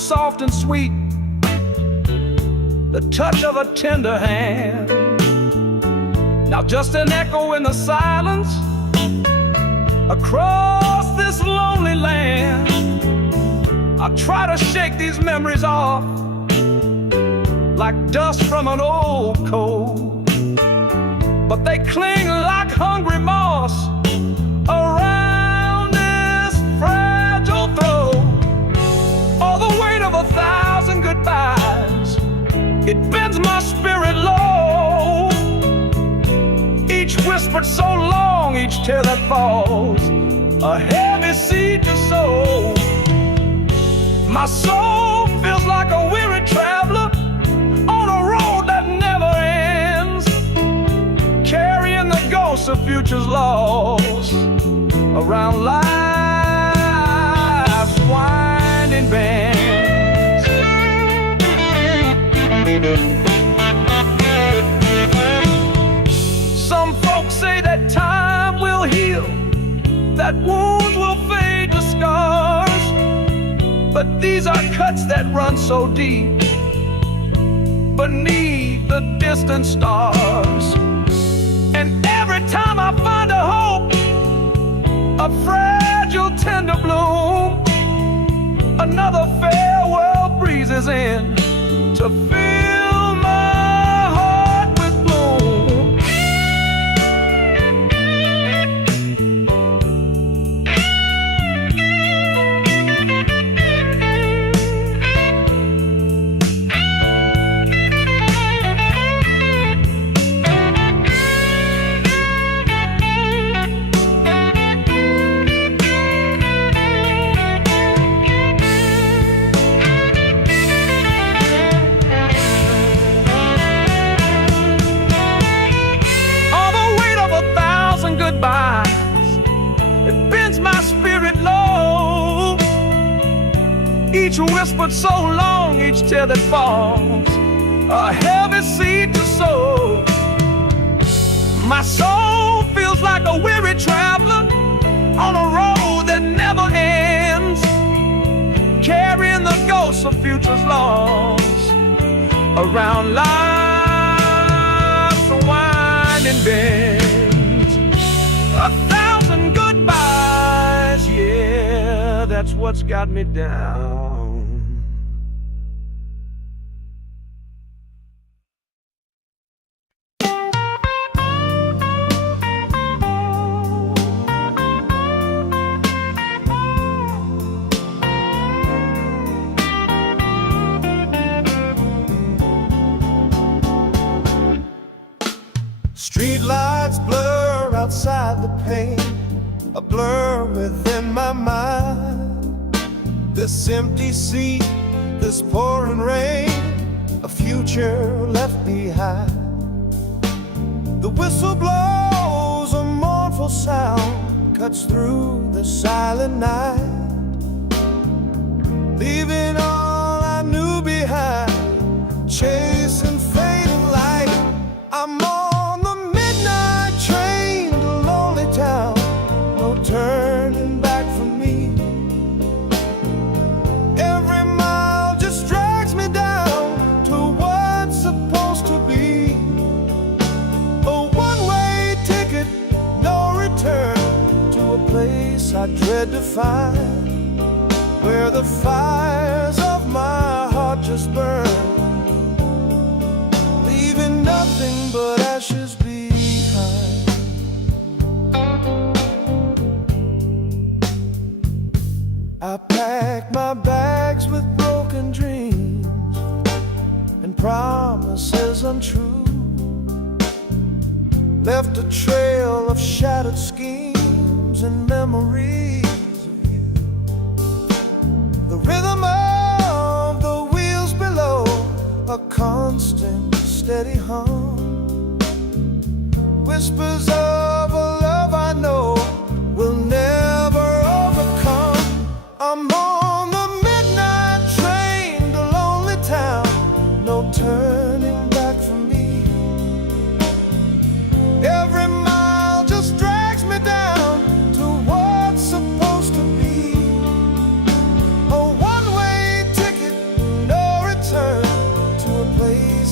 soft and sweet, the touch of a tender hand. Now just an echo in the silence across this lonely land. I try to shake these memories off like dust from an old coat, but they cling like hungry moss around this fragile throat. All the weight of 1,000 goodbyes, it bends my spirit low. Each whispered so long, each tear that falls, a heavy seed to sow. My soul feels like a weary traveler on a road that never ends, carrying the ghosts of futures lost around life's winding bends. Some folks say that time will heal, that wounds will fade to scars, but these are cuts that run so deep beneath the distant stars. And every time I find a hope, a fragile tender bloom, another farewell breezes in to fill my heart with gloom. It bends my spirit low. Each whispered so long, each tear that falls, a heavy seed to sow. My soul feels like a weary traveler on a road that never ends, carrying the ghosts of futures lost around life's winding bend. 1,000 goodbyes, yeah, that's what's got me down. Street lights blur outside the pane, a blur within my mind. This empty seat, this pouring rain, a future left behind. The whistle blows, a mournful sound cuts through the silent night, leaving all I knew behind, chasing fading light. I'm on the midnight train to lonely town, no turning back for me. Every mile just drags me down to what's supposed to be. A one-way ticket, no return, to a place I dread to find, where the fires of my heart just burn, leaving nothing but ashes behind. I packed my bags with broken dreams and promises untrue, left a trail of shattered schemes and memories of you. The rhythm of the wheels below, a constant steady hum, whispers of a love I know will never overcome. I'm on the midnight train to lonely town, no turning back for me. Every mile just drags me down to what's supposed to be. A one-way ticket,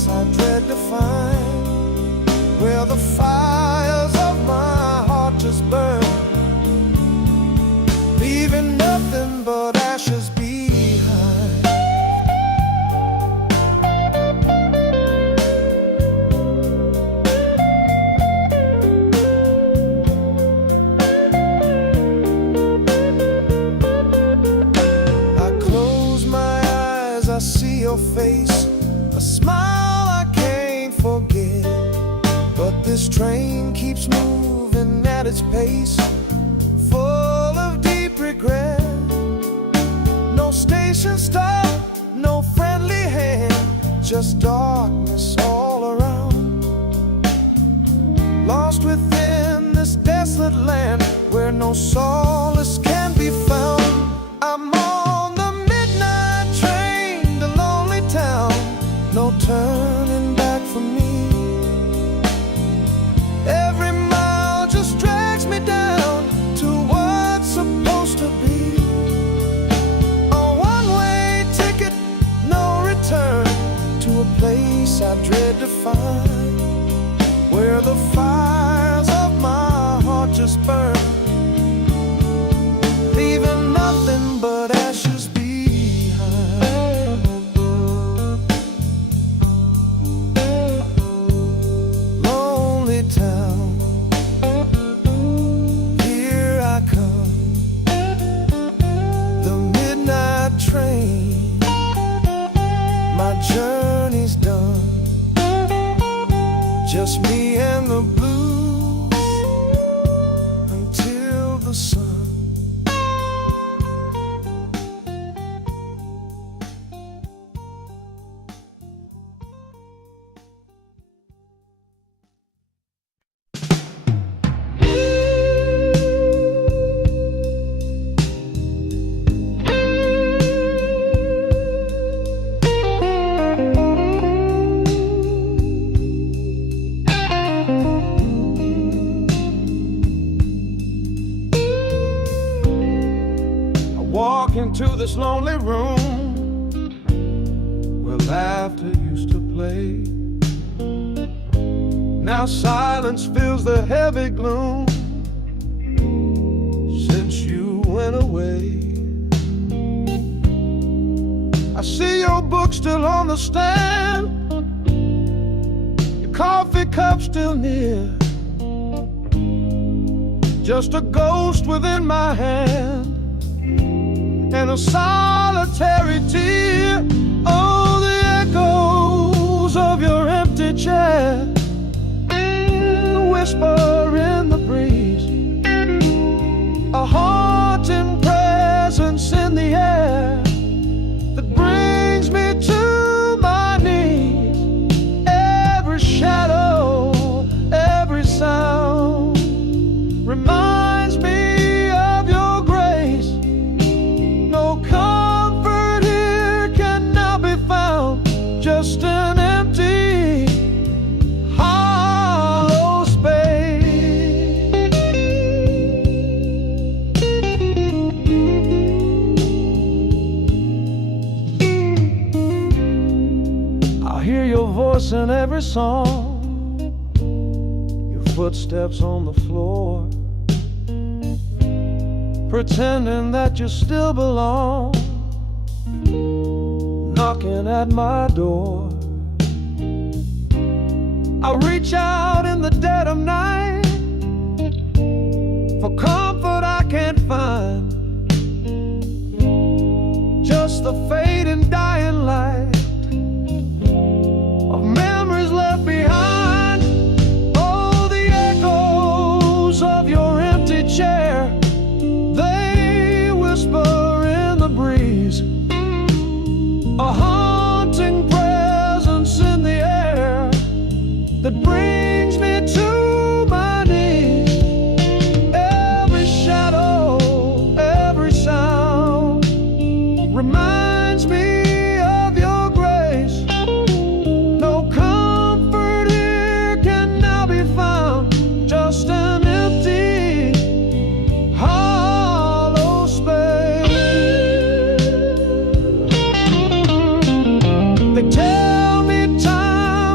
I dread to find, where the fires of my heart just burn, leaving nothing but ashes behind. I close my eyes, I see your face, a smile I can't forget. But this train keeps moving at its pace, full of deep regret. No station stop, no friendly hand, just darkness all around. Lost within this desolate land where no solace can be found. I'm on the midnight train to lonely town, no turning back for me. Every mile just drags me down to what's supposed to be. A one-way ticket, no return, to a place I dread to find, where the fires of my heart just burn, leaving nothing but ashes behind. Lonely town, here I come, the midnight train, my journey's done, just me and the blues until the sun. Walk into this lonely room where laughter used to play. Now silence fills the heavy gloom since you went away. I see your book still on the stand, your coffee cup still near, just a ghost within my hand and a solitary tear. Oh, the echoes of your empty chair, the whisper in the breeze, a haunting presence in the air that brings me to my knees. Every shadow, every sound reminds me of your grace. No comfort here can now be found, just an empty, hollow space. I hear your voice in every song, your footsteps on the floor, pretending that you still belong, knocking at my door. I reach out in the dead of night for comfort I can't find, just the fading dying light of memories left behind. Oh, the echoes of your empty chair, they whisper in the breeze, a haunting presence in the air that brings me to my knees. Every shadow, every sound reminds me of your grace. No comfort here can now be found, just an empty, hollow space. They tell me time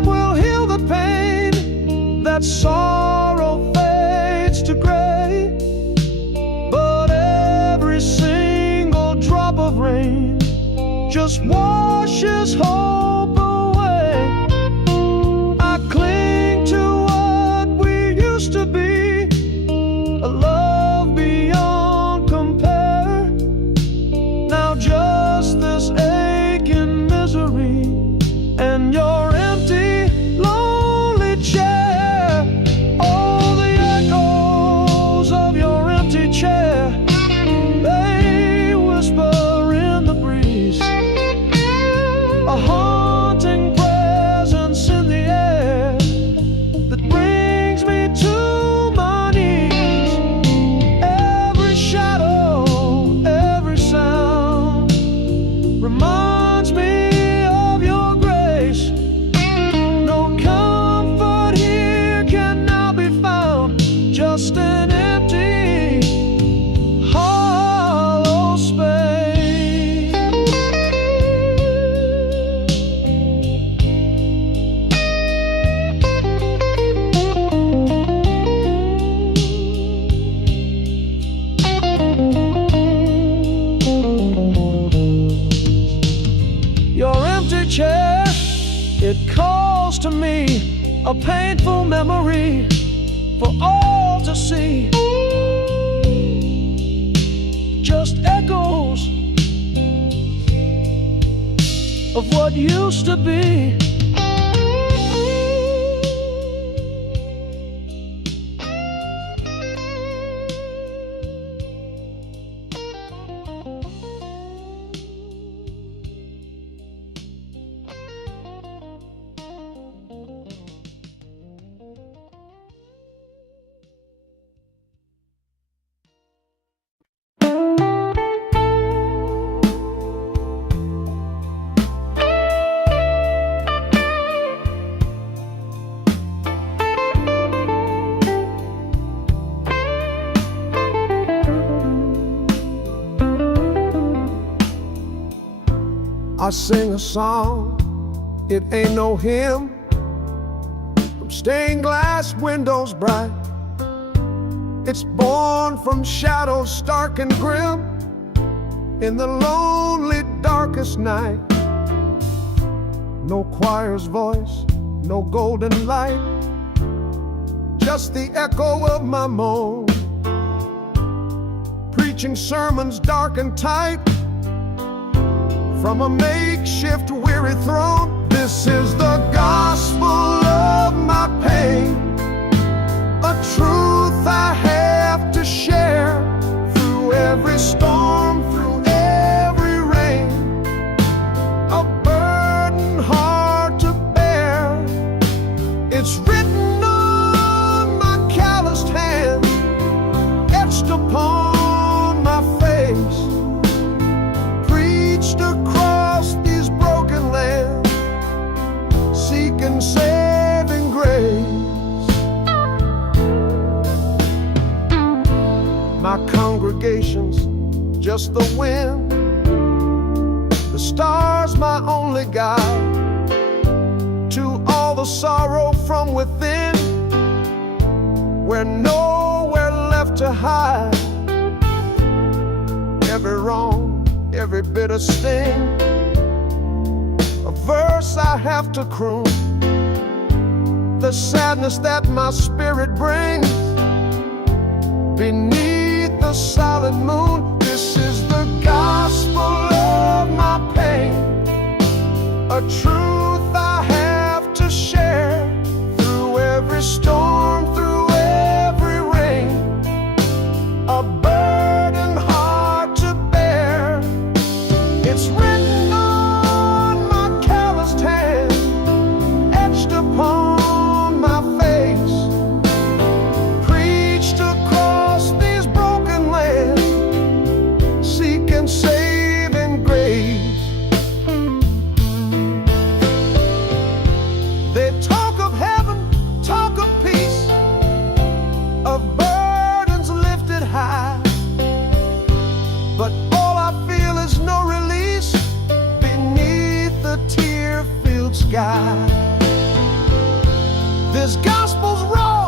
that sorrow fades to gray, but every single drop of rain just washes hope away. I cling to what we used to be, a love beyond compare. Now just this aching misery and your empty, lonely chair. Oh, the echoes of your empty chair, they whisper in the breeze, a haunting presence in the air that brings me to my knees. Every shadow, every sound reminds me of your grace. No comfort here can now be found, just an empty, hollow space. Your empty chair, it calls to me, a painful memory for all to see. Just echoes of what used to be. I sing a song, it ain't no hymn, from stained glass windows bright. It's born from shadows stark and grim, in the lonely darkest night. No choir's voice, no golden light, just the echo of my moan, preaching sermons dark and tight from a makeshift weary throne. This is the gospel of my pain, a truth I have to share through every storm, through every rain, a burden hard to bear. It's written on my calloused hands, etched upon my face, preached across these broken lands, seeking saving grace. My congregation's just the wind, the stars my only guide, to all the sorrow from within, where nowhere left to hide. Every wrong, every bitter sting, a verse I have to croon, the sadness that my spirit brings beneath the silent moon. This is the gospel of my pain, a truth I have to share through every storm, through every rain, a burden hard to bear. It's written on my calloused hand, etched upon my face, preached across these broken lands, seeking saving grace. They talk of heaven, talk of peace, of burdens lifted high, but all I feel is no release beneath the tear-filled sky. This gospel's raw,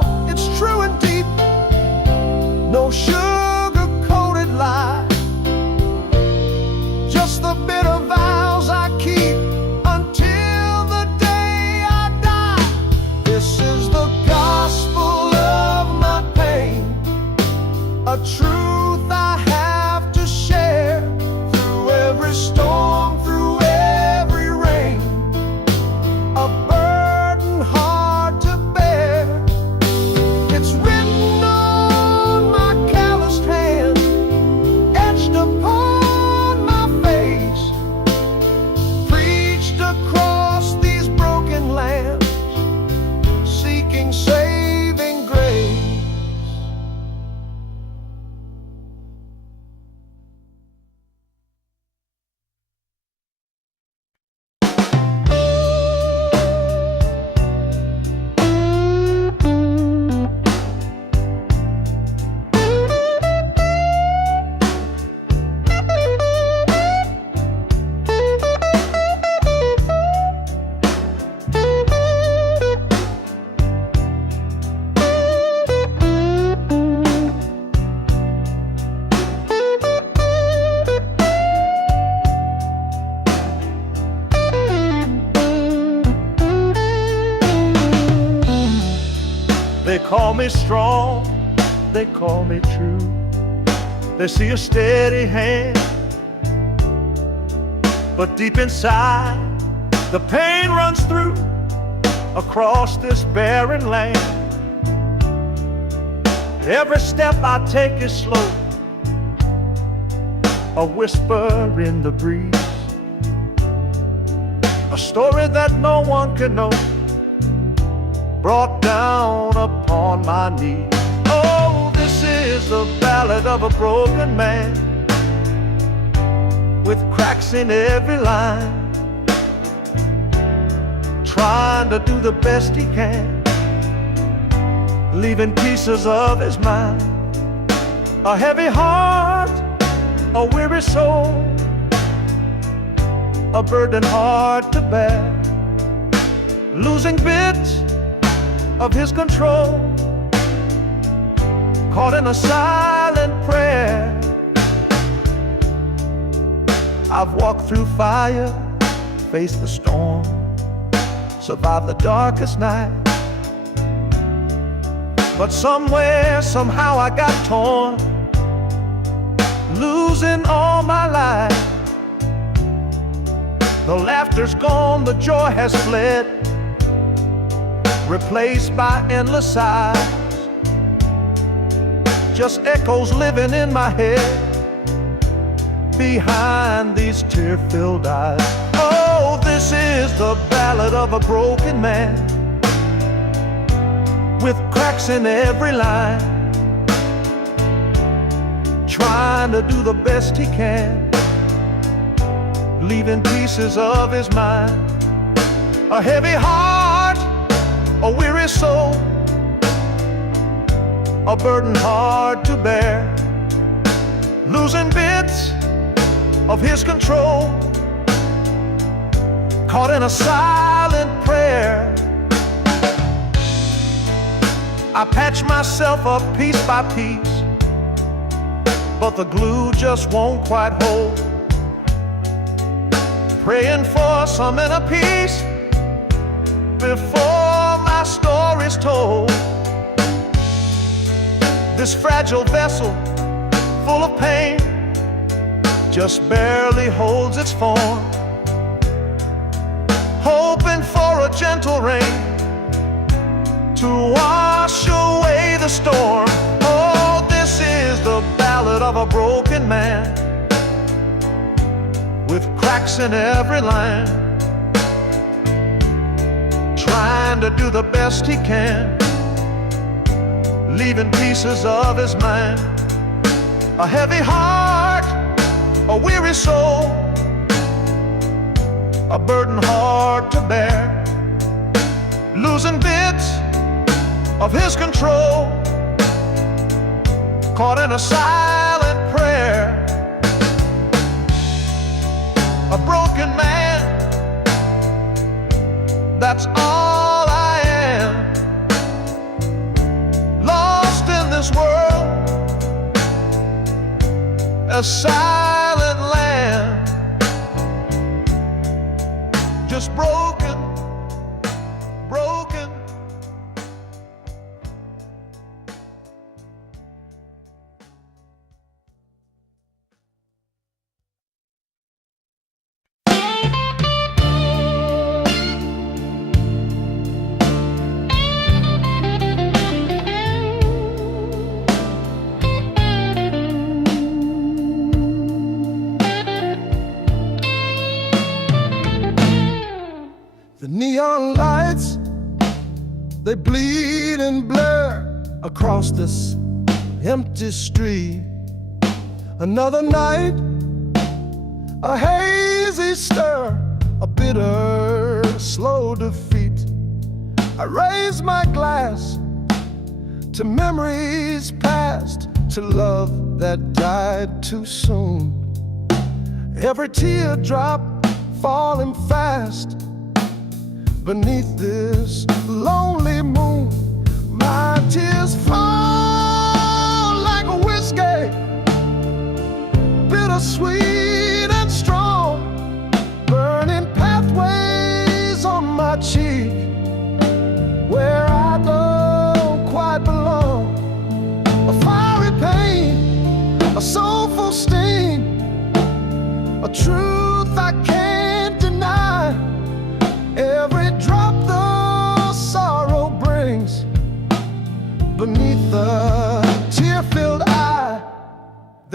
They call me strong, they call me true. They see a steady hand, but deep inside the pain runs through across this barren land. Every step I take is slow, a whisper in the breeze, a story that no one can know, brought down upon my knees. Oh, this is the ballad of a broken man, with cracks in every line, trying to do the best he can, leaving pieces of his mind. A heavy heart, a weary soul, a burden hard to bear, losing bits of his control, caught in a silent prayer. I've walked through fire, faced the storm, survived the darkest night, but somewhere, somehow I got torn, losing all my life. The laughter's gone, the joy has fled, replaced by endless sighs, just echoes living in my head behind these tear-filled eyes. Oh, this is the ballad of a broken man, with cracks in every line, trying to do the best he can, leaving pieces of his mind. A heavy heart, a weary soul, a burden hard to bear, losing bits of his control, caught in a silent prayer. I patch myself up piece by piece, but the glue just won't quite hold, praying for some inner peace before my story's told. This fragile vessel, full of pain, just barely holds its form, hoping for a gentle rain to wash away the storm. Oh, this is the ballad of a broken man, with cracks in every line, trying to do the best he can, leaving pieces of his mind. A heavy heart, a weary soul, a burden hard to bear, losing bits of his control, caught in a silent prayer. A broken man, that's all I am, lost in this world, a silent land, just broken, broken. The neon lights, they bleed and blur across this empty street. Another night, a hazy stir, a bitter, slow defeat. I raise my glass to memories past, to love that died too soon. Every teardrop falling fast beneath this lonely moon. My tears fall like a whiskey, bittersweet and strong, burning pathways on my cheek where I don't quite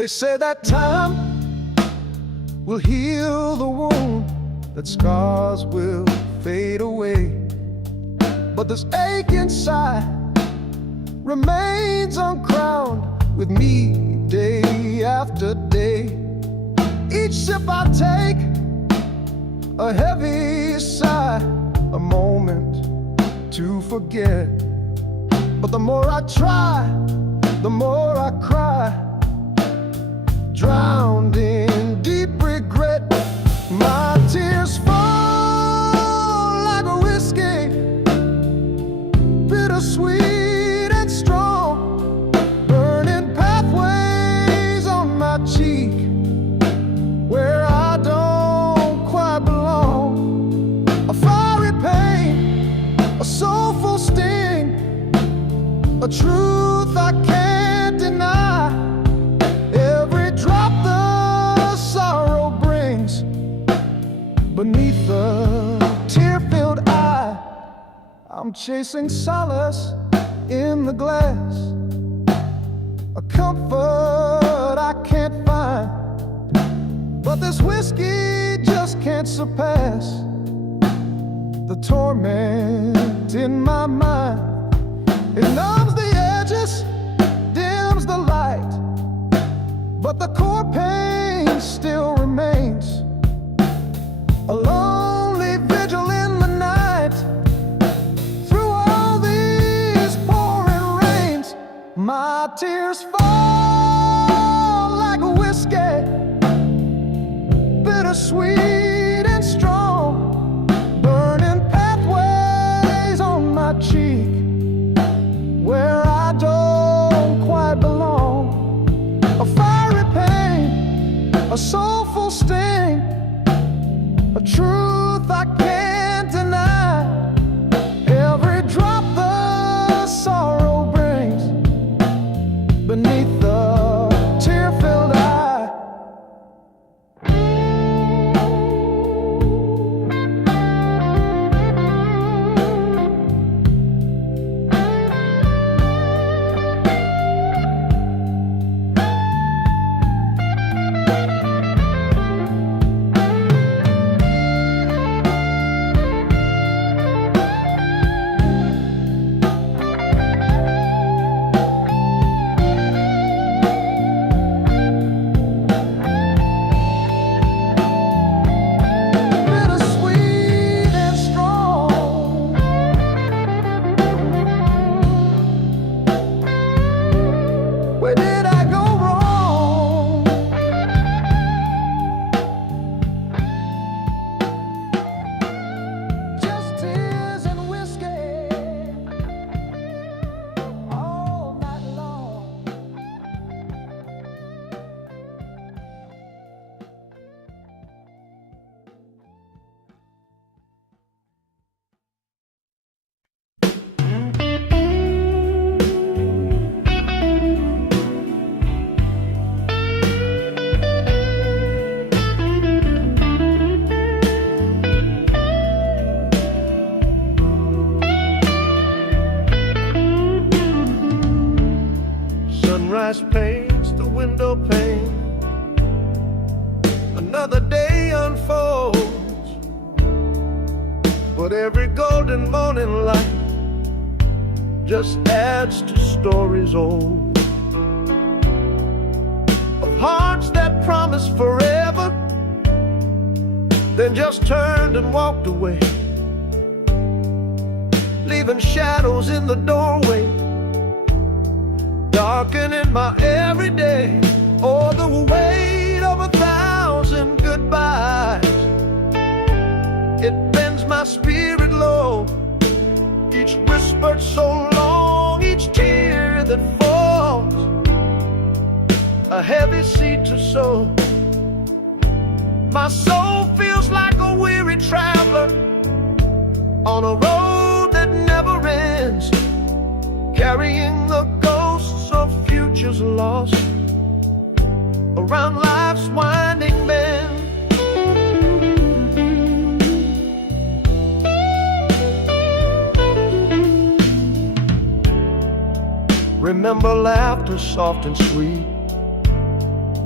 They say that time will heal the wound, that scars will fade away, but this ache inside remains uncrowned with me day after day. Each sip I take, a heavy sigh, a moment to forget. But the more I try, the more I cry, drowned in deep regret. My tears fall like a whiskey, bittersweet and strong, burning pathways on my cheek where I don't quite belong. A fiery pain, a soulful sting, a truth I can't deny. Every drop the sorrow brings beneath the tear-filled eye. I'm chasing solace in the glass, a comfort I can't find, but this whiskey just can't surpass the torment in my mind. It numbs the edges, dims the light, but the core pain still remains. A lonely vigil in the night, through all these pouring rains. My tears fall like a whiskey, bittersweet and strong, burning pathways on my cheek where I don't quite belong. A fiery pain, a soulful sting, a truth I can't deny. Every drop the sorrow brings beneath the tear-filled eye. Where did I go wrong? Just tears and whiskey all night long. Sunrise paints the window pane, another day unfolds, but every golden morning light just adds to stories old, of hearts that promised forever, then just turned and walked away, leaving shadows in the doorway, darkening my everyday. Oh, the weight of 1,000 goodbyes, it bends my spirit low. Each whispered so long, each tear that falls, a heavy seed to sow. My soul feels like a weary traveler on a road that never ends, carrying the ghosts of futures lost around life's winding bend. Remember laughter soft and sweet,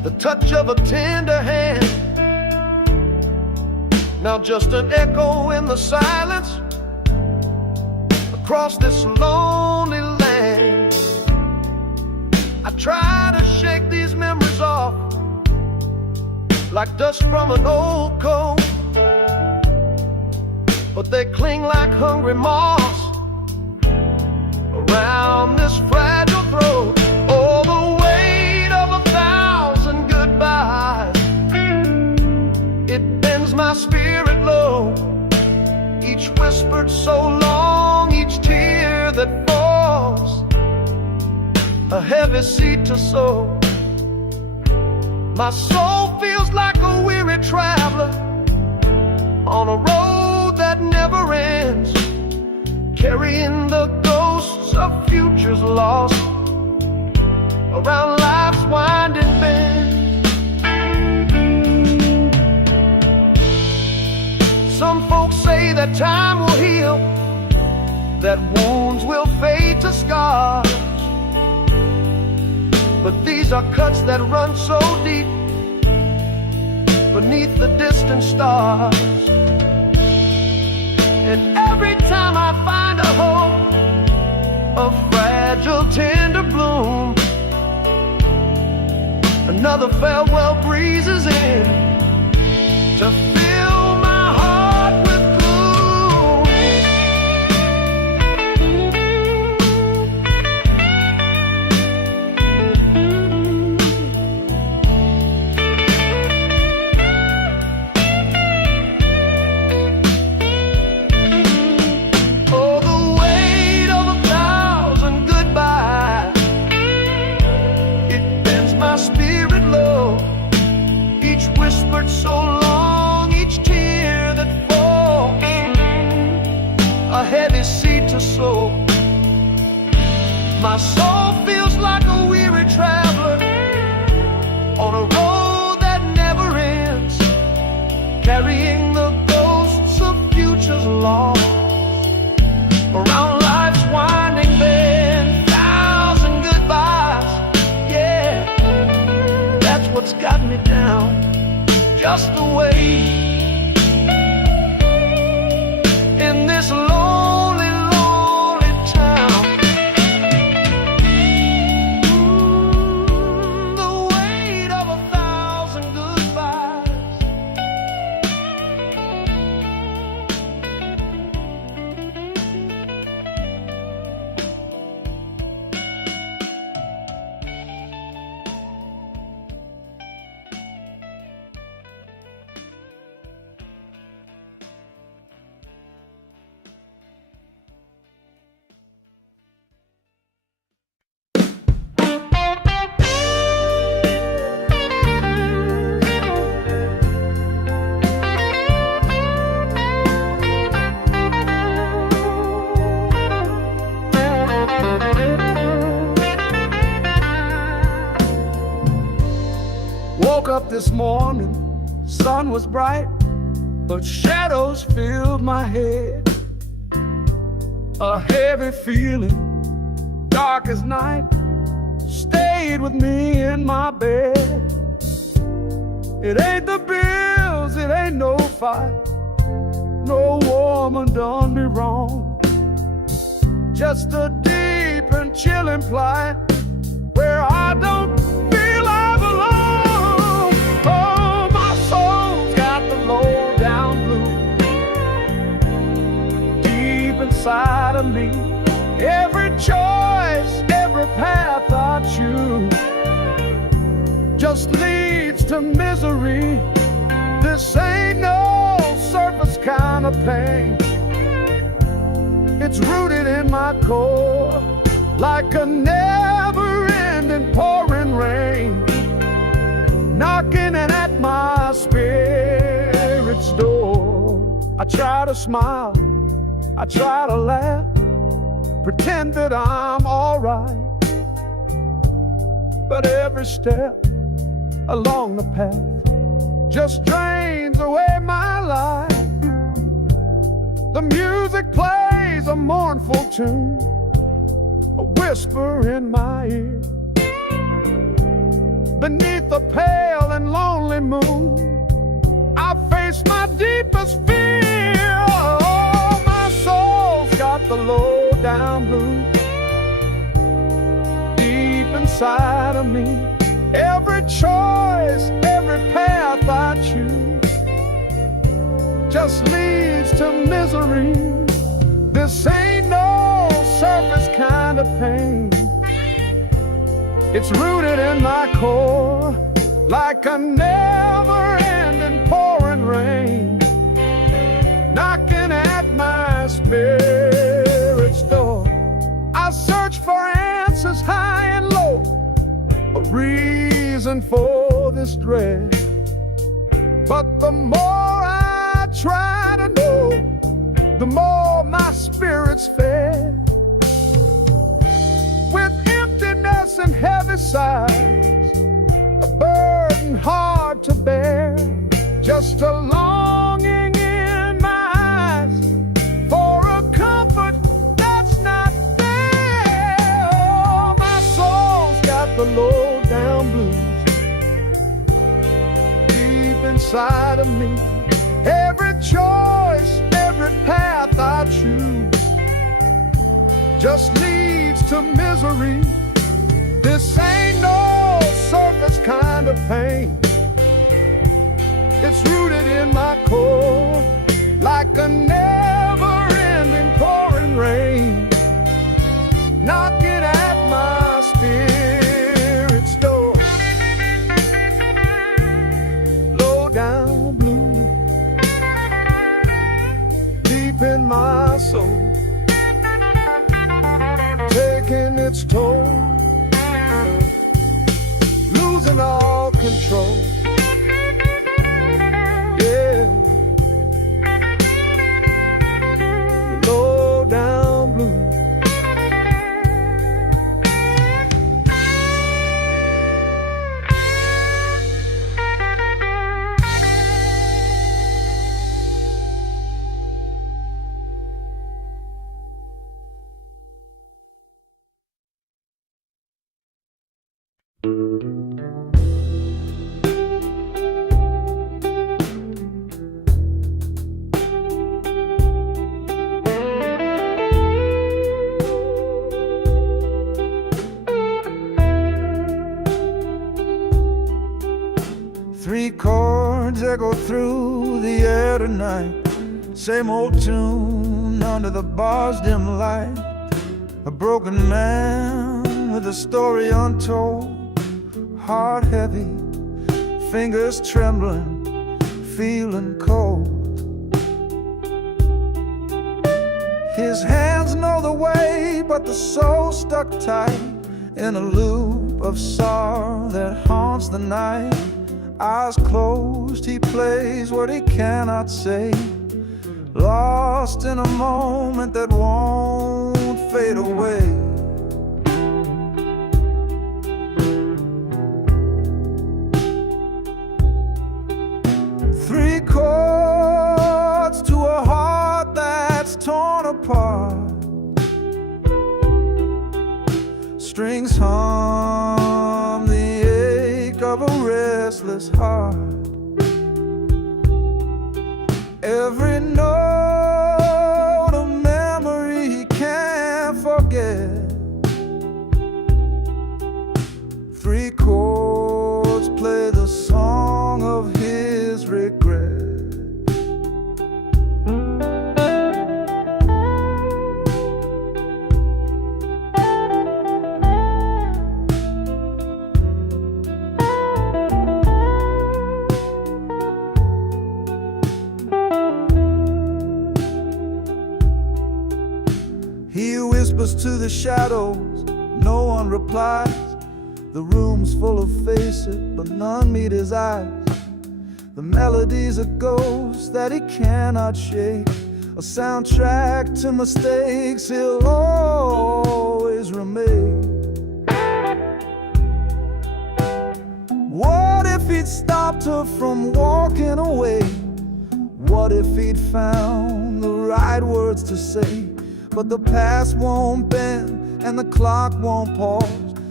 the touch of a tender hand. Now just an echo in the silence across this lonely land. I try to shake these memories off like dust from an old coat, but they cling like hungry moths around this fragile throat. Oh, the weight of 1,000 goodbyes, it bends my spirit low. Each whispered so long, each tear that falls, a heavy seed to sow. My soul feels like a weary traveler on a road that never ends, carrying the ghosts of futures lost around life's winding bend. Some folks say that time will heal, that wounds will fade to scars, but these are cuts that run so deep beneath the distant stars. And every time I find a hope, a fragile, tender bloom, another farewell breezes in to fill my heart with so long, each tear that falls, a heavy seed to sow. My soul feels like a weary traveler on a road that never ends, carrying the ghosts of futures lost around life's winding bend. 1,000 goodbyes, yeah, that's what's got me down. Just the way in this lonely, lonely town. The weight of 1,000 goodbyes. Woke up this morning, sun was bright, but shadows filled my head. A heavy feeling, dark as night, stayed with me in my bed. It ain't the bills, it ain't no fight, no woman done me wrong. Just a deep and chilling plight where I don't feel I belong. Oh, my soul's got the low down blue deep inside of me. Every choice, every path I choose just leads to misery. This ain't no surface kind of pain. It's rooted in my core like a never-ending pouring rain, knocking in at my spirit's door. I try to smile, I try to laugh, pretend that I'm alright, but every step along the path just drains away my life. The music plays a mournful tune, a whisper in my ear, beneath the pale and lonely moon, I face my deepest fear. Oh, my soul's got the low down blues deep inside of me. Every choice, every path I choose just leads to misery. This ain't no surface kind of pain. It's rooted in my core, like a never-ending pouring rain, knocking at my spirit's door. I search for answers high and low, a reason for this dread. But the more I try to know, the more my spirit's fed. With emptiness and heavy sighs, a burden hard to bear, just a longing in my eyes for a comfort that's not there. Oh, my soul's got the low down blues deep inside of me. Every choice, every path I choose just leads to misery. This ain't no surface kind of pain. It's rooted in my core, like a never-ending pouring rain, knocking at my spirit's door. Low down blue, deep in my soul, taking its toll, losing all control. Yeah, low down blue. Three chords echo through the air tonight, same old tune under the bar's dim light. A broken man with a story untold, heart heavy, fingers trembling, feeling cold. His hands know the way, but the soul stuck tight in a loop of sorrow that haunts the night. Eyes closed, he plays what he cannot say, lost in a moment that won't fade away. Three chords to a heart that's torn apart, strings hum the ache of a restless heart. Every note a memory he can't forget. Three chords play the song of his regret. He whispers to the shadows, no one replies. The room's full of faces, but none meet his eyes. The melody's a ghost that he cannot shake, a soundtrack to mistakes he'll always remake. What if he'd stopped her from walking away? What if he'd found the right words to say? But the past won't bend and the clock won't pause.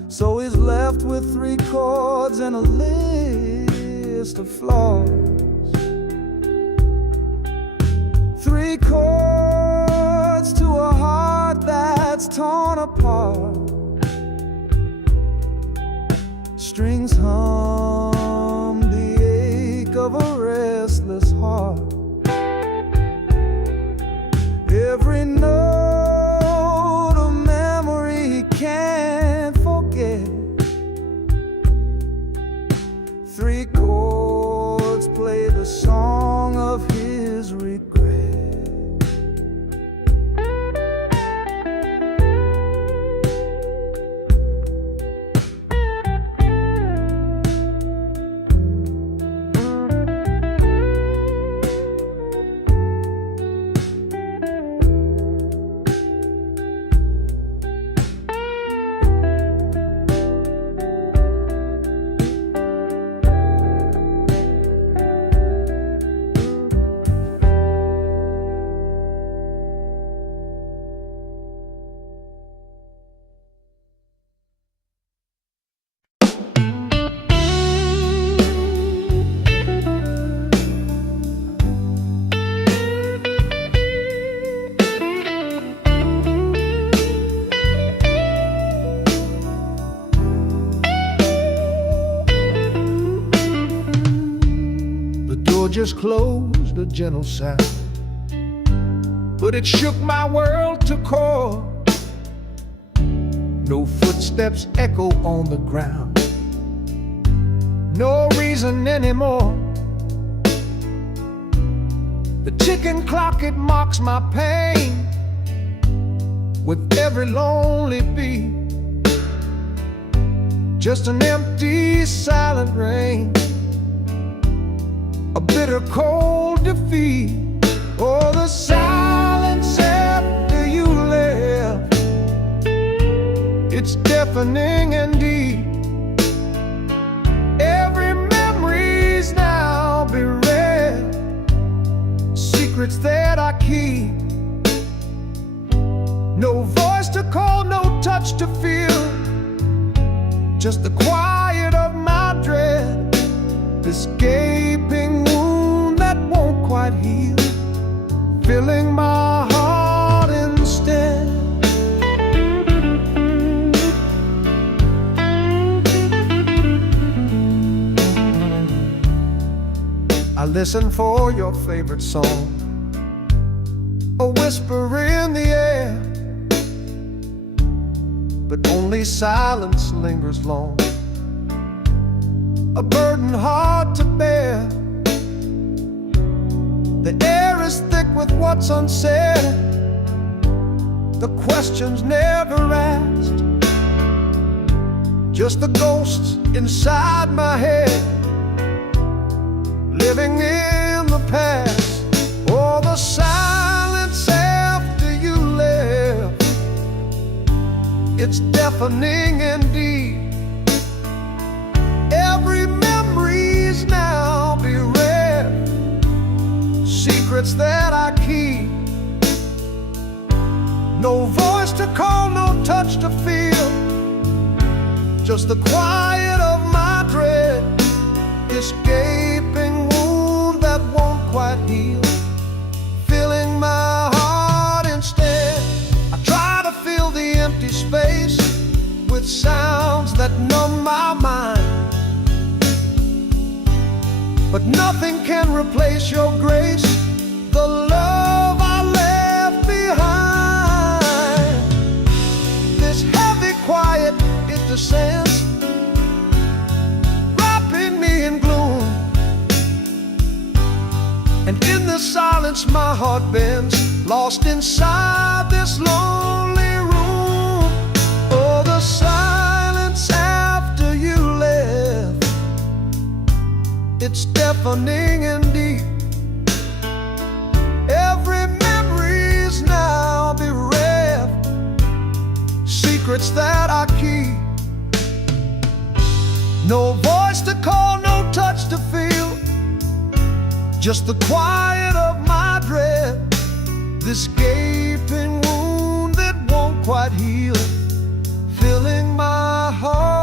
So he's left with 3 chords and a list of flaws. 3 chords to a heart that's torn apart. Strings hum the ache of a restless heart. Every note of memory he can't forget. 3 chords play the song of his regret. Just closed, a gentle sound, but it shook my world to core. No footsteps echo on the ground, no reason anymore. The ticking clock, it mocks my pain with every lonely beat. Just an empty, silent rain, a bitter cold defeat. Oh, the silence after you left, it's deafening indeed. Every memory's now bereft, secrets that I keep. No voice to call, no touch to feel, just the quiet of my dread. This gaping wound that won't quite heal, filling my heart instead. I listen for your favorite song, a whisper in the air, but only silence lingers long, a burden hard to bear. The air is thick with what's unsaid, the questions never asked, just the ghosts inside my head, living in the past. Oh, the silence after you left, it's deafening indeed. Every memory's now bereft, secrets that I keep. No voice to call, no touch to feel, just the quiet of my dread. This gaping wound that won't quite heal, filling my heart instead. I try to fill the empty space with sounds that numb my mind, but nothing can replace your grace, the love I left behind. This heavy quiet, it descends, wrapping me in gloom, and in the silence my heart bends, lost inside this lonely room. Oh, the silence after you left, it's deafening indeed. Every memory's now bereft, secrets that I keep. No voice to call, no touch to feel, just the quiet of my dread. This gaping wound that won't quite heal, filling my heart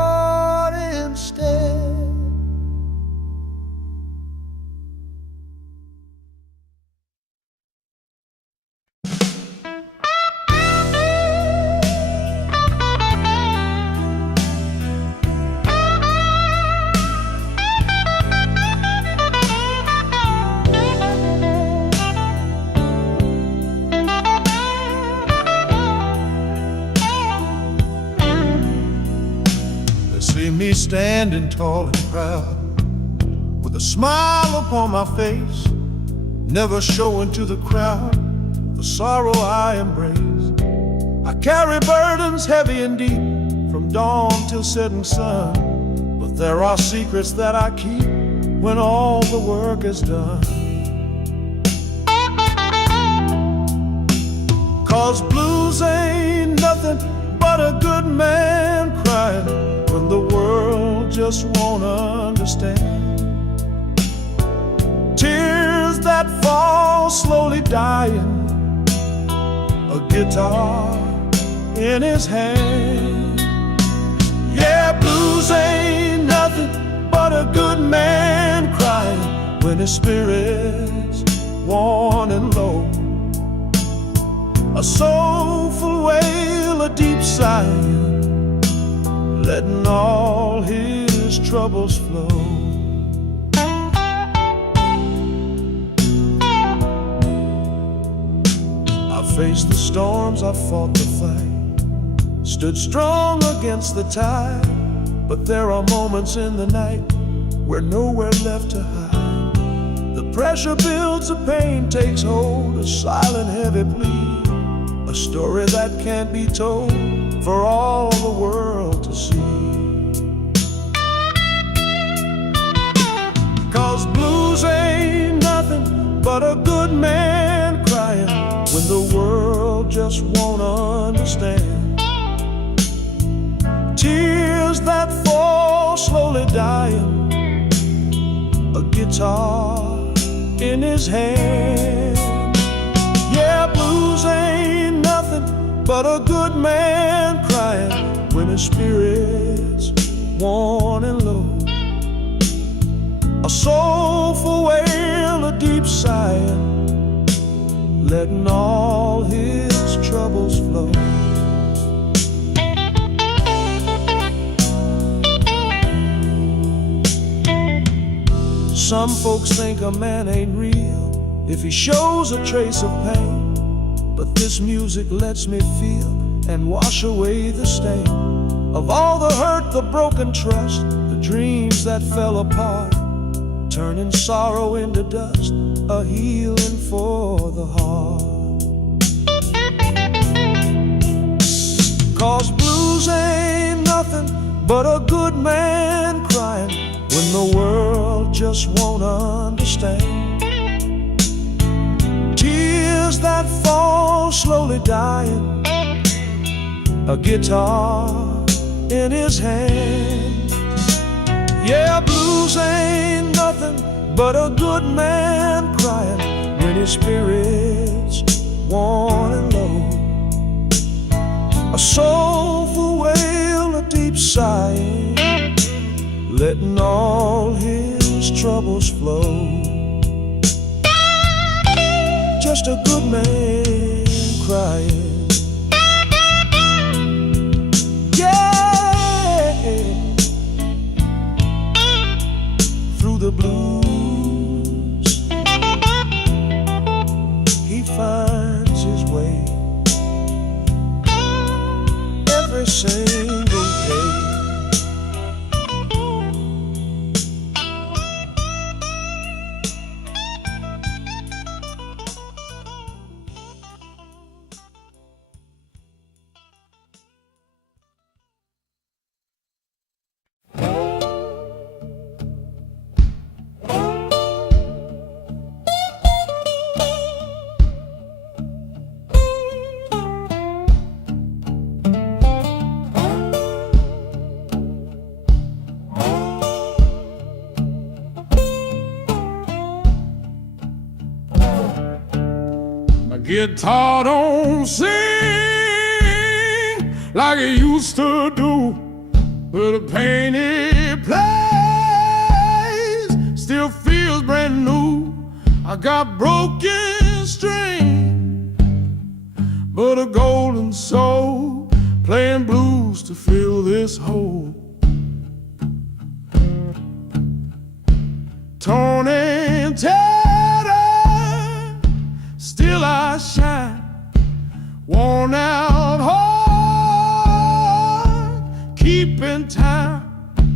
see me standing tall and proud, with a smile upon my face, never showing to the crowd the sorrow I embrace. I carry burdens heavy and deep, from dawn till setting sun, but there are secrets that I keep when all the work is done. 'Cause blues ain't nothing but a good man crying when the world just won't understand. Tears that fall slowly dying, a guitar in his hand. Yeah, blues ain't nothing but a good man crying when his spirit's worn and low. A soulful wail, a deep sigh, letting all his troubles flow. I faced the storms, I fought the fight, stood strong against the tide, but there are moments in the night where nowhere left to hide. The pressure builds, the pain takes hold, a silent heavy plea, a story that can't be told for all the world to see. 'Cause blues ain't nothing but a good man crying when the world just won't understand. Tears that fall slowly dying, a guitar in his hand. Yeah, blues ain't nothing but a good man crying when his spirit's worn and low. A soulful wail, a deep sigh, letting all his troubles flow. Some folks think a man ain't real if he shows a trace of pain, but this music lets me feel and wash away the stain of all the hurt, the broken trust, the dreams that fell apart, turning sorrow into dust, a healing for the heart. 'Cause blues ain't nothing but a good man crying when the world just won't understand. Tears that fall slowly dying, a guitar in his hand. Yeah, blues ain't nothing but a good man crying when his spirit's worn and low. A soulful wail, a deep sigh, letting all his troubles flow. Just a good man crying. Yeah, through the blues he finds his way every single day. Guitar don't sing like it used to do, but the pain it plays still feels brand new. I got broken string, but a golden soul playing blues to fill this hole. Torn and tattered, still I shine, worn out heart, keeping time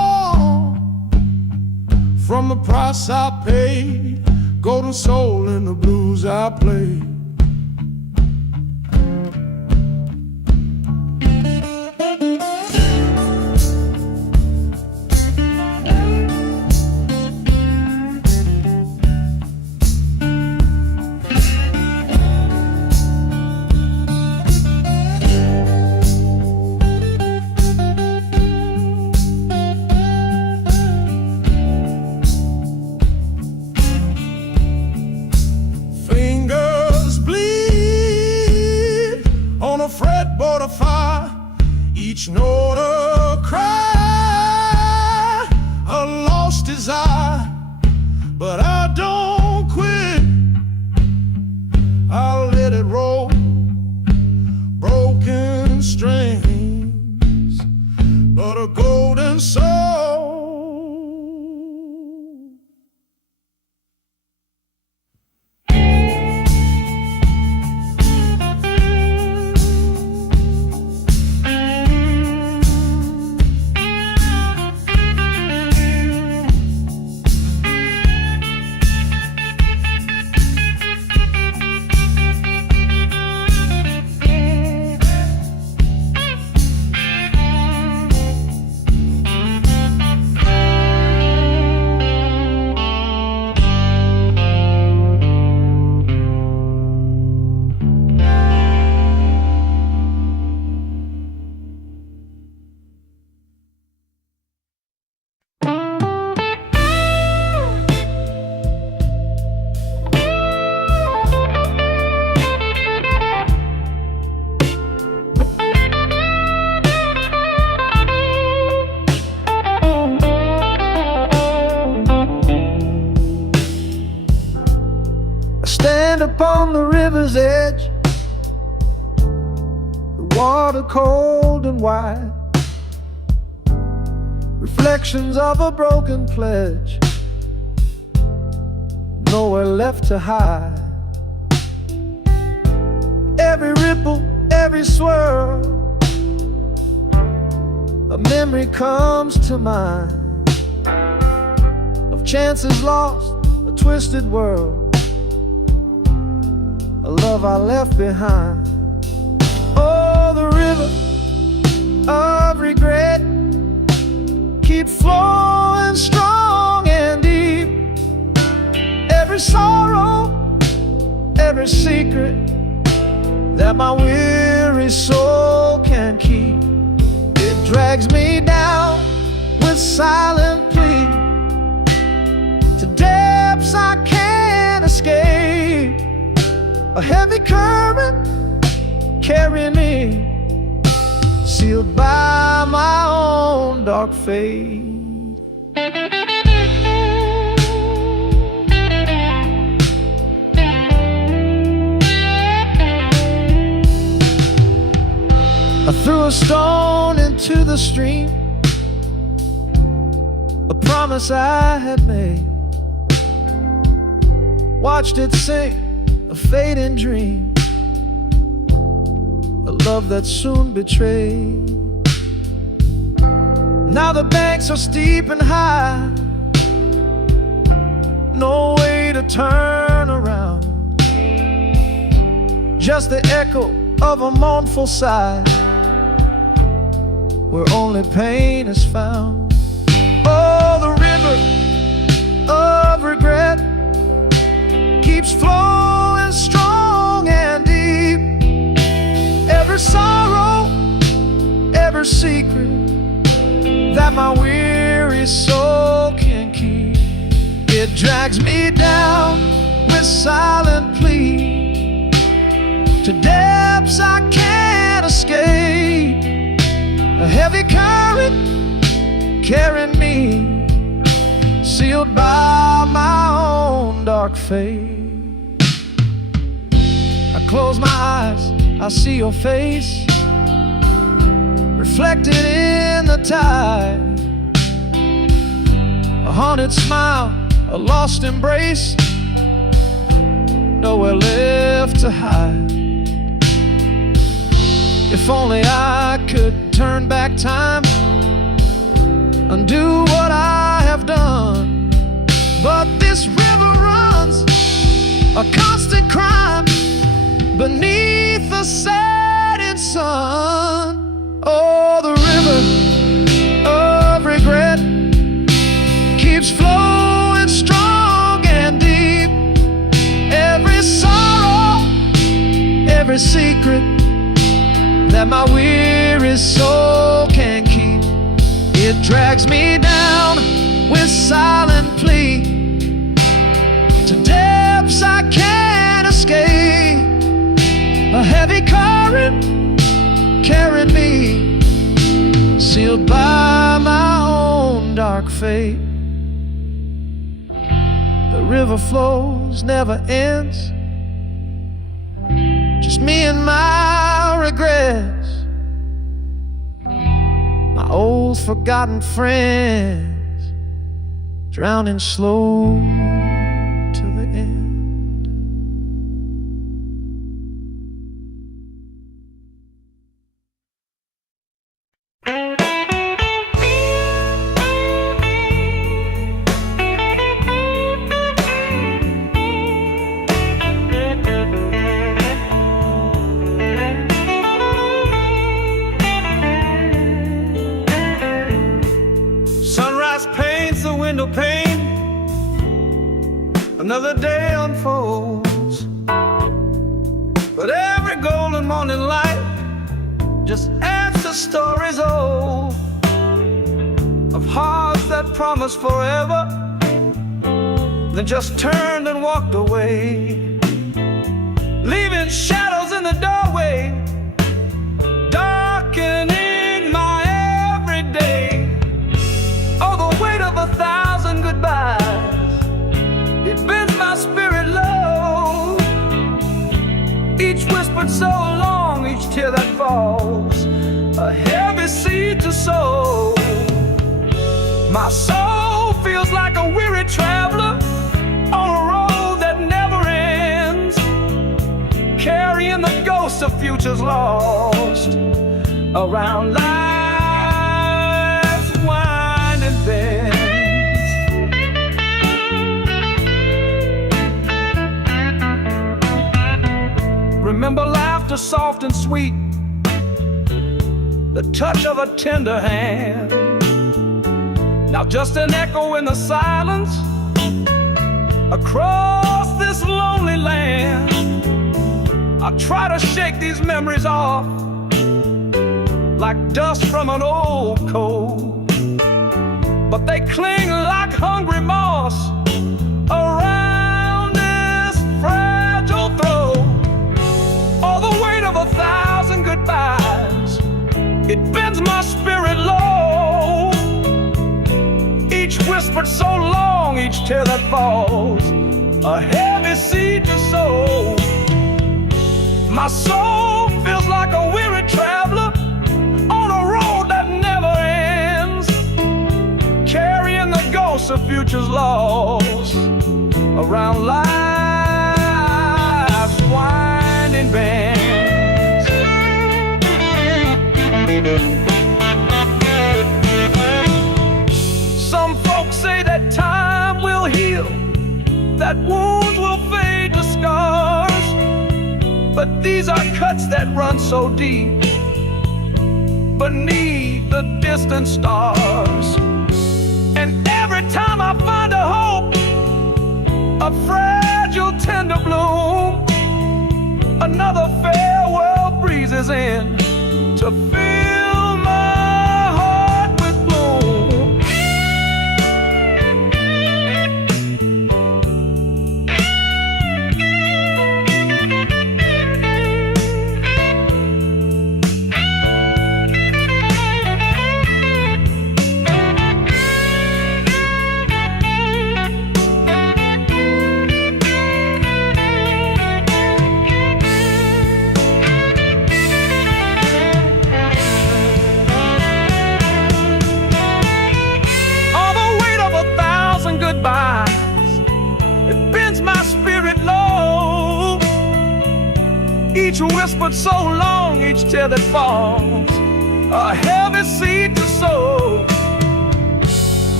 price I paid, golden soul in the blues I played. Fretboard of fire, each note a cry, a lost desire. But I don't quit, I'll let it roll. Broken strings, but a golden soul. Stand upon the river's edge, the water cold and wide, reflections of a broken pledge, nowhere left to hide. Every ripple, every swirl, a memory comes to mind of chances lost, a twisted world, a love I left behind. Oh, the river of regret keep flowing strong and deep. Every sorrow, every secret that my weary soul can keep, it drags me down with silent plea to depths I can't escape. A heavy current carrying me, sealed by my own dark fate. I threw a stone into the stream, a promise I had made, watched it sink, a fading dream, a love that soon betrayed. Now the banks are steep and high, no way to turn around, just the echo of a mournful sigh, where only pain is found. Oh, the river of regret keeps flowing strong and deep. Every sorrow, every secret that my weary soul can keep, it drags me down with silent plea to depths I can't escape. A heavy current carrying me, sealed by my own dark fate. I close my eyes, I see your face reflected in the tide, a haunted smile, a lost embrace, nowhere left to hide. If only I could turn back time, undo what I have done, But this river runs a constant crime beneath the setting sun. Oh, the river of regret keeps flowing strong and deep. Every sorrow, every secret that my weary soul can keep, it drags me down with silent plea to depths I can't escape. A heavy current carrying me, sealed by my own dark fate. The river flows, never ends, just me and my regrets, my old forgotten friends, drowning slow to the end. Sunrise paints the window pane, another day unfolds. But every golden morning light just adds to stories old, of hearts that promised forever, then just turned and walked away, leaving shadows in the doorway, darkening my everyday. Oh, the weight of 1,000 goodbyes, it bends my spirit low. Each whispered so long, each tear that falls, a heavy seed to sow. My soul feels like a weary traveler on a road that never ends, carrying the ghosts of futures lost around life's winding bends. Remember laughter soft and sweet, the touch of a tender hand. Now just an echo in the silence across this lonely land. I try to shake these memories off like dust from an old coat, but they cling like hungry moss around this fragile throat. All the weight of 1,000 goodbyes, it bends my spirit low. Each whispered so long, each tear that falls, a heavy seed to sow. My soul feels like a weary traveler on a road that never ends, carrying the ghosts of futures lost around life's winding bends. Some folks say that time will heal, that wounds will fade to scars, but these are cuts that run so deep beneath the distant stars. And every time I find a hope, a fragile tender bloom, another farewell breezes in to fill my heart with gloom. Each whispered so long, each tear that falls, a heavy seed to sow.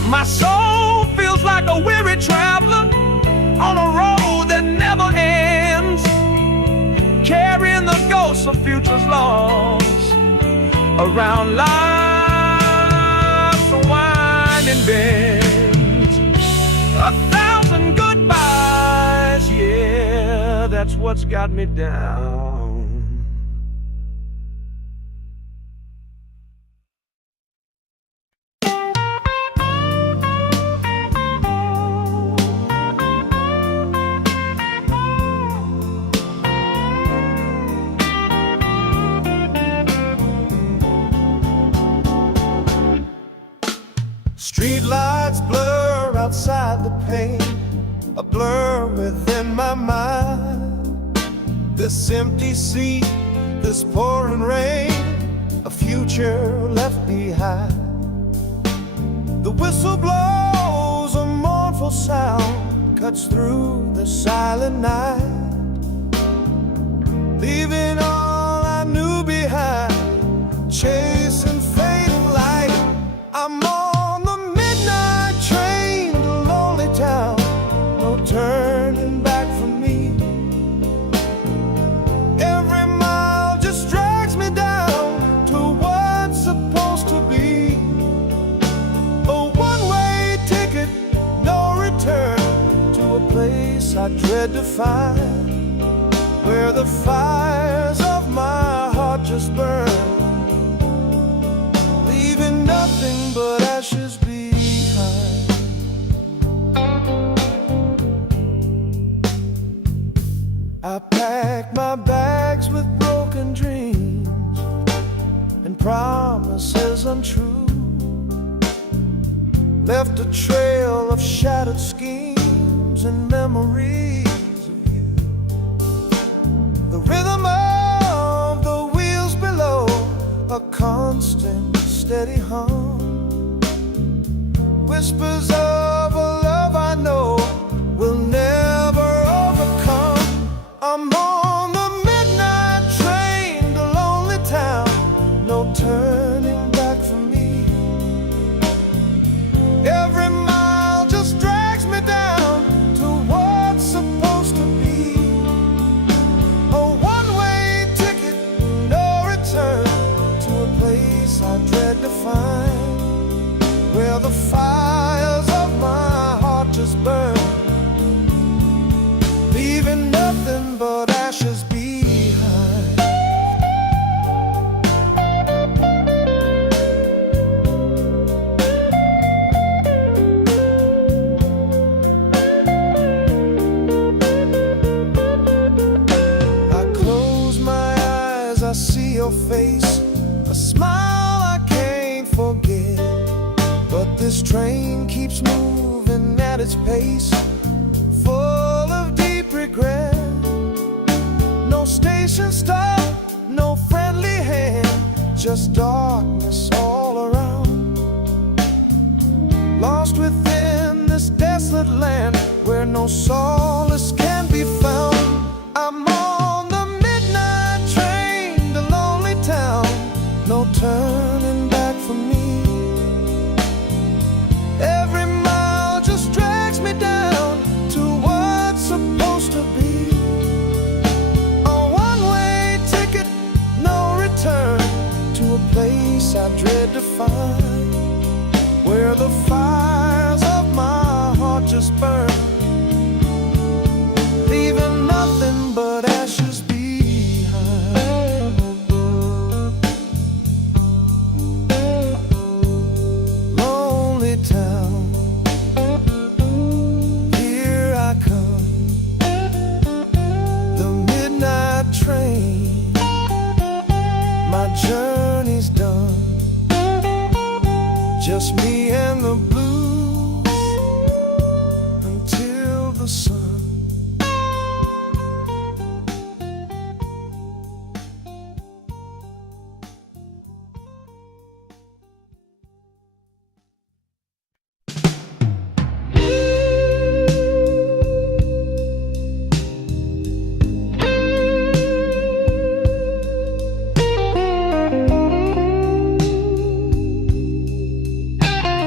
My soul feels like a weary traveler on a road that never ends, carrying the ghosts of futures lost around life's winding bends. 1,000 goodbyes, yeah, that's what's got me down. Street lights blur outside the pane, a blur within my mind. This empty seat, this pouring rain, a future left behind. The whistle blows, a mournful sound cuts through the silent night, leaving all I knew behind, chasing fading light. I'm on the midnight train to lonely town, no turning back for me. Every mile just drags me down to what's supposed to be. A one-way ticket, no return, to a place I dread to find, where the fires of my heart just burn, leaving nothing but ashes behind. I packed my bags with broken dreams and promises untrue, left a trail of shattered schemes and memories of you. The rhythm of the wheels below, a constant steady hum, whispers of a love I know will never overcome. I'm on the midnight train to lonely town, no turning back for me. Every mile just drags me down to what's supposed to be. A one-way ticket, no return, to a place I dread to find, where the fires of my heart just burn, leaving nothing but ashes behind. I close my eyes, I see your face, a smile I can't forget. But this train keeps moving at its pace, full of deep regret. No station stop, no friendly hand, just darkness all around. Lost within this desolate land, where no solace can be found. I'm on the midnight train to lonely town, no turning back for me. Every mile just drags me down to what's supposed to be. A one-way ticket, no return, to a place I dread to find, where the fires of my heart just burn, leaving nothing but ashes behind. Lonely town, here I come, the midnight train, my journey's done, just me and the blues until the sun.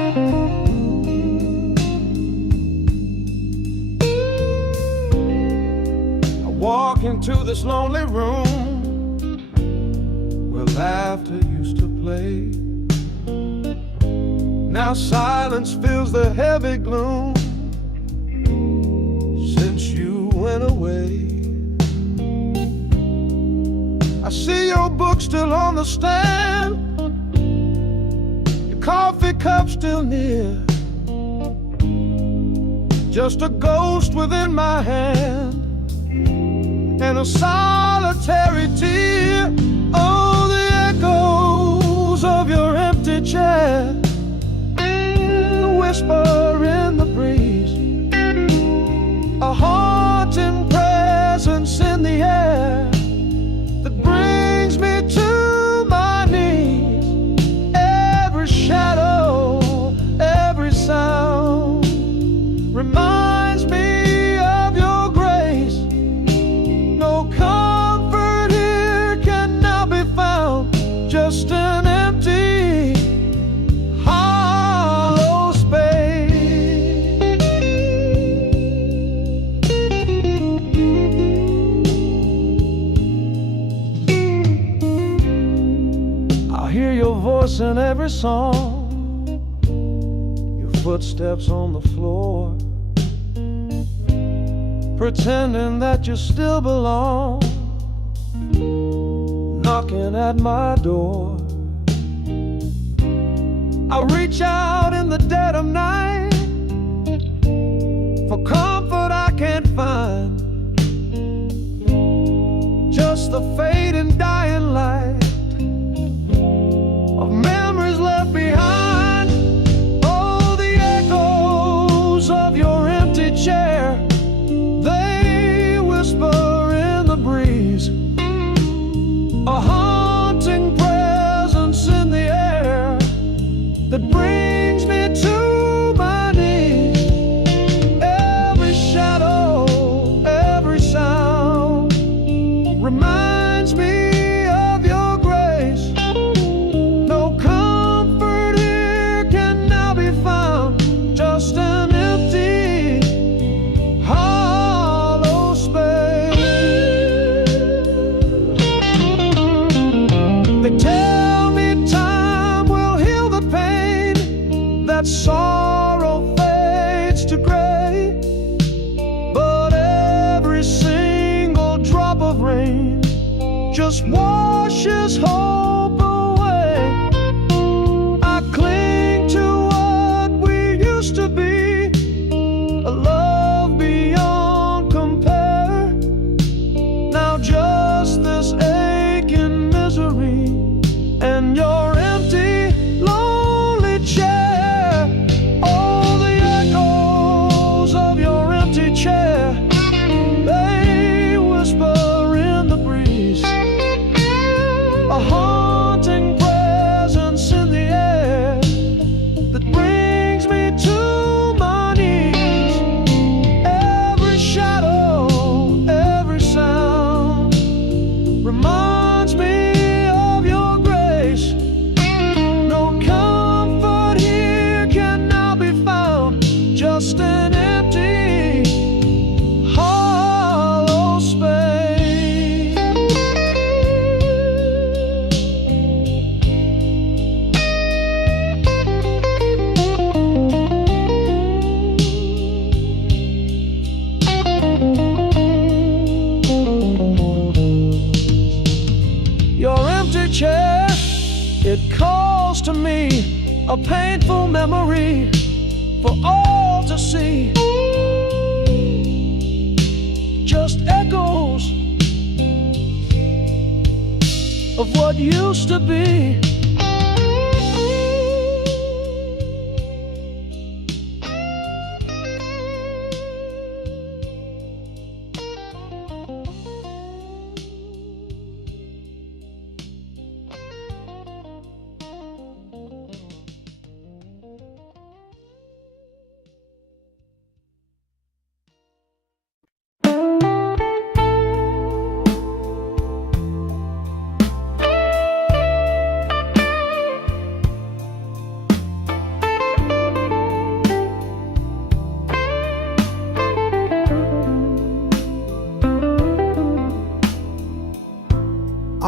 this lonely room where laughter used to play. Now silence fills the heavy gloom since you went away. I see your book still on the stand, your coffee cup still near, just a ghost within my hand and a solitary tear. Oh, the echoes of your empty chair, the whisper in the breeze, a haunting presence in the air that brings me to my knees. Every shadow, every sound reminds me of your grace. No comfort here can now be found, just an empty, hollow space. I hear your voice in every song, your footsteps on the floor, pretending that you still belong, knocking at my door. I reach out in the dead of night for comfort I can't find, just the fading dying light of memories left behind. Oh, the echoes of your empty chair, they whisper in the breeze, a haunting presence in the air that brings me to my knees. Every shadow, every sound reminds me of your grace. No comfort here can now be found, just an empty, hollow space. They tell me time will heal the pain, that sorrow fades to gray, but every single drop of rain just washes hope away. I cling to what we used to be, a love beyond compare. Now just this aching misery and your empty, lonely chair. Oh, the echoes of your empty chair, they whisper in the breeze, a haunting presence in the air that brings me to my knees. Every shadow, every sound reminds me of your grace. No comfort here can now be found, just an empty, hollow space. Your empty chair, it calls to me, a painful memory for all to see. Just echoes of what used to be.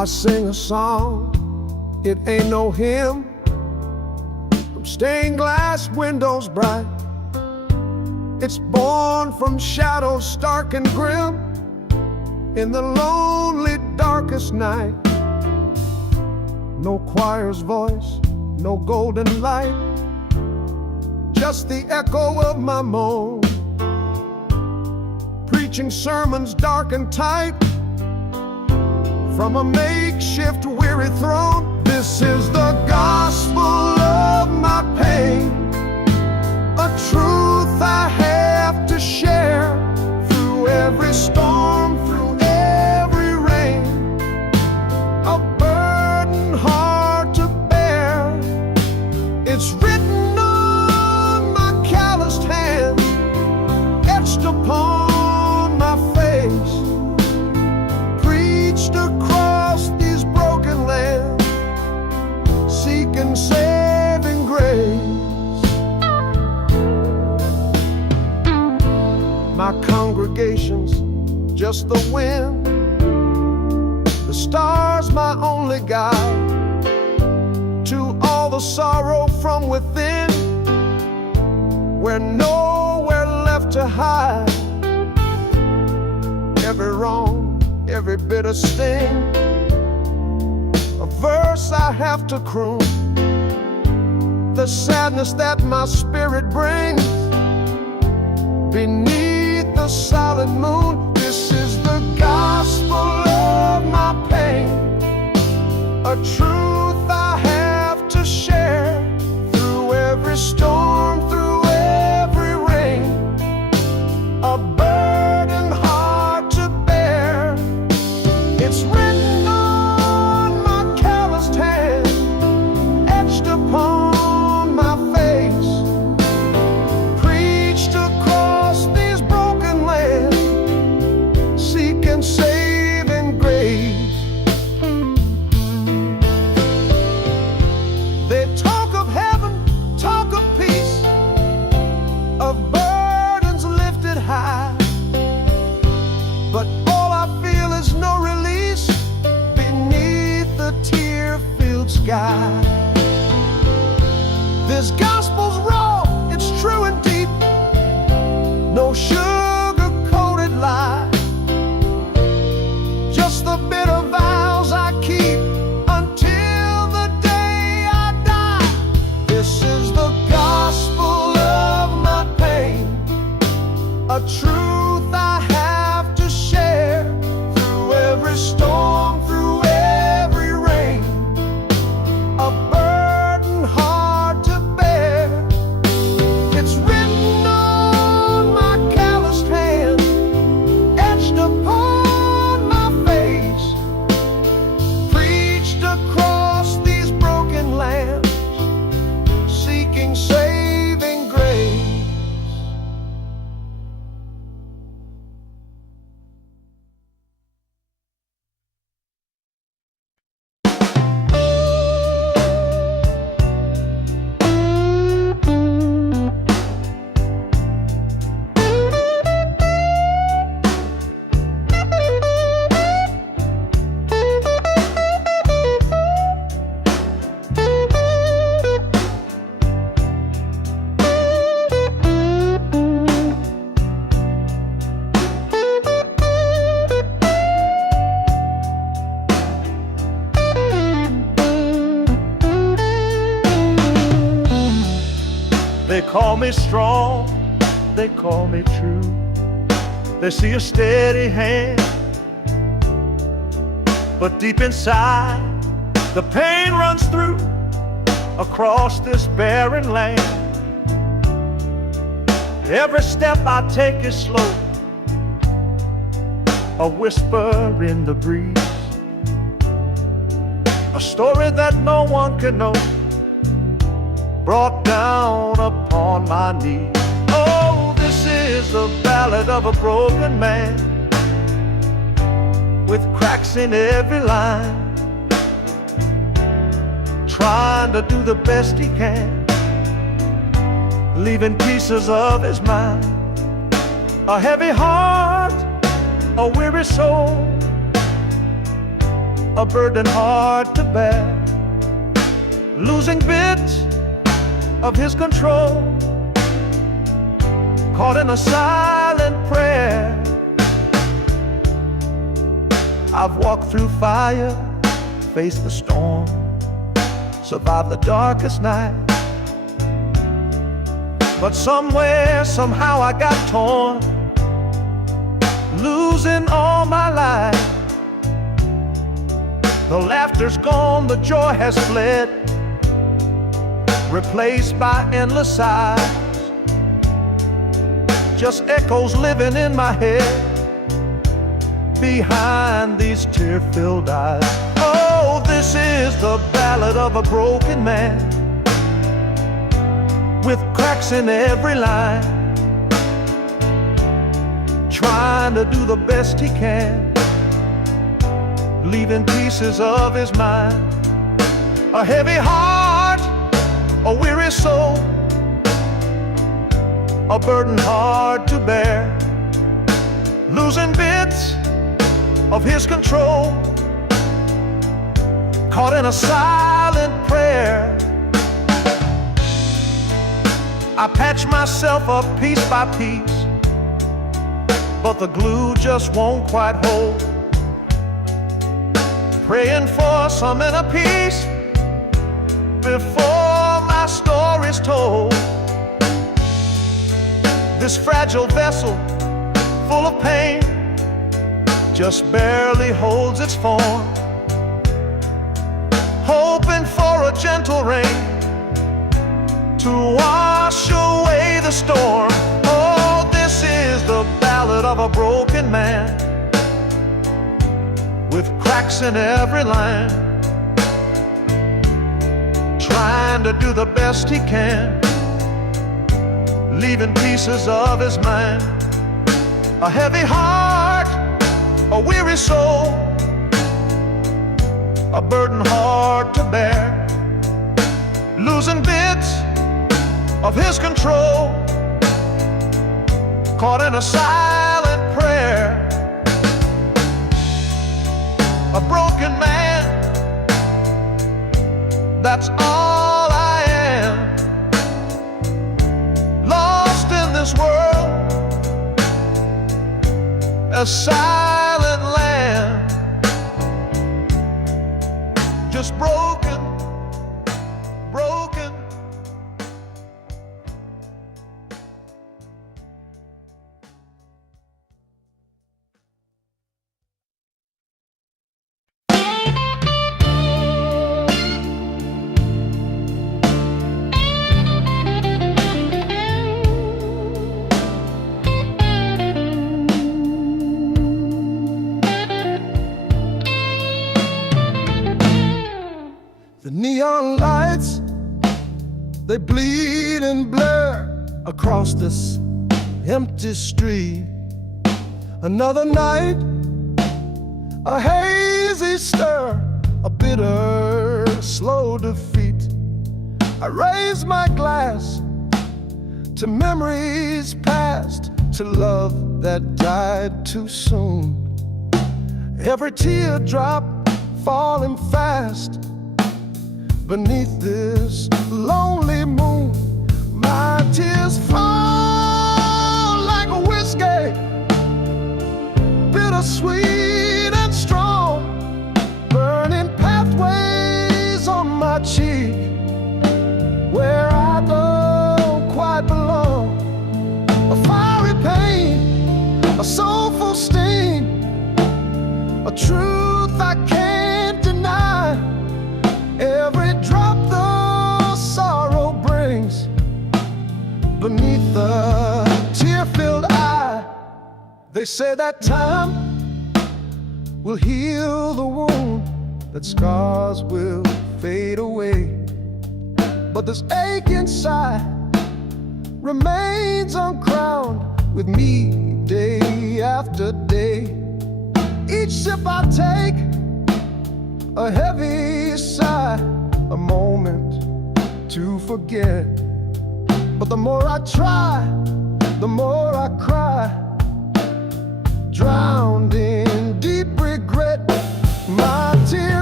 I sing a song, it ain't no hymn, from stained glass windows bright. It's born from shadows stark and grim, in the lonely darkest night. No choir's voice, no golden light, just the echo of my moan, preaching sermons dark and tight from a makeshift weary throne. This is the gospel of my pain, a truth I have to share through every storm, through every rain, a burden hard to bear. It's written on my calloused hands, etched upon my face, preached across these broken lands, seeking saving grace. My congregation's just the wind, the stars my only guide, to all the sorrow from within, we're nowhere left to hide. Every wrong, every bitter sting, a verse I have to croon, the sadness that my spirit brings beneath the solid moon. This is the gospel of my pain, a truth I have to share through every storm, through every rain, a burden hard to bear. It's written on my calloused hand, etched upon my face, preached across these broken lands, seeking saving grace. They talk of heaven, talk of peace, of burdens lifted high, but all I feel is no release beneath the tear-filled sky. This gospel's raw, it's true and deep, no sugar-coated lie, just the bitter vows I keep until the day I die. This is the gospel of my pain, a truth I have to share through every storm, through every rain, a burden hard to bear. It's written on my calloused hand, etched upon my face, preached across these broken lands, seeking saving grace. They call me strong, they call me true. They see a steady hand, but deep inside the pain runs through across this barren land. Every step I take is slow, a whisper in the breeze, a story that no one can know, brought down upon my knees. Oh, this is the ballad of a broken man, with cracks in every line, trying to do the best he can, leaving pieces of his mind, a heavy heart, a weary soul, a burden hard to bear, losing bits of his control, caught in a silent prayer. I've walked through fire, faced the storm, survived the darkest night. But somewhere, somehow I got torn, losing all my life. The laughter's gone, the joy has fled, replaced by endless sighs. Just echoes living in my head, behind these tear-filled eyes. Oh, this is the ballad of a broken man, with cracks in every line, trying to do the best he can, leaving pieces of his mind. A heavy heart, a weary soul, a burden hard to bear, losing bits of his control, caught in a silent prayer. I patch myself up piece by piece, but the glue just won't quite hold. Praying for some inner peace before my story's told. This fragile vessel, full of pain, just barely holds its form, hoping for a gentle rain to wash away the storm. Oh, this is the ballad of a broken man, with cracks in every line, trying to do the best he can, leaving pieces of his mind. A heavy heart, a weary soul, a burden hard to bear, losing bits of his control, caught in a silent prayer. A broken man, that's all I am, lost in this world, a silent land, just broken, broken. The neon lights, they bleed and blur across this empty street. Another night, a hazy stir, a bitter, slow defeat. I raise my glass to memories past, to love that died too soon. Every teardrop falling fast beneath this lonely moon. My tears fall like a whiskey, bittersweet and strong, burning pathways on my cheek where I don't quite belong. A fiery pain, a soulful sting, a truth I can't deny. Every drop the sorrow brings beneath the tear-filled eye. They say that time will heal the wound, that scars will fade away, but this ache inside remains uncrowned with me day after day. Each sip I take, a heavy sigh, a moment to forget. But the more I try, the more I cry, drowned in deep regret. My tears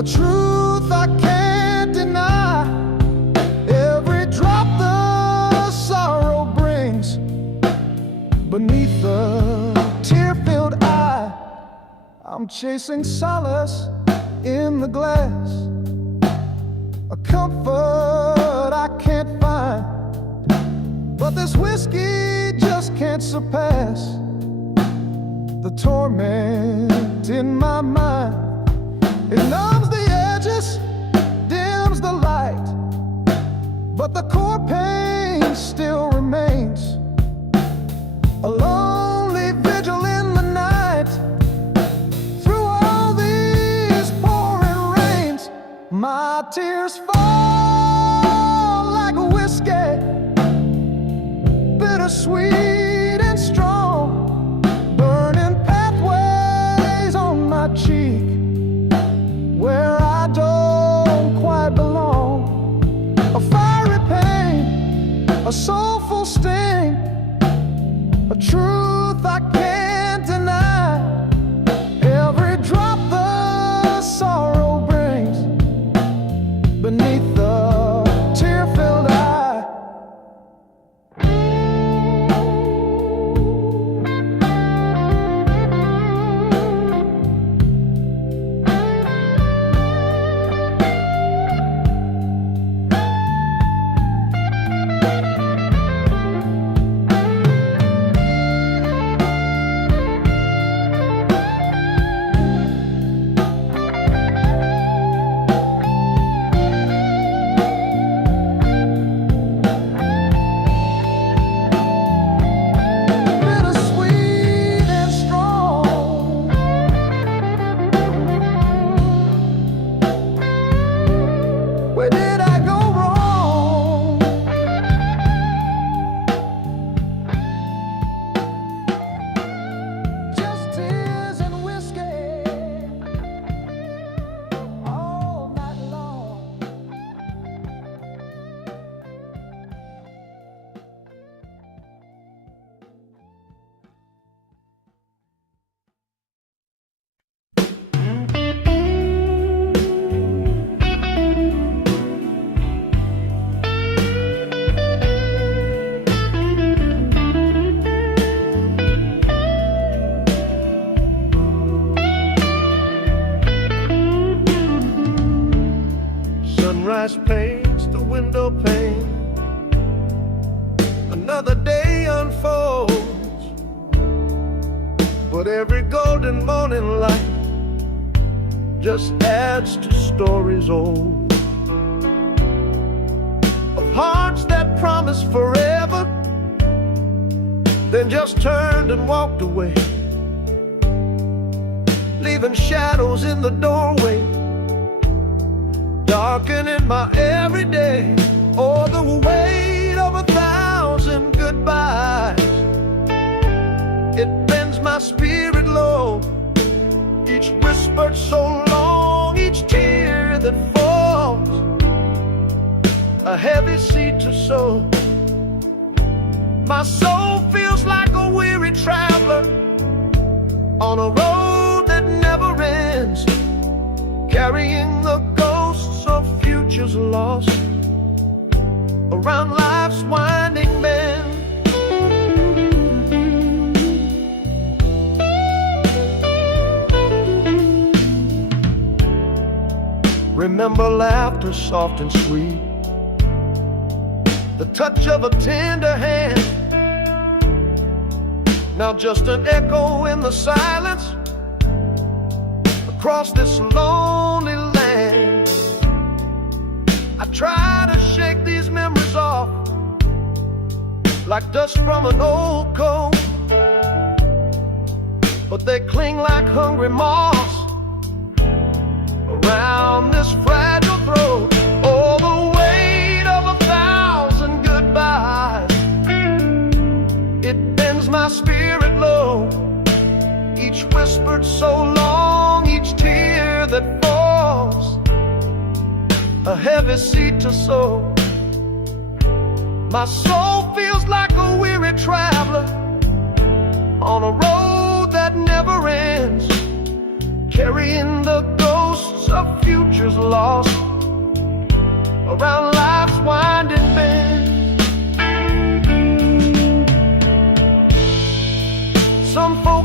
a truth I can't deny. Every drop the sorrow brings beneath the tear-filled eye. I'm chasing solace in the glass, a comfort I can't find, but this whiskey just can't surpass the torment in my mind. It numbs the edges, dims the light, but the core pain still remains. A lonely vigil in the night, through all these pouring rains. My tears fall like a whiskey, bittersweet and strong, burning pathways on my cheek where I don't quite belong. A fiery pain, a soulful sting, a truth I can't deny. Every drop the sorrow brings beneath the tear-filled eye. Where did I go wrong? Just tears and whiskey all night long. Sunrise paints the window pane, another day unfolds, but every golden morning light just adds to stories old, of hearts that promised forever, then just turned and walked away, leaving shadows in the doorway, darkening my everyday. Oh, the weight of 1,000 goodbyes, it bends my spirit low. Each whispered so long, each tear that falls, a heavy seed to sow. My soul feels like a weary traveler on a road that never ends, carrying the ghosts of futures lost around life's winding bend. Remember laughter soft and sweet, the touch of a tender hand, now just an echo in the silence across this lonely land. I try to shake these memories off like dust from an old coat, but they cling like hungry moths around this fragile throat. Oh, the weight of 1,000 goodbyes, it bends my spirit low. Each whispered so long, each tear that falls, a heavy seed to sow. My soul feels like a weary traveler on a road that never ends, carrying the ghosts of future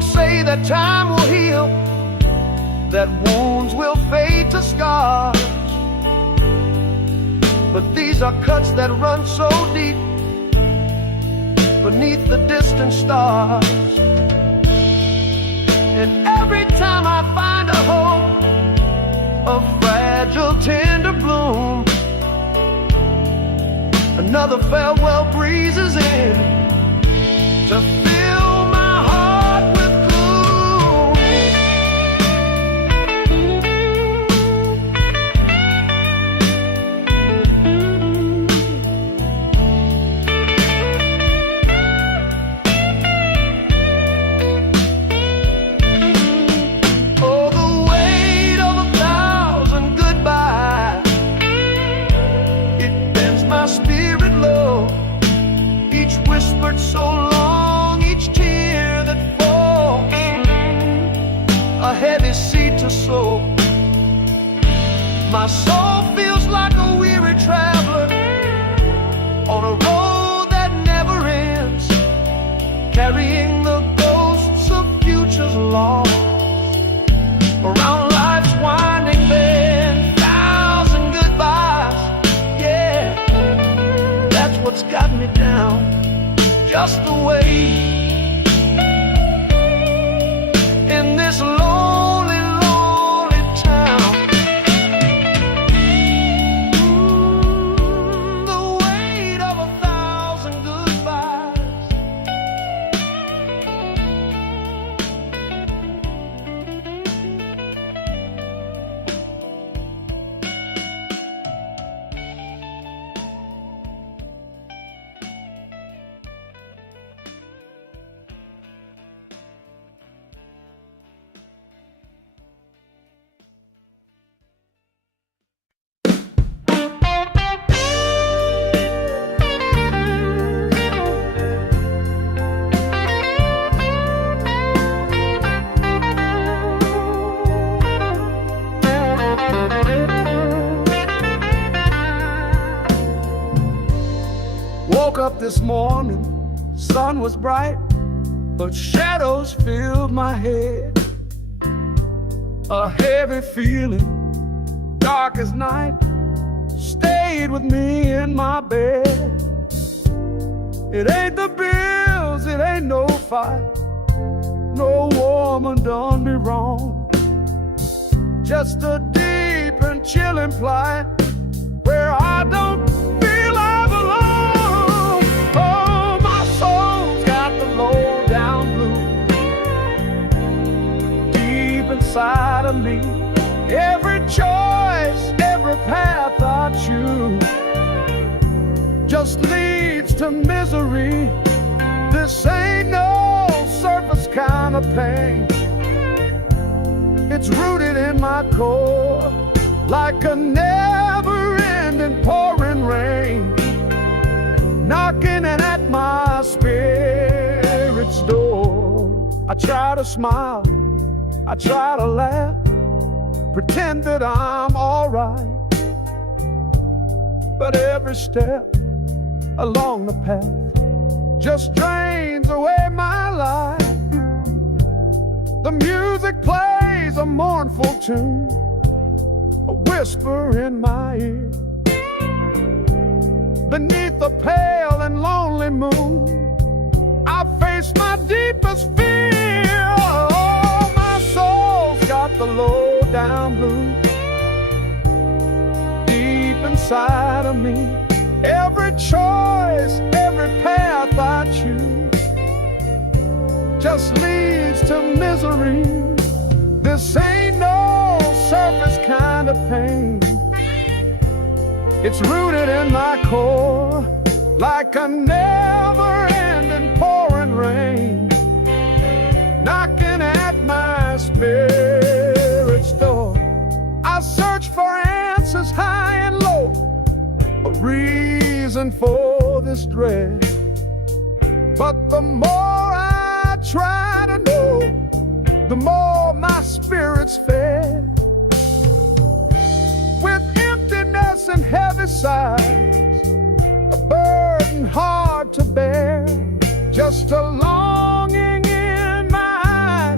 say that time will heal, that wounds will fade to scars. But these are cuts that run so deep beneath the distant stars. And every time I find a hope, a fragile, tender bloom, another farewell breezes in to fill my heart with gloom. Oh, the weight of 1,000 goodbyes, it bends my spirit low. Each whispered so long, each tear that falls, a heavy seed to sow. My soul feels like a weary traveler on a road that never ends, carrying the ghosts of futures lost around life's winding bend. 1,000 goodbyes, yeah, that's what's got me down. Just the way in this lonely, lonely town. The weight of 1,000 goodbyes. Woke up this morning, sun was bright, but shadows filled my head. A heavy feeling, dark as night, stayed with me in my bed. It ain't the bills, it ain't no fight, no woman done me wrong. Just a deep and chilling plight where I don't feel I belong. Oh, my soul's got the low down blues deep inside of me. Every choice, every path I choose just leads to misery. This ain't no surface kind of pain. It's rooted in my core like a never-ending pouring rain, knocking at my spirit's door. I try to smile, I try to laugh, pretend that I'm all right, but every step along the path just drains away my life. The music plays a mournful tune, a whisper in my ear. Beneath the pale and lonely moon, I face my deepest fear. Oh, my soul's got the low down blues deep inside of me. Every choice, every path I choose just leads to misery. This ain't no surface kind of pain. It's rooted in my core like a never-ending pouring rain, knocking at my spirit's door. I search for answers high and low, a reason for this dread. But the more I try to know, the more my spirit's fed. With emptiness and heavy sighs, a hard to bear, just a longing in my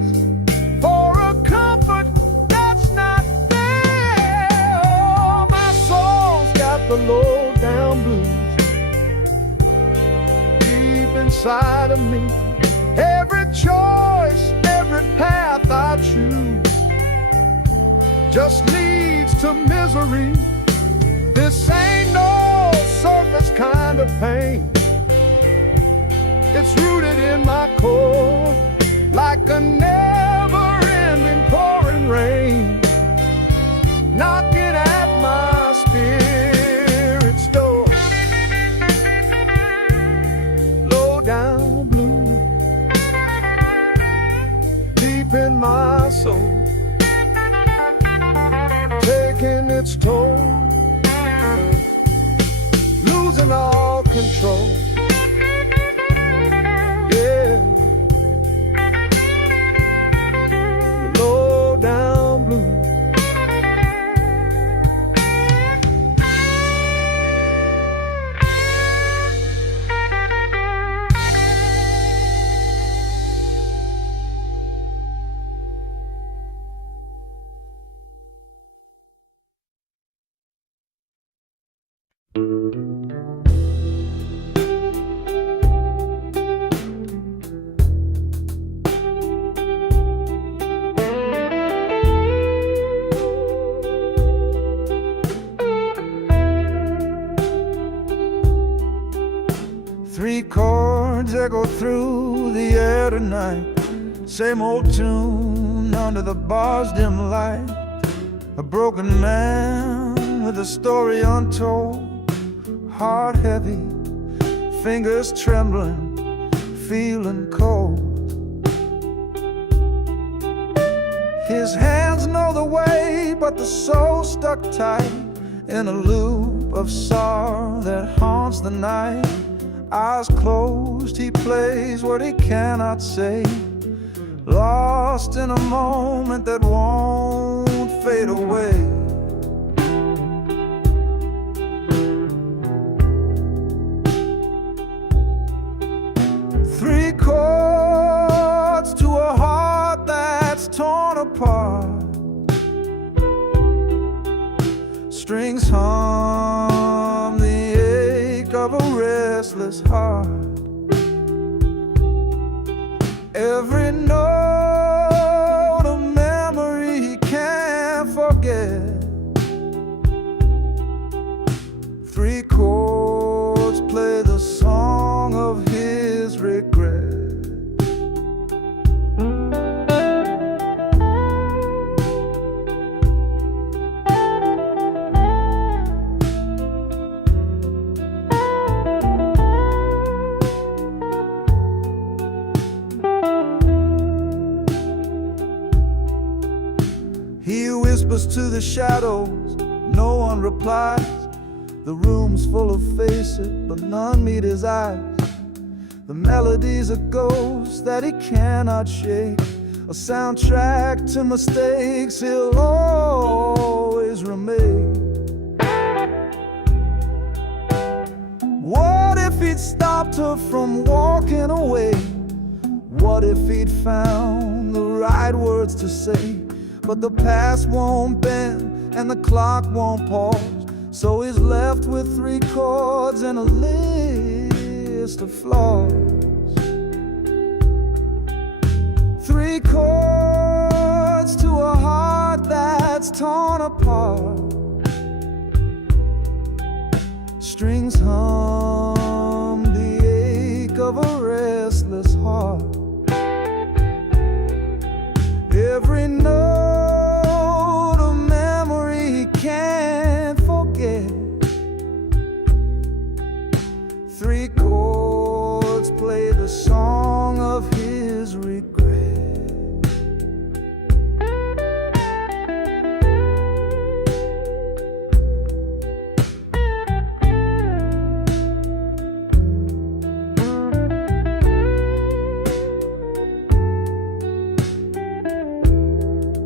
me. Every choice, every path I choose just leads to misery. This ain't no surface kind of pain. It's rooted in my core, like a never-ending pouring rain, knocking at my spirit's door. Low down blue, deep in my soul, taking its toll, losing all control. Yeah, low down blue. Three chords echo through the air tonight. Same old tune under the bar's dim light. A broken man with a story untold. Heart heavy, fingers trembling, feeling cold. His hands know the way, but the soul stuck tight in a loop of sorrow that haunts the night. Eyes closed, he plays what he cannot say, lost in a moment that won't fade away. Three chords to a heart that's torn apart. Strings hum the ache of a restless heart. Every note a memory he can't forget. Three chords play the song of his regret. He whispers to the shadows, no one replies. The room's full of faces, but none meet his eyes. The melody's a ghost that he cannot shake, a soundtrack to mistakes he'll always remake. What if he'd stopped her from walking away? What if he'd found the right words to say? But the past won't bend and the clock won't pause, so he's left with three chords and a list of flaws. Three chords to a heart that's torn apart. Strings hum the ache of a restless heart. Every note a memory he can't forget. Three chords play the song of his regret.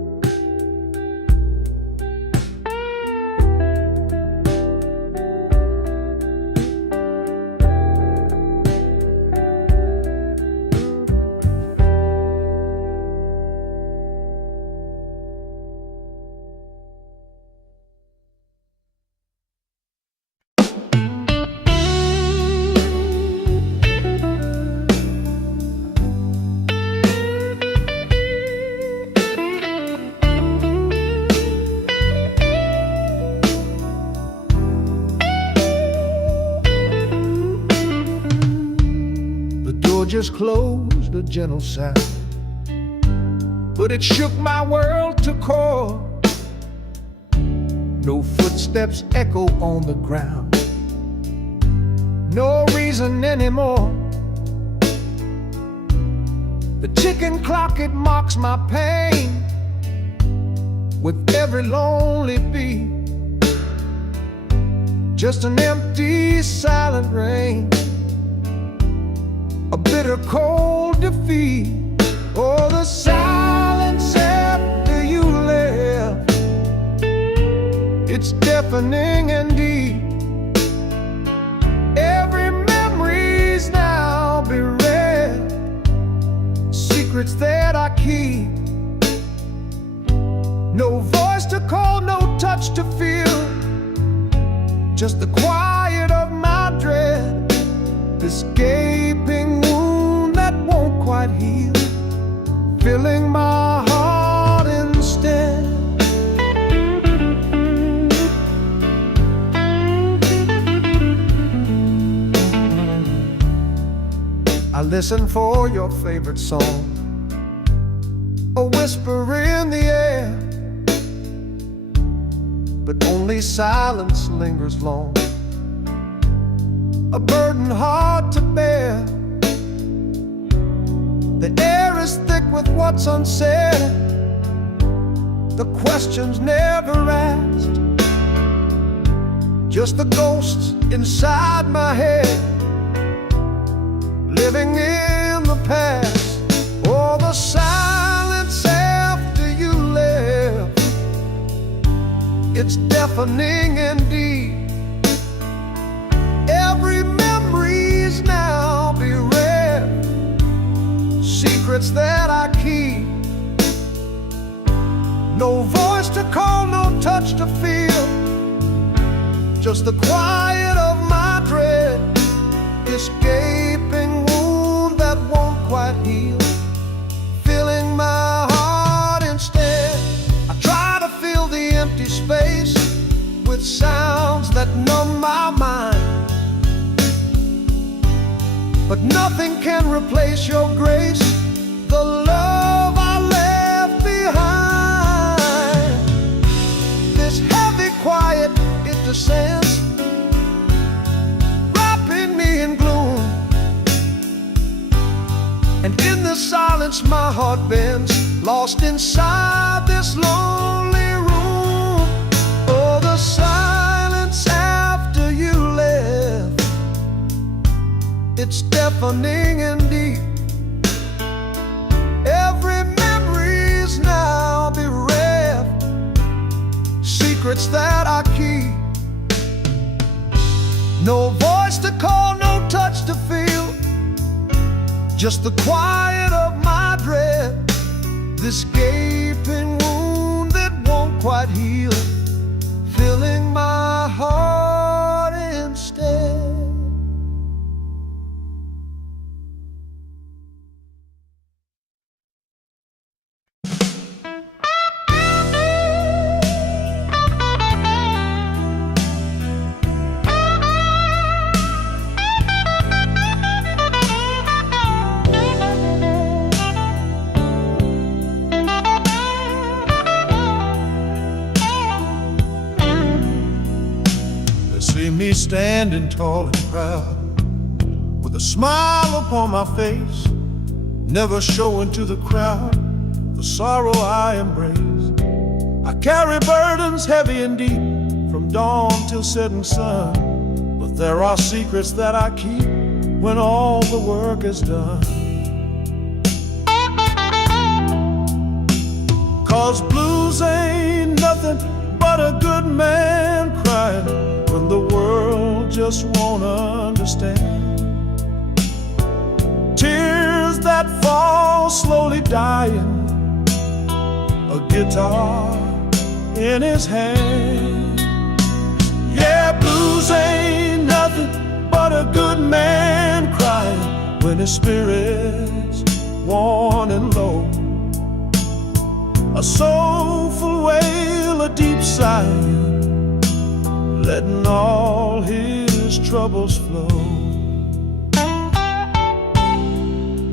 fingers closed, a gentle sound, but it shook my world to core. No footsteps echo on the ground, no reason anymore. The ticking clock, it mocks my pain with every lonely beat. Just an empty, silent rain, a bitter, cold defeat. Oh, the silence after you left, it's deafening and deep. Every memory's now bereft, secrets that I keep. No voice to call, no touch to feel, just the quiet of my dread, this gaping wound that won't quite heal, filling my heart instead. I listen for your favorite song, a whisper in the air, but only silence lingers long, a burden hard to bear. The air is thick with what's unsaid, the questions never asked, just the ghosts inside my head, living in the past. Oh, the silence after you left, it's deafening and deep. Every memory's now bereft, secrets that I keep. No voice to call, no touch to feel, just the quiet of my dread, this gaping wound that won't quite heal, filling my heart instead. I try to fill the empty space with sounds that numb my mind, but nothing can replace your grace, the love I left behind. This heavy quiet, it descends, wrapping me in gloom, and in the silence my heart bends, lost inside this lonely room. Oh, the silence after you left, it's deafening and deep. Every memory's now bereft, secrets that I keep. No voice to call, no touch to feel, just the quiet of my dread, this gaping wound that won't quite heal, filling my heart instead. See me standing tall and proud, with a smile upon my face, never showing to the crowd the sorrow I embrace. I carry burdens heavy and deep, from dawn till setting sun, but there are secrets that I keep when all the work is done. 'Cause blues ain't nothing but a good man crying when the world just won't understand. Tears that fall slowly dying, a guitar in his hand. Yeah, blues ain't nothing but a good man crying when his spirit's worn and low. A soulful wail, a deep sigh, letting all his troubles flow.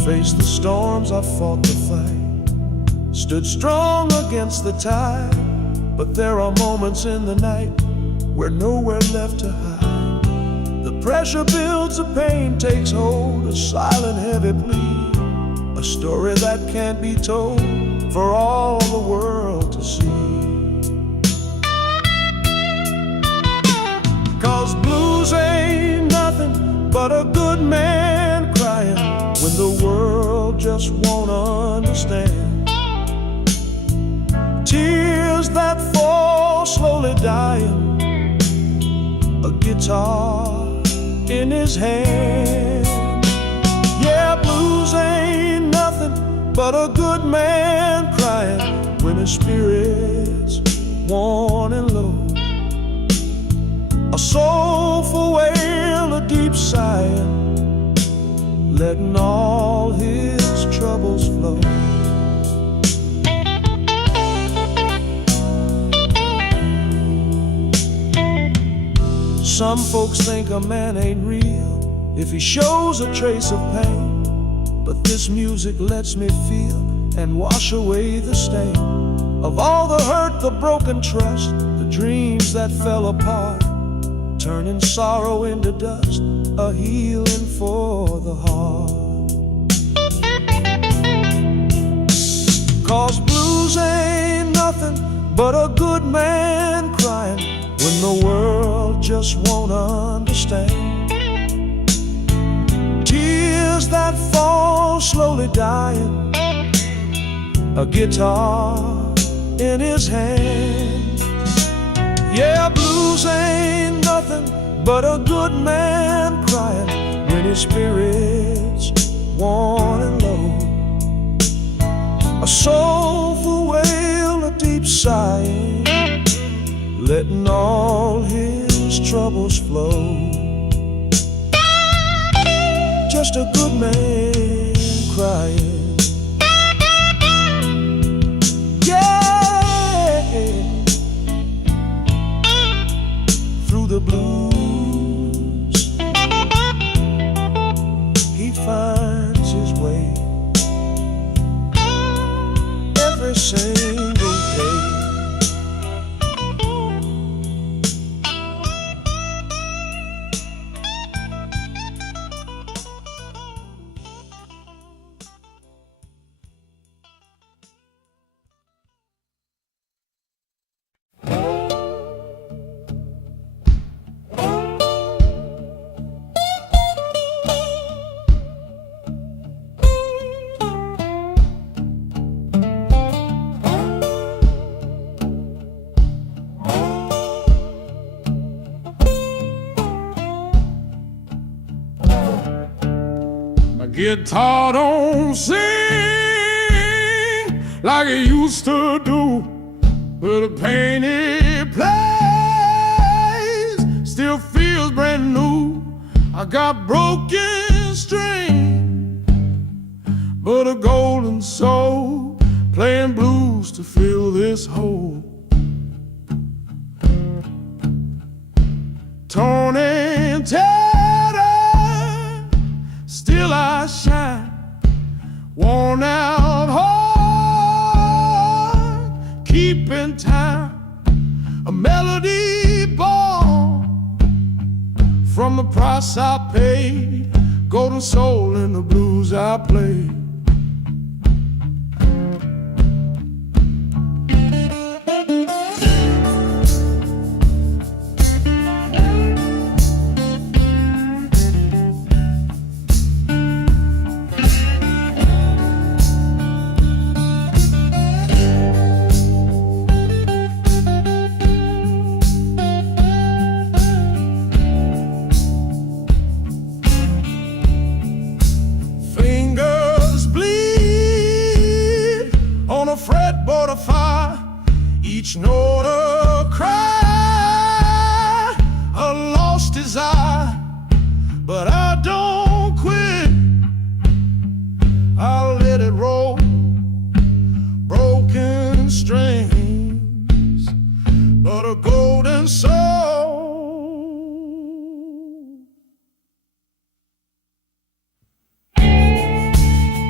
Faced the storms, I fought the fight, stood strong against the tide. But there are moments in the night where nowhere left to hide. The pressure builds, the pain takes hold, a silent heavy plea, a story that can't be told for all the world to see. 'Cause blues ain't nothing but a good man crying when the world just won't understand. Tears that fall slowly dying, a guitar in his hand. Yeah, blues ain't nothing but a good man crying when his spirit's worn and low. A soulful wail, a deep sighing, letting all his troubles flow. Some folks think a man ain't real if he shows a trace of pain, but this music lets me feel and wash away the stain of all the hurt, the broken trust, the dreams that fell apart, turning sorrow into dust, a healing for the heart. 'Cause blues ain't nothing but a good man crying when the world just won't understand. Tears that fall slowly dying, a guitar in his hand. Yeah, blues ain't nothing but a good man crying when his spirit's worn and low. A soulful wail, a deep sighing, letting all his troubles flow. Just a good man crying. Yeah, through the blues he finds his way every single day. Guitar don't sing like it used to do, but the pain it plays still feels brand new. I got broken string, but a golden soul playing blues to fill this hole. Torn and tattered, still I shine, worn out heart, keeping time, a melody born from the price I paid, golden soul in the blues I played. Fretboard of fire, each note a cry, a lost desire, but I don't quit. I'll let it roll, broken strings, but a golden soul.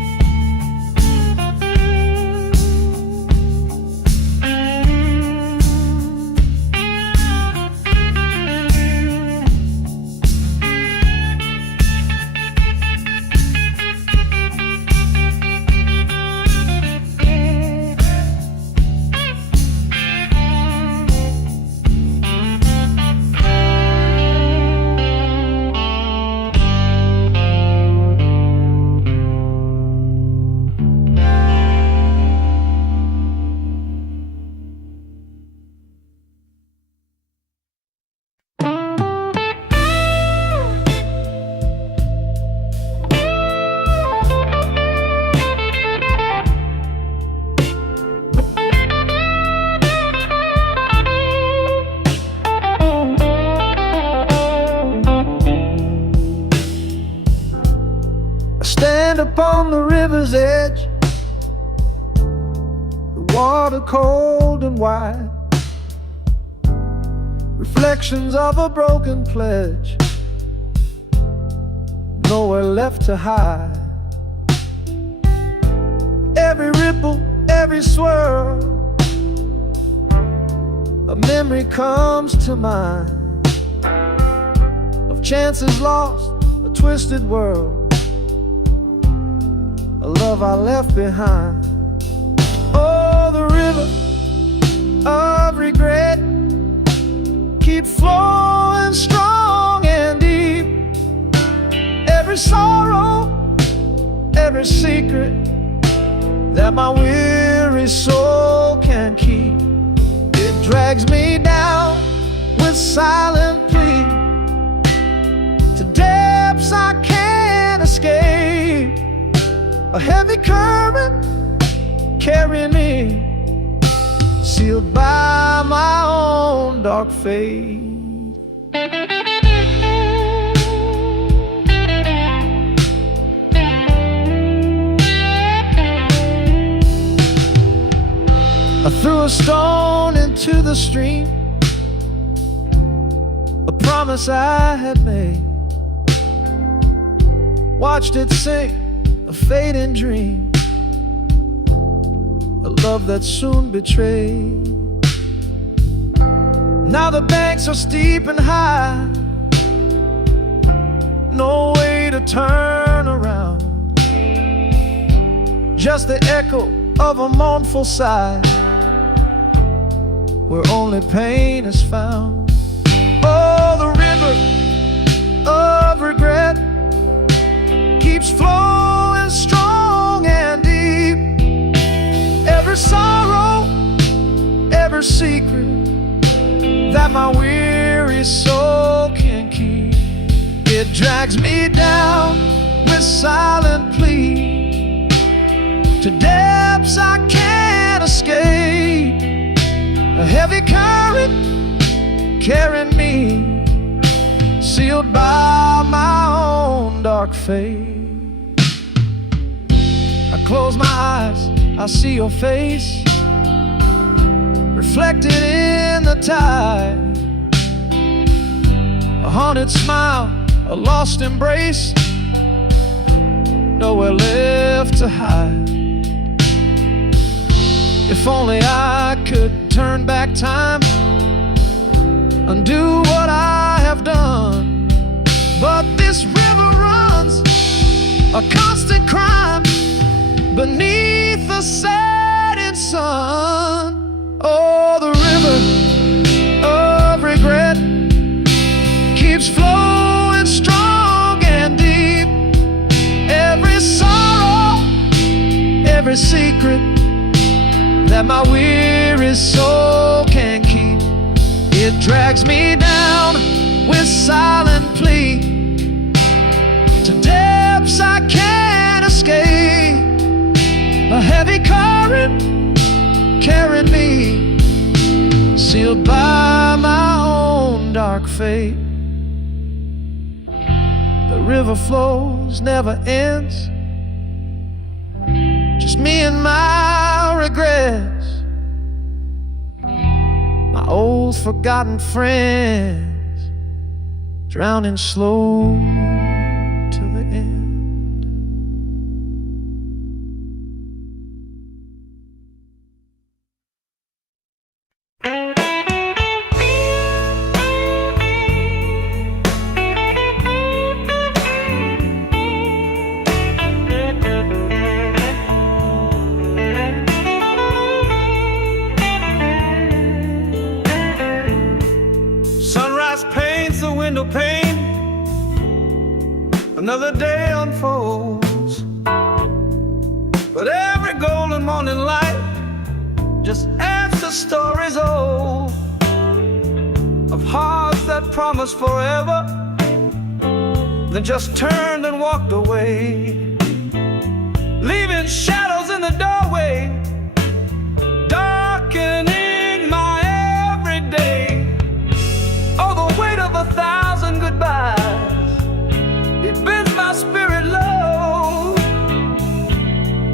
river's edge, the water cold and wide, reflections of a broken pledge, nowhere left to hide. Every ripple, every swirl, a memory comes to mind of chances lost, a twisted world, a love I left behind. Oh, the river of regret keeps flowing strong and deep. Every sorrow, every secret that my weary soul can keep, it drags me down with silent plea to depths I can't escape. A heavy current carrying me, sealed by my own dark fate. I threw a stone into the stream, a promise I had made, watched it sink, a fading dream, a love that soon betrayed. Now the banks are steep and high, no way to turn around, just the echo of a mournful sigh, where only pain is found. Oh, the river of regret keeps flowing strong and deep. Every sorrow, every secret that my weary soul can keep, it drags me down with silent plea to depths I can't escape. A heavy current carrying me, sealed by my own dark fate. I close my eyes, I see your face reflected in the tide, a haunted smile, a lost embrace, nowhere left to hide. If only I could turn back time, undo what I have done, but this river runs a constant crime beneath the setting sun. Oh, the river of regret keeps flowing strong and deep. Every sorrow, every secret that my weary soul can keep, it drags me down with silent plea to depths I can't escape. A heavy current carrying me, sealed by my own dark fate. The river flows, never ends, just me and my regrets, my old forgotten friends, drowning slow till the end. Window pane, another day unfolds, but every golden morning light just adds to stories old of hearts that promised forever, then just turned and walked away, leaving shadows in the doorway, darkening my everyday. Oh, the weight of 1,000 goodbyes, it bends my spirit low.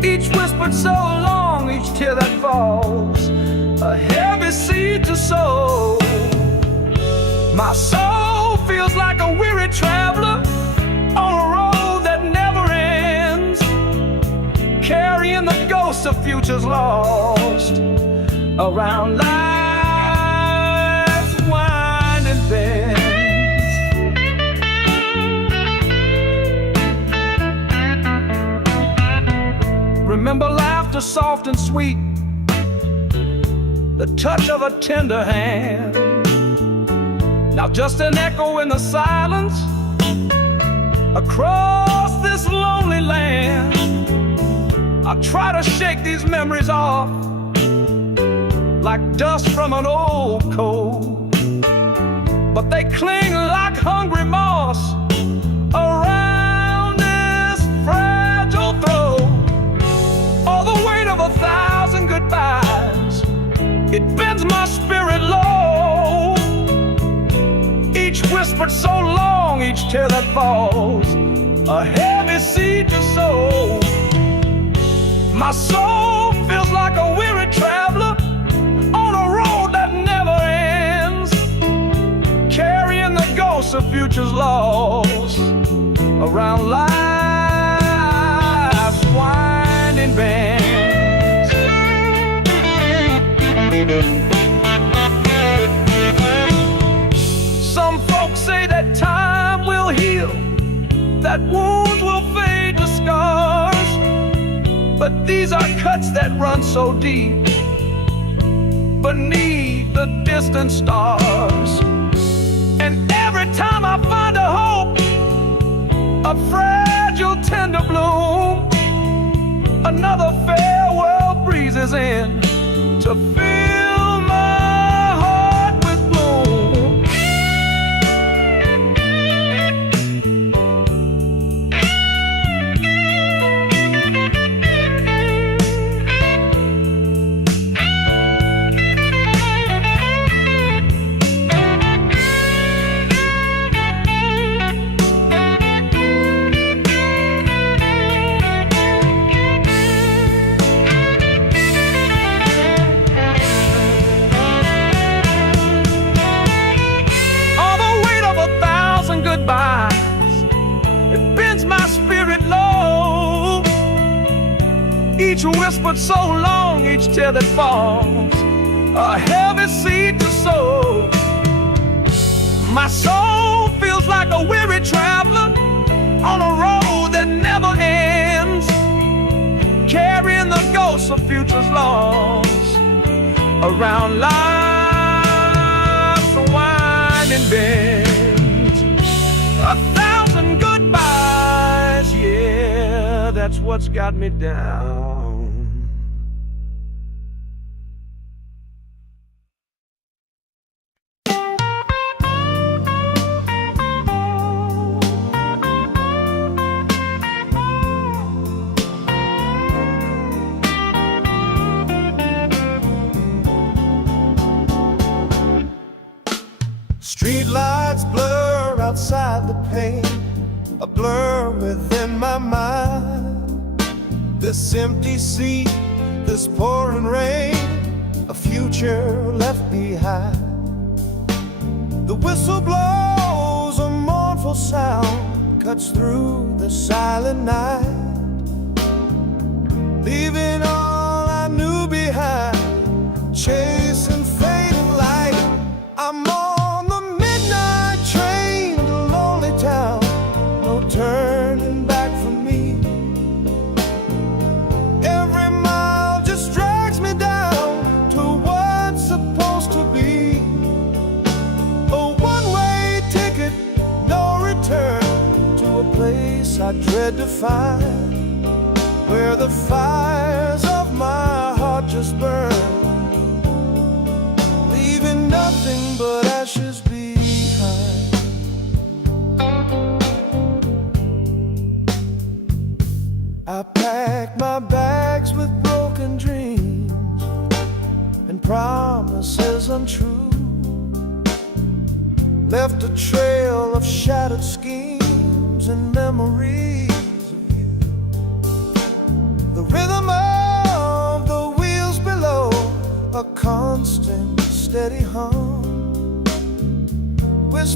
Each whispered so long, each tear that falls, a heavy seed to sow. My soul feels like a weary traveler on a road that never ends, carrying the ghosts of futures lost around life's winding bends. Remember laughter soft and sweet, the touch of a tender hand. Now just an echo in the silence across this lonely land. I try to shake these memories off like dust from an old coat, but they cling like hungry moss around this fragile throat. All the weight of 1,000 goodbyes, it bends my spirit low. Each whispered so long, each tear that falls, a heavy seed to sow. My soul feels like a weary traveler on a road that never ends, carrying the ghosts of futures lost around life's winding bends. Some folks say that time will heal, that wounds will fade to scars, but these are cuts that run so deep beneath the distant stars. And every time I find a hope, a fragile tender bloom, another farewell breezes in to fill my heart with gloom. It bends my spirit low. Each whispered so long, each tear that falls, a heavy seed to sow. My soul feels like a weary traveler on a road that never ends, carrying the ghosts of futures lost around life's winding bend. 1,000 goodbyes, yeah, that's what's got me down. Street lights blur outside the pane, a blur within my mind. This empty seat, this pouring rain, a future left behind. The whistle blows a mournful sound, cuts through the silent night, leaving all I knew behind, chasing fading light. I'm on the midnight train to lonely town, no turning back for me. Every mile just drags me down to what's supposed to be. A one-way ticket, no return, to a place I dread to find, where the fires of my heart just burn, leaving nothing but ashes behind. I packed my bags with broken dreams and promises untrue, left a trail of shattered schemes and memories of you. The rhythm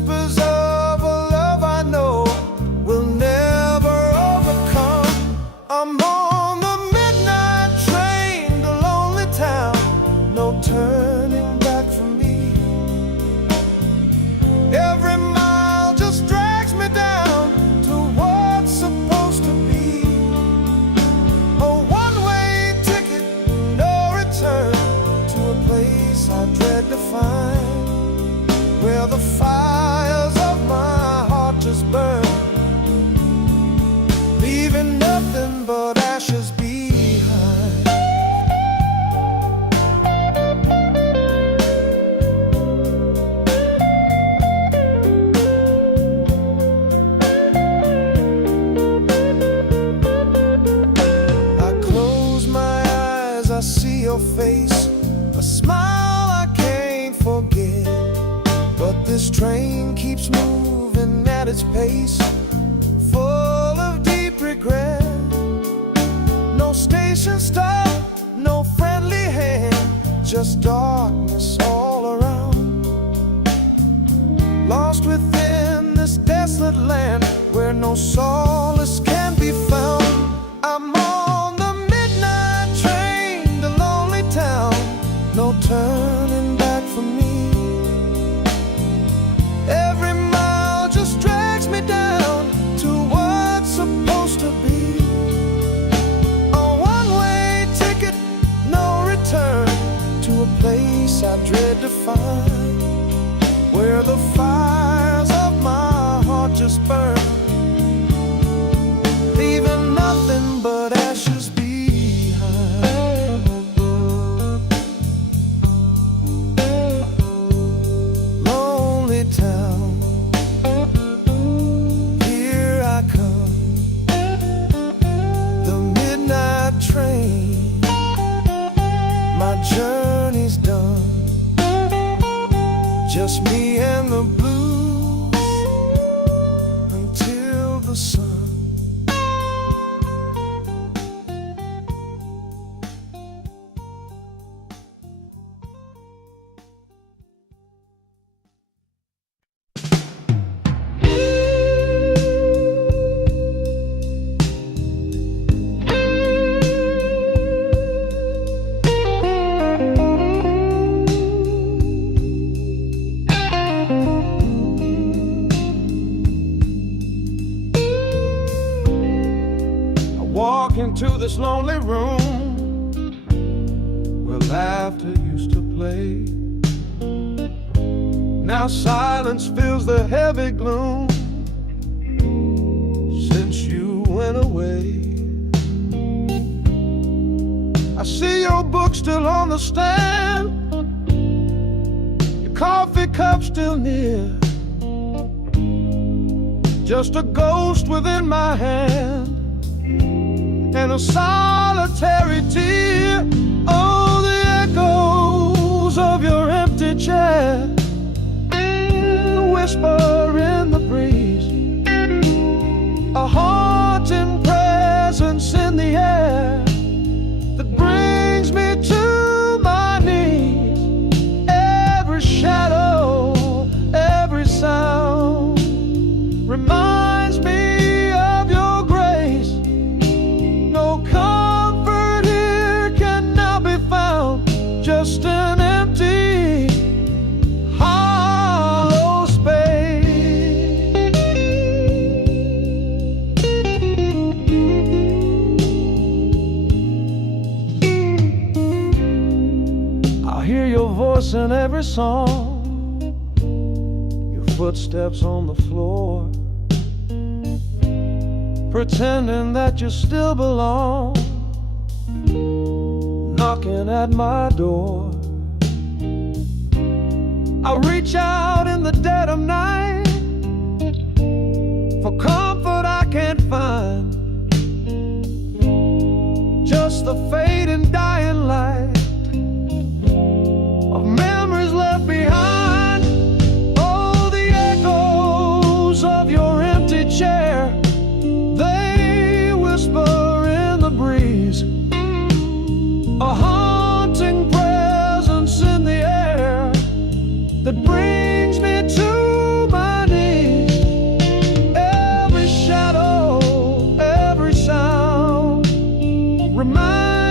whispers of a love I know will never overcome. I'm on the midnight train to lonely town, no turning back for me. Every mile just drags me down to what's supposed to be a one-way ticket, no return, to a place I dread to find, where the fires of my heart just burn, leaving nothing but ashes behind. I close my eyes, I see your face, a smile I can't forget. But this train keeps moving at its pace, full of deep regret. No station stop, no friendly hand, just darkness all around. Lost within this desolate land where no solace can be found. I'm on the midnight train to lonely town, no turning back for me. Every mile just drags me down to what's supposed to be a one-way ticket, no return, to a place I dread to find, where the fires of my heart just burn, leaving nothing but ashes behind. Lonely town, here I come, the midnight train, my journey's done, just me and the blues until the sun. Walk into this lonely room where laughter used to play. Now silence fills the heavy gloom since you went away. I see your book still on the stand, your coffee cup still near, just a ghost within my hand and a solitary tear. Oh, the echoes of your empty chair, the whisper in the breeze, a haunting presence in the air that brings me to my knees. Every shadow, every sound reminds me of your grace. No comfort here can now be found, just an empty, hollow space. I hear your voice in every song, your footsteps on the floor, pretending that you still belong, knocking at my door. I reach out in the dead of night for comfort I can't find, just the fading dying light of memories left behind. Oh, the echoes of your empty chair, they whisper in the breeze, a haunting presence in the air that brings me to my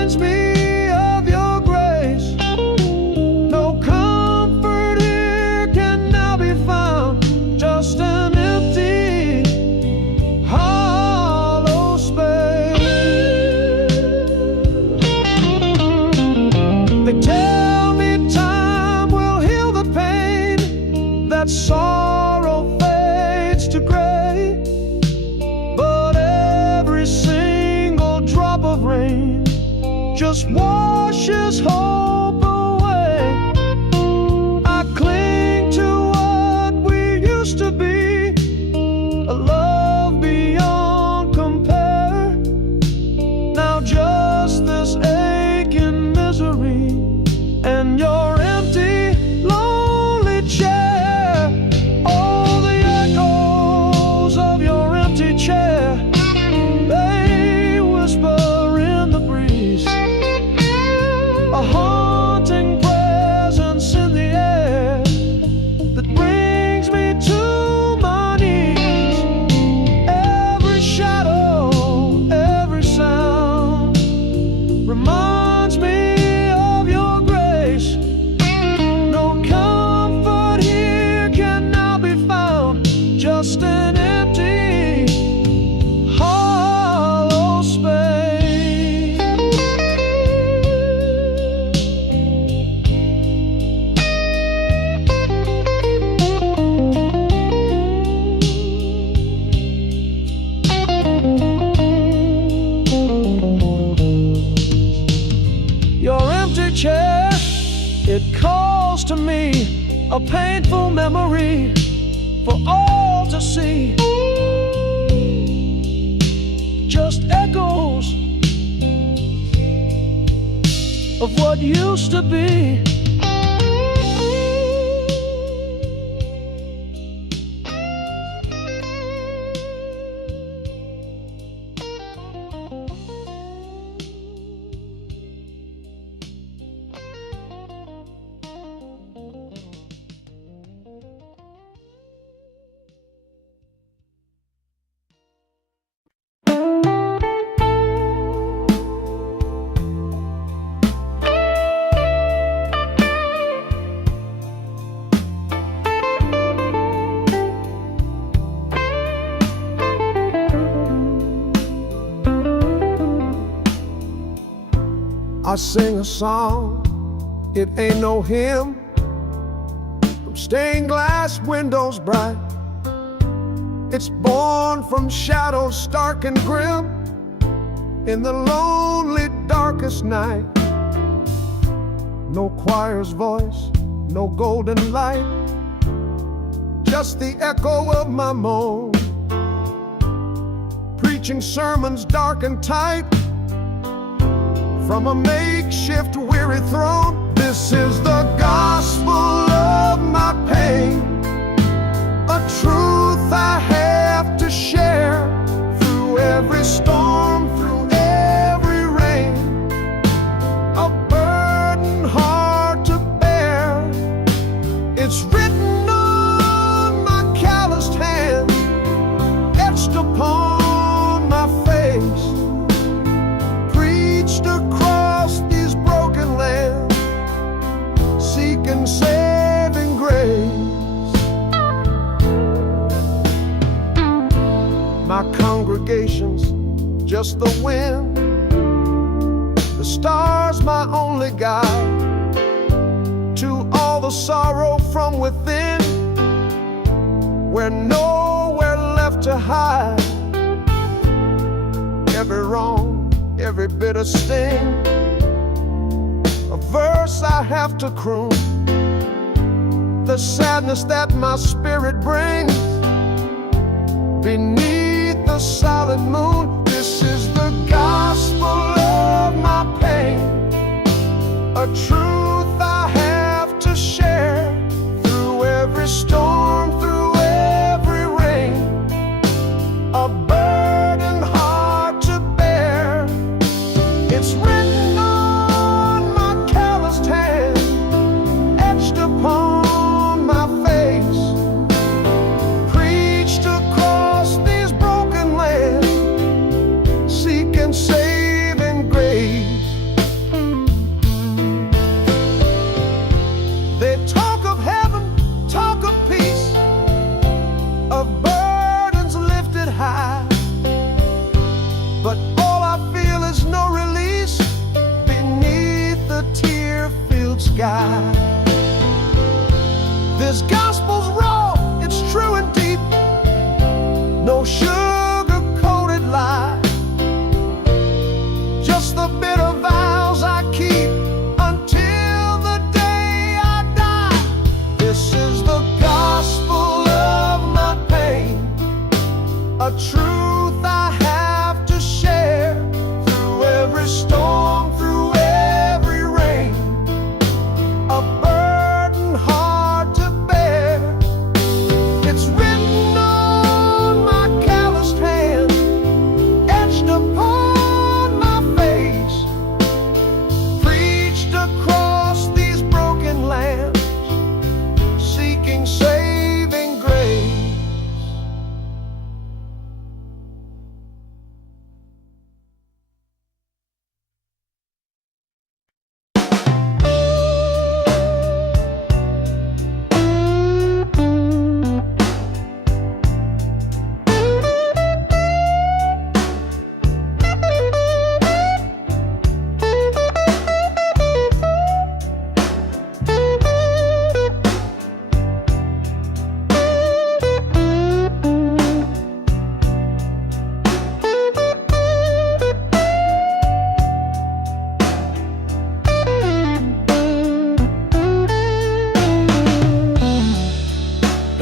reminds me of your grace. No comfort here can now be found, just an empty, hollow space. They tell me time will heal the pain, that sorrow fades to gray, but every single drop of rain just washes hope away. I cling to what we used to be, a love beyond compare. Now just this aching misery and your empty, lonely chair. Oh, the echoes of your empty chair, they whisper in the breeze, a haunting presence in the air that brings me to my knees. Every shadow, every sound reminds me of your grace. No comfort here can now be found, just an empty, hollow space. Your empty chair, it calls to me, a painful memory for all to see. Just echoes of what used to be. I sing a song, it ain't no hymn, from stained glass windows bright. It's born from shadows stark and grim, in the lonely darkest night. No choir's voice, no golden light, just the echo of my moan, preaching sermons dark and tight from a makeshift weary throne. This is the gospel of my pain, a truth I have to share through every storm, through every rain, a burden hard to bear. It's written on my calloused hand, etched upon my face, preached across these broken lands, seeking saving grace. My congregation's just the wind, the stars my only guide to all the sorrow from within, where nowhere left to hide. Every wrong, every bitter sting, a verse I have to croon, the sadness that my spirit brings beneath the solid moon. This is the gospel of my pain, a truth I have to share through every storm, through every rain, a burden hard to bear. It's written on my calloused hand, etched upon my face, preached across these broken lands, seeking saving grace.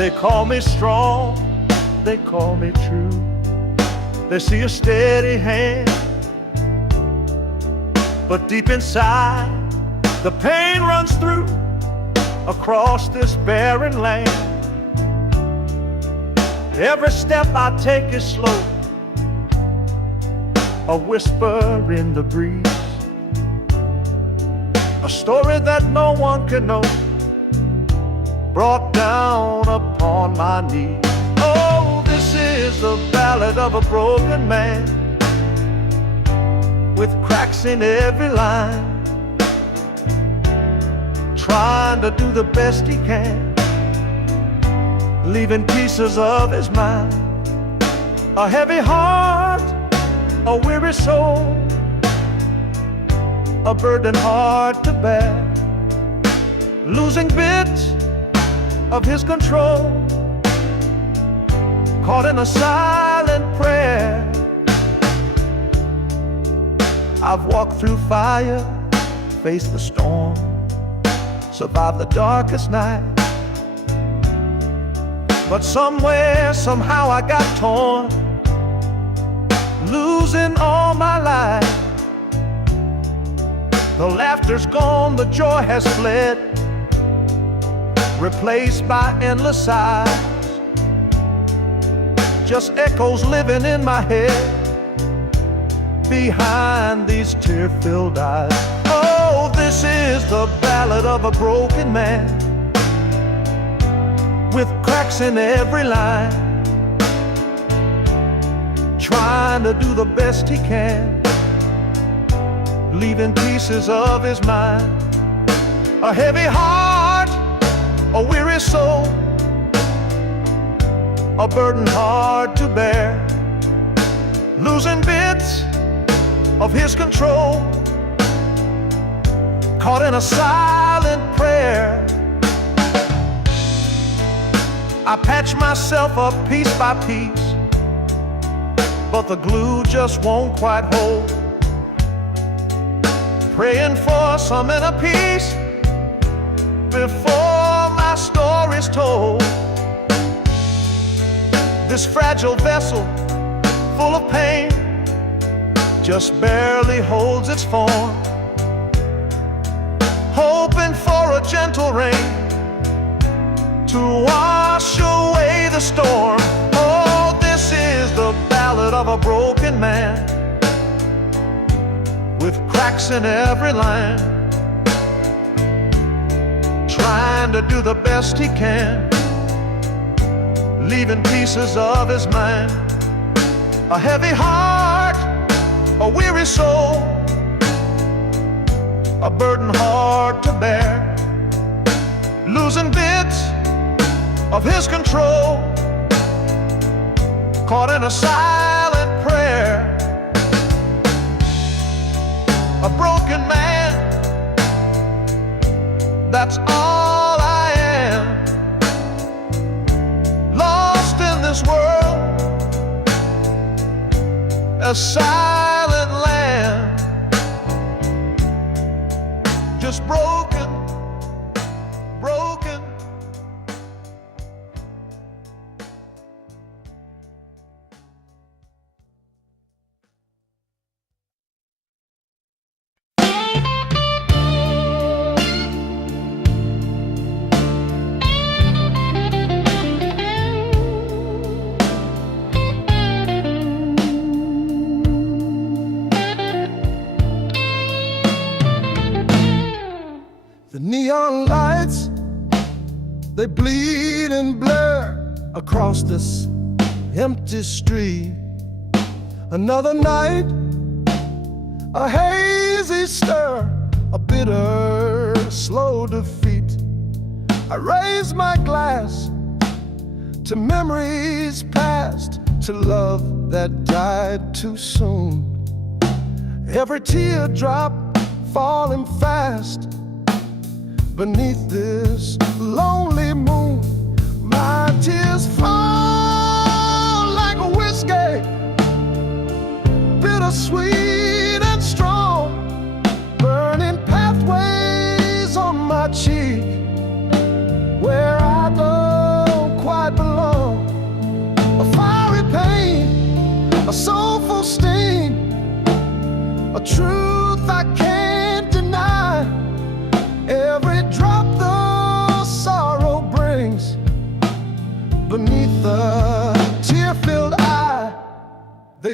They call me strong, they call me true. They see a steady hand, but deep inside the pain runs through across this barren land. Every step I take is slow, a whisper in the breeze, a story that no one can know, brought down upon my knees. Oh, this is the ballad of a broken man, with cracks in every line, trying to do the best he can, leaving pieces of his mind. A heavy heart, a weary soul, a burden hard to bear, losing bits of his control, caught in a silent prayer. I've walked through fire, faced the storm, survived the darkest night, but somewhere, somehow I got torn, losing all my life. The laughter's gone, the joy has fled, replaced by endless sighs, just echoes living in my head behind these tear-filled eyes. Oh, this is the ballad of a broken man, with cracks in every line, trying to do the best he can, leaving pieces of his mind. A heavy heart, a weary soul, a burden hard to bear, losing bits of his control, caught in a silent prayer. I patch myself up piece by piece, but the glue just won't quite hold, praying for some inner peace before my story's told. This fragile vessel, full of pain, just barely holds its form, hoping for a gentle rain to wash away the storm. Oh, this is the ballad of a broken man, with cracks in every line, trying to do the best he can, leaving pieces of his mind. A heavy heart, a weary soul, a burden hard to bear, losing bits of his control, caught in a silent prayer. A broken man, that's all I am, lost in this world, a silent land, just broken, broken. The neon lights, they bleed and blur across this empty street. Another night, a hazy stir, a bitter, slow defeat. I raise my glass to memories past, to love that died too soon. Every teardrop falling fast beneath this lonely moon. My tears fall like a whiskey, bittersweet and strong, burning pathways on my cheek where I don't quite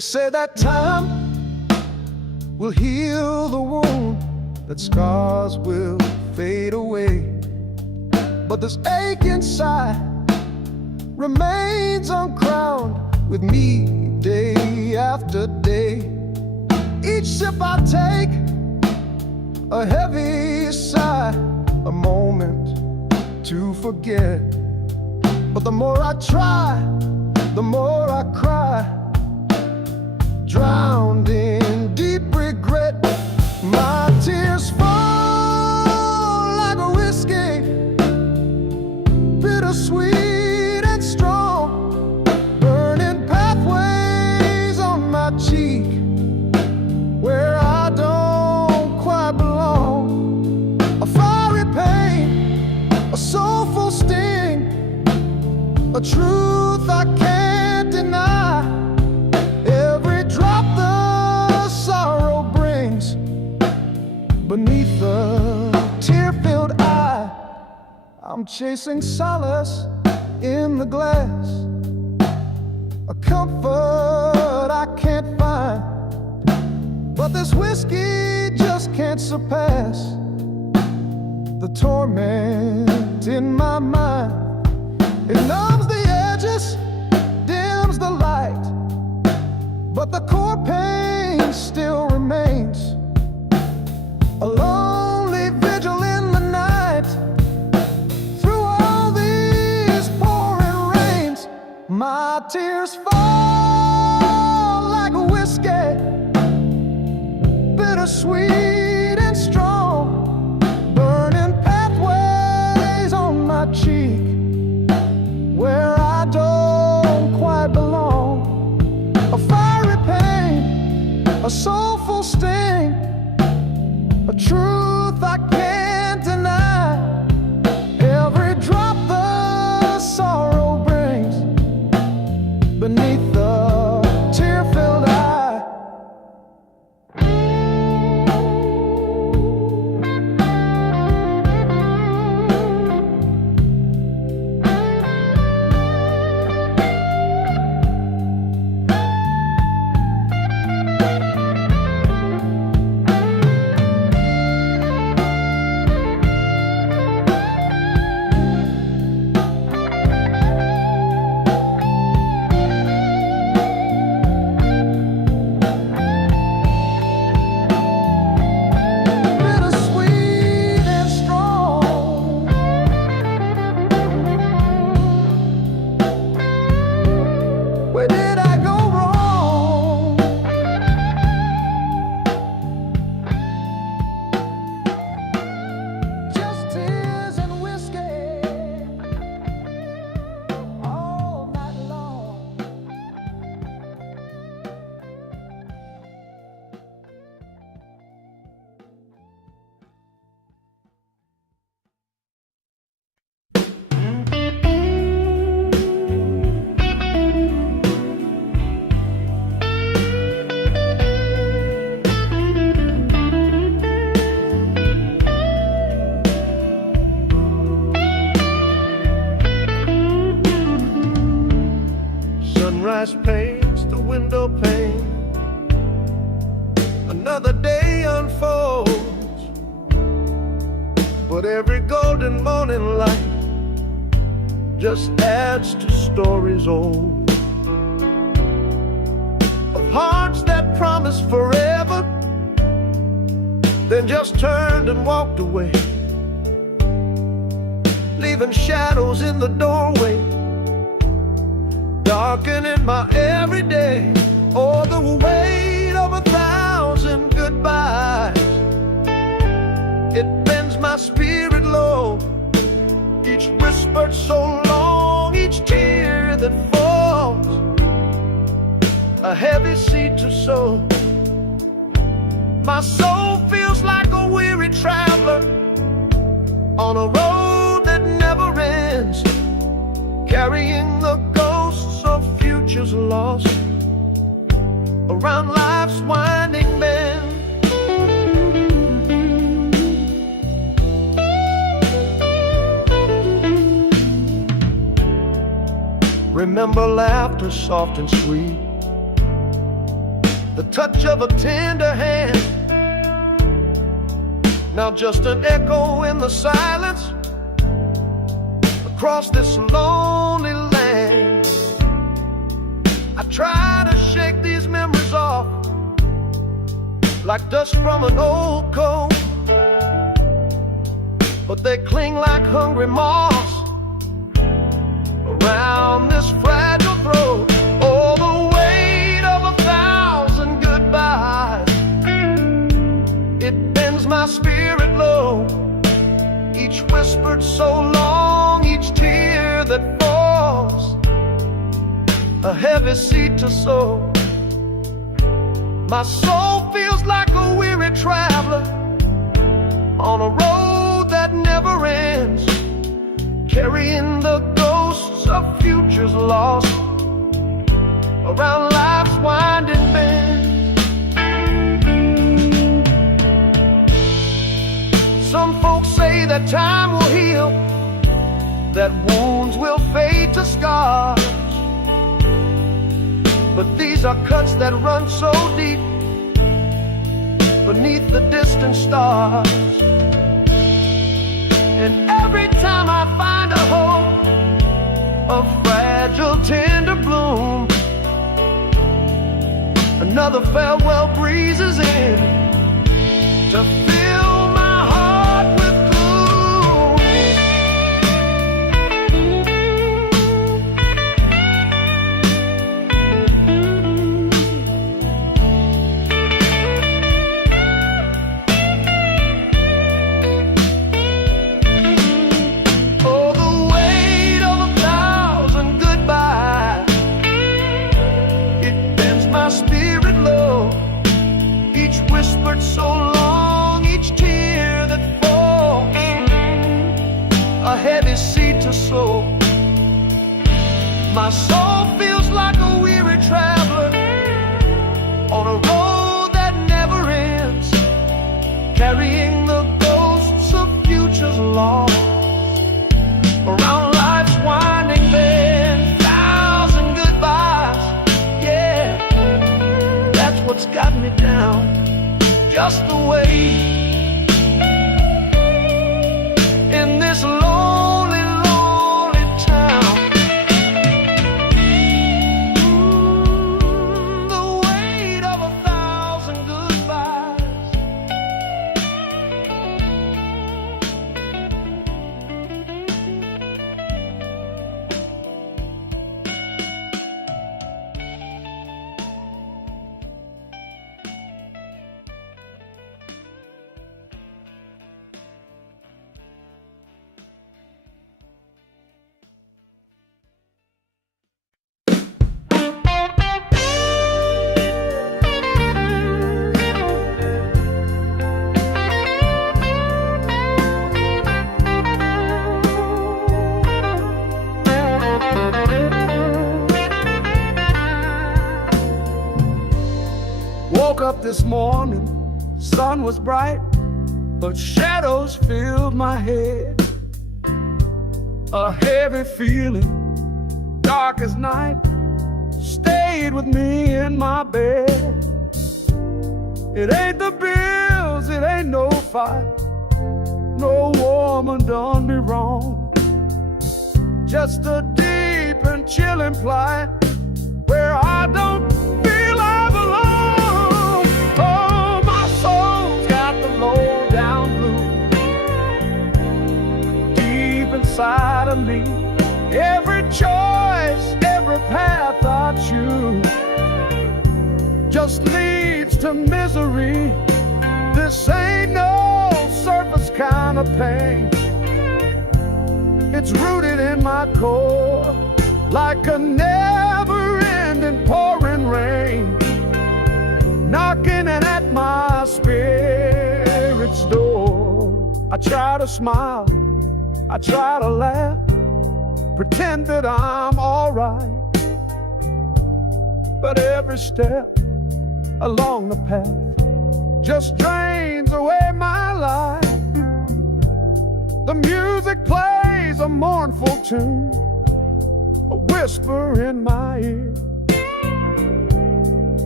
say that time will heal the wound, that scars will fade away, but this ache inside remains uncrowned with me day after day. Each sip I take, a heavy sigh, a moment to forget. But the more I try, the more I cry, drowned in deep regret. My tears fall like a whiskey, bittersweet and strong, burning pathways on my cheek where I don't quite belong. A fiery pain, a soulful sting, a truth I can't deny. Every drop the sorrow brings beneath the tear-filled eye. I'm chasing solace in the glass, a comfort I can't find, but this whiskey just can't surpass the torment in my mind. It numbs the edges, dims the light, but the core pain still remains. A lonely vigil in the night, through all these pouring rains. My tears fall like a whiskey, bittersweet and strong, burning pathways on my cheek where I don't quite belong. A fiery pain, a soulful sting, a truth I can't deny. Every drop the sorrow brings beneath the tear-filled eye. Where did I go wrong? Just tears and whiskey all night long. Sunrise paints the window pane, another day unfolds, but every golden morning light just adds to stories old, of hearts that promised forever, then just turned and walked away, leaving shadows in the doorway, darkening my everyday. Oh, the weight of 1,000 goodbyes, it bends my spirit low. Each whispered so long, each tear that falls, a heavy seed to sow. My soul feels like a weary traveler on a road that never ends, carrying the ghosts of futures lost around life's winding bend. Remember laughter soft and sweet, the touch of a tender hand. Now just an echo in the silence across this lonely land. I try to shake these memories off like dust from an old coat, but they cling like hungry moths around this fragile throat. Oh, the weight of 1,000 goodbyes, it bends my spirit low. Each whispered so long, each tear that falls, a heavy seed to sow. My soul feels like a weary traveler on a road that never ends, carrying the ghosts of futures lost around life's winding bend. Some folks say that time will heal, that wounds will fade to scars, but these are cuts that run so deep beneath the distant stars. And every time I find a hope, a fragile tender bloom, another farewell breezes in to fill my heart with gloom. Oh, the weight of 1,000 goodbyes, it bends my spirit low. Each whispered so long, each tear that falls, a heavy seed to sow. My soul feels like a weary traveler on a road that never ends, carrying the ghosts of futures lost around life's winding bend. 1,000 goodbyes, yeah, that's what's got me down. Just the way in this lonely, lonely town. The weight of 1,000 goodbyes. Woke up this morning, sun was bright, but shadows filled my head. A heavy feeling, dark as night, stayed with me in my bed. It ain't the bills, it ain't no fight, no woman done me wrong. Just a deep and chilling plight where I don't feel I belong. Oh, my soul's got the low down blues deep inside of me. Every choice, every path I choose just leads to misery. This ain't no surface kind of pain. It's rooted in my core like a never-ending pouring rain, knocking at my spirit's door. I try to smile, I try to laugh, pretend that I'm alright, but every step along the path just drains away my life. The music plays a mournful tune, a whisper in my ear.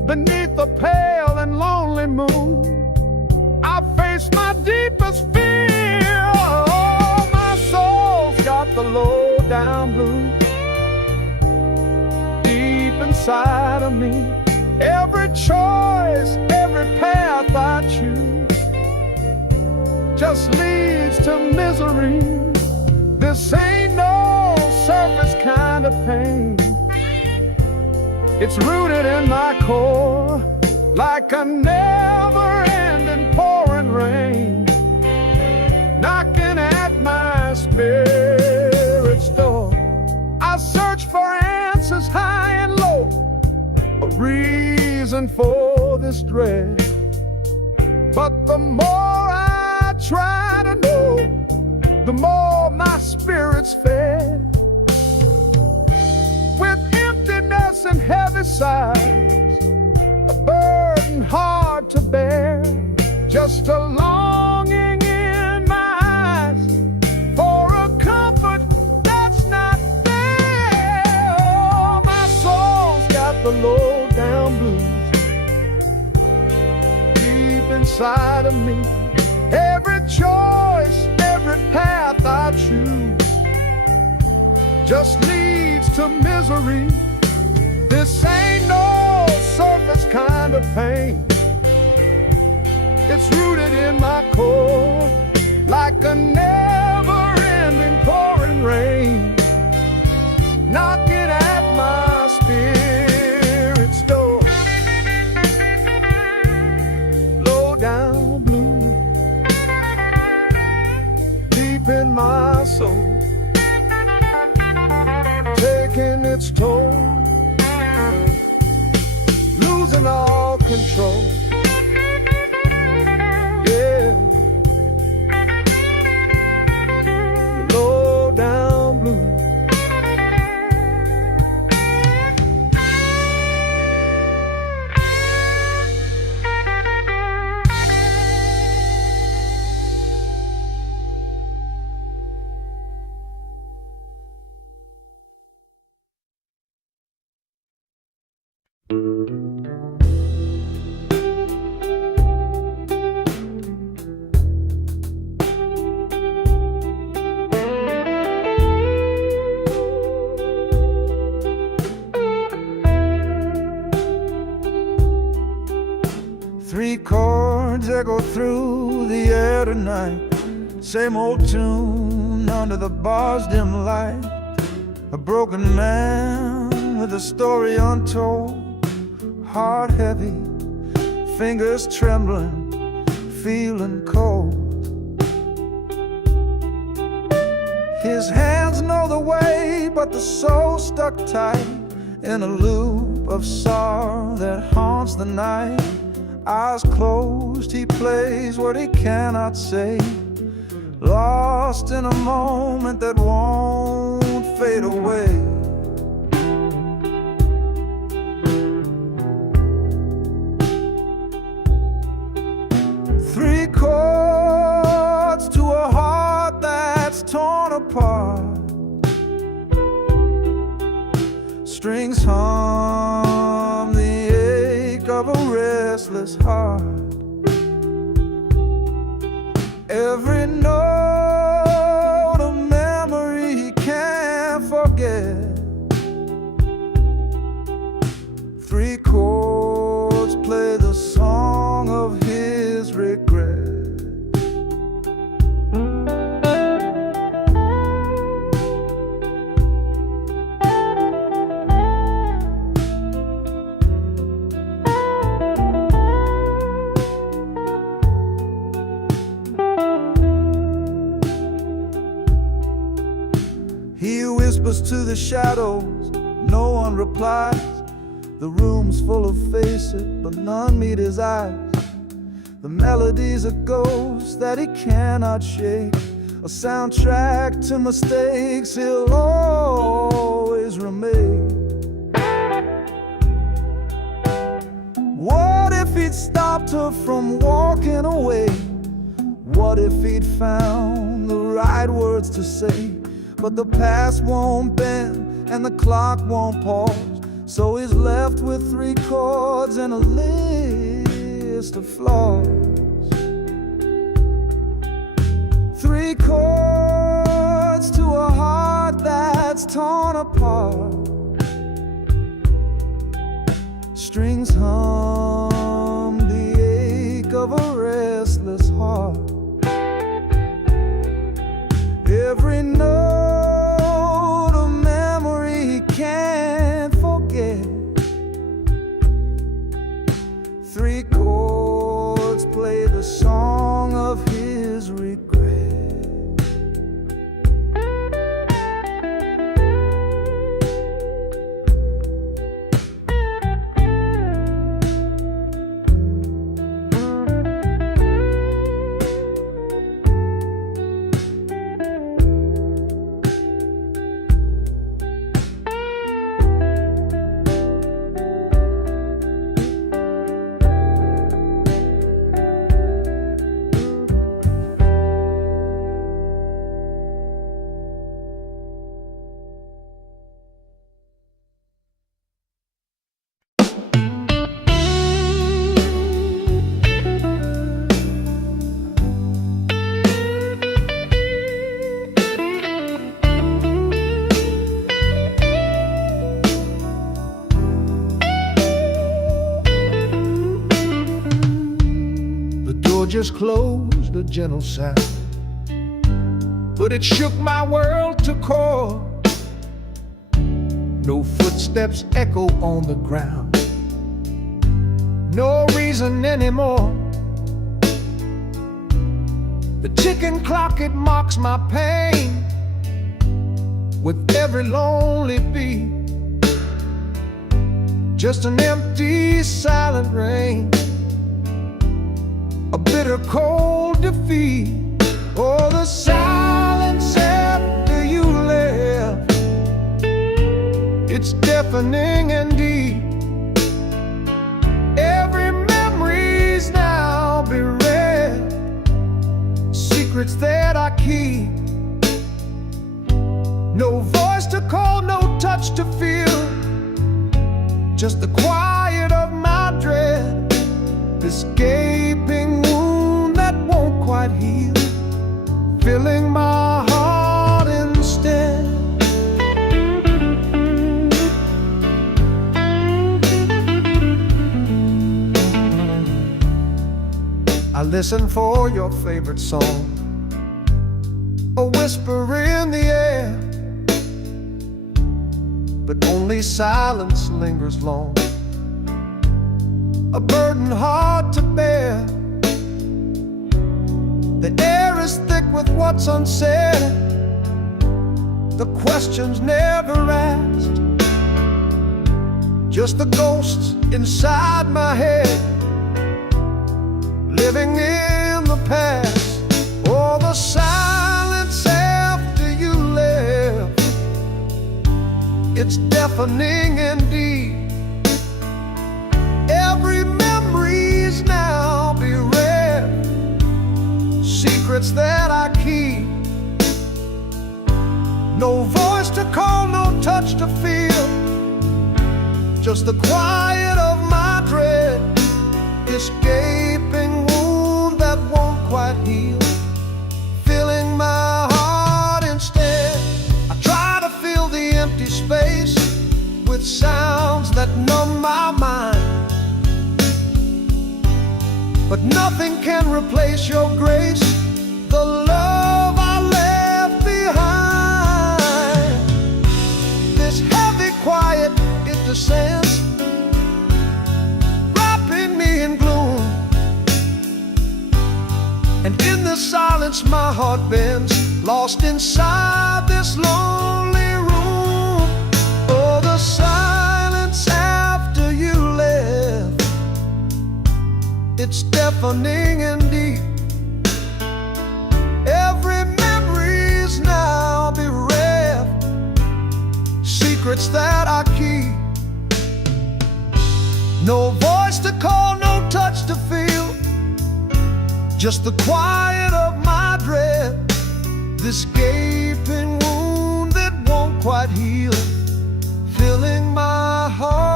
beneath the pale and lonely moon, I face my deepest fear. Oh, my soul's got the low down blues deep inside of me. Every choice, every path I choose just leads to misery. This ain't no surface kind of pain. It's rooted in my core like a never-ending pouring rain, knocking at my spirit's door. I search for answers high and low, a reason for this dread. But the more I try to know, the more my spirit's fed. With emptiness and heavy sighs, a burden hard to bear, just a longing in my eyes for a comfort that's not there. Oh, my soul's got the low down blues deep inside of me. Every choice, every path I choose just leads to misery. This ain't no surface kind of pain. It's rooted in my core like a never-ending pouring rain, knocking at my spirit's door. Low down blue, deep in my soul, taking its toll, losing all control. Yeah, low down blue. Three chords echo through the air tonight. Same old tune under the bar's dim light. A broken man with a story untold. Heart heavy, fingers trembling, feeling cold. His hands know the way, but the soul stuck tight in a loop of sorrow that haunts the night. Eyes closed, he plays what he cannot say, lost in a moment that won't fade away. Three chords to a heart that's torn apart. Strings hum the ache of a restless heart. Every note a memory he can't forget. Three chords play the song of his regret. He whispers to the shadows, no one replies. The room's full of faces, but none meet his eyes. The melody's a ghost that he cannot shake, a soundtrack to mistakes he'll always remake. What if he'd stopped her from walking away? What if he'd found the right words to say? But the past won't bend and the clock won't pause, So he's left with 3 chords and a list of flaws. 3 chords to a heart that's torn apart. Strings hum the ache of a restless heart. Every note of memory he can't forget. 3 chords play the song of his regret. Just closed, a gentle sound, but it shook my world to core. No footsteps echo on the ground, no reason anymore. The ticking clock, it mocks my pain with every lonely beat. Just an empty, silent rain, a bitter cold defeat. Oh, the silence after you left, it's deafening indeed. Every memory's now bereft, secrets that I keep. No voice to call, no touch to feel, just the quiet of my dread. This gaping wound that won't quite heal, filling my heart instead. I listen for your favorite song, a whisper in the air, but only silence lingers long, a burden hard to bear. The air is thick with what's unsaid, the questions never asked, just the ghosts inside my head, living in the past. Oh, the silence after you left, it's deafening indeed. Every memory's now bereft, secrets that I keep. No voice to call, no touch to feel, just the quiet of my dread. This gaping wound that won't quite heal, filling my heart instead. I try to fill the empty space with sounds that numb my mind, but nothing can replace your grace, the love I left behind. This heavy quiet, it descends, wrapping me in gloom, and in the silence my heart bends, lost inside this lonely room. Oh, the silence after you left, it's deafening indeed. Every memory's now bereft, secrets that I keep. No voice to call, no touch to feel, just the quiet of my dread. This gaping wound that won't quite heal, filling my heart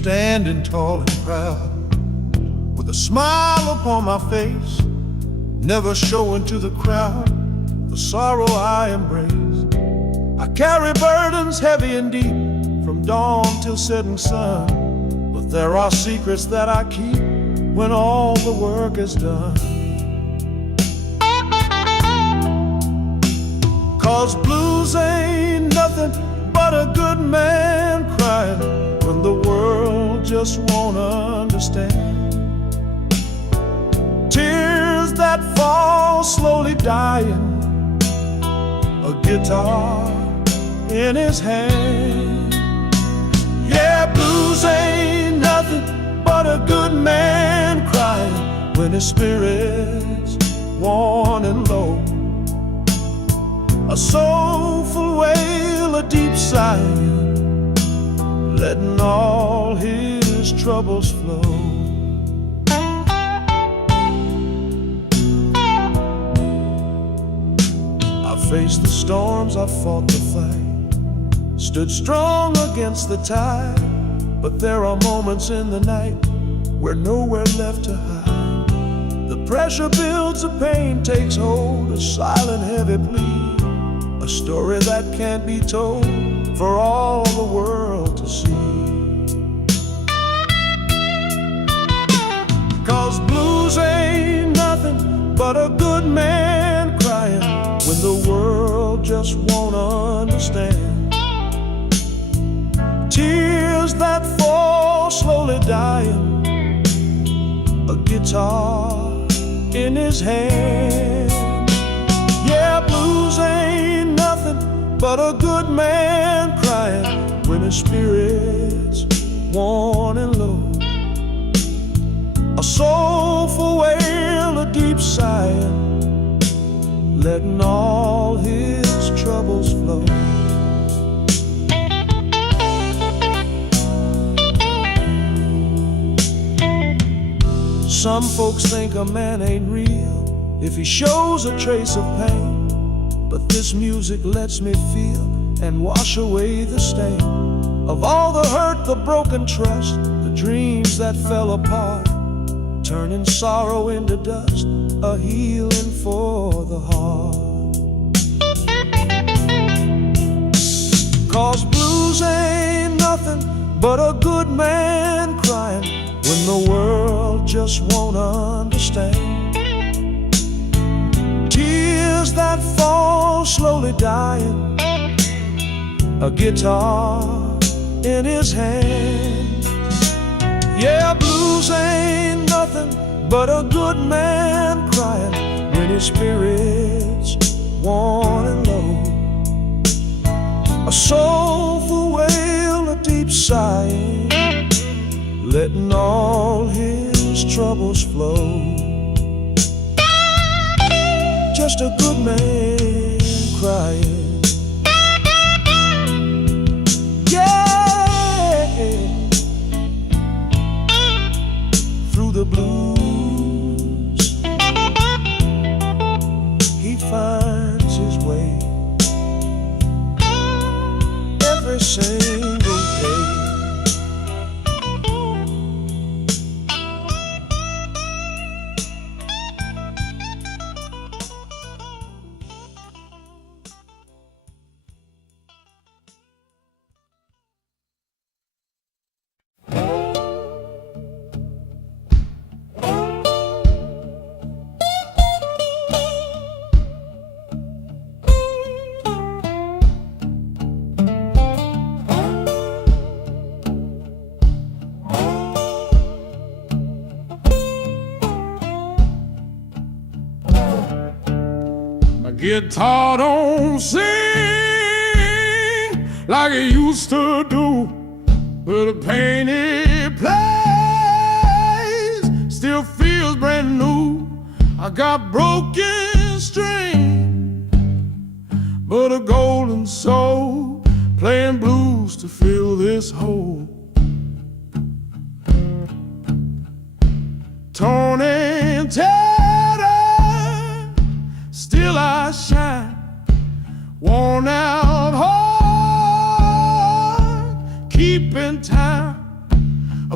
standing tall and proud, with a smile upon my face, never showing to the crowd the sorrow I embrace. I carry burdens heavy and deep, from dawn till setting sun, but there are secrets that I keep when all the work is done. 'Cause blues ain't nothing but a good man crying when the world just won't understand. Tears that fall slowly dying, a guitar in his hand. Yeah, blues ain't nothing but a good man crying when his spirit's worn and low. A soulful wail, a deep sigh, letting all his troubles flow. I faced the storms, I fought the fight, stood strong against the tide, but there are moments in the night where nowhere left to hide. The pressure builds, the pain takes hold, a silent heavy plea, a story that can't be told for all the world to see. 'Cause blues ain't nothing but a good man crying when the world just won't understand. Tears that fall slowly dying, a guitar in his hand. Yeah, blues ain't nothing but a good man crying when his spirit's worn and low. A soulful wail, a deep sigh, letting all his troubles flow. Some folks think a man ain't real if he shows a trace of pain, but this music lets me feel and wash away the stain of all the hurt, the broken trust, the dreams that fell apart, turning sorrow into dust, a healing for the heart. 'Cause blues ain't nothing but a good man crying when the world just won't understand. Tears that fall slowly dying, a guitar in his hand. Yeah, blues ain't nothing but a good man crying when his spirit's worn and low. A soulful wail, a deep sigh, letting all his troubles flow. Just a good man crying. Yeah, through the blues he finds his way every single day. Guitar don't sing like it used to do, but the pain it plays still feels brand new. I got broken string, but a golden soul playing blues to fill this hole. Torn and tattered, still I shine, worn out heart, keeping time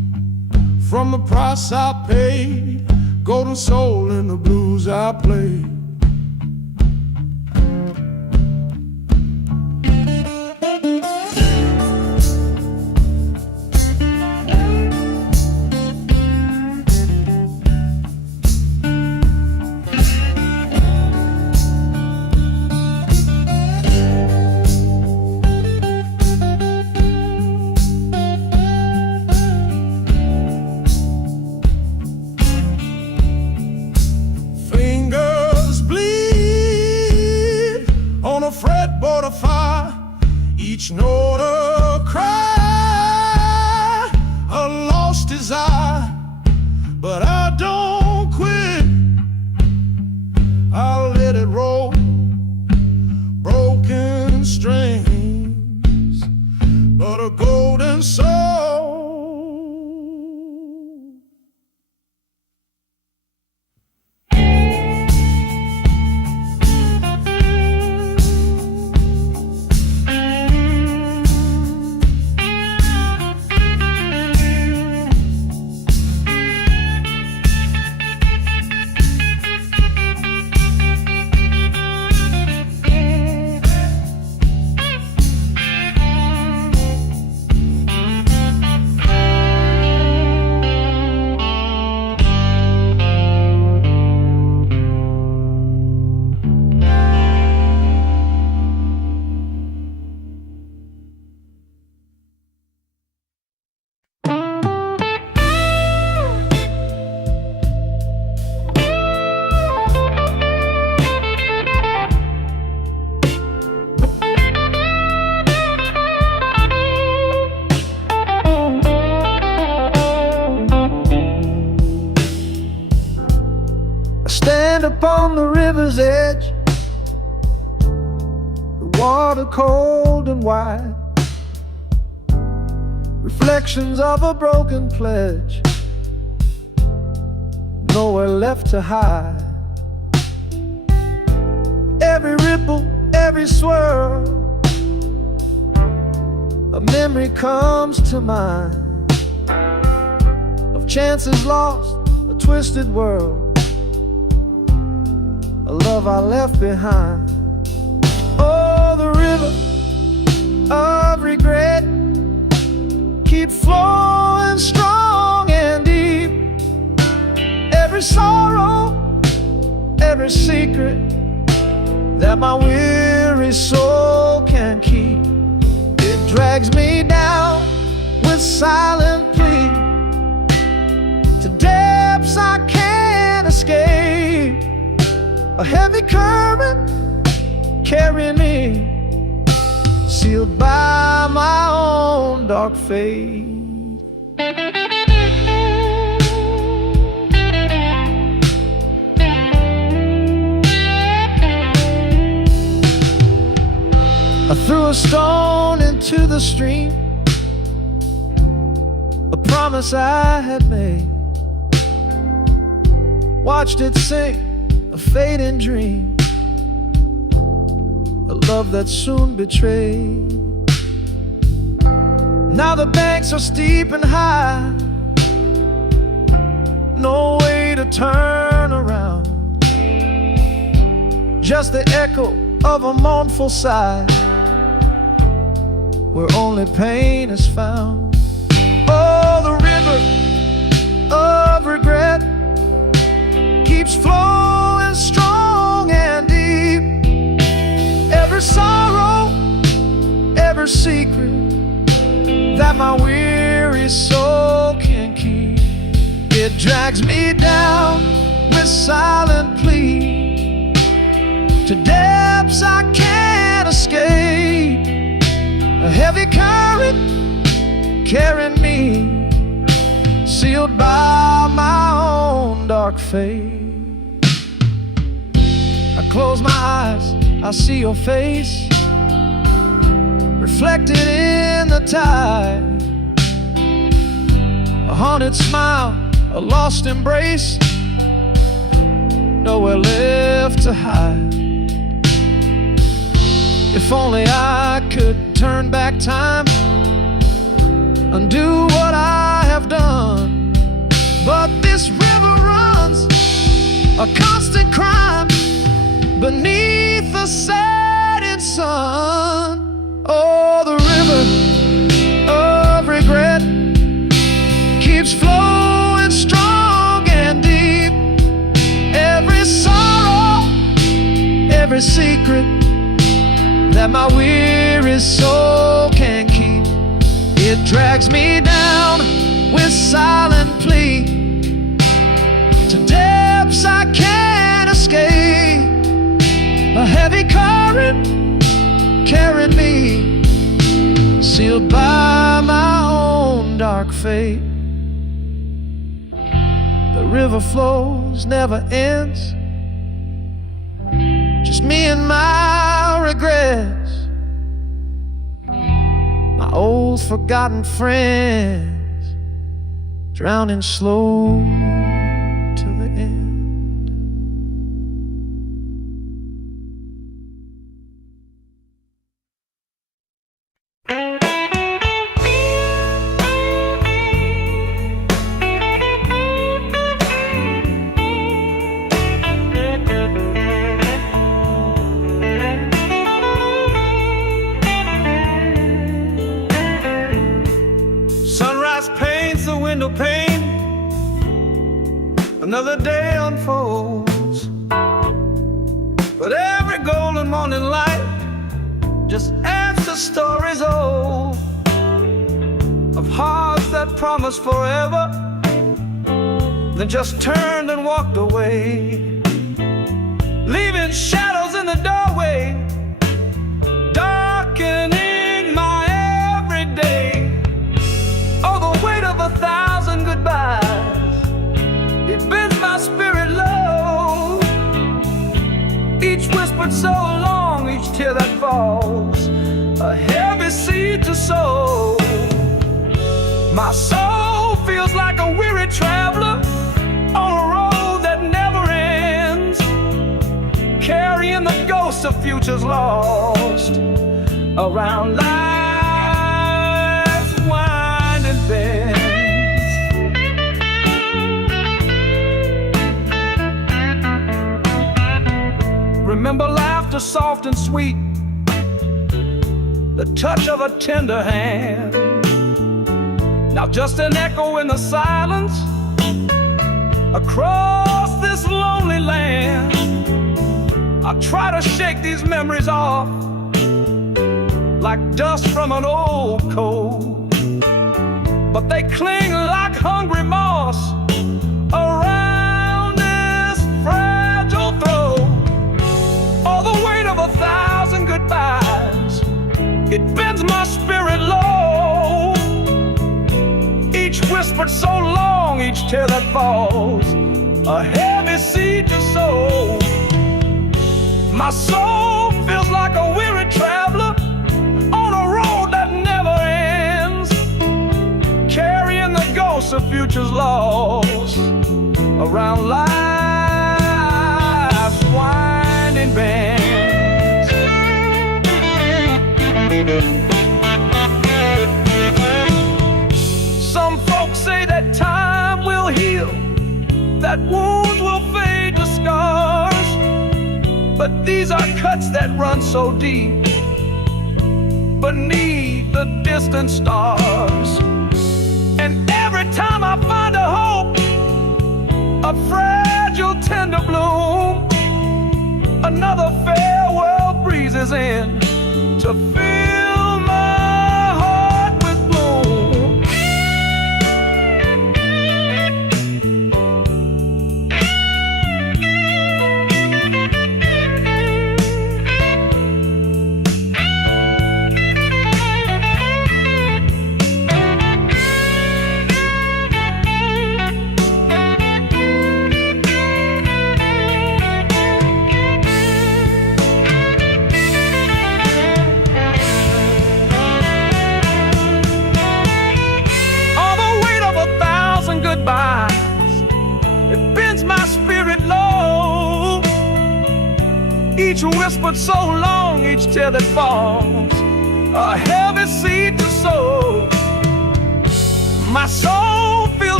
from the price I paid, golden soul in the blues I play. Fretboard of fire, each note a cry, a lost desire. But I don't quit, I'll let it roll. Broken strings, but a golden soul. Stand upon the river's edge, the water cold and wide, reflections of a broken pledge, nowhere left to hide. Every ripple, every swirl, a memory comes to mind of chances lost, a twisted world, a love I left behind. Oh, the river of regret keeps flowing strong and deep. Every sorrow, every secret that my weary soul can keep, it drags me down with silent plea to depths I can't escape. A heavy current carrying me, sealed by my own dark fate. I threw a stone into the stream, a promise I had made, watched it sink, a fading dream, a love that soon betrayed. Now the banks are steep and high, no way to turn around, just the echo of a mournful sigh, where only pain is found. Oh, the river of regret keeps flowing strong and deep. Every sorrow, every secret that my weary soul can keep, it drags me down with silent plea to depths I can't escape. A heavy current carrying me, sealed by my own dark fate. I close my eyes, I see your face reflected in the tide, a haunted smile, a lost embrace, nowhere left to hide. If only I could turn back time, undo what I have done, But this river runs a constant crime beneath the setting sun. Oh, the river of regret keeps flowing strong and deep. Every sorrow, every secret that my weary soul can keep, it drags me down with silent plea to depths I can't escape. A heavy current carrying me, sealed by my own dark fate. The river flows, never ends, just me and my regrets, my old forgotten friends, drowning slow to the end. Sunrise paints the window pane, another day unfolds. But every golden morning light just adds to stories old, of hearts that promised forever, then just turned and walked away, leaving shadows in the doorway, darkening my everyday. Oh, the weight of 1,000 goodbyes, it bends my spirit low. Each whispered so long, each tear that falls, a heavy seed to sow. My soul feels like a weary traveler on a road that never ends, carrying the ghosts of futures lost around life's winding bends. Remember laughter soft and sweet, the touch of a tender hand. Now just an echo in the silence across this lonely land. I try to shake these memories off like dust from an old coat, but they cling like hungry moss around this fragile throat. All the weight of 1,000 goodbyes, it bends my spirit low. Each whispered so long, each tear that falls, a heavy seed to sow. My soul feels like a weary traveler on a road that never ends, carrying the ghosts of futures lost around life's winding bends. Some folks say that time will heal, that wounds will fade to scars, but these are cuts that run so deep beneath the distant stars. And every time I find a hope, a fragile tender bloom, another farewell breezes in to fill my heart with gloom. It bends my spirit low. Each whispered so long, each tear that falls, a heavy seed to sow. My soul feels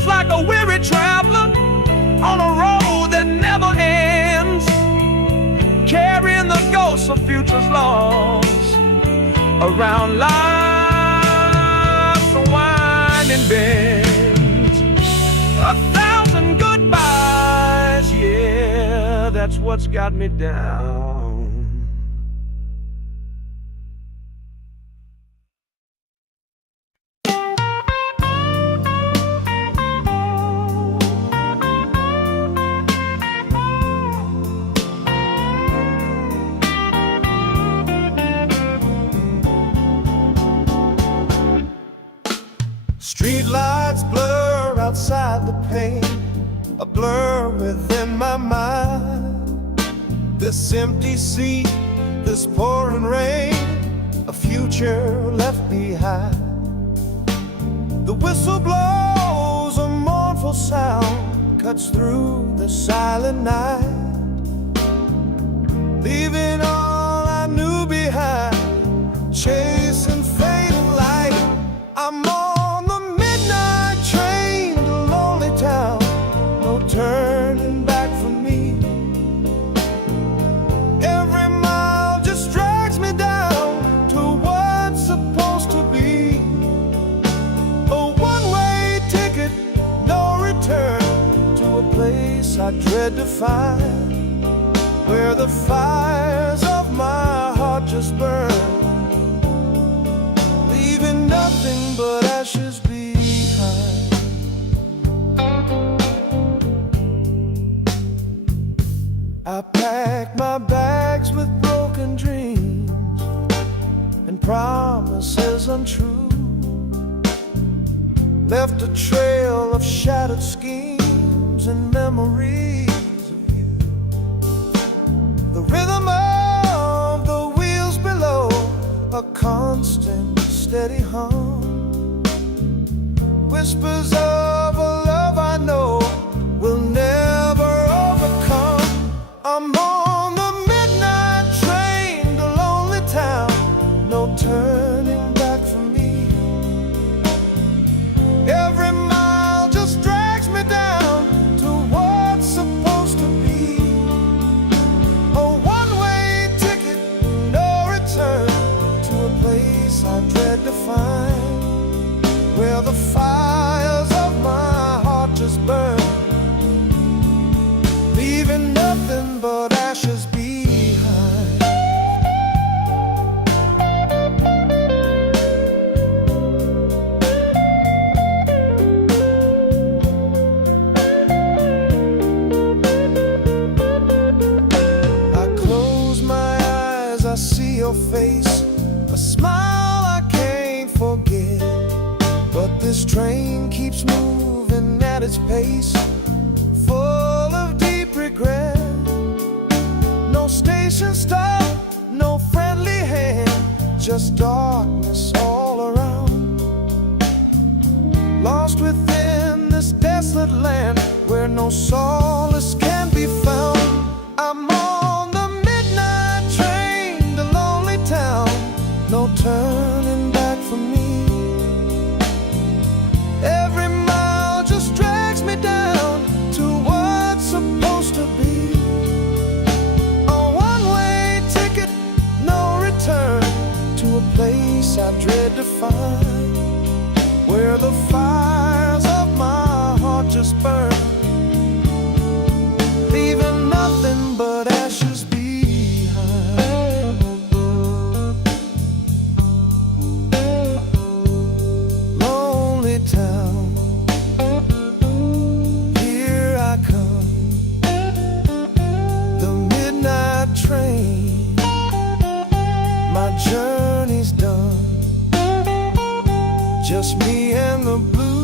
feels like a weary traveler on a road that never ends, carrying the ghosts of futures lost around life's winding bends. 1,000 goodbyes, yeah, that's what's got me down. Street lights blur outside the pane, a blur within my mind. This empty seat, this pouring rain, a future left behind. The whistle blows, a mournful sound cuts through the silent night, leaving all I knew behind, chasing fading light. I'm on the midnight train to lonely town, no turning back for me. Every mile just drags me down to what's supposed to be. A one-way ticket, no return, to a place I dread to find, where the fires of my heart just burn, leaving nothing but ashes behind. I packed my bags with broken dreams and promises untrue, left a trail of shattered schemes and memories of you. The rhythm of the wheels below, a constant steady hum, whispers of a love I know will never overcome. I'm on the midnight train to lonely town, no turning back for me. Every mile just drags me down to what's supposed to be. A one-way ticket, no return, to a place I dread to find, where the fires of my heart just burn, leaving nothing but ashes behind. I close my eyes, I see your face, a smile I can't forget. But this train keeps moving at its pace, full of deep regret. No station stop, no friendly hand, just darkness all around. Lost within this desolate land, where no solace can be found. I'm on the midnight train to lonely town, no turning back for me. Every mile just drags me down to what's supposed to be. A one-way ticket, no return, to a place I dread to find, where the fires of my heart just burn, leaving nothing but ashes behind. Lonely town, here I come, the midnight train, my journey's done, just me and the blue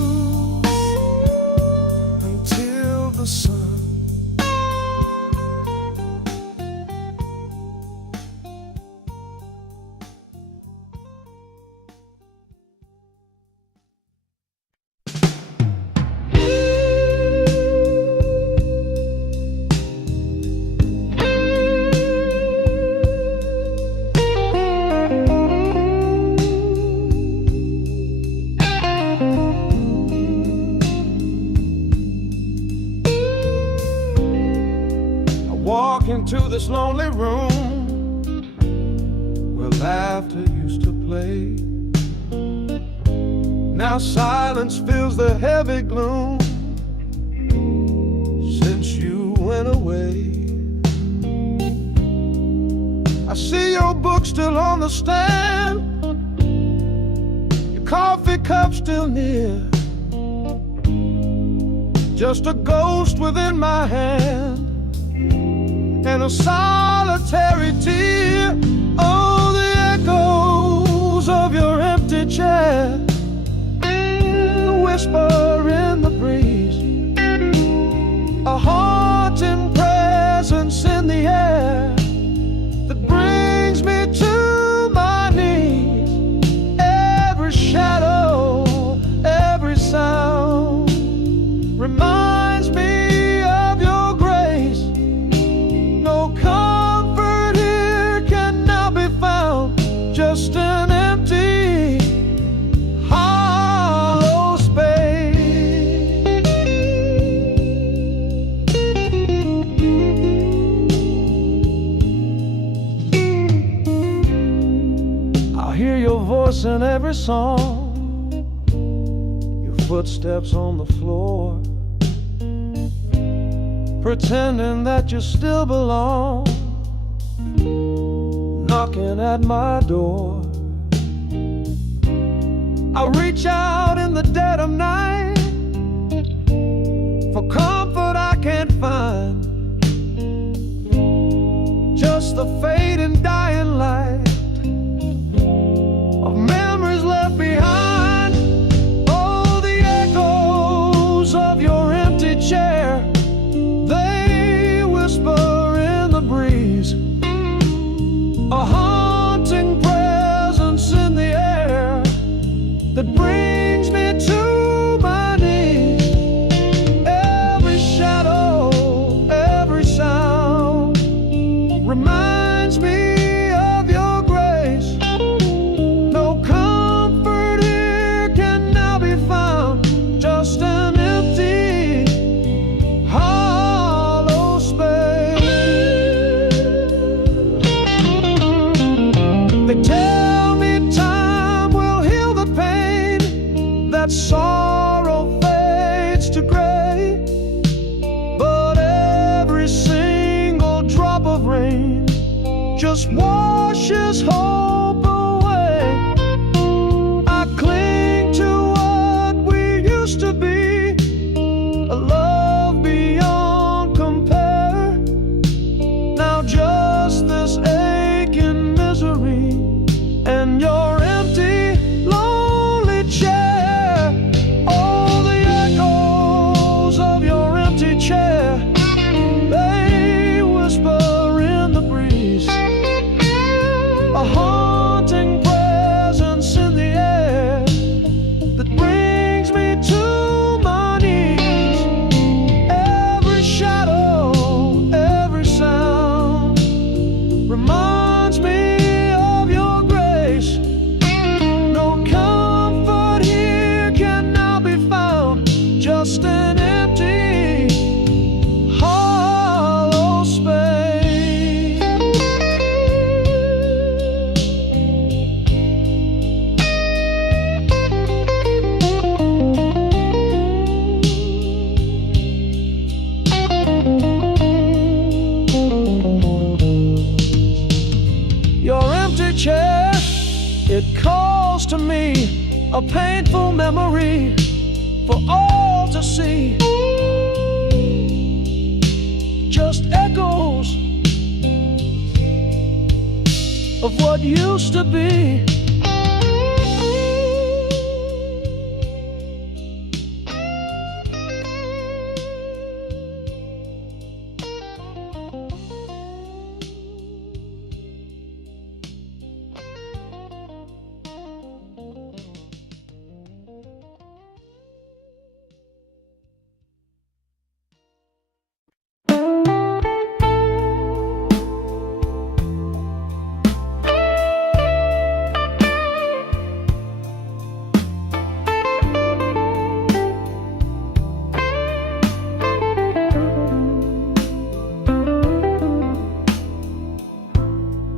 walk into this lonely room where laughter used to play. Now silence fills the heavy gloom since you went away. I see your book still on the stand, your coffee cup still near, just a ghost within my hand and a solitary tear. Oh, the echoes of your empty chair, the whisper in the breeze, a haunting presence in the air that brings me to my knees. Every shadow, every sound reminds me of your grace. No comfort here can now be found, just an empty, hollow space. I hear your voice in every song, your footsteps on the floor, pretending that you still belong, knocking at my door. I reach out in the dead of night for comfort I can't find, just the fading dying light of memories left behind. Oh, the echoes of your empty chair, they whisper in the breeze, a haunting presence in the air that brings me to my knees. Every shadow, every sound reminds me of your grace. No comfort here can now be found, just an empty, hollow space. They tell me time will heal the pain, that sorrow fades to gray, but every single drop of rain just washes hope away. I cling to what we used to be, a love beyond compare. Now just this aching misery and your empty, lonely chair. Oh, the echoes of your empty chair, they whisper in the breeze, a haunting presence in the air that brings me to my knees. Every shadow, every sound reminds me of your grace. No comfort here can now be found, just an empty, hollow space. Your empty chair, it calls to me, a painful memory for all to see. Just echoes of what used to be.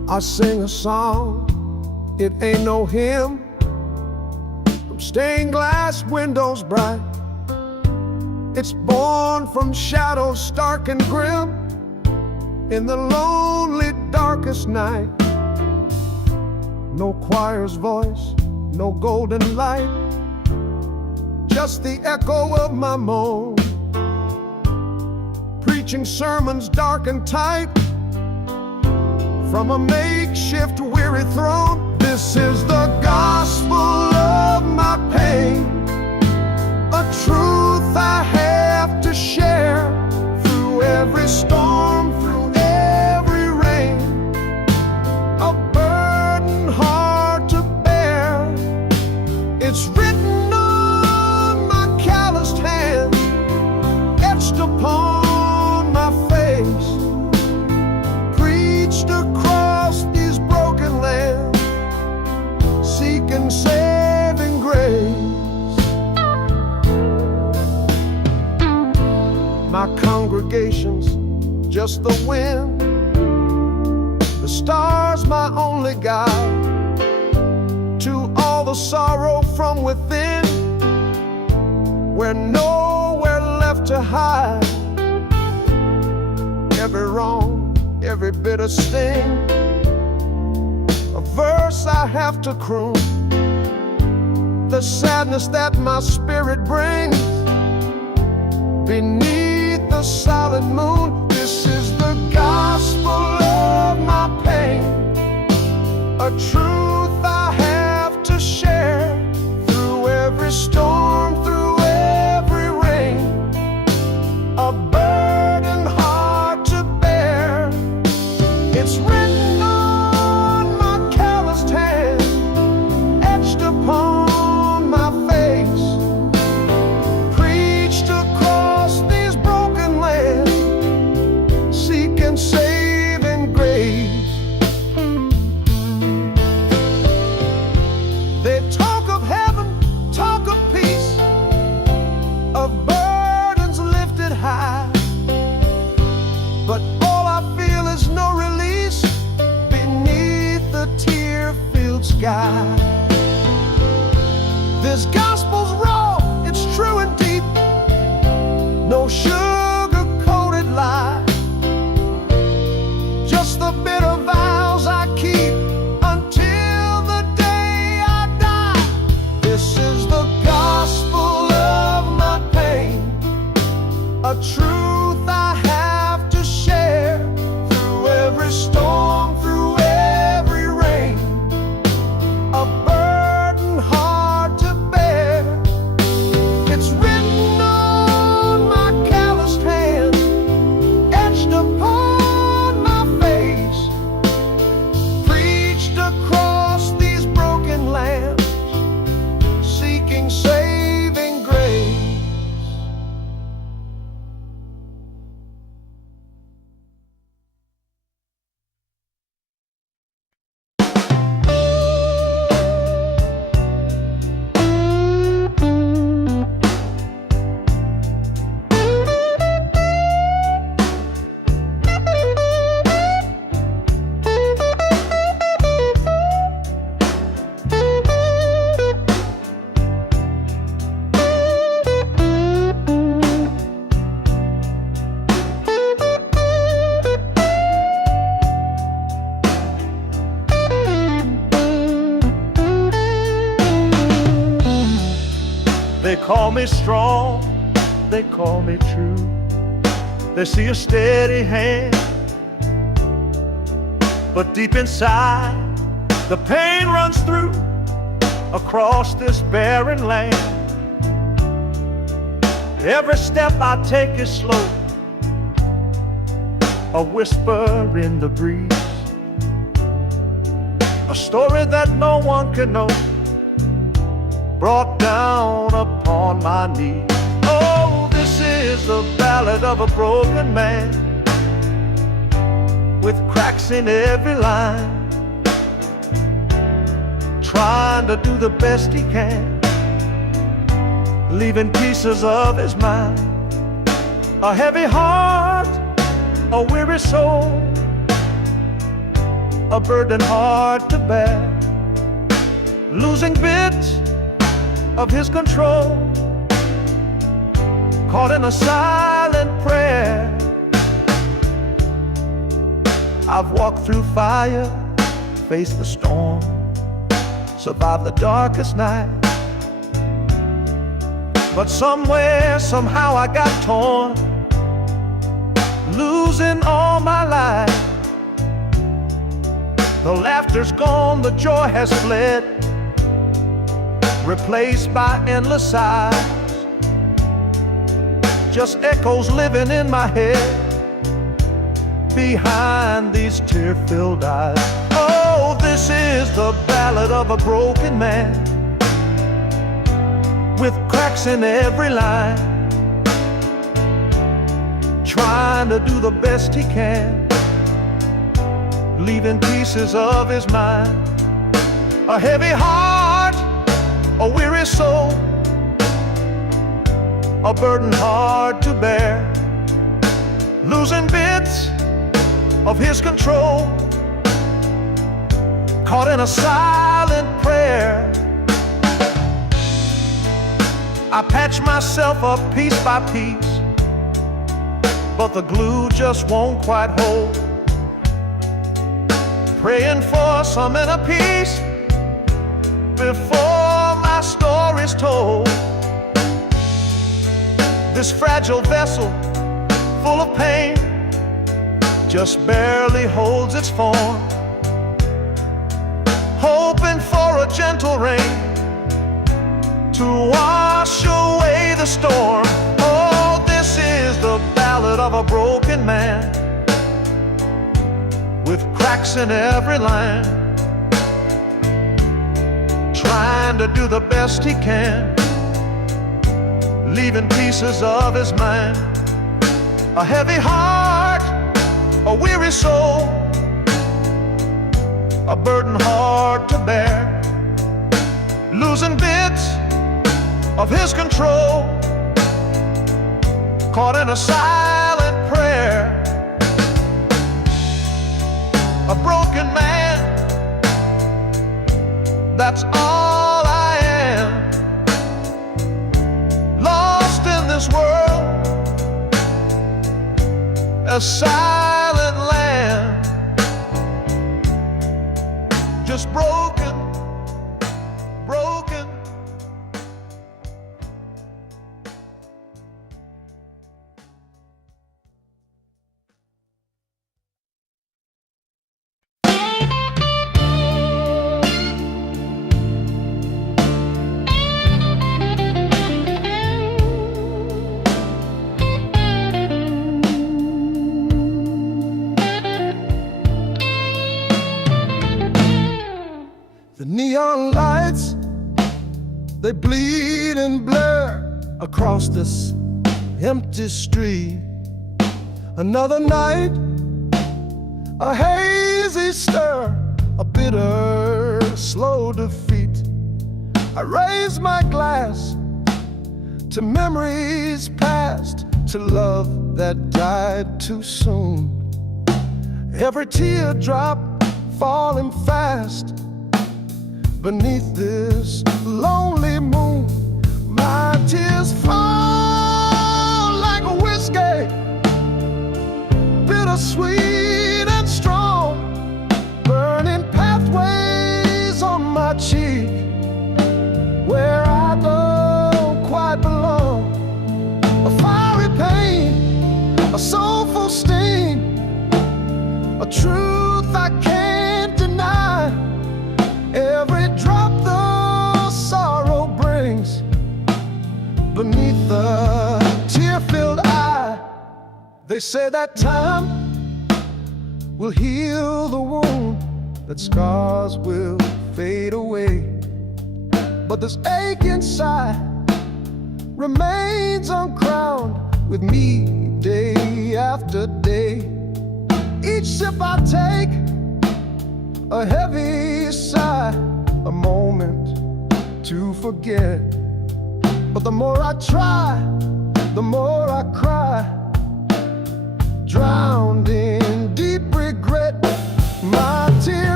I sing a song, it ain't no hymn, from stained glass windows bright. It's born from shadows stark and grim, in the lonely darkest night. No choir's voice, no golden light, just the echo of my moan, preaching sermons dark and tight from a makeshift weary throne. This is the gospel of my pain, a truth I have to share through every storm, through every rain, a burden hard to bear. It's written on my calloused hand, etched upon my face, preached across these broken lands, seeking saving grace. My congregation's just the wind, the stars my only guide, to all the sorrow from within, we're nowhere left to hide. Every wrong, every bitter sting, a verse I have to croon, the sadness that my spirit brings beneath the solid moon. This is the gospel of my pain, a truth I have to share through every storm, through every rain, a burden hard to bear. It's written on my calloused hand, etched upon my face, preached across these broken lands, seeking saving grace. They talk of heaven, talk of peace, of burdens lifted high, but all I feel is no release beneath the tear-filled sky. This gospel's raw, it's true and deep, no sugar-coated lie, just the bitter vows I keep until the day I die. This is the gospel of my pain, a truth I have to share through every storm, through every rain, a burden hard to bear. It's written on my calloused hand, etched upon my face, preached across these broken lands, seeking saving grace. They call me strong, they call me true. They see a steady hand, but deep inside the pain runs through across this barren land. Every step I take is slow, a whisper in the breeze, a story that no one can know, brought down upon my knees. Oh, this is the ballad of a broken man, with cracks in every line, trying to do the best he can, leaving pieces of his mind, a heavy heart, a weary soul, a burden hard to bear, losing bits of his control, caught in a silent prayer. I've walked through fire, faced the storm, survived the darkest night. But somewhere, somehow I got torn, losing all my life. The laughter's gone, the joy has fled, replaced by endless sighs. Just echoes living in my head, behind these tear-filled eyes. Oh, this is the ballad of a broken man, with cracks in every line, trying to do the best he can, leaving pieces of his mind. A heavy heart, a weary soul, a burden hard to bear, losing bits of his control, caught in a silent prayer. I patch myself up piece by piece, but the glue just won't quite hold. Praying for some inner peace before my story's told. This fragile vessel, full of pain, just barely holds its form, hoping for a gentle rain to wash away the storm. Oh, this is the ballad of a broken man, with cracks in every line, trying to do the best he can, leaving pieces of his mind. A heavy heart, a weary soul, a burden hard to bear, losing bits of his control, caught in a silent prayer. A broken man, that's all I am, lost in this world, a silent land, just broken, broken. The neon lights, they bleed and blur across this empty street. Another night, a hazy stir, a bitter, slow defeat. I raise my glass to memories past, to love that died too soon. Every teardrop falling fast beneath this lonely moon. My tears fall like a whiskey, bittersweet and strong, burning pathways on my cheek where I don't quite belong. A fiery pain, a soulful sting, a truth I can't deny. Every drop the sorrow brings beneath the tear-filled eye. They say that time will heal the wound, that scars will fade away, but this ache inside remains uncrowned with me day after day. Each sip I take, a heavy sigh, a moment to forget. But the more I try, the more I cry, drowned in deep regret. My tears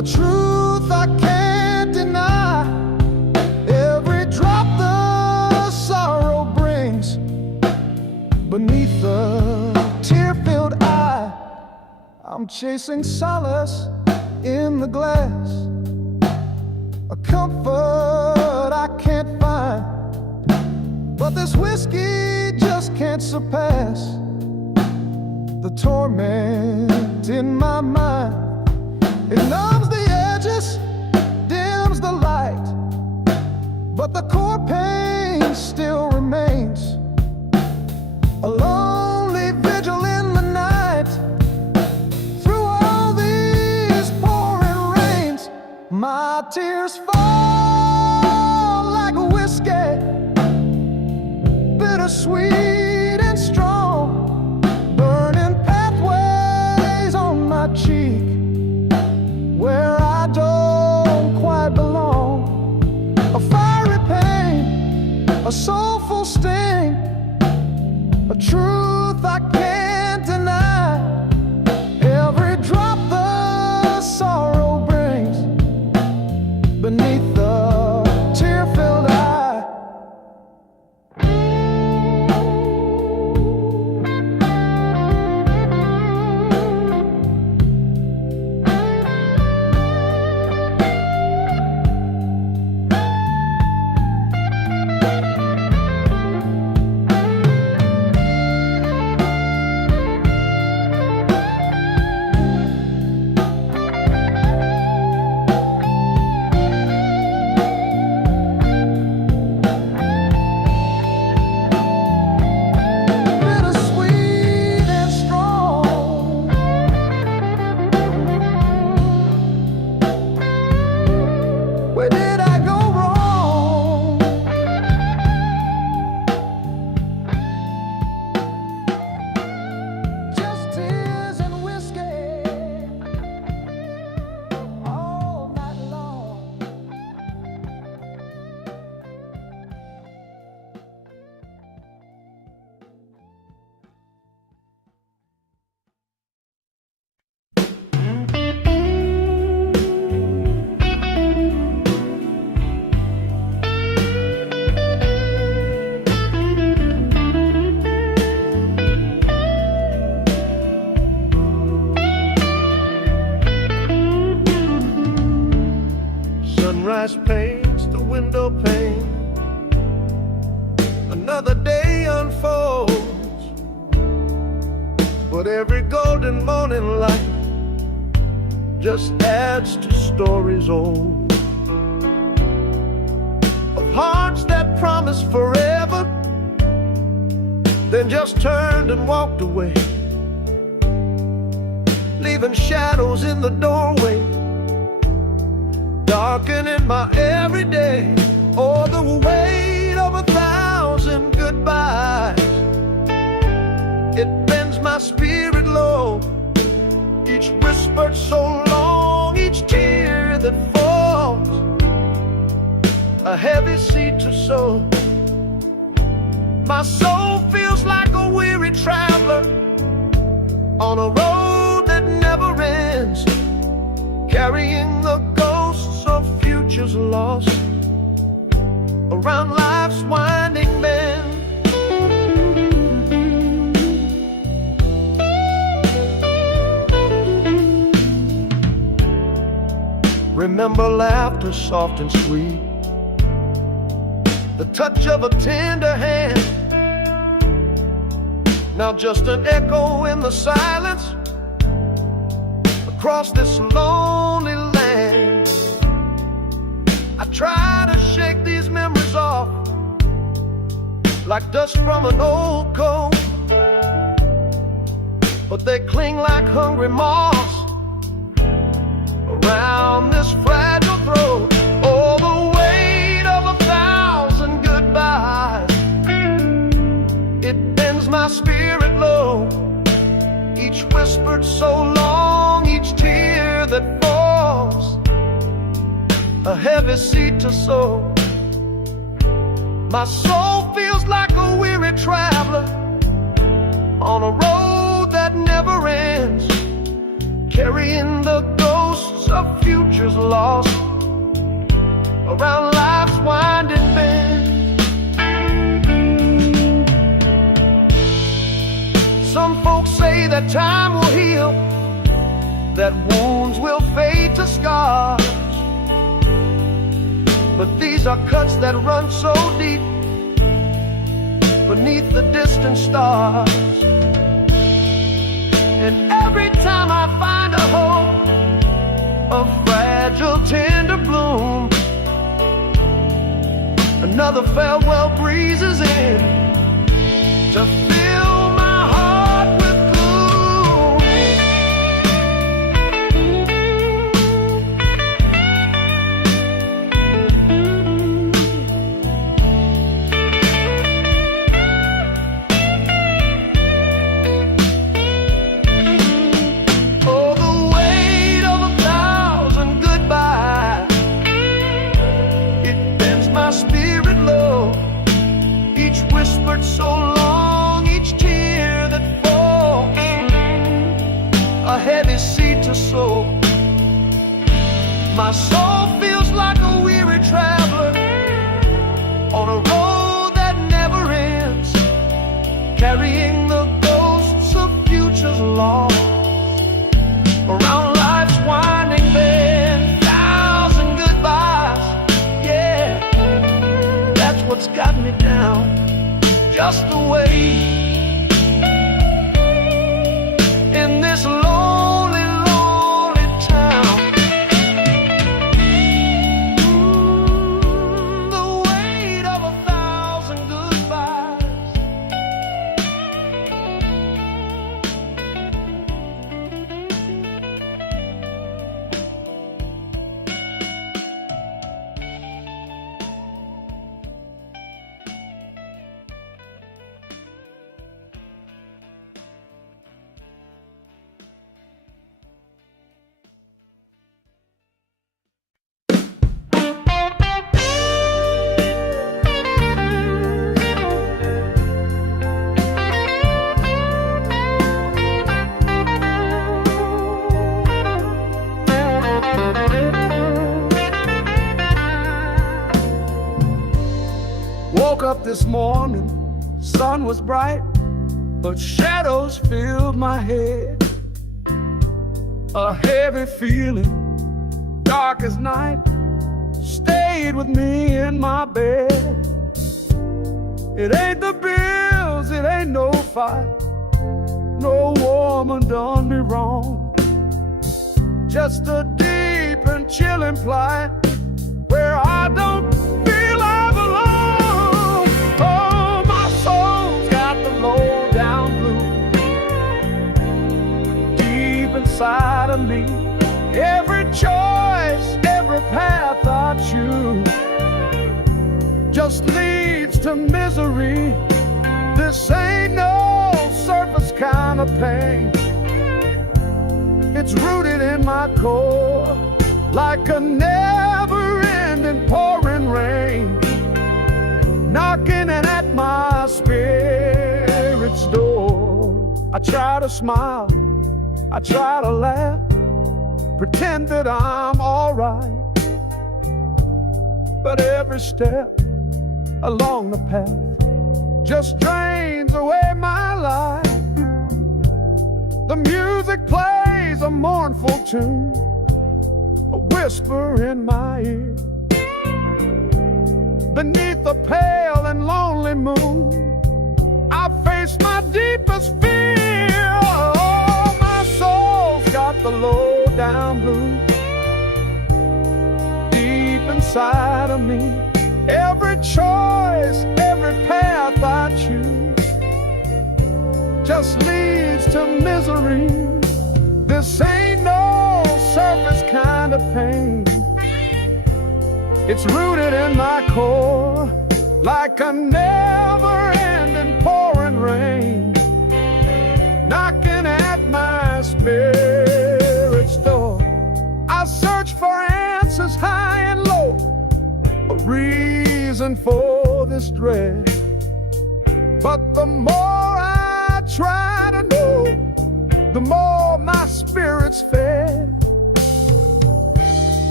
a truth I can't deny. Every drop the sorrow brings beneath the tear-filled eye. I'm chasing solace in the glass, a comfort I can't find, but this whiskey just can't surpass the torment in my mind. It numbs the edges, dims the light, but the core pain still remains. A lonely vigil in the night, through all these pouring rains. My tears fall like a whiskey, bittersweet and strong, burning pathways on my cheek where I don't quite belong. A fiery pain, a soulful sting, a truth I can't deny. Every drop the sorrow brings beneath the tear-filled eye. Where did I go wrong? Just tears and whiskey all night long. Sunrise paints the window pane, another day unfolds, but every golden morning light just adds to stories old, of hearts that promised forever, then just turned and walked away, leaving shadows in the doorway, darkening my everyday. Oh, the weight of 1,000 goodbyes, it bends my spirit low. Each whispered so long, each tear that falls, a heavy seed to sow. My soul feels like a weary traveler on a road that never ends, carrying the ghosts of futures lost around life's winding bend. Remember laughter soft and sweet, the touch of a tender hand, now just an echo in the silence across this lonely land. I try to shake these memories off like dust from an old coat, but they cling like hungry moths around this fragile throat. Oh, the weight of 1,000 goodbyes, it bends my spirit low. Each whispered so long, each tear that falls, a heavy seed to sow. My soul feels like a weary traveler on a road that never ends, carrying the ghosts ghosts of futures lost around life's winding bend. Some folks say that time will heal, that wounds will fade to scars, but these are cuts that run so deep beneath the distant stars. And every time I find a hope, a fragile tender bloom, another farewell breezes in to fill my heart with gloom. Oh, the weight of 1,000 goodbyes, it bends my spirit low. Each whispered so long, each tear that falls, a heavy seed to sow. My soul feels like a weary traveler on a road that never ends, carrying the ghosts of futures lost around life's winding bend. 1,000 goodbyes, yeah, that's what's got me down, just the way in this lonely, lonely town. The weight of 1,000 goodbyes. Woke up this morning, sun was bright, but shadows filled my head. A heavy feeling, dark as night, stayed with me in my bed. It ain't the bills, it ain't no fight, no woman done me wrong. Just a deep and chilling plight where I don't feel I belong. Oh, my soul's got the low down blues deep inside of me. Every choice, every path I choose just leads to misery. This ain't no surface kind of pain. It's rooted in my core like a never-ending pouring rain, knocking at my spirit's door. I try to smile, I try to laugh, pretend that I'm all right, but every step along the path just drains away my life. The music plays a mournful tune, a whisper in my ear. Beneath the pale and lonely moon, I face my deepest fear. Oh, my soul's got the low down blues deep inside of me. Every choice, every path I choose just leads to misery. This ain't no surface kind of pain. It's rooted in my core like a never-ending pouring rain, knocking at my spirit's door. I search for answers high and low, a reason for this dread, but the more I try to know, the more my spirit's fed.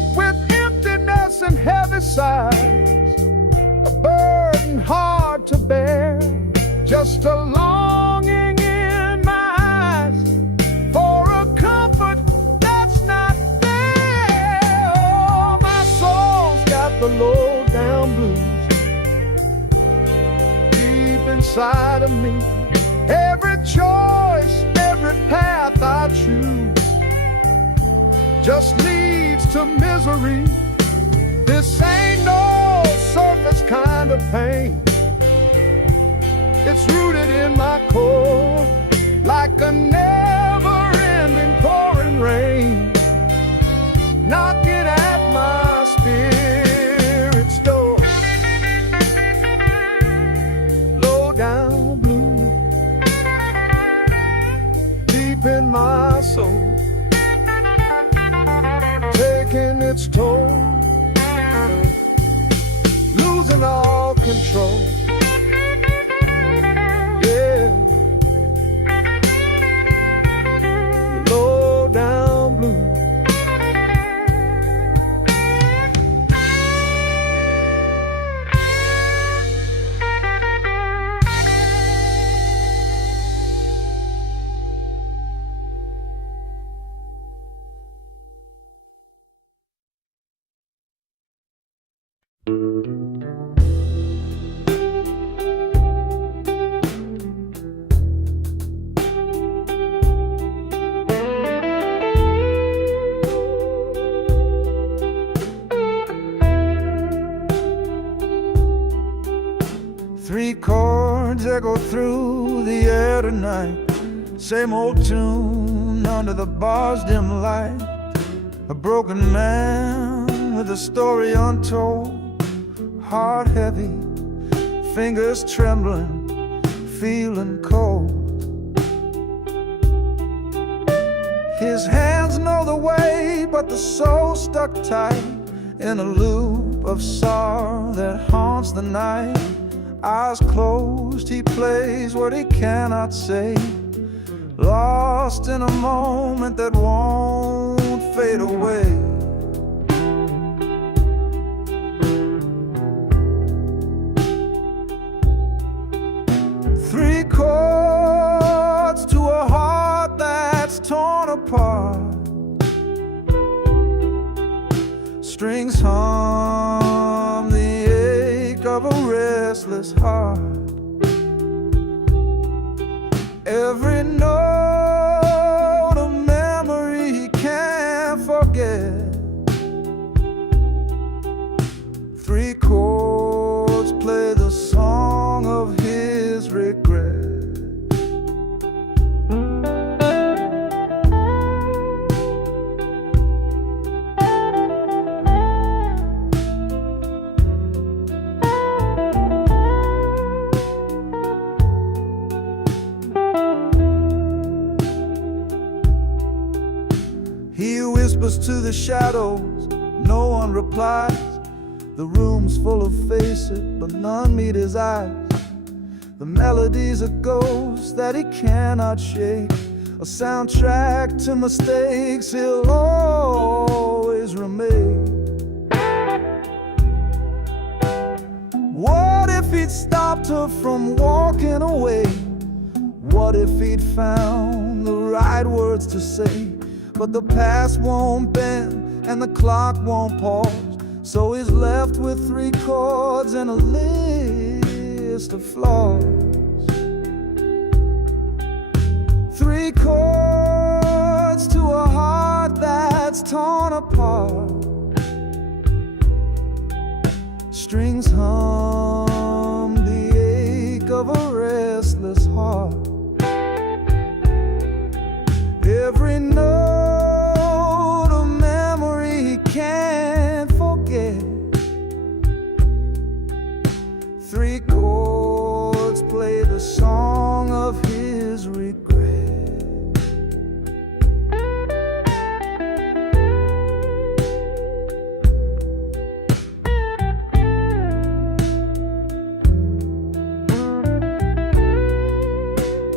with emptiness and heavy sighs, a burden hard to bear, just a longing in my eyes for a comfort that's not there. Oh, my soul's got the low down blues deep inside of me. Every choice, every path I choose just leads to misery. This ain't no surface kind of pain. It's rooted in my core, like a never-ending pouring rain, knocking at my spirit's door. Low down blue, deep in my soul, taking its toll, losing all control. Yeah, low down blue. Three chords echo through the air tonight, same old tune under the bar's dim light. A broken man with a story untold, heart heavy, fingers trembling, feeling cold. His hands know the way, but the soul stuck tight in a loop of sorrow that haunts the night. Eyes closed, he plays what he cannot say, lost in a moment that won't fade away. Three chords to a heart that's torn apart, strings hum the ache of a restless heart. Every note a memory he can't forget. Three chords play the song of his regret. He whispers to the shadows, no one replies. The room's full of faces, but none meet his eyes. The melody's a ghost that he cannot shake, a soundtrack to mistakes he'll always remake. What if he'd stopped her from walking away? What if he'd found the right words to say? But the past won't bend and the clock won't pause, so he's left with three chords and a list of flaws. Three chords to a heart that's torn apart, strings hum the ache of a restless heart. Every note a memory he can't forget. Three chords play the song of his regret.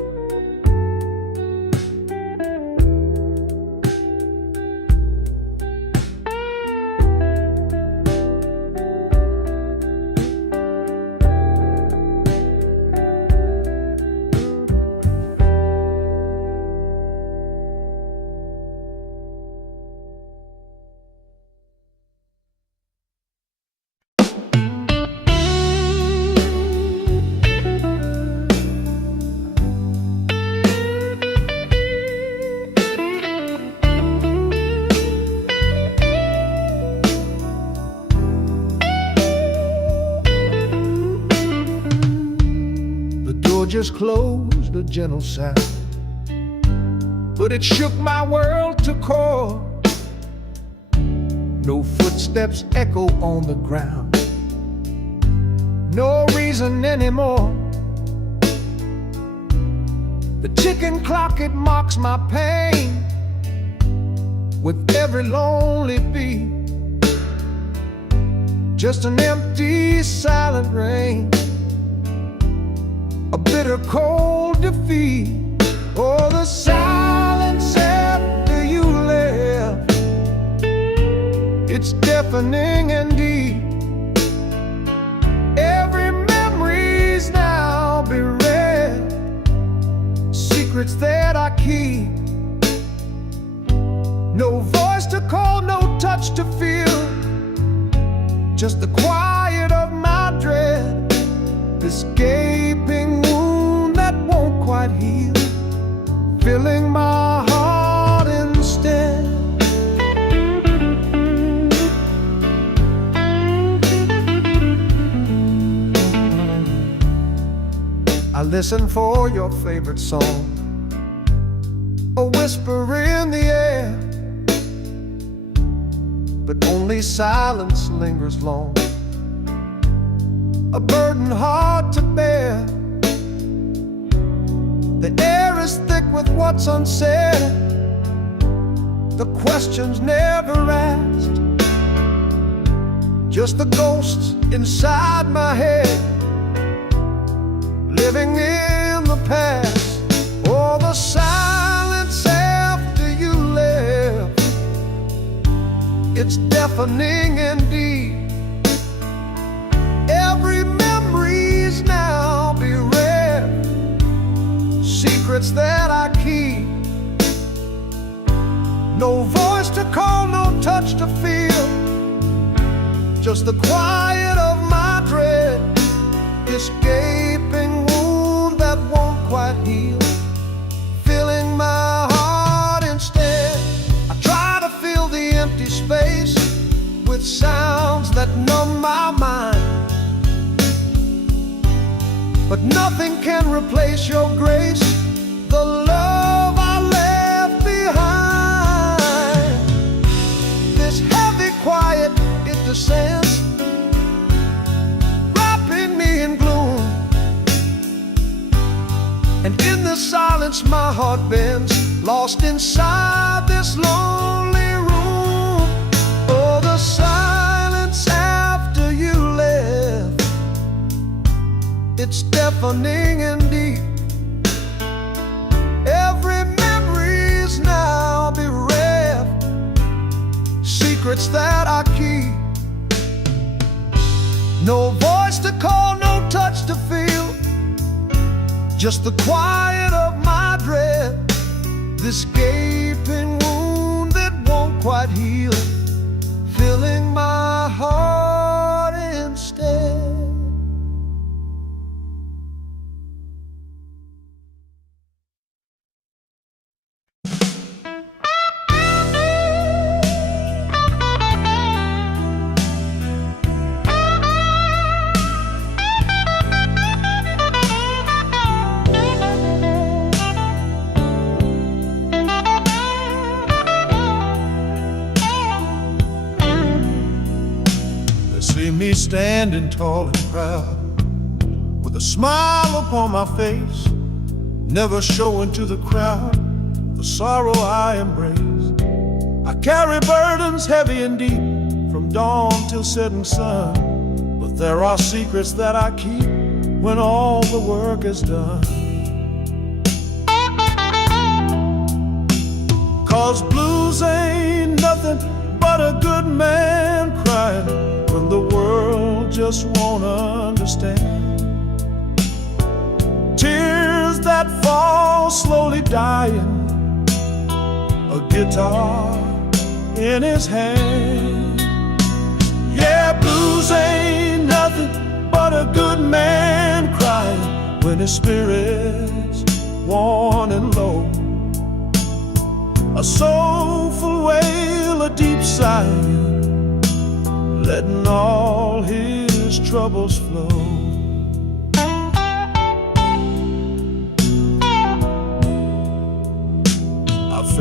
just closed, a gentle sound, but it shook my world to core. No footsteps echo on the ground, no reason anymore. The ticking clock, it mocks my pain with every lonely beat. Just an empty, silent rain, a bitter, cold defeat. Oh, the silence after you left, it's deafening and deep. Every memory's now bereft, secrets that I keep. No voice to call, no touch to feel, just the quiet of my dread, this gaping wound that won't quite heal, filling my heart instead. I listen for your favorite song, a whisper in the air, but only silence lingers long, a burden hard to bear. The air is thick with what's unsaid, the questions never asked, just the ghosts inside my head, living in the past. Oh, the silence after you left, it's deafening and deep. Every memory's now bereft, secrets that I keep. No voice to call, no touch to feel, just the quiet of my dread, this gaping wound that won't quite heal, filling my heart instead. I try to fill the empty space with sounds that numb my mind, but nothing can replace your grace, the love I left behind. This heavy quiet, it descends, wrapping me in gloom, and in the silence my heart bends, lost inside this lonely room. Oh, the silence after you left, it's deafening and deep. Every memory's now bereft, secrets that I keep. No voice to call, no touch to feel, just the quiet of my dread, this gaping wound that won't quite heal, filling my heart instead. See me standing tall and proud, with a smile upon my face, never showing to the crowd the sorrow I embrace. I carry burdens heavy and deep, from dawn till setting sun, but there are secrets that I keep when all the work is done. 'Cause blues ain't nothing but a good man crying when the world just won't understand. Tears that fall slowly dying, a guitar in his hand. Yeah, blues ain't nothing but a good man crying when his spirit's worn and low. A soulful wail, a deep sigh, letting all his troubles flow.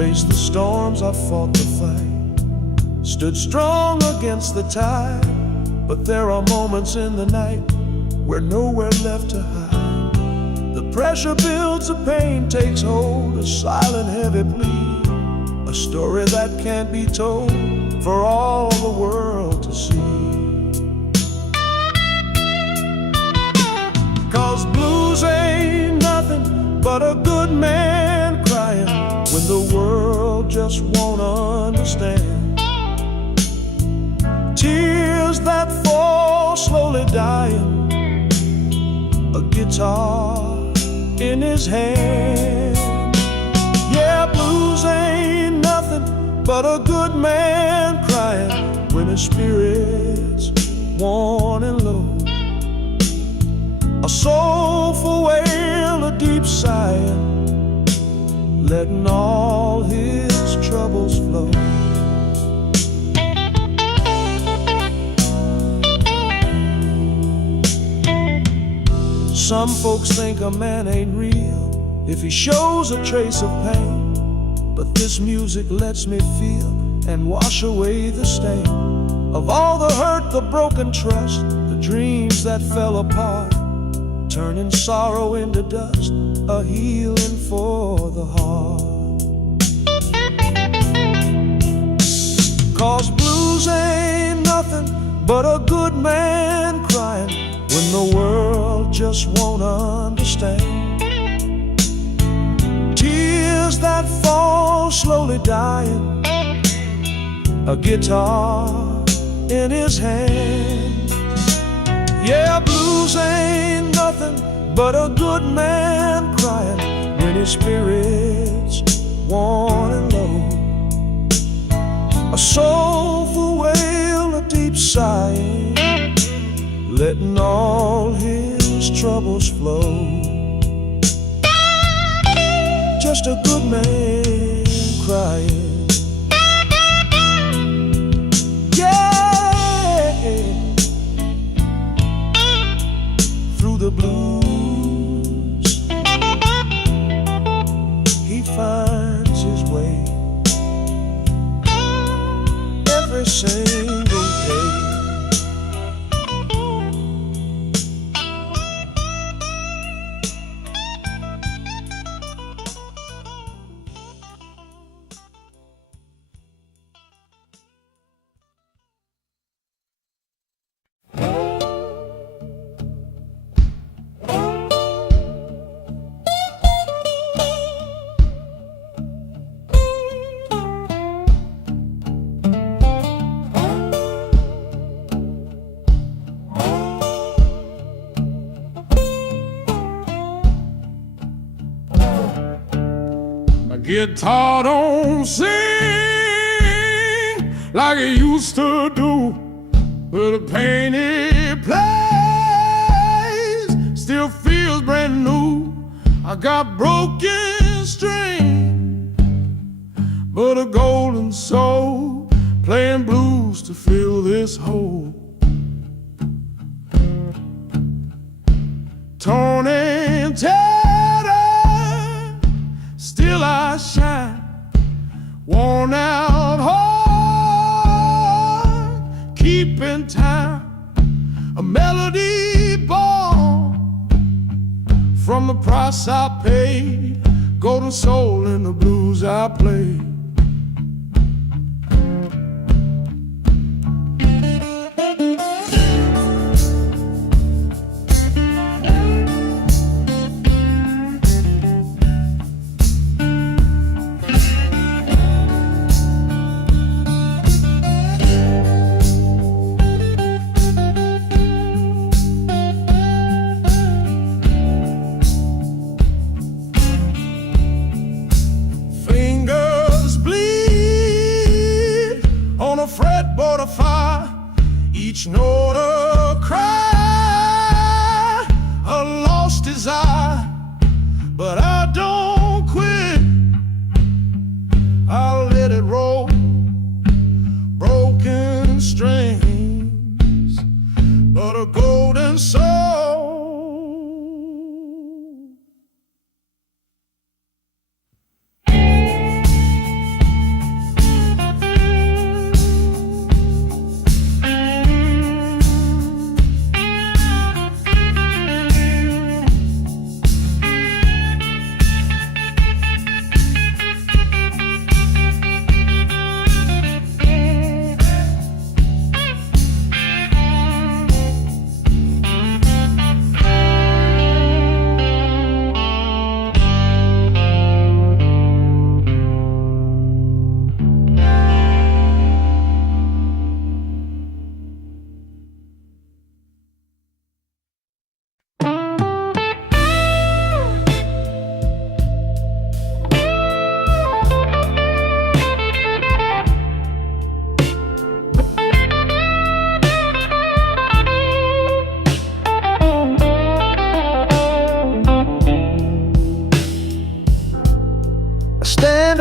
faced the storms, I fought the fight, stood strong against the tide. But there are moments in the night where nowhere left to hide. The pressure builds, the pain takes hold, a silent heavy plea, a story that can't be told for all the world to see. 'Cause blues ain't nothing but a good man crying when the world just won't understand. Tears that fall slowly dying, a guitar in his hand. Yeah, blues ain't nothing but a good man crying when his spirit's worn and low. A soulful wail, a deep sigh, letting all his troubles flow. Some folks think a man ain't real if he shows a trace of pain, but this music lets me feel and wash away the stain of all the hurt, the broken trust, the dreams that fell apart, turning sorrow into dust, a healing for the heart. 'Cause blues ain't nothing but a good man crying when the world just won't understand. Tears that fall slowly dying, a guitar in his hand. Yeah, blues ain't nothing but a good man crying when his spirit's worn and low. A soulful wail, a deep sigh, letting all his troubles flow. Just a good man crying. Yeah, through the blues he finds his way every single day. Guitar don't sing like it used to do, but the pain it plays still feels brand new. I got broken string, but a golden soul playing blues to fill this hole. Torn and tattered, still I shine, worn out heart, keeping time, a melody born from the price I paid, golden soul in the blues I play. Fretboard of fire, each note a cry, a lost desire, but I don't quit. I'll let it roll, broken strings, but a golden soul.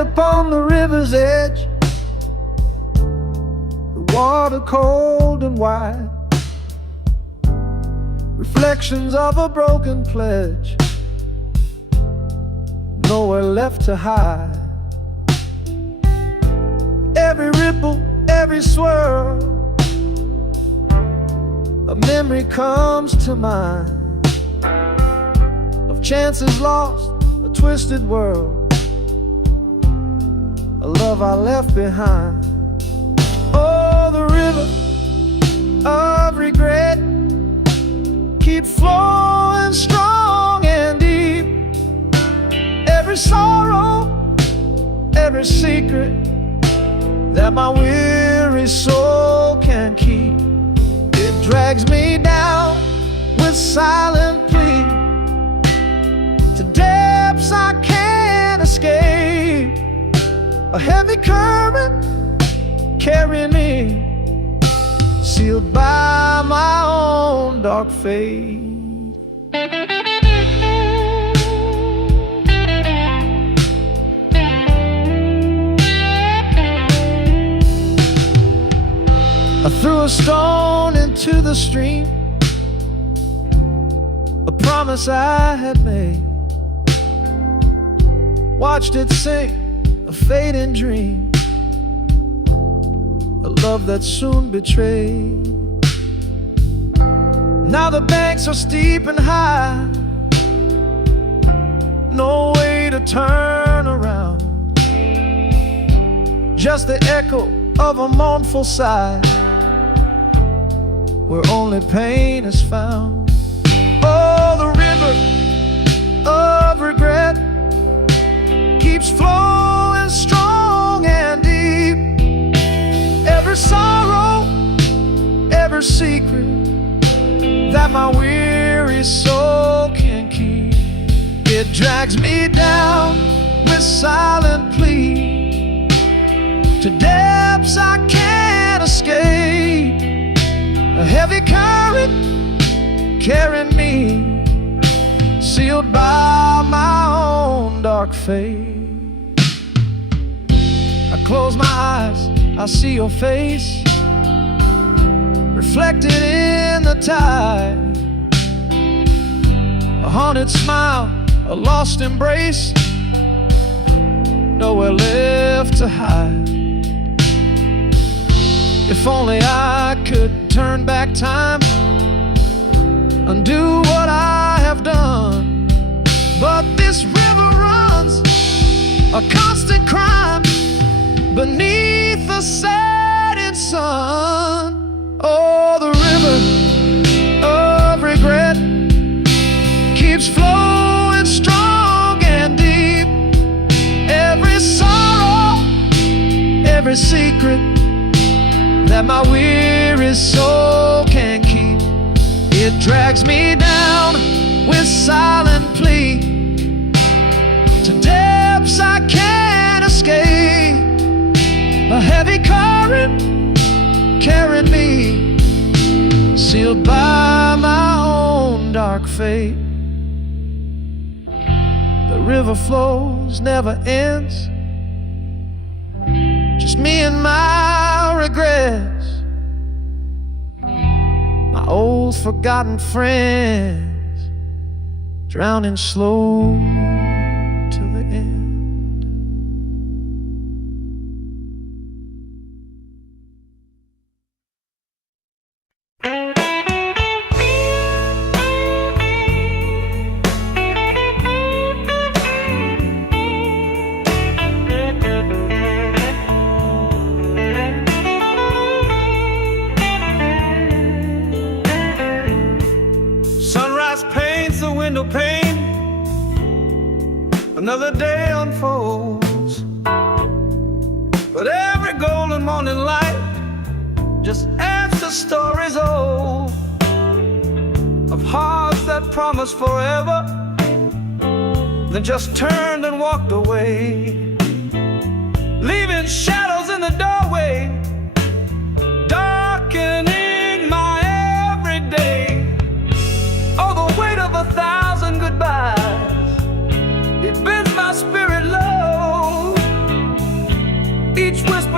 upon the river's edge, the water cold and wide, reflections of a broken pledge, nowhere left to hide. Every ripple, every swirl, a memory comes to mind of chances lost, a twisted world, a love I left behind. Oh, the river of regret keeps flowing strong and deep. Every sorrow, every secret that my weary soul can keep, it drags me down with silent plea to depths I can't escape. A heavy current carrying me, sealed by my own dark fate. I threw a stone into the stream, a promise I had made, watched it sink, a fading dream, a love that soon betrayed. Now the banks are steep and high, no way to turn around, just the echo of a mournful sigh, where only pain is found. Oh, the river of regret keeps flowing strong and deep. Every sorrow, every secret that my weary soul can keep, it drags me down with silent plea to depths I can't escape. A heavy current carrying me, sealed by my own dark fate. I close my eyes, I see your face reflected in the tide, a haunted smile, a lost embrace, nowhere left to hide. If only I could turn back time, undo what I have done, but this river runs a constant crime beneath the setting sun. Oh, the river of regret keeps flowing strong and deep. Every sorrow, every secret that my weary soul can keep, it drags me down with silent plea to depths I can't escape. A heavy current carrying me, sealed by my own dark fate. The river flows, never ends, just me and my regrets, my old forgotten friends, drowning slow till the end. Window pane, another day unfolds, but every golden morning light just adds to stories old of hearts that promised forever, then just turned and walked away, leaving shadows in the doorway, darkening my everyday. Oh, the weight of 1,000 goodbyes, it bends my spirit low.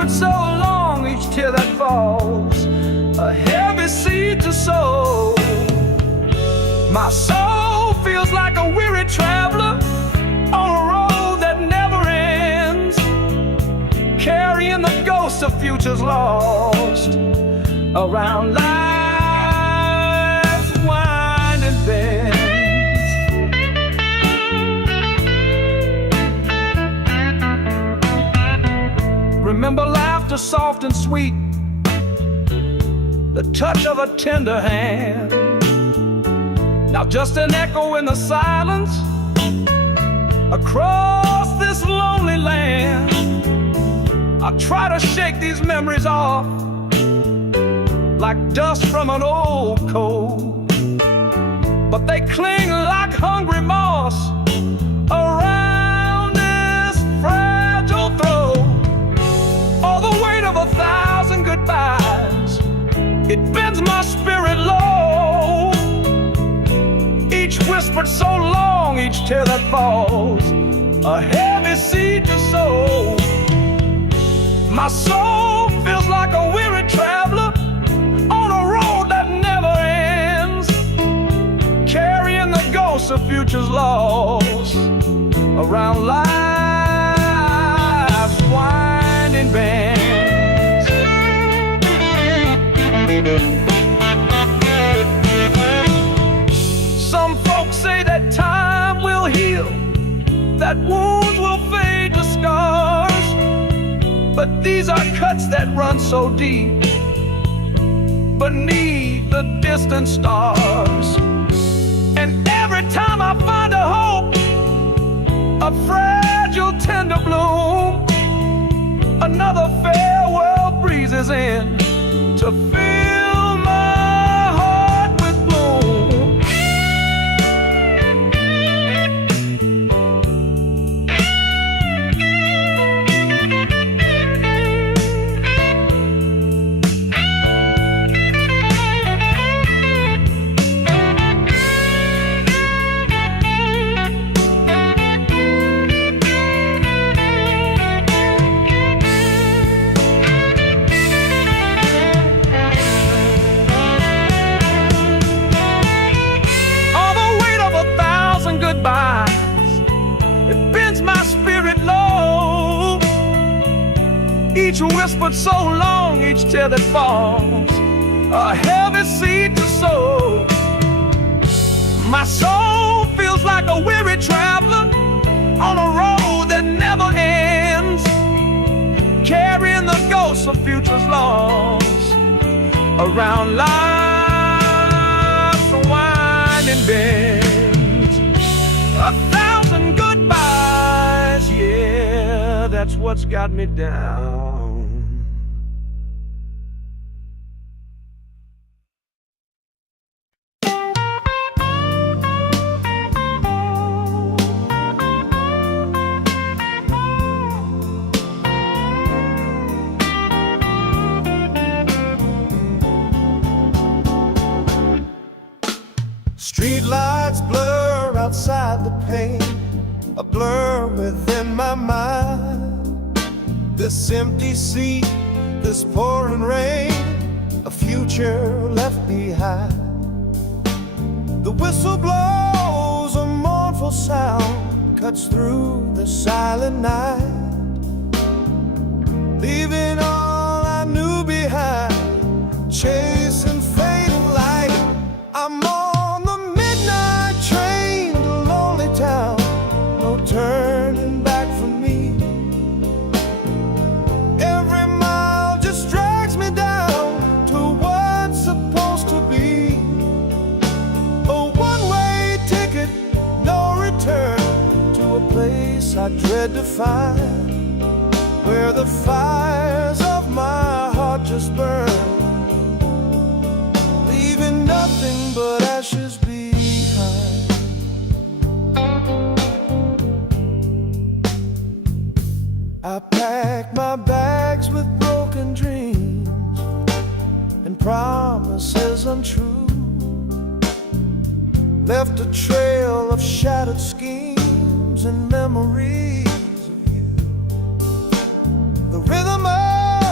whispered so long, each tear that falls, a heavy seed to sow. My soul feels like a weary traveler on a road that never ends, carrying the ghosts of futures lost around life's winding bends. Remember laughter soft and sweet, the touch of a tender hand. Now just an echo in the silence across this lonely land. I try to shake these memories off like dust from an old coat, but they cling like hungry moss around this fragile throat. All the weight of 1,000 goodbyes, it bends my spirit low. Each whispered so long, each tear that falls, a heavy seed to sow. My soul feels like a weary traveler on a road that never ends, carrying the ghosts of futures lost around life's winding bends. Some folks say that time will heal, that wounds will fade to scars, but these are cuts that run so deep beneath the distant stars. And every time I find a hope, a fragile tender bloom, another farewell breezes in to fill my heart with gloom. It bends my spirit low. Each whispered so long, each tear that falls, a heavy seed to sow. My soul feels like a weary traveler on a road that never ends, carrying the ghosts of futures lost around life's winding bend. 1,000 goodbyes, yeah, that's what's got me down. Street lights blur outside the pane, a blur within my mind. This empty seat, this pouring rain, a future left behind. The whistle blows a mournful sound, cuts through the silent night, leaving all I knew behind, chasing fatal light. I'm on the midnight train to lonely town, no turning back for me. Every mile just drags me down to what's supposed to be a one-way ticket, no return, to a place I dread to find, where the fires of my heart just burn, leaving nothing but ashes behind. I packed my bags with broken dreams and promises untrue, left a trail of shattered schemes and memories of you. The rhythm of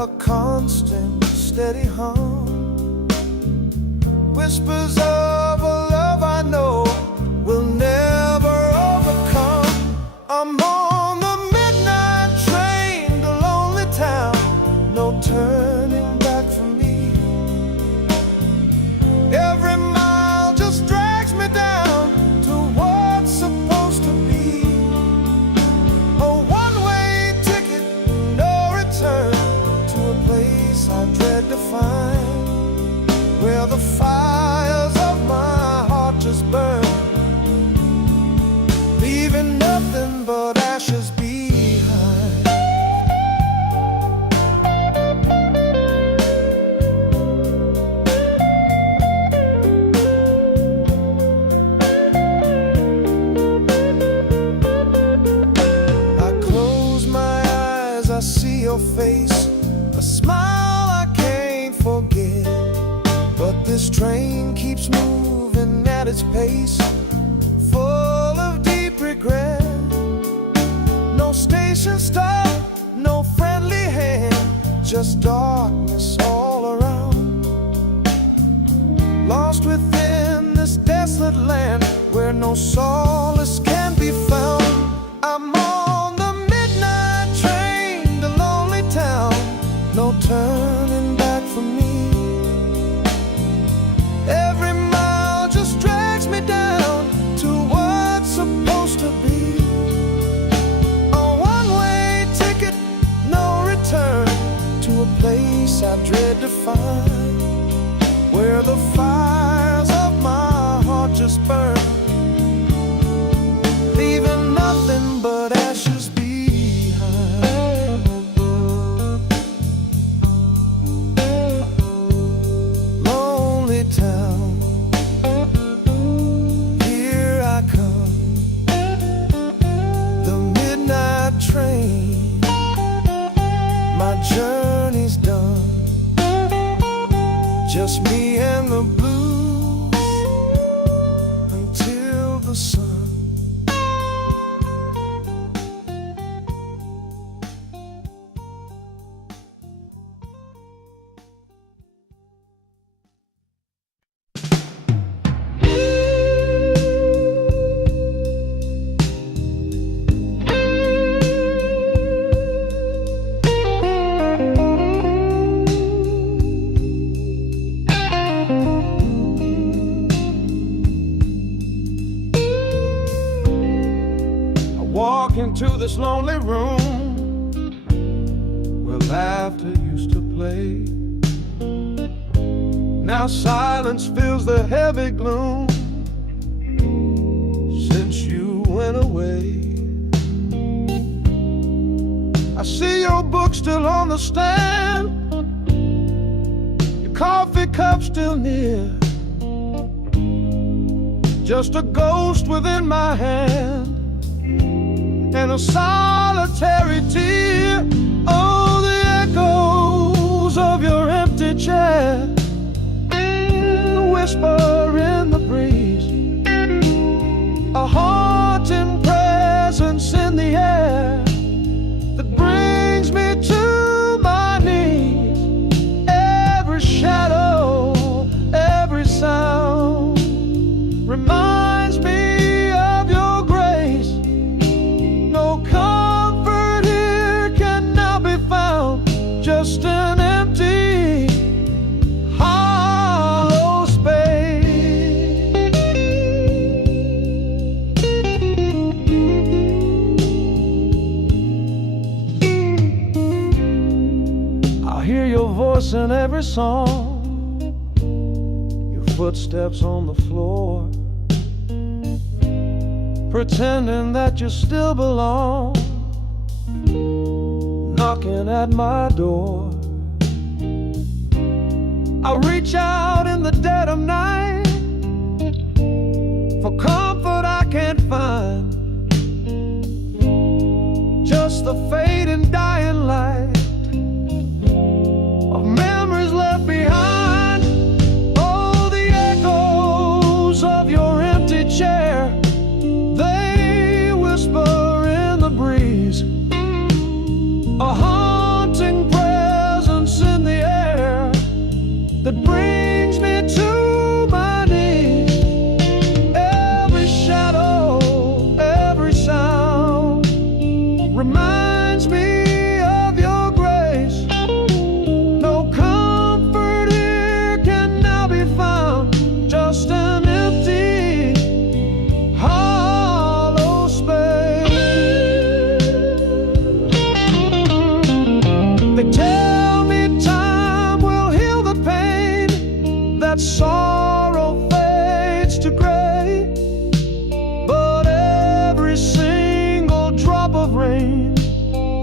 a constant, steady hum. Whispers of a love I know will never overcome. I'm on the midnight train to lonely town, no turning back for me. Every mile just drags me down to what's supposed to be. A one-way ticket, no return, to a place I dread to find, where the fires of my heart just burn, leaving nothing but ashes behind. I close my eyes, I see your face, a smile I can't forget. But this train keeps moving at its pace, full of deep regret. No station stop, no friendly hand, just darkness all around. Lost within this desolate land where no solace can be found. I'm on the midnight train to lonely town, no turning back for me. Every mile just drags me down to what's supposed to be. A one-way ticket, no return, to a place I dread to find, where the fires of my heart just burn, leaving nothing but ashes behind. Lonely town, here I come, the midnight train, my journey's done, just me and the blues until the sun. Walk into this lonely room where laughter used to play. Now silence fills the heavy gloom since you went away. I see your book still on the stand, your coffee cup still near, just a ghost within my hand and a solitary tear. Oh, the echoes of your empty chair, the whisper in the breeze, a haunting presence in the air that brings me to my knees. Every shadow, every sound reminds me of your grace. No comfort here can now be found, just an empty, hollow space. I hear your voice in every song, your footsteps on the floor, pretending that you still belong, knocking at my door. I reach out in the dead of night for comfort I can't find, just the fading dying light of memories left behind. Oh, the echoes of your empty chair, they whisper in the breeze, a haunting presence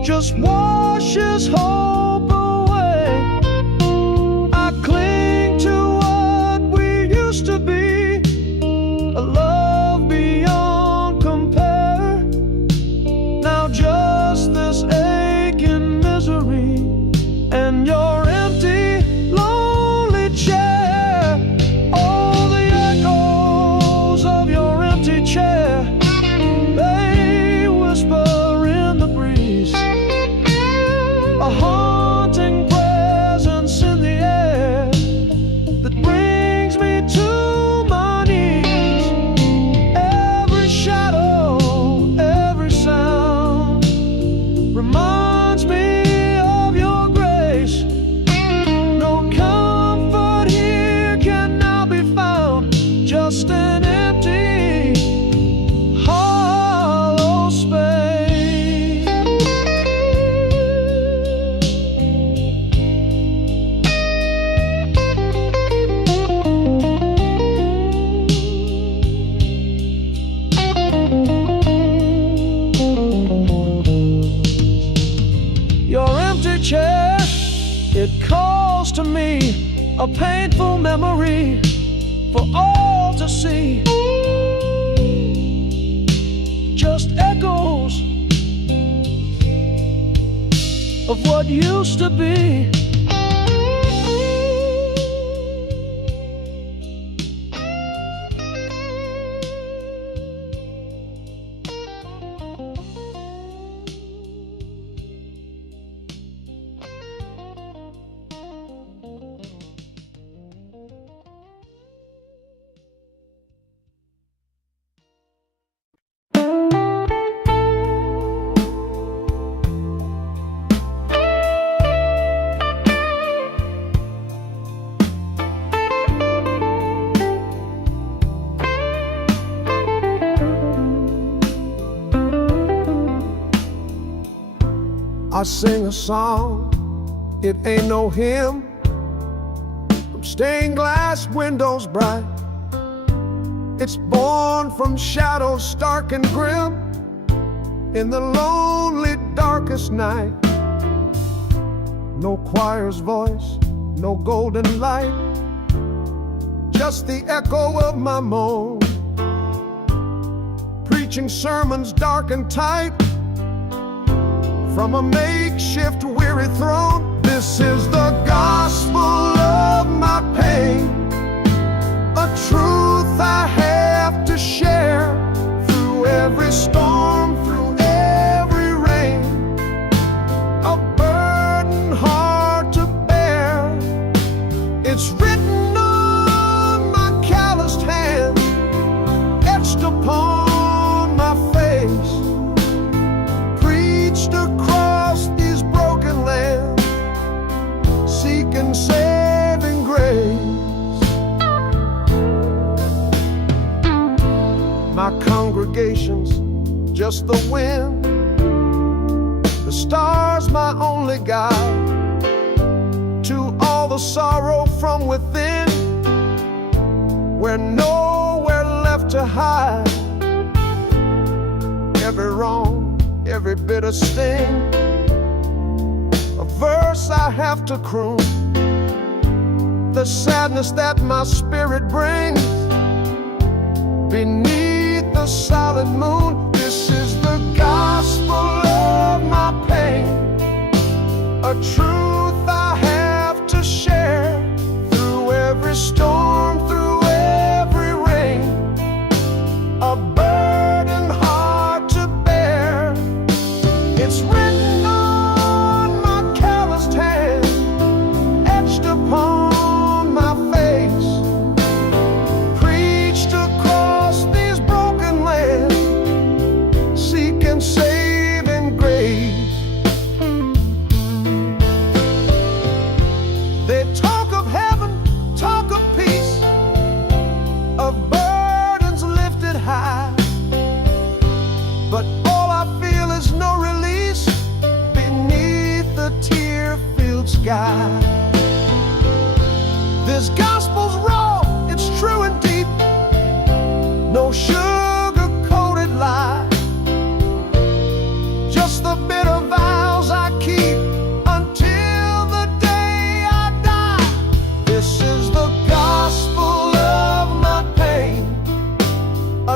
just washes hope away. I cling to what we used to be, a love beyond compare. Now just this aching misery and your empty, lonely chair. All the echoes of your empty chair, they whisper in the breeze, a haunting presence in the air that brings me to my knees. Every shadow, every sound reminds me of your grace. No comfort here can now be found, just an empty, hollow space. Your empty chair, it calls to me, a painful memory for all to see. Just echoes of what used to be. I sing a song, it ain't no hymn, from stained glass windows bright. It's born from shadows stark and grim, in the lonely darkest night. No choir's voice, no golden light, just the echo of my moan, preaching sermons dark and tight from a makeshift weary throne. This is the gospel of my pain, a truth I have to share through every storm, through every rain, a burden hard to bear. It's written on my calloused hands, etched upon my face, preached across these broken lands, seeking saving grace. My congregation's just the wind, the stars my only guide to all the sorrow from within, where nowhere left to hide. Every wrong, every bitter sting, a verse I have to croon, the sadness that my spirit brings beneath the solid moon. This is the gospel of my pain, a truth I have to share through every storm, through every rain, a burden hard to bear. It's written on my calloused hand, etched upon my face, preached across these broken lands, seeking saving grace. They talk of heaven, talk of peace, of burdens lifted high, but all I feel is no release beneath the tear-filled sky. This gospel's raw, it's true and deep, no sugar-coated lie, just the bitter vows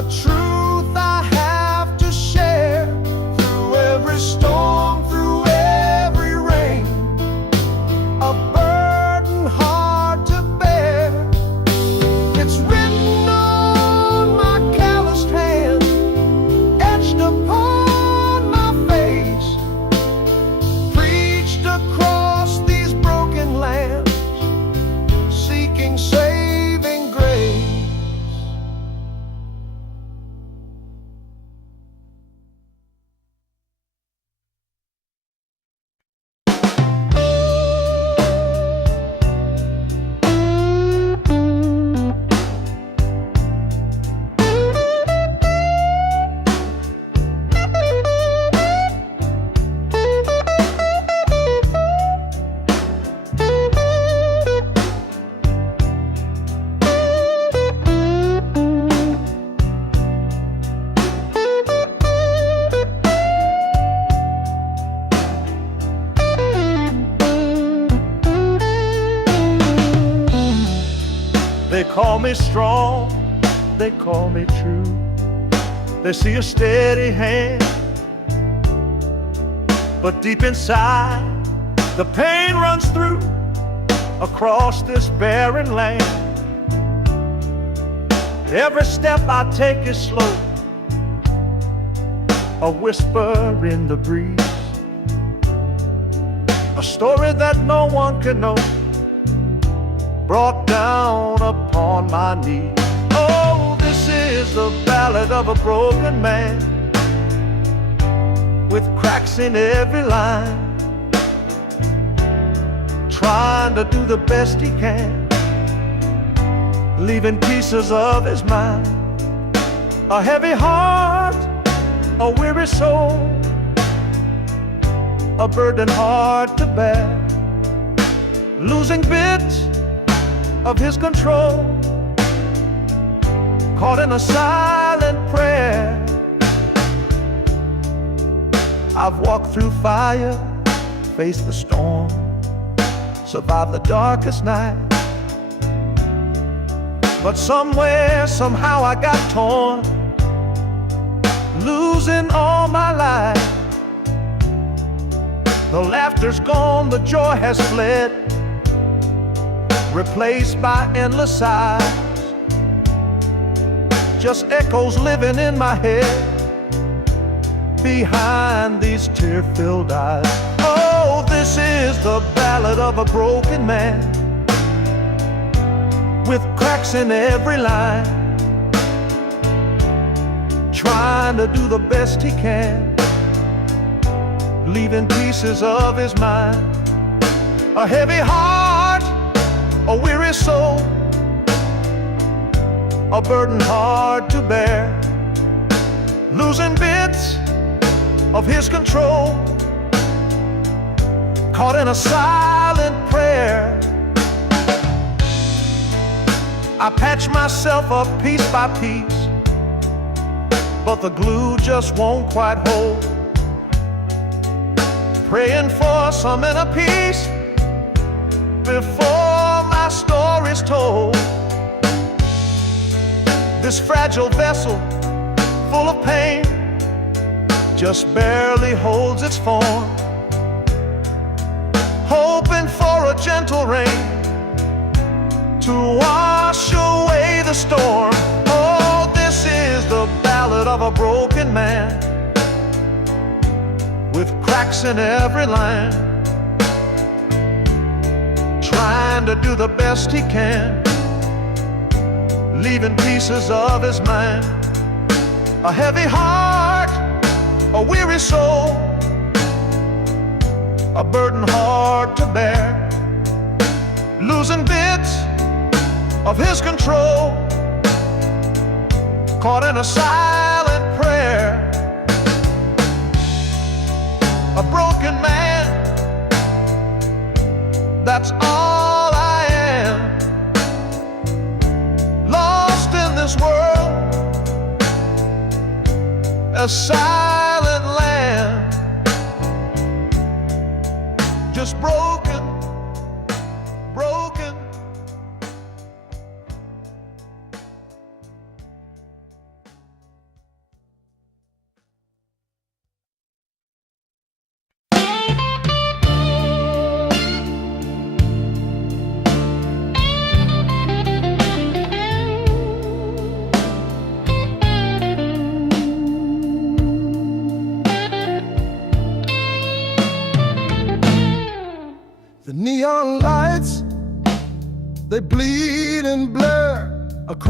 a truth I have to share. Through every storm, through every rain, a burden hard to bear. It's written on my calloused hand, etched upon my face, preached across these broken lands, seeking saving grace. They call me strong, they call me true. They see a steady hand, but deep inside the pain runs through across this barren land. Every step I take is slow, a whisper in the breeze, a story that no one can know, brought down upon my knees. Oh, this is the ballad of a broken man, with cracks in every line, trying to do the best he can, leaving pieces of his mind. A heavy heart, a weary soul, a burden hard to bear, losing bits of his control, caught in a silent prayer. I've walked through fire, faced the storm, survived the darkest night, but somewhere, somehow I got torn, losing all my life. The laughter's gone, the joy has fled, replaced by endless sighs, just echoes living in my head behind these tear-filled eyes. Oh, this is the ballad of a broken man, with cracks in every line, trying to do the best he can, leaving pieces of his mind. A heavy heart, a weary soul, a burden hard to bear, losing bits of his control, caught in a silent prayer. I patch myself up piece by piece, but the glue just won't quite hold, praying for some inner peace before my story's told. This fragile vessel, full of pain, just barely holds its form, hoping for a gentle rain to wash away the storm. Oh, this is the ballad of a broken man, with cracks in every line, trying to do the best he can, leaving pieces of his mind. A heavy heart, a weary soul, a burden hard to bear, losing bits of his control, caught in a silent prayer. A broken man, that's all I am, lost in this world, a silent land, just broken, broken.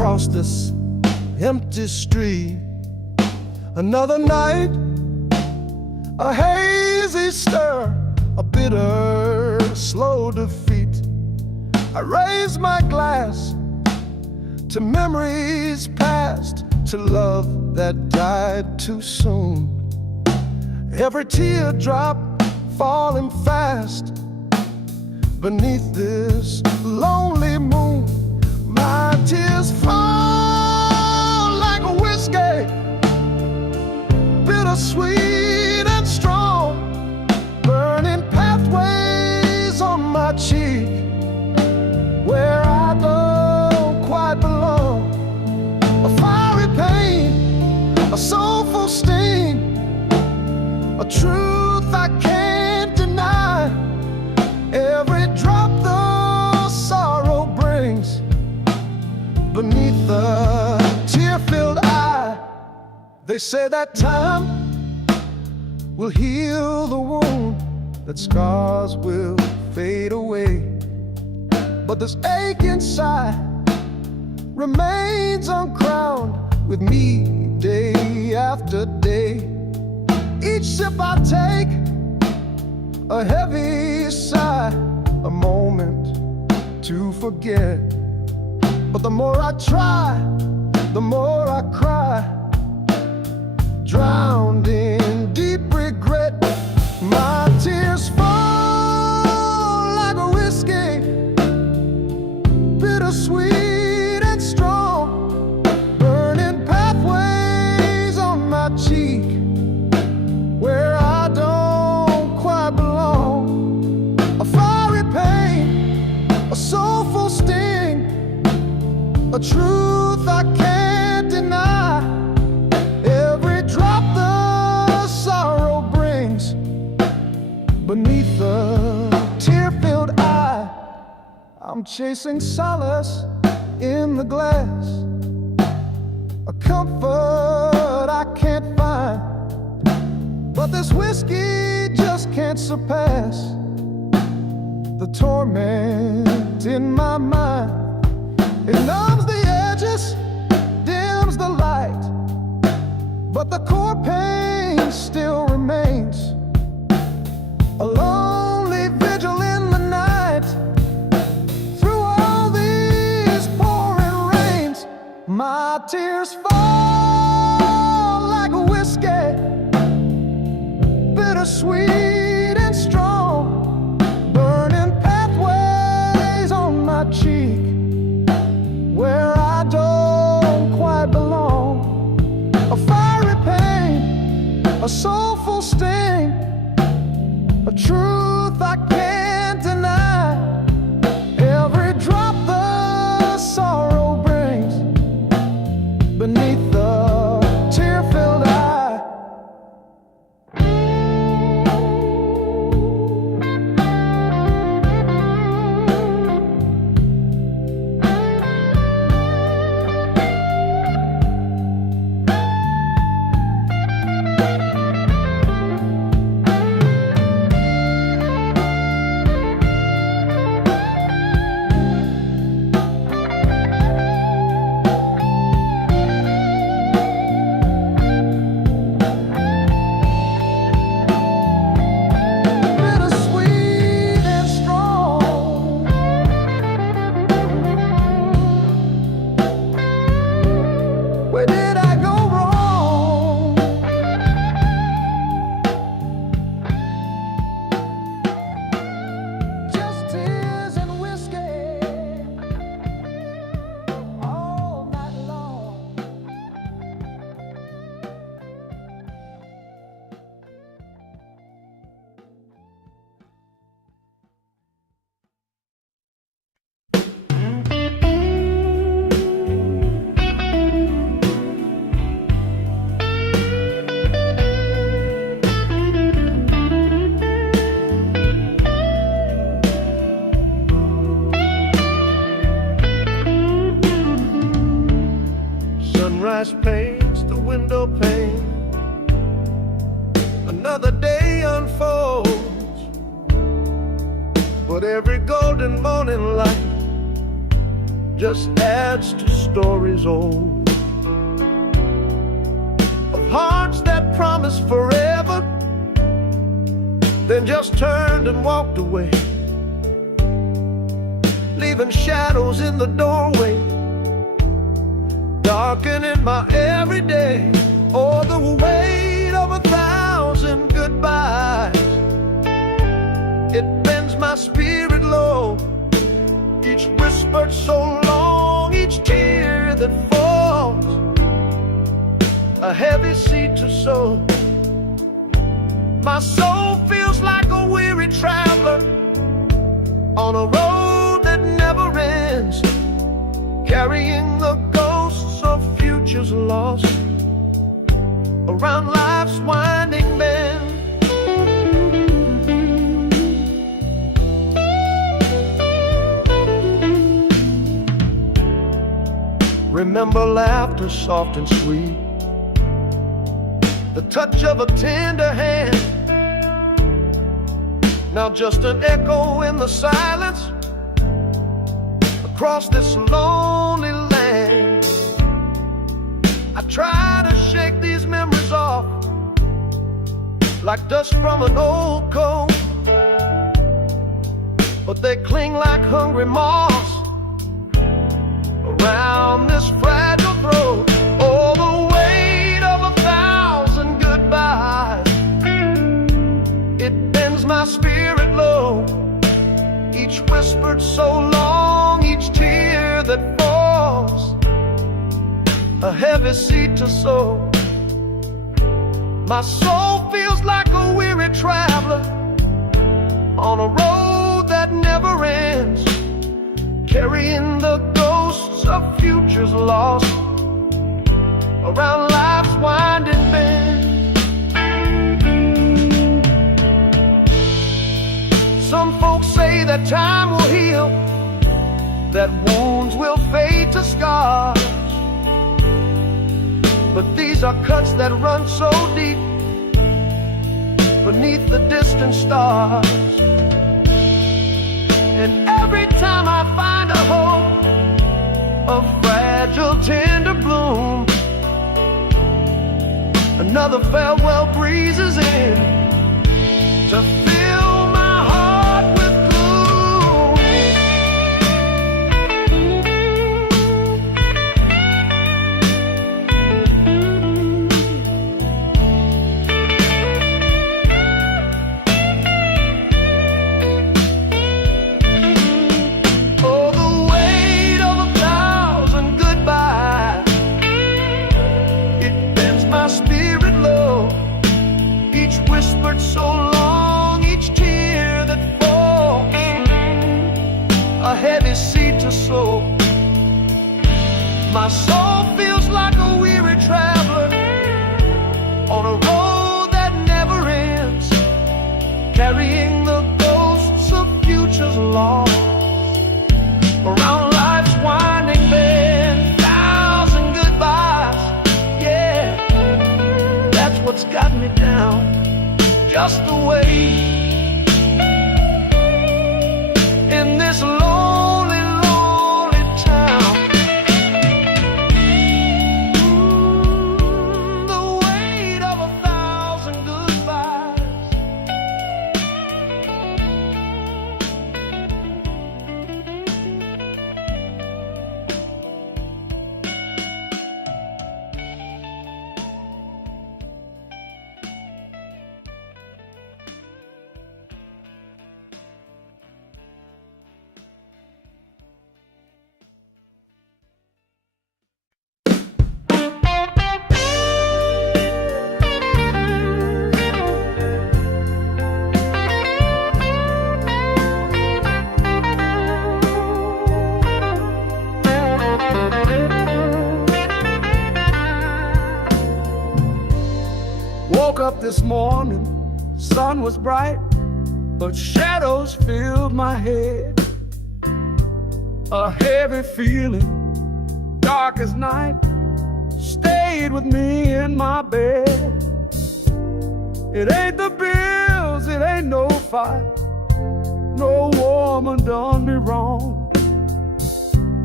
across this empty street. Another night, a hazy stir, a bitter, slow defeat. I raise my glass to memories past, to love that died too soon. Every teardrop falling fast beneath this lonely moon. My tears fall like a whiskey, bittersweet and strong, burning pathways on my cheek where I don't quite belong. A fiery pain, a soulful sting, a truth I can't deny. Every drop the sorrow brings beneath the tear-filled eye. They say that time will heal the wound, that scars will fade away, but this ache inside remains uncrowned with me day after day. Each sip I take, a heavy sigh, a moment to forget. But the more I try, the more I cry, drowned in deep regret. My tears fall like a whiskey, bittersweet and strong, burning pathways on my cheek where I don't quite belong. A fiery pain, a soulful sting, a truth I can't deny. Every drop the sorrow brings beneath the tear-filled eye. I'm chasing solace in the glass, a comfort I can't find, but this whiskey just can't surpass the torment in my mind. It numbs the edges, dims the light, but the core pain still remains. A lonely vigil in the night, through all these pouring rains. My tears fall like a whiskey, bittersweet and strong, burning pathways on my cheek where I don't quite belong. A fiery pain, a soulful sting, a truth I can't deny. Every drop the sorrow brings beneath the tear-filled eye. Sunrise paints the window pane, another day unfolds, but every golden morning light just adds to stories old of hearts that promised forever, then just turned and walked away, leaving shadows in the doorway, darkening my everyday. Oh, the weight of 1,000 goodbyes, it bends my spirit low. Each whispered so long, each tear that falls, a heavy seed to sow. My soul feels like a weary traveler on a road that never ends, carrying the ghosts of futures lost around life's winding bend. Remember laughter soft and sweet, the touch of a tender hand, now just an echo in the silence across this lonely land. I try to shake these memories off like dust from an old coat, but they cling like hungry moths around this fragile throat. Oh, the weight of 1,000 goodbyes, it bends my spirit low. Each whispered so long, each tear that falls, a heavy seed to sow. My soul feels like a weary traveler on a road that never ends, carrying the ghosts of futures lost around life's winding bend. Some folks say that time will heal, that wounds will fade to scars, but these are cuts that run so deep beneath the distant stars. And every time I find a hope, a fragile tender bloom, another farewell breezes in to fill my heart with gloom. Oh, the weight of 1,000 goodbyes, it bends my spirit low. Each whispered so long, each tear that falls, a heavy seed to sow. My soul feels like a weary traveler on a road that never ends, carrying the ghosts of futures lost around life's winding bend. 1,000 goodbyes, yeah, that's what's got me down, just the way in this lonely, lonely town. The weight of 1,000 goodbyes. Woke up this morning, sun was bright, but shadows filled my head. A heavy feeling, dark as night, stayed with me in my bed. It ain't the bills, it ain't no fight, no woman done me wrong.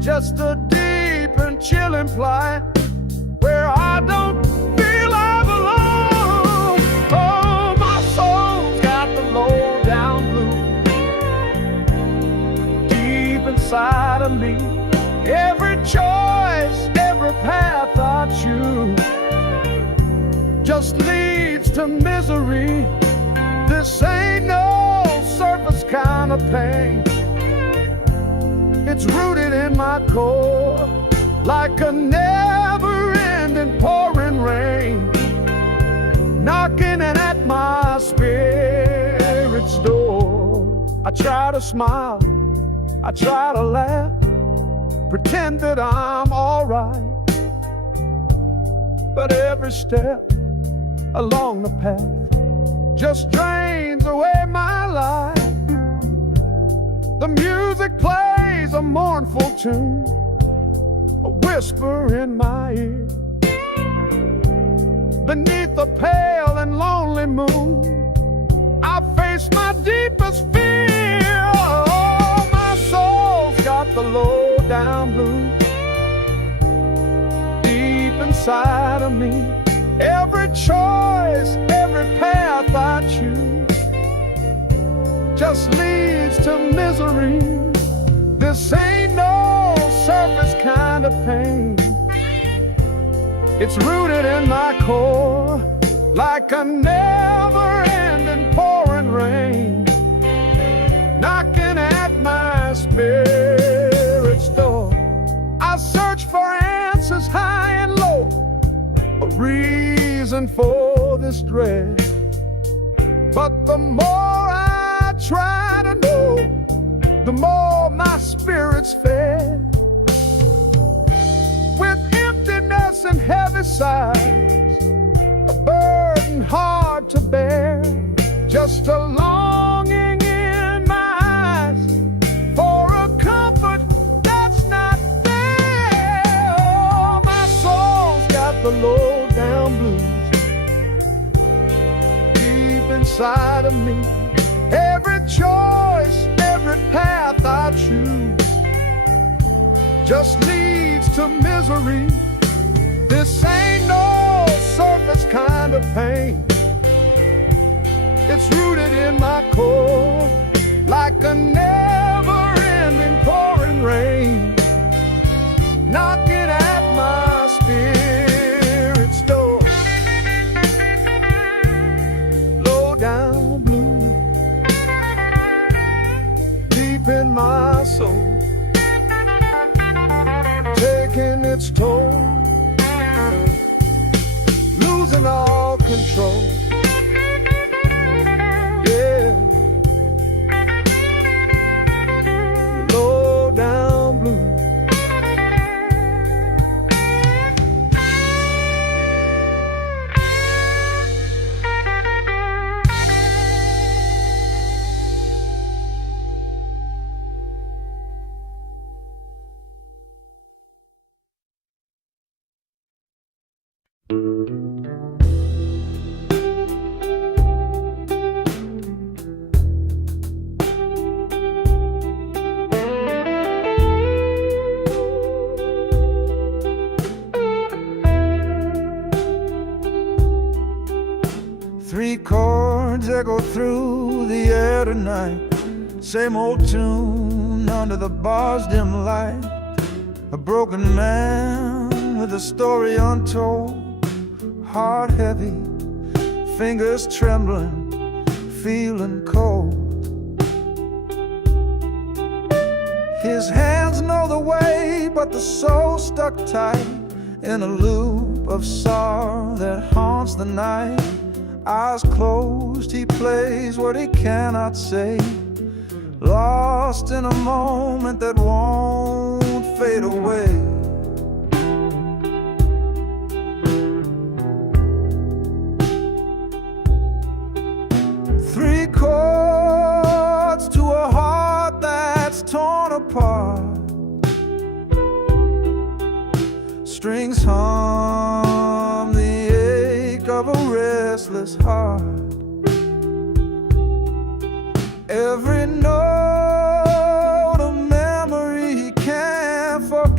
just a deep and chilling plight where I don't feel I belong. Oh, my soul's got the low down blues deep inside of me. Every choice, every path I choose just leads to misery. This ain't no surface kind of pain. It's rooted in my core like a never-ending pouring rain, knocking at my spirit's door. I try to smile, I try to laugh, pretend that I'm alright, but every step along the path just drains away my life. The music plays a mournful tune, a whisper in my ear. Beneath the pale and lonely moon, I face my deepest fear. Oh, my soul's got the low down blues deep inside of me. Every choice, every path I choose just leads to misery. This ain't no surface kind of pain. It's rooted in my core like a never-ending pouring rain, knocking at my spirit's door. I search for answers high and low, a reason for this dread, but the more I try to know, the more my spirit's fed. With emptiness and heavy sighs, a burden hard to bear, just a longing in my eyes for a comfort that's not there. Oh, my soul's got the low down blues deep inside of me. Every choice, every path I choose just leads to misery. This ain't no surface kind of pain. It's rooted in my core like a never-ending pouring rain, knocking at my spirit's door. Low down blue deep in my soul, taking its toll, losing all control. Yeah, low down blue. Three chords echo through the air tonight, same old tune under the bar's dim light. A broken man with a story untold, heart heavy, fingers trembling, feeling cold. His hands know the way, but the soul stuck tight in a loop of sorrow that haunts the night. Eyes closed, he plays what he cannot say, lost in a moment that won't fade away. Three chords to a heart that's torn apart, strings hum the ache of a restless heart. Every note a memory he can't forget.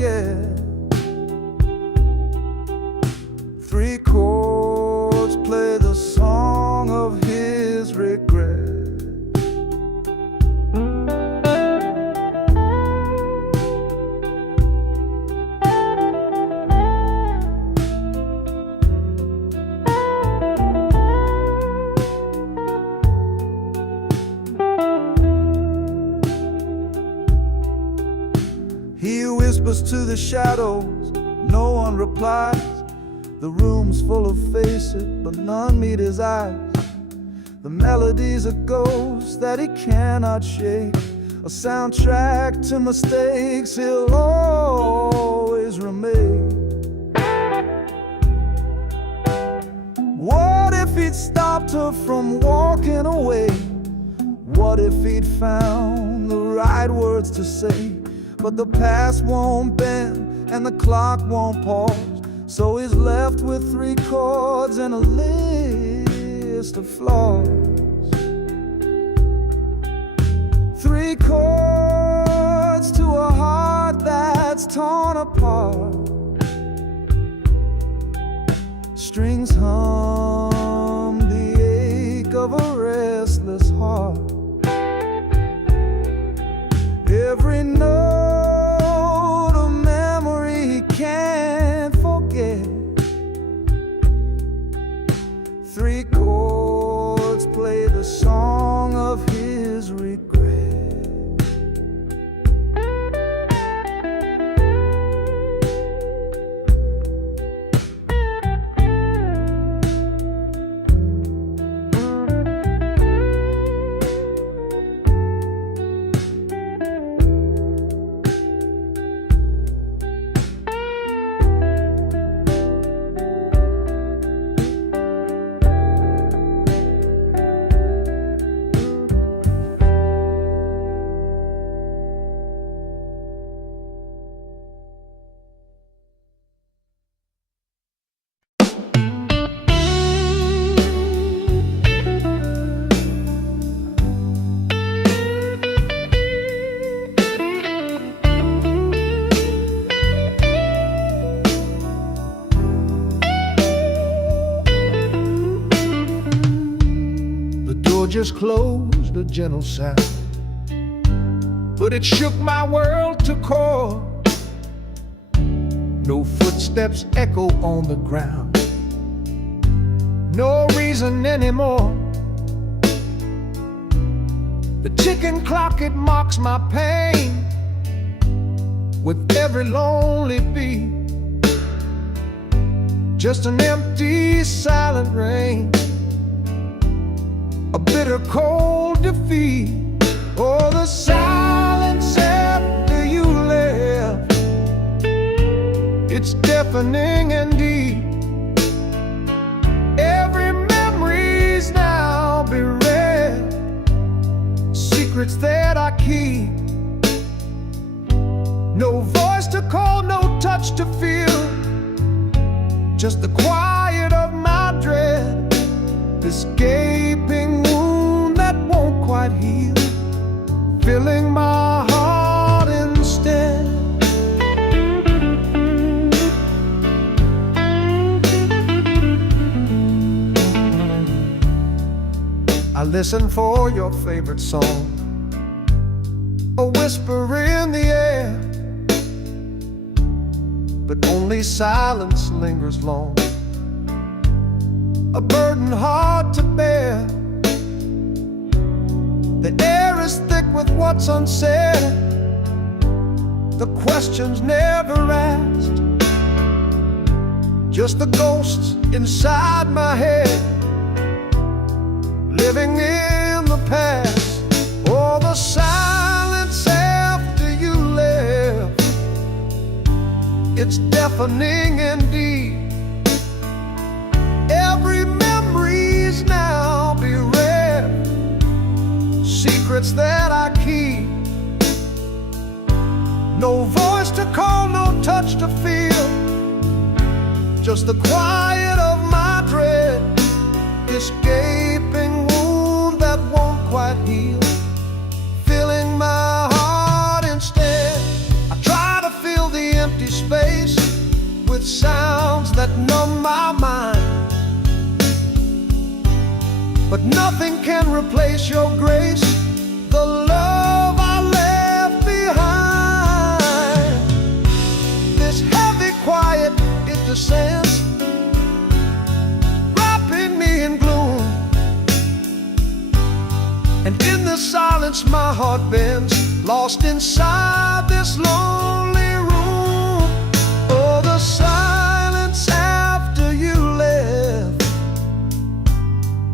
the shadows, no one replies. The room's full of faces, but none meet his eyes. The melody's a ghost that he cannot shake, a soundtrack to mistakes he'll always remain. What if he'd stopped her from walking away? What if he'd found the right words to say? But the past won't bend and the clock won't pause, so he's left with 3 chords and a list of flaws. 3 chords to a heart that's torn apart. Strings hum the ache of a restless heart. Every note of memory he can't forget. 3 chords play the song of his regret. Just closed, a gentle sound, but it shook my world to core. No footsteps echo on the ground, no reason anymore. The ticking clock, it mocks my pain with every lonely beat. Just an empty, silent rain, a bitter cold defeat. Oh, the silence after you left, it's deafening indeed. Every memory's now bereft, secrets that I keep. No voice to call, no touch to feel, just the quiet of my dread. This gaping wound that won't quite heal, filling my heart instead. I listen for your favorite song, a whisper in the air, but only silence lingers long, a burden hard to bear. The air is thick with what's unsaid, the questions never asked, just the ghosts inside my head, living in the past. Oh, the silence after you left, it's deafening indeed. Every memory's now bereft, secrets that I keep. No voice to call, no touch to feel, just the quiet of my dread. This gaping wound that won't quite heal, filling my heart instead. I try to fill the empty space with sounds that numb my mind, but nothing can replace your grace, the love I left behind. This heavy quiet, it descends, wrapping me in gloom, and in the silence my heart bends, lost inside this lonely room.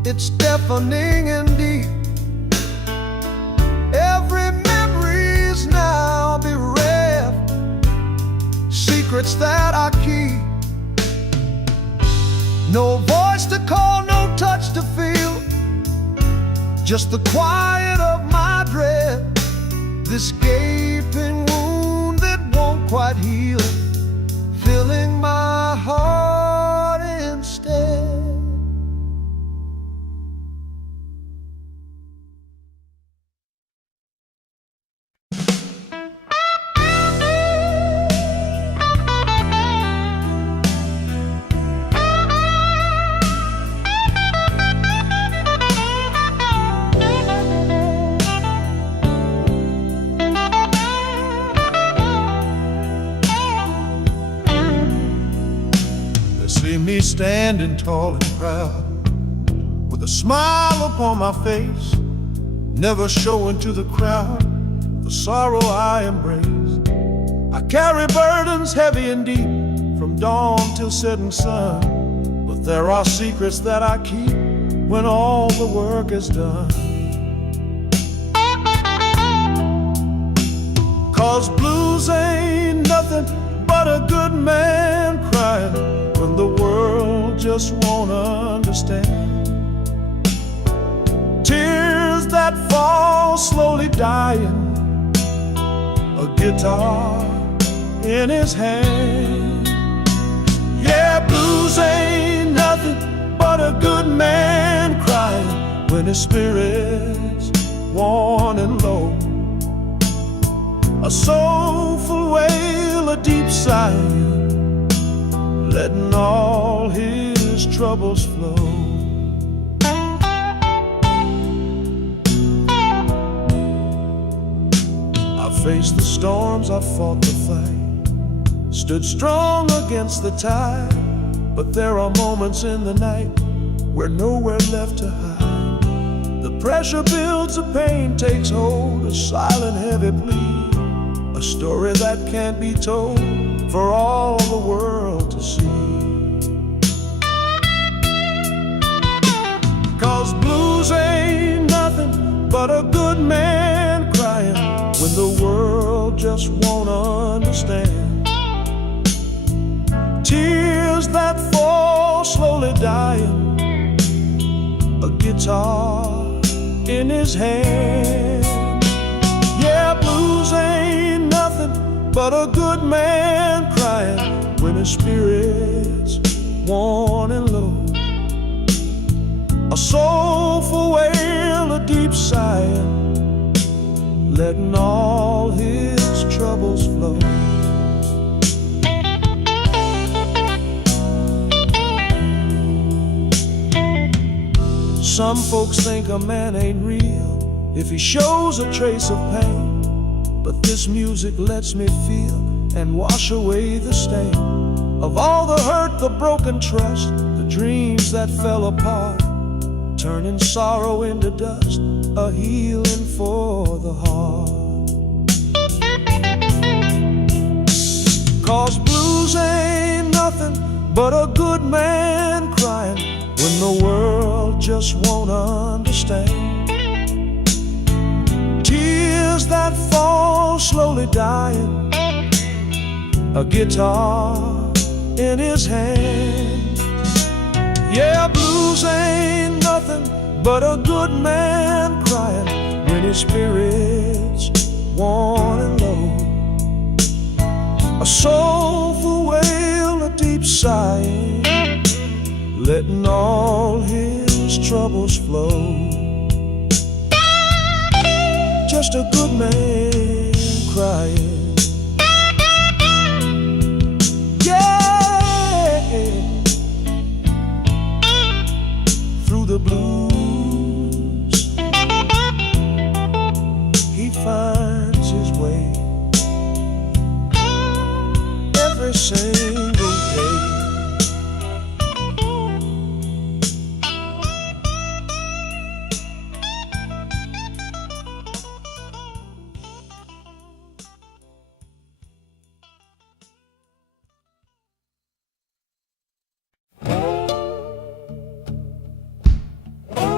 It's deafening and deep. Every memory's now bereft, secrets that I keep. No voice to call, no touch to feel, just the quiet of my breath. This gaping wound that won't quite heal, filling my heart instead. See me standing tall and proud, with a smile upon my face, never showing to the crowd the sorrow I embrace. I carry burdens heavy and deep, from dawn till setting sun, but there are secrets that I keep when all the work is done. 'Cause blues ain't nothing but a good man crying when the world just won't understand. Tears that fall slowly dying, a guitar in his hand. Yeah, blues ain't nothing but a good man crying when his spirit's worn and low. A soulful wail, a deep sigh, letting all his troubles flow. I faced the storms, I fought the fight, stood strong against the tide, but there are moments in the night where nowhere left to hide. The pressure builds, the pain takes hold, a silent heavy plea, a story that can't be told for all the world to see. 'Cause blues ain't nothing but a good man crying when the world just won't understand. Tears that fall slowly dying, a guitar in his hand. Yeah, blues ain't nothing but a good man crying when his spirit's worn and low. A soulful wail, a deep sigh, letting all his troubles flow. Some folks think a man ain't real if he shows a trace of pain, but this music lets me feel and wash away the stain of all the hurt, the broken trust, the dreams that fell apart, turning sorrow into dust, a healing for the heart. 'Cause blues ain't nothing but a good man crying when the world just won't understand. Tears that fall slowly dying, a guitar in his hand. Yeah, blues ain't nothing but a good man crying when his spirit's worn and low. A soulful wail, a deep sigh, letting all his troubles flow. Just a good man crying. Yeah, through the blues he finds his way every single day.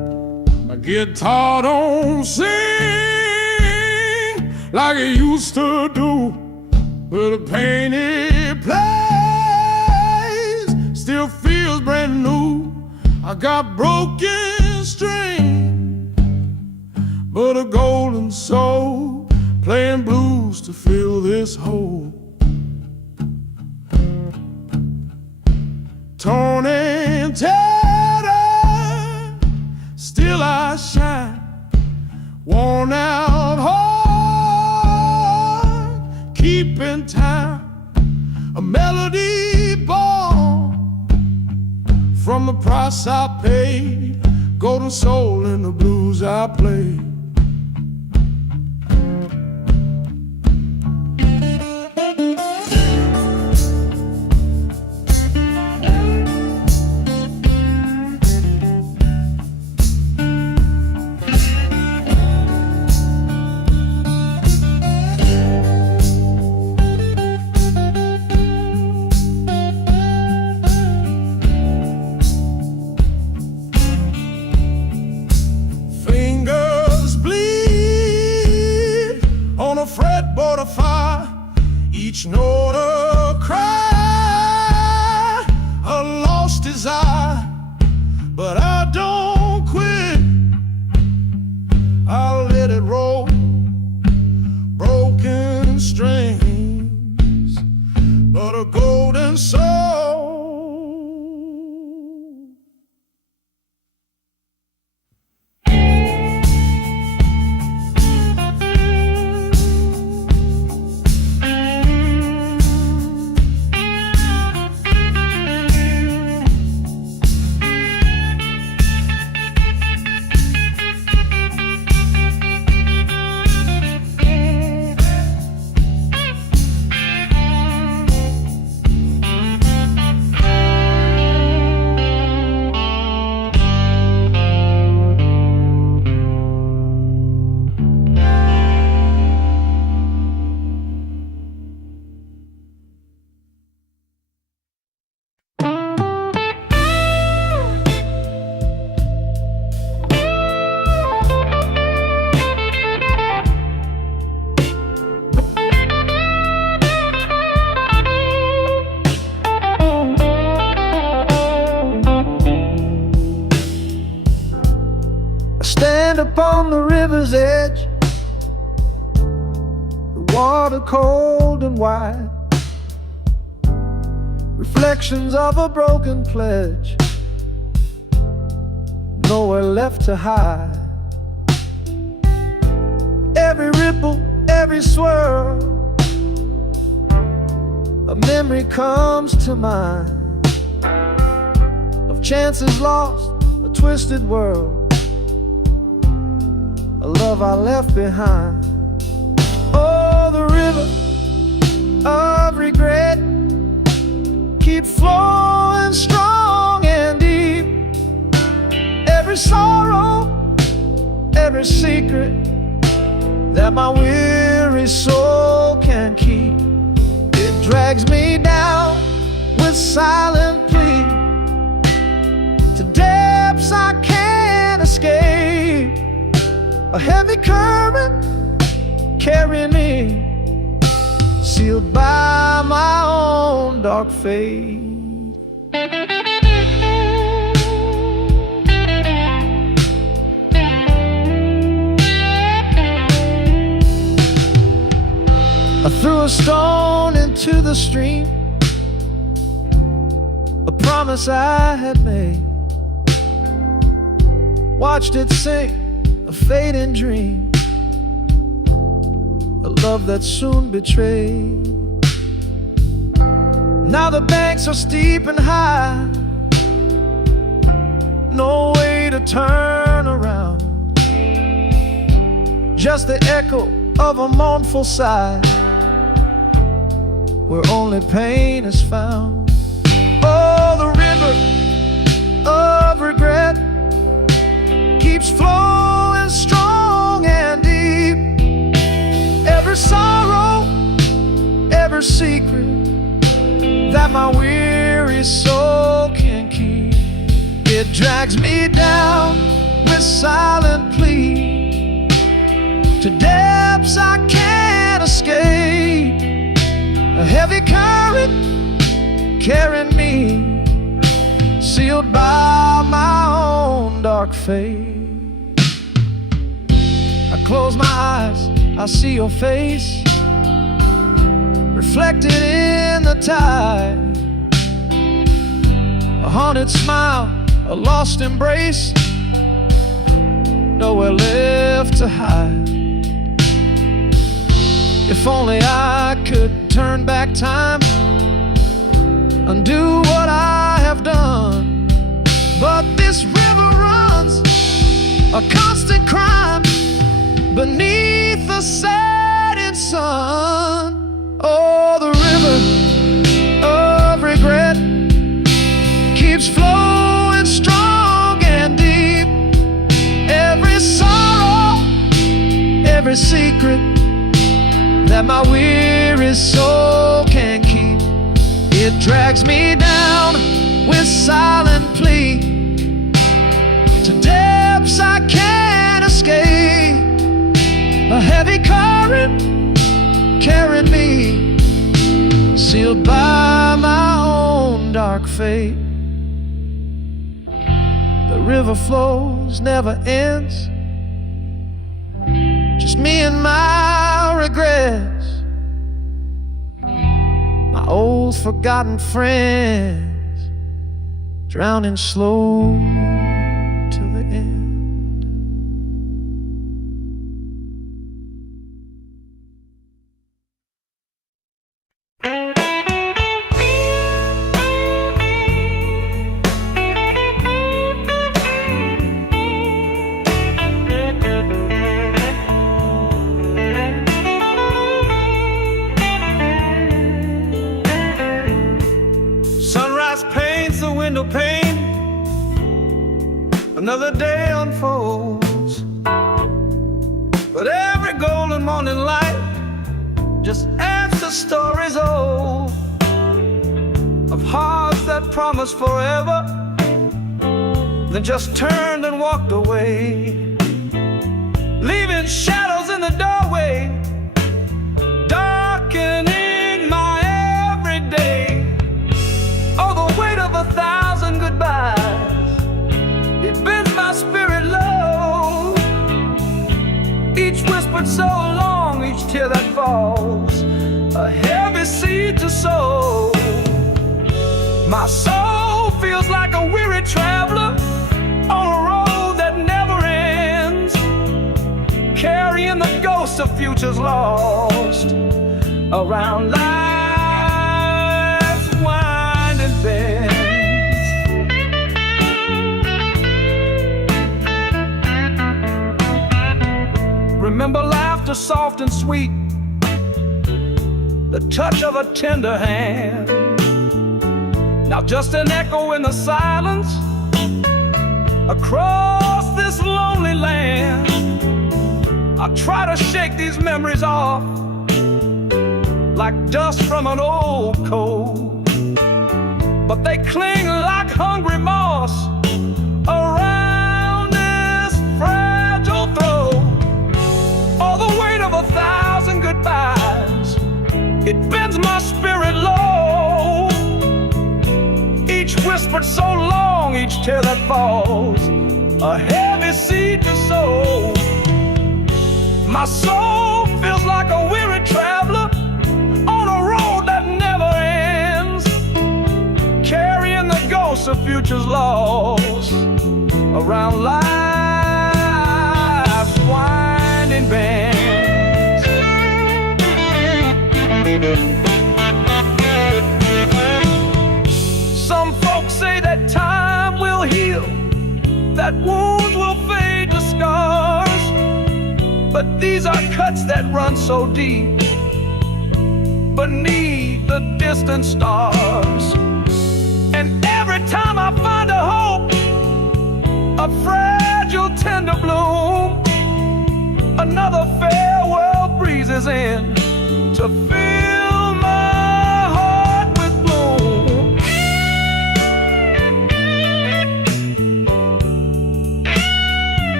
Guitar don't sing like it used to do, but the pain it plays still feels brand new. I got broken strings, but a golden soul playing blues to fill this hole. Torn and tattered, still I shine. Worn out heart, keeping time. A melody born from the price I paid. Golden soul in the blues I play. Fretboard of fire, each note a cry, a lost desire. But I don't quit, I'll let it roll. Broken strings, but a golden soul. Stand upon the river's edge, the water cold and wide, reflections of a broken pledge, nowhere left to hide. Every ripple, every swirl, a memory comes to mind of chances lost, a twisted world, a love I left behind. Oh, the river of regret keeps flowing strong and deep. Every sorrow, every secret that my weary soul can keep, it drags me down with silent plea to depths I can't escape. A heavy current carrying me, sealed by my own dark fate. I threw a stone into the stream, a promise I had made, watched it sink, a fading dream, a love that soon betrayed. Now the banks are steep and high, no way to turn around, just the echo of a mournful sigh, where only pain is found. Oh, the river of regret keeps flowing strong and deep. Every sorrow, every secret that my weary soul can keep, it drags me down with with silent plea to depths I can't escape. A heavy current carrying me, sealed by my own dark fate. I close my eyes, I see your face reflected in the tide. A haunted smile, a lost embrace, nowhere left to hide. If only I could turn back time, undo what I have done. But this river runs a constant crime beneath the setting sun. Oh, the river of regret keeps flowing strong and deep. Every sorrow, every secret that my weary soul can keep, it drags me down with silent plea to depths I can't escape. A heavy current carrying me, sealed by my own dark fate. The river flows, never ends, just me and my regrets, my old forgotten friends, drowning slow to the end. Window pane, another day unfolds, but every golden morning light just adds to stories old of hearts that promised forever, then just turned and walked away, leaving shadows in the doorway, darkening my everyday. Oh, the weight of 1,000 goodbyes, it bends my spirit low. Each whispered so long, each tear that falls, a heavy seed to sow. My soul feels like a weary traveler on a road that never ends, carrying the ghosts of futures lost around life's winding bends. Remember laughter soft and sweet, the touch of a tender hand. Now just an echo in the silence across this lonely land. I try to shake these memories off like dust from an old coat, but they cling like hungry moss around this fragile throat. All the weight of 1,000 goodbyes, it bends my spirit low. Each whispered so long, each tear that falls, a heavy seed to sow. My soul feels like a weary traveler on a road that never ends, carrying the ghosts of futures lost around life's winding bends. Some folks say that time will heal, that wounds will fade to scars, but these are cuts that run so deep beneath the distant stars. And every time I find a hope, a fragile tender bloom, another farewell breezes in to fill my heart with gloom.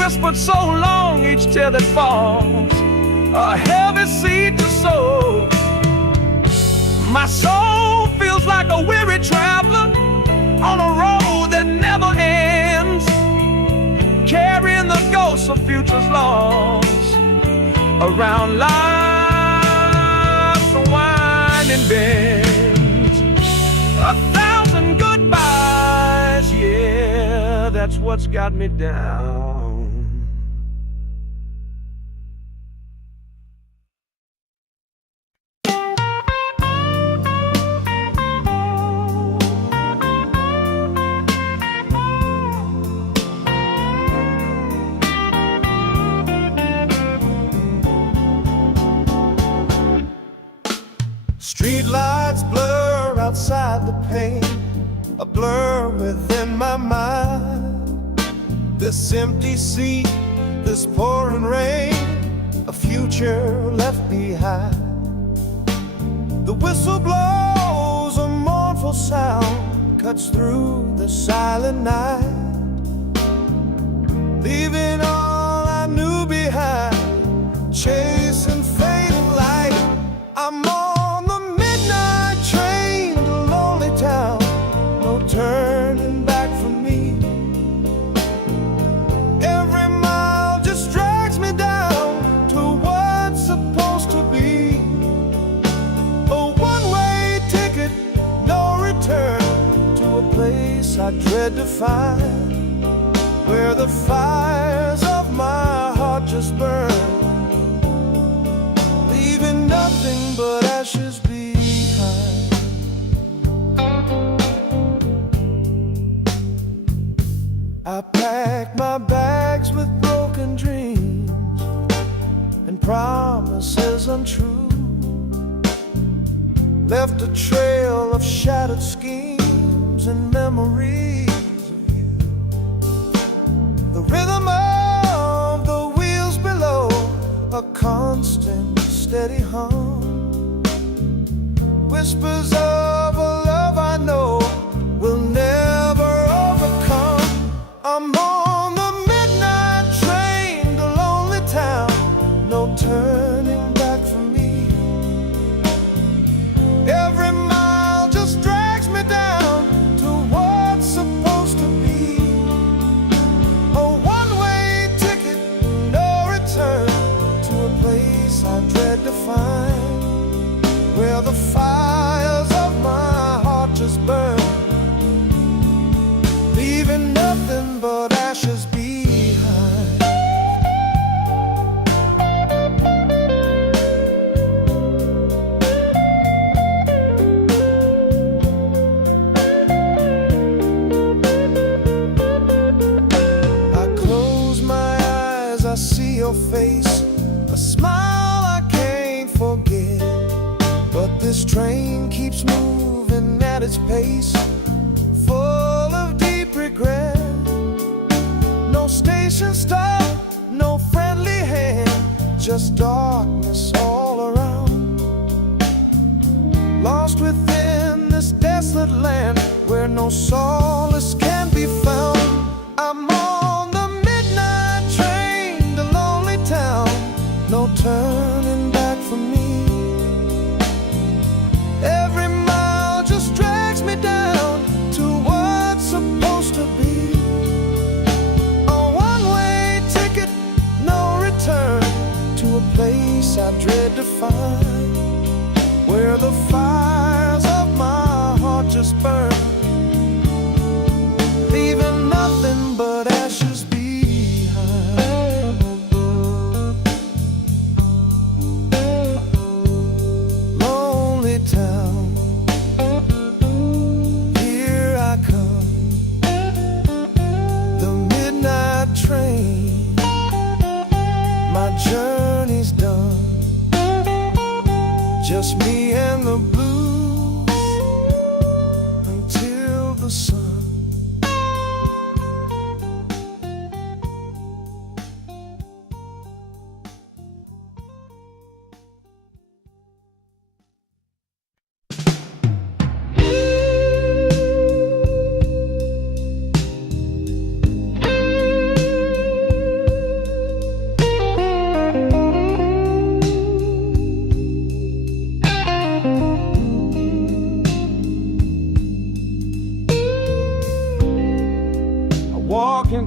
whispered so long, each tear that falls, a heavy seed to sow. My soul feels like a weary traveler on a road that never ends, carrying the ghosts of futures lost around life's winding bends. 1,000 goodbyes, yeah, that's what's got me down. Street lights blur outside the pane, a blur within my mind. This empty seat, this pouring rain, a future left behind. The whistle blows, a mournful sound cuts through the silent night, leaving all I knew behind, chasing fading light. I'm on the midnight train to lonely town, no turning back for me. Every mile just drags me down to what's supposed to be. A one-way ticket, no return, to a place I dread to find, where the fires of my heart just burn, leaving nothing but ashes behind. I packed my bags with broken dreams and promises untrue, left a trail of shattered schemes and memories of you. The rhythm of the wheels below, a constant steady hum, whispers of a love I know will never overcome. I'm on the midnight train to lonely town, no turning back for me. Every mile just drags me down to what's supposed to be. A one-way ticket, no return, to a place I dread to find, where the fires of my heart just burn, leaving nothing but ashes behind. I close my eyes, I see your face, a smile I can't forget. But this train keeps moving at its pace, full of deep regret. No station stop, no friendly hand, just darkness all around. Lost within this desolate land, where no solace can be found. I'm on the midnight train to lonely town, no turning back for me. Every mile just drags me down to what's supposed to be. A one-way ticket, no return, to a place I dread to find, where the fires of my heart just burn, leaving nothing but ashes behind. Lonely town, here I come, the midnight train, my journey's done, just me and the blues until the sun.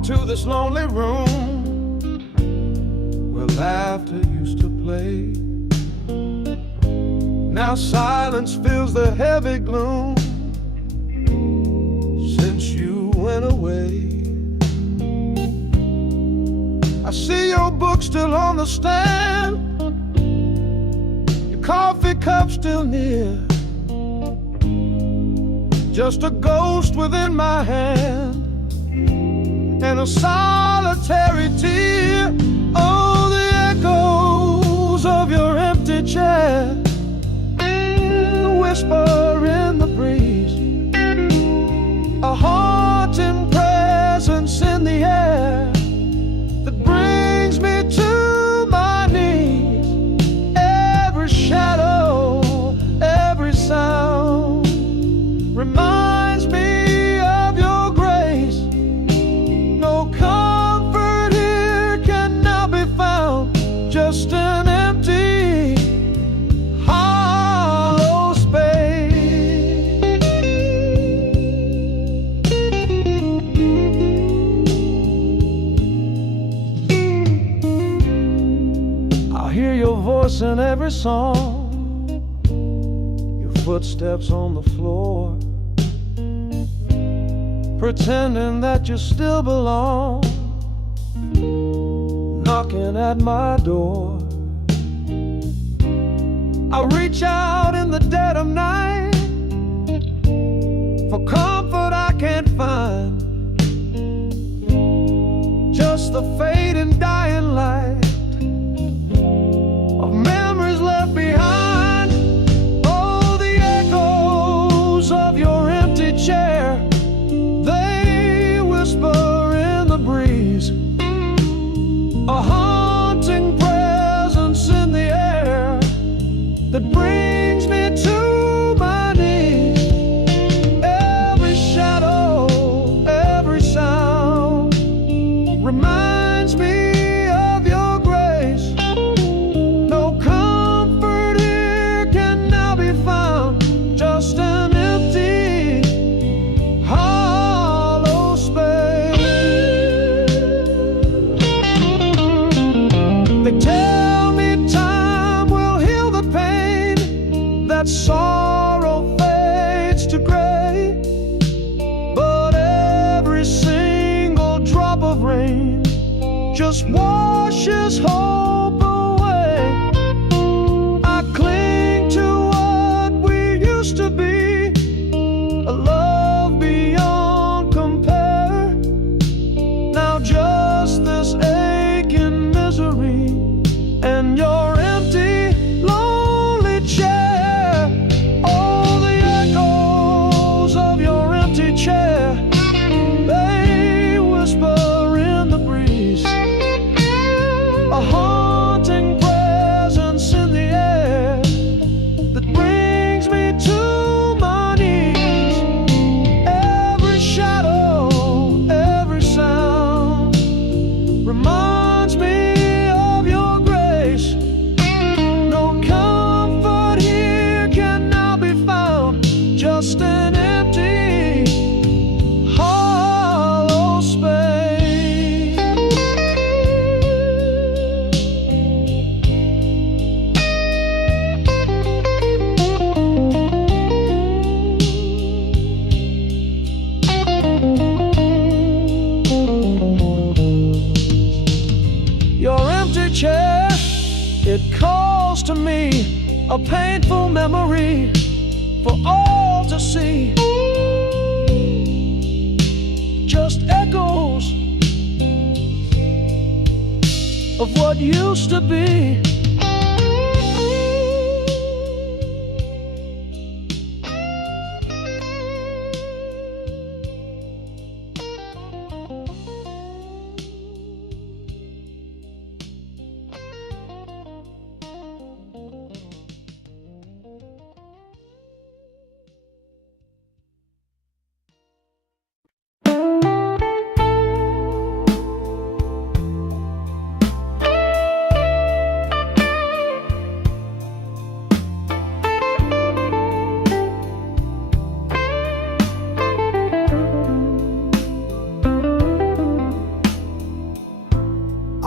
to this lonely room where laughter used to play. Now silence fills the heavy gloom since you went away. I see your book still on the stand, your coffee cup still near, just a ghost within my hand and a solitary tear. Oh, the echoes of your empty chair, the whisper in the breeze, a haunting presence in the air that brings me to my knees. Every shadow, every sound reminds me of your grace. No comfort here can now be found, just an empty, hollow space. I hear your voice in every song, your footsteps on the floor, pretending that you still belong, knocking at my door. I reach out in the dead of night for comfort I can't find, just the fading dying light of memories left behind. Oh, the echoes of your empty chair, they whisper in the breeze, a haunting presence in the air that brings me to my knees. Every shadow, every sound reminds me of your grace. No comfort here can now be found, just an empty, hollow space. They tell me time will heal the pain, that sorrow fades to gray, but every single drop of rain just washes hope away. I cling to what we used to be, a love beyond compare. Now just this aching misery and your empty, lonely chair. Oh, the echoes of your empty chair, they whisper in the breeze, a haunting presence in the air that brings me to my knees. Every shadow, every sound reminds me of your grace. No comfort here can now be found, just an empty, hollow space. Your empty chair, it calls to me, a painful memory for all to see. Just echoes of what used to be.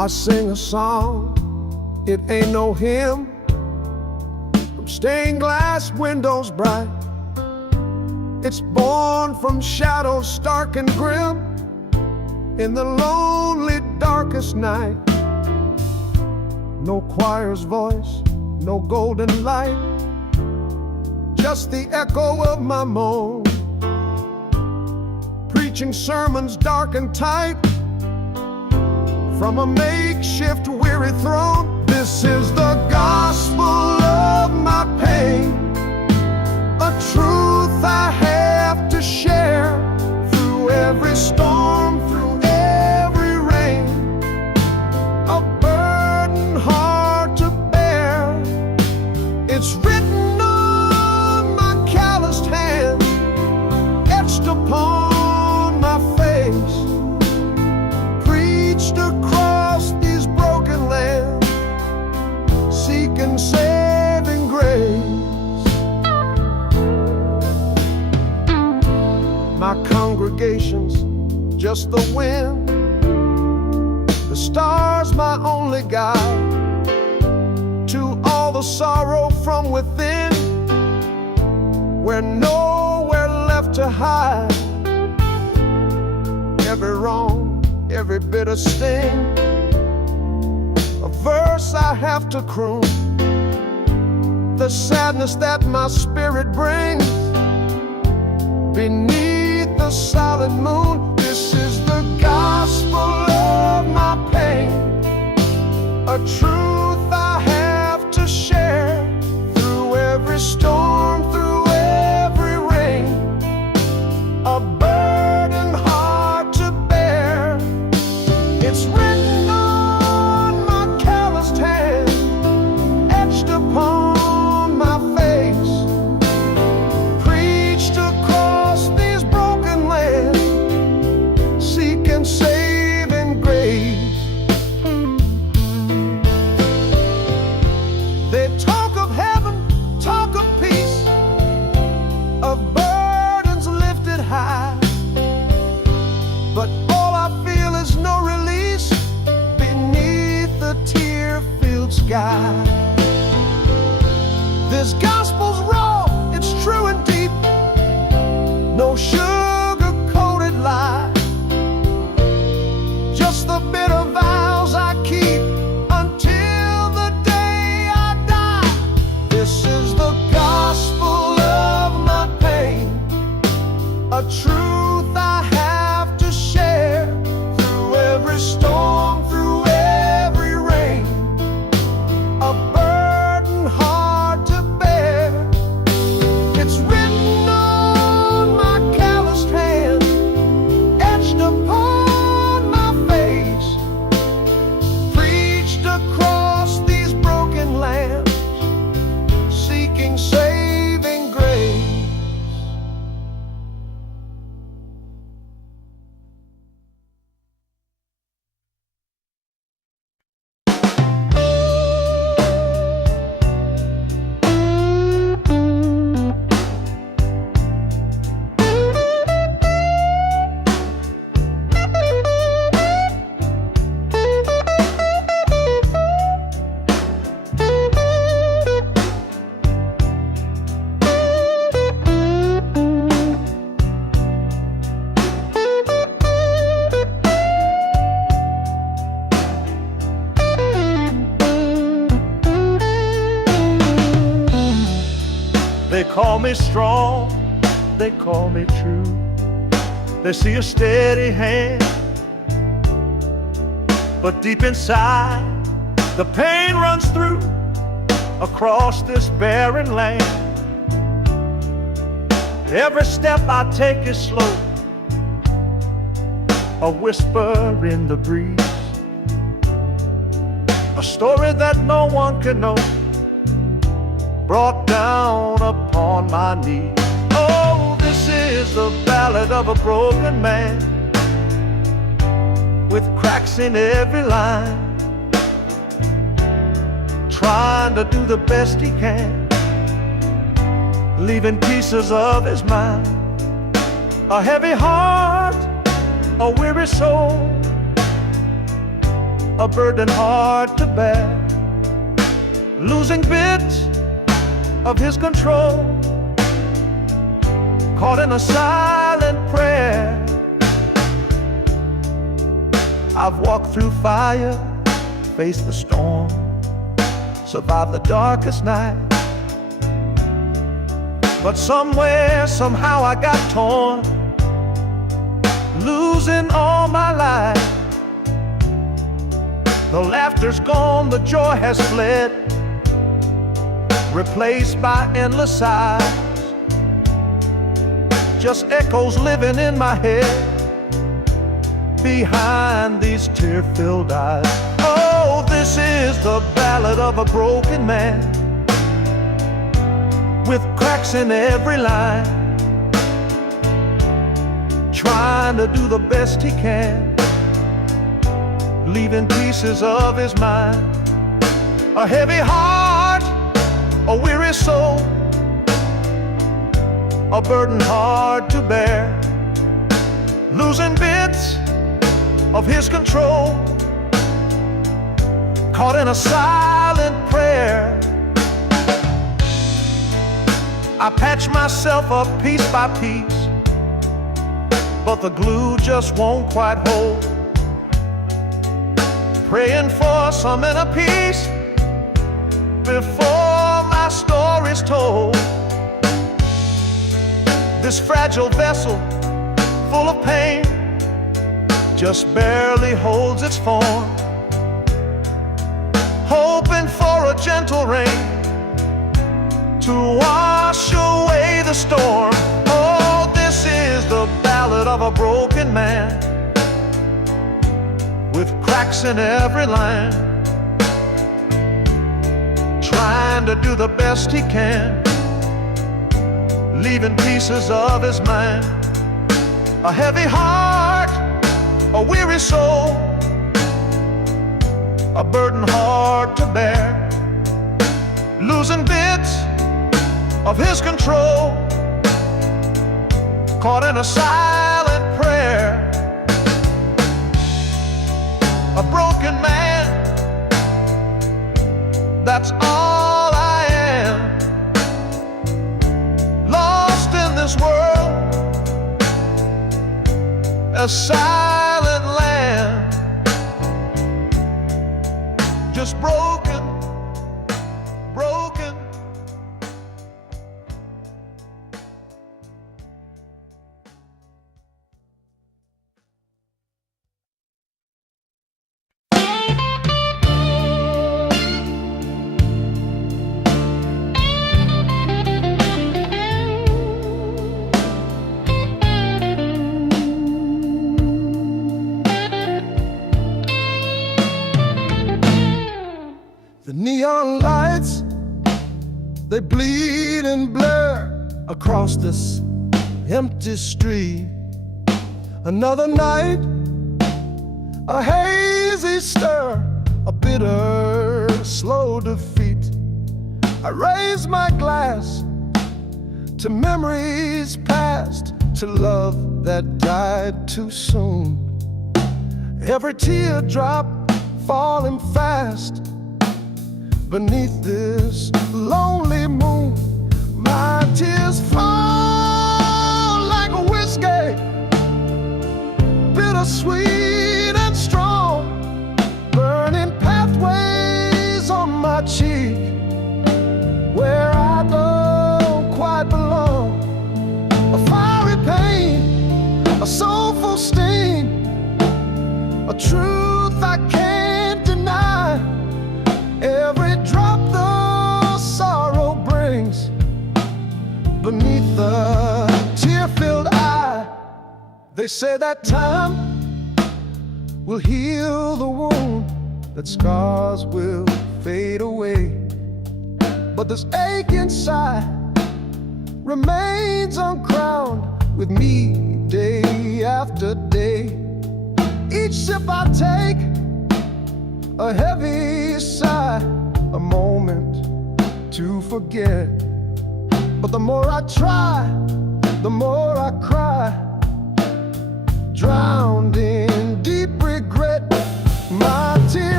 I sing a song, it ain't no hymn, from stained glass windows bright. It's born from shadows stark and grim, in the lonely darkest night. No choir's voice, no golden light, just the echo of my moan, preaching sermons dark and tight from a makeshift weary throne. This is the gospel of my pain, a truth I have to share through every storm, through every rain, a burden hard to bear. It's written on my calloused hand, etched upon my face, preached across these broken lands, seeking saving grace. My congregation's just the wind, the stars my only guide, to all the sorrow from within, we're nowhere left to hide. Every wrong, every bitter sting, a verse I have to croon, the sadness that my spirit brings beneath the solid moon. This is the gospel of my pain, a truth I have to share through every storm, through every rain, a burden hard to bear. It's written on my calloused hand, etched upon my face, preached across these broken lands, seeking saving grace. They talk of heaven, talk of peace, of burdens lifted high, but all I feel is no release beneath the tear-filled sky. This gospel's raw, it's true and deep, no sugar-coated lie, just the bitter vows I keep until the day I die. This is the gospel of my pain, a truth I have to share through every storm, through every rain, a burden hard to bear. It's written on my calloused hand, etched upon my face, preached across these broken lands, seeking saving grace. They call me strong, they call me true. They see a steady hand, but deep inside the pain runs through across this barren land. Every step I take is slow, a whisper in the breeze, a story that no one can know, brought down upon my knees. Oh, this is the ballad of a broken man, with cracks in every line, trying to do the best he can, leaving pieces of his mind, a heavy heart, a weary soul, a burden hard to bear, losing bits of his control, caught in a silent prayer. I've walked through fire, faced the storm, survived the darkest night. But somewhere, somehow I got torn, losing all my life. The laughter's gone, the joy has fled, replaced by endless sighs. Just echoes living in my head, behind these tear-filled eyes. Oh, this is the ballad of a broken man, with cracks in every line, trying to do the best he can, leaving pieces of his mind. A heavy heart, a weary soul, a burden hard to bear, losing bits of his control, caught in a silent prayer. I patch myself up piece by piece, but the glue just won't quite hold. Praying for some inner peace before my story's told. This fragile vessel, full of pain, just barely holds its form, hoping for a gentle rain to wash away the storm. Oh, this is the ballad of a broken man, with cracks in every line, trying to do the best he can, leaving pieces of his mind. A heavy heart, a weary soul, a burden hard to bear, losing bits of his control, caught in a silent prayer. A broken man, that's all I am, lost in this world, a silent land, just broken, broken. The neon lights, they bleed and blur across this empty street. Another night, a hazy stir, a bitter, slow defeat. I raise my glass to memories past, to love that died too soon. Every teardrop falling fast beneath this lonely moon. My tears fall like a whiskey, bittersweet and strong, burning pathways on my cheek, where I don't quite belong. A fiery pain, a soulful sting, a truth I can't deny. Every drop the sorrow brings beneath the tear-filled eye. They say that time will heal the wound, that scars will fade away, but this ache inside remains uncrowned with me day after day. Each sip I take, a heavy sigh, a moment to forget. But the more I try, the more I cry, drowned in deep regret. My tears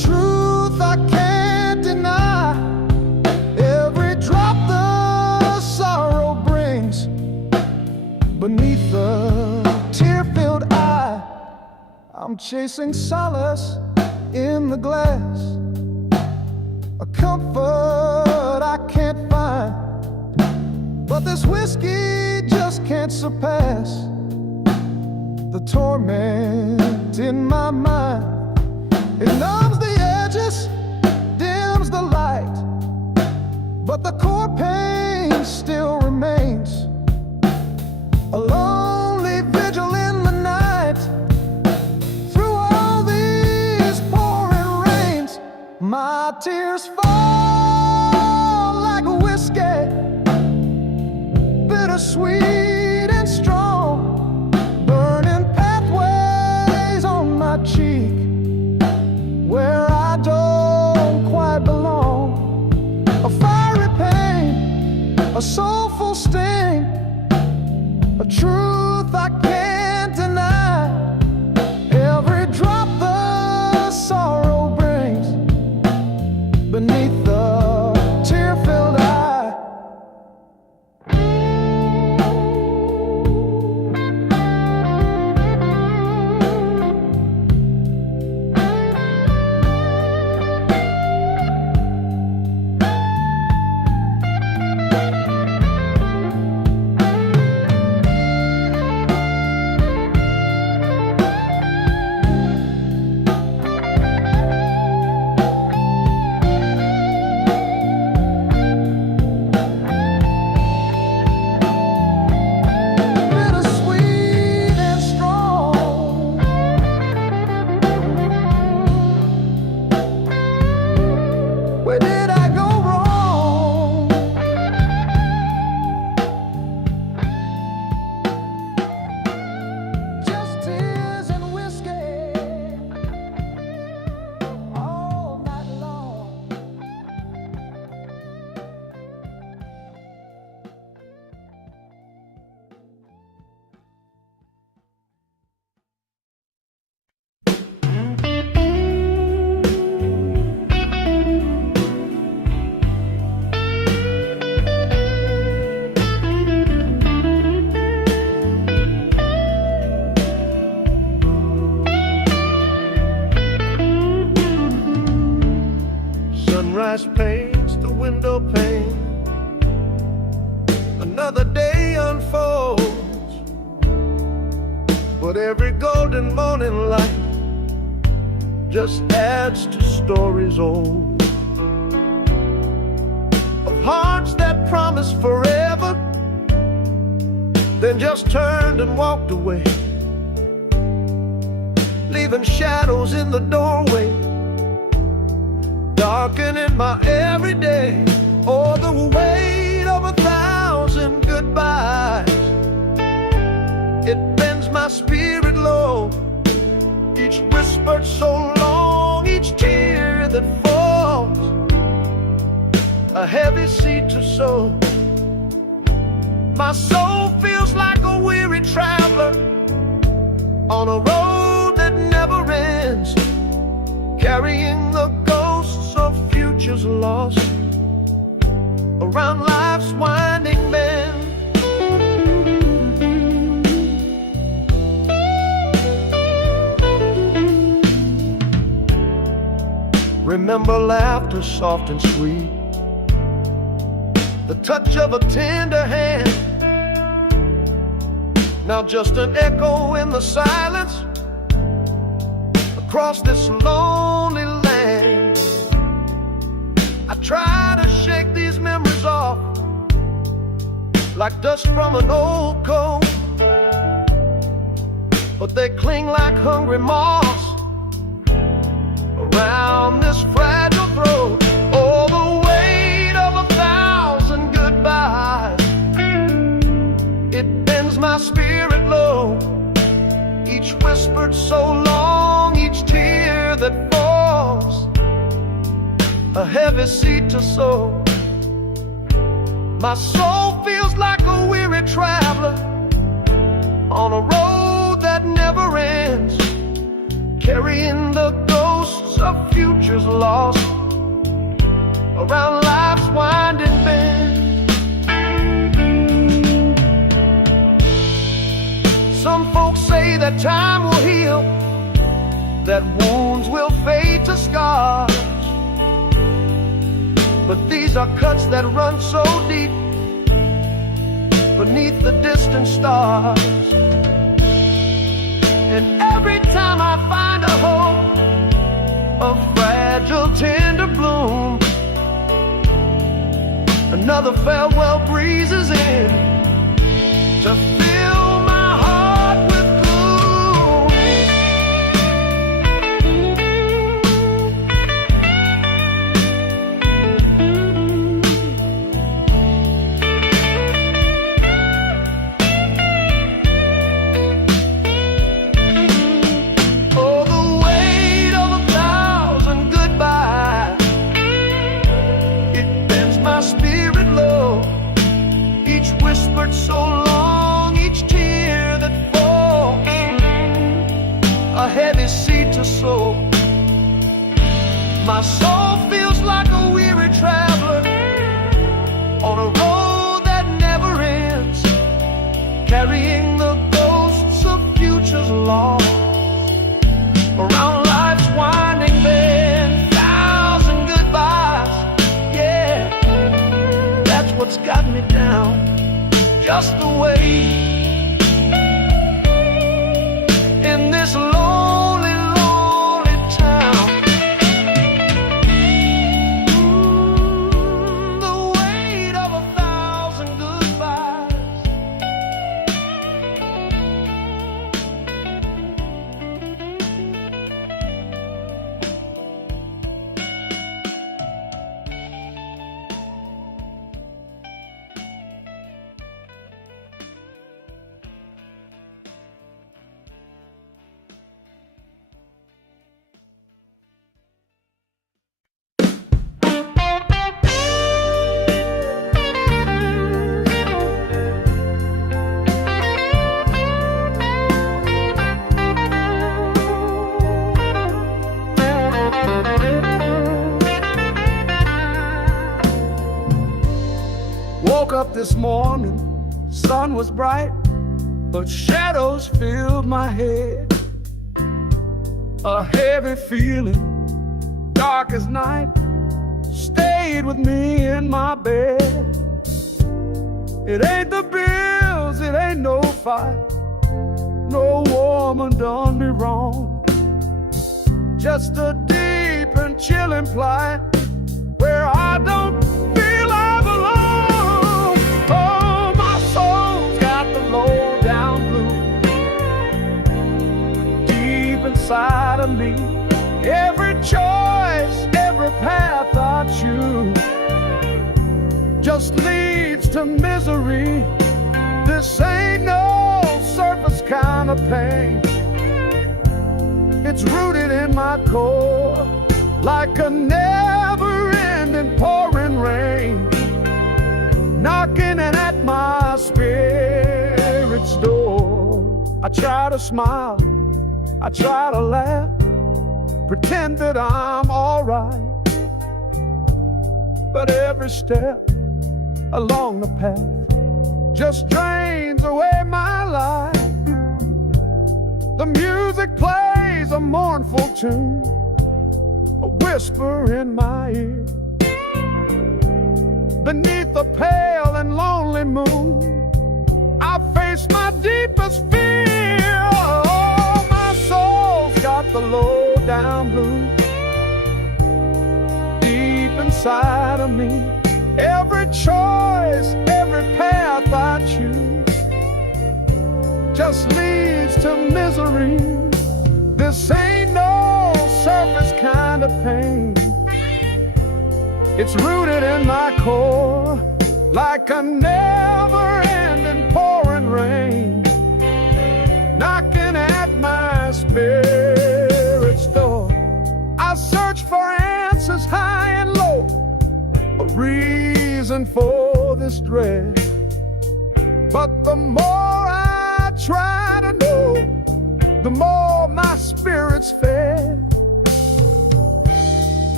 truth I can't deny. Every drop the sorrow brings beneath the tear-filled eye. I'm chasing solace in the glass, a comfort I can't find. But this whiskey just can't surpass the torment in my mind. It numbs the edges, dims the light, but the core pain still remains. A lonely vigil in the night. Through all these pouring rains, my tears fall like a whiskey, bittersweet and strong, burning pathways on my cheek where I don't quite belong. A fiery pain, a soulful sting, a truth I can't deny. Every drop the sorrow brings beneath the tear-filled eye. Where did I go wrong? Just tears and whiskey all night long. Sunrise paints the window pane. Another day unfolds, but every golden morning light just adds to stories old of hearts that promised forever, then just turned and walked away, leaving shadows in the doorway, darkening my everyday. Oh, the weight of 1,000 goodbyes, it bends my spirit low. Each whispered so long, each tear that falls, a heavy seed to sow. My soul feels like a weary traveler on a road that never ends, carrying the ghosts of futures lost around life's winding bend. Remember laughter soft and sweet, the touch of a tender hand. Now just an echo in the silence across this lonely land. I try to shake these memories off like dust from an old coat, but they cling like hungry moths around this fragile throat. Oh, the weight of 1,000 goodbyes, it bends my spirit low. Each whispered so long, each tear that falls, a heavy seed to sow. My soul feels like a weary traveler on a road that never ends, carrying the ghosts of futures lost around life's winding bend. Some folks say that time will heal, that wounds will fade to scars, but these are cuts that run so deep beneath the distant stars. And every time I find a hope, a fragile tender bloom, another farewell breezes in to fill my heart with gloom. Oh, the weight of 1,000 goodbyes, it bends my spirit low. Each whispered so long, each tear that falls, a heavy seed to sow. My soul feels like a weary traveler on a road that never ends, carrying the ghosts of futures lost around life's winding bend. 1,000 goodbyes, yeah, that's what's got me down, just the way in this lonely, lonely town. The weight of 1,000 goodbyes. Woke up this morning, sun was bright, but shadows filled my head. A heavy feeling, dark as night, stayed with me in my bed. It ain't the bills, it ain't no fight, no woman done me wrong. Just a deep and chilling plight where I don't feel I belong. Oh, my soul's got the low down blues deep inside of me. Every choice, every path I choose just leads to misery. This ain't no surface kind of pain. It's rooted in my core like a never-ending pouring rain, knocking at my spirit's door. I try to smile, I try to laugh, pretend that I'm all right, but every step along the path just drains away my life. The music plays a mournful tune, a whisper in my ear. Beneath the pale and lonely moon, I face my deepest fear. Oh, my soul's got the low down blues deep inside of me. Every choice, every path I choose just leads to misery. This ain't no surface kind of pain. It's rooted in my core like a never-ending pouring rain, knocking at my spirit's door. I search for answers high and low, a reason for this dread, but the more I try to know, the more my spirit's fed.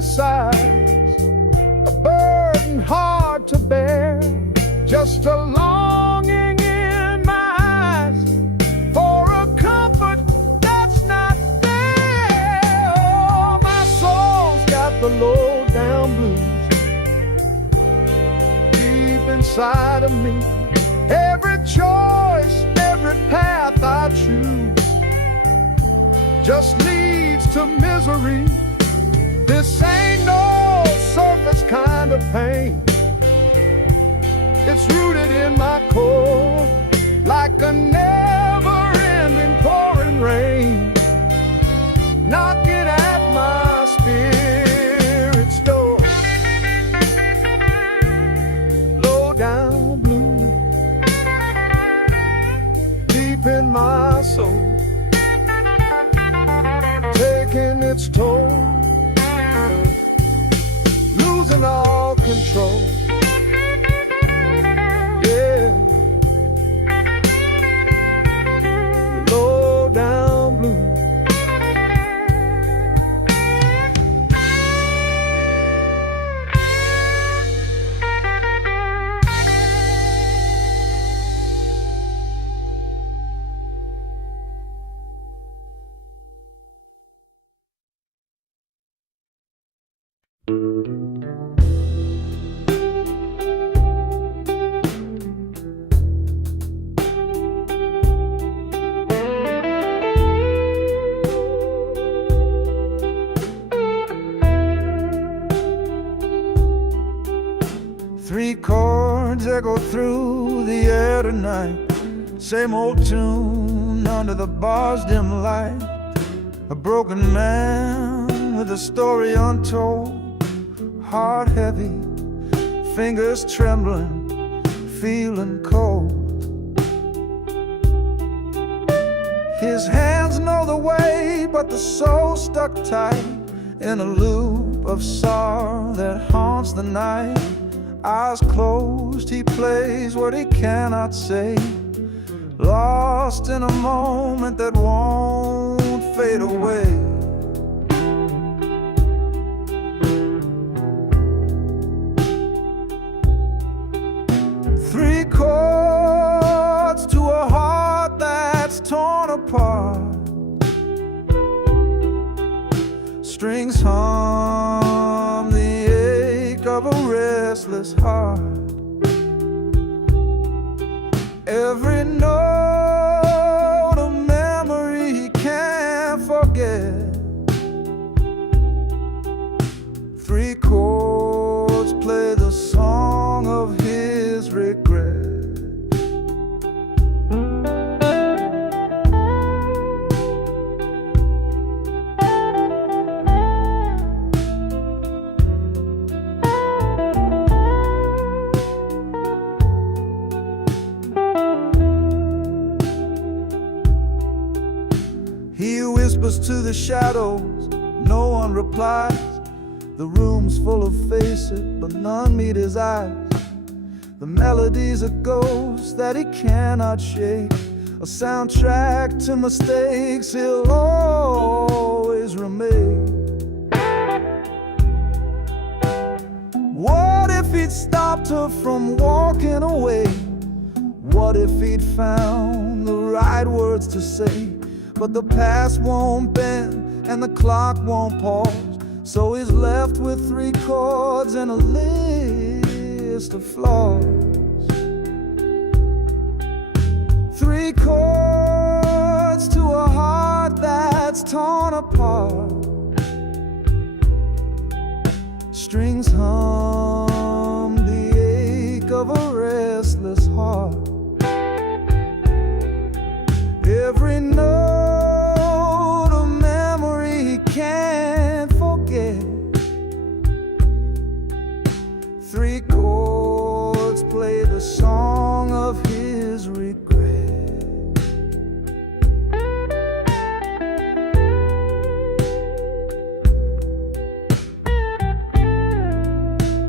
besides, a burden hard to bear, just a longing in my eyes for a comfort that's not there. Oh, my soul's got the low down blues deep inside of me. Every choice, every path I choose just leads to misery. This ain't no surface kind of pain. It's rooted in my core, like a never-ending pouring rain, knocking at my spirit's door. Low down blue, deep in my soul, taking its toll, losing all control. Yeah, low down blue. Three chords echo through the air tonight. Same old tune under the bar's dim light. A broken man with a story untold. Heart heavy, fingers trembling, feeling cold. His hands know the way, but the soul stuck tight in a loop of sorrow that haunts the night. Eyes closed, he plays what he cannot say, lost in a moment that won't fade away. Three chords to a heart that's torn apart. Strings hum the ache of a restless heart. Every note a memory he can't forget. Three chords play the song of his regret. He whispers to the shadows, no one replies. The room's full of faces, but none meet his eyes. The melody's a ghost that he cannot shake, a soundtrack to mistakes he'll always remake. What if he'd stopped her from walking away? What if he'd found the right words to say? But the past won't bend and the clock won't pause, so he's left with three chords and a list of flaws. Three chords to a heart that's torn apart. Strings hum the ache of a restless heart. Every note a memory he can't forget. Three chords play the song of his regret.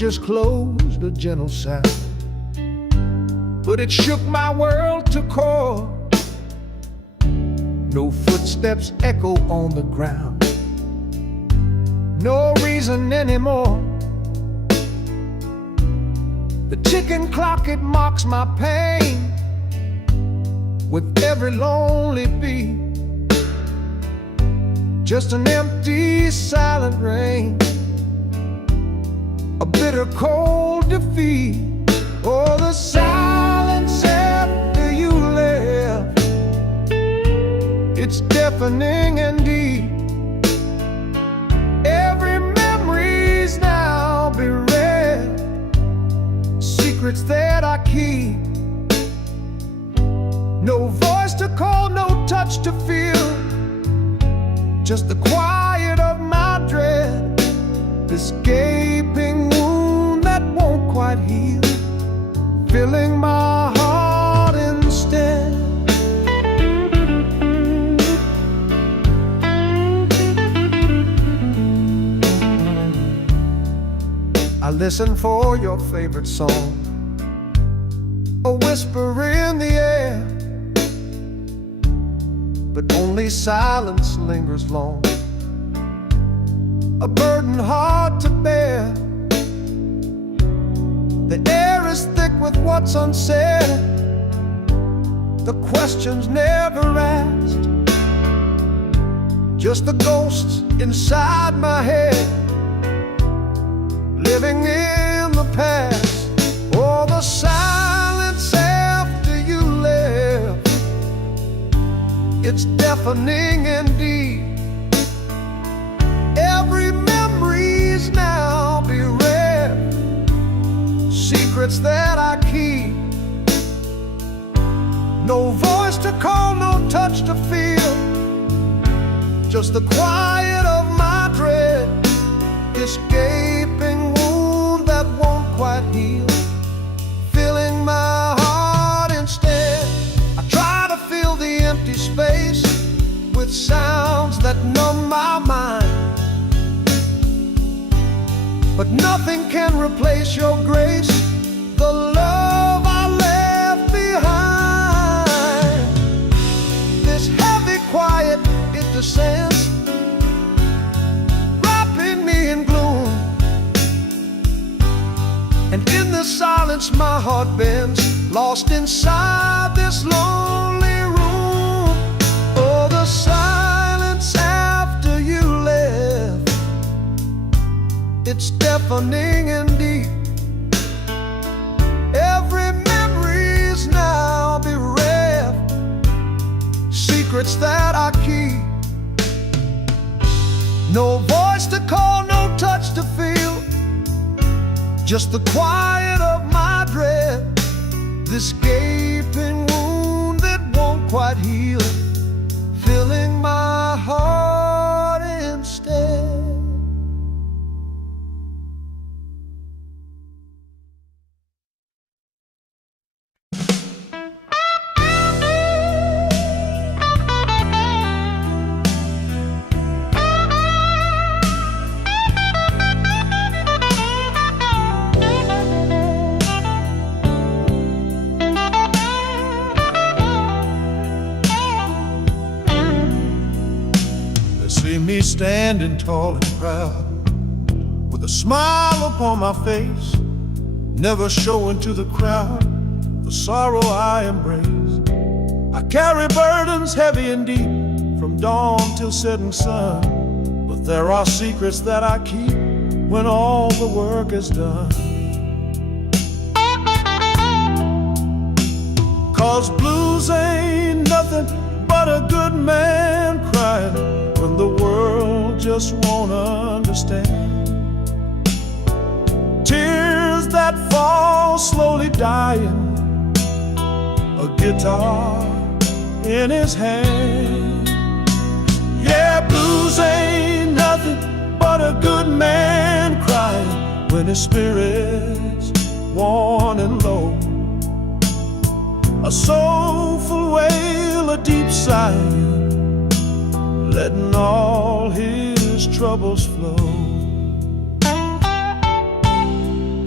just closed, a gentle sound, but it shook my world to core. No footsteps echo on the ground, no reason anymore. The ticking clock, it mocks my pain with every lonely beat. Just an empty, silent rain, a bitter, cold defeat. Oh, the silence after you left, it's deafening and deep. Every memory's now bereft, secrets that I keep. No voice to call, no touch to feel, just the quiet of my dread, this gaping wound that won't quite heal, filling my heart instead. I listen for your favorite song, a whisper in the air, but only silence lingers long, a burden hard to bear. The air is thick with what's unsaid, the questions never asked, just the ghosts inside my head, living in the past. Oh, the silence after you left, it's deafening and deep. Every memory's now bereft, secrets that I keep. No voice to call, no touch to feel, just the quiet of my dread, this gaping wound that won't quite heal, filling my heart instead. I try to fill the empty space with sounds that numb my mind, but nothing can replace your grace, the love I left behind. This heavy quiet, it descends, wrapping me in gloom, and in the silence my heart bends, lost inside this lonely room. Oh, the silence after you left, it's deafening and deep. Every memory's now bereft, secrets that I keep. No voice to call, no touch to feel, just the quiet of my dread, this gaping wound that won't quite heal, filling my heart instead. See me standing tall and proud, with a smile upon my face, never showing to the crowd the sorrow I embrace. I carry burdens heavy and deep, from dawn till setting sun, but there are secrets that I keep when all the work is done. 'Cause blues ain't nothing but a good man crying when the world just won't understand. Tears that fall slowly dying, a guitar in his hand. Yeah, blues ain't nothing but a good man crying when his spirit's worn and low. A soulful wail, a deep sigh, letting all his troubles flow.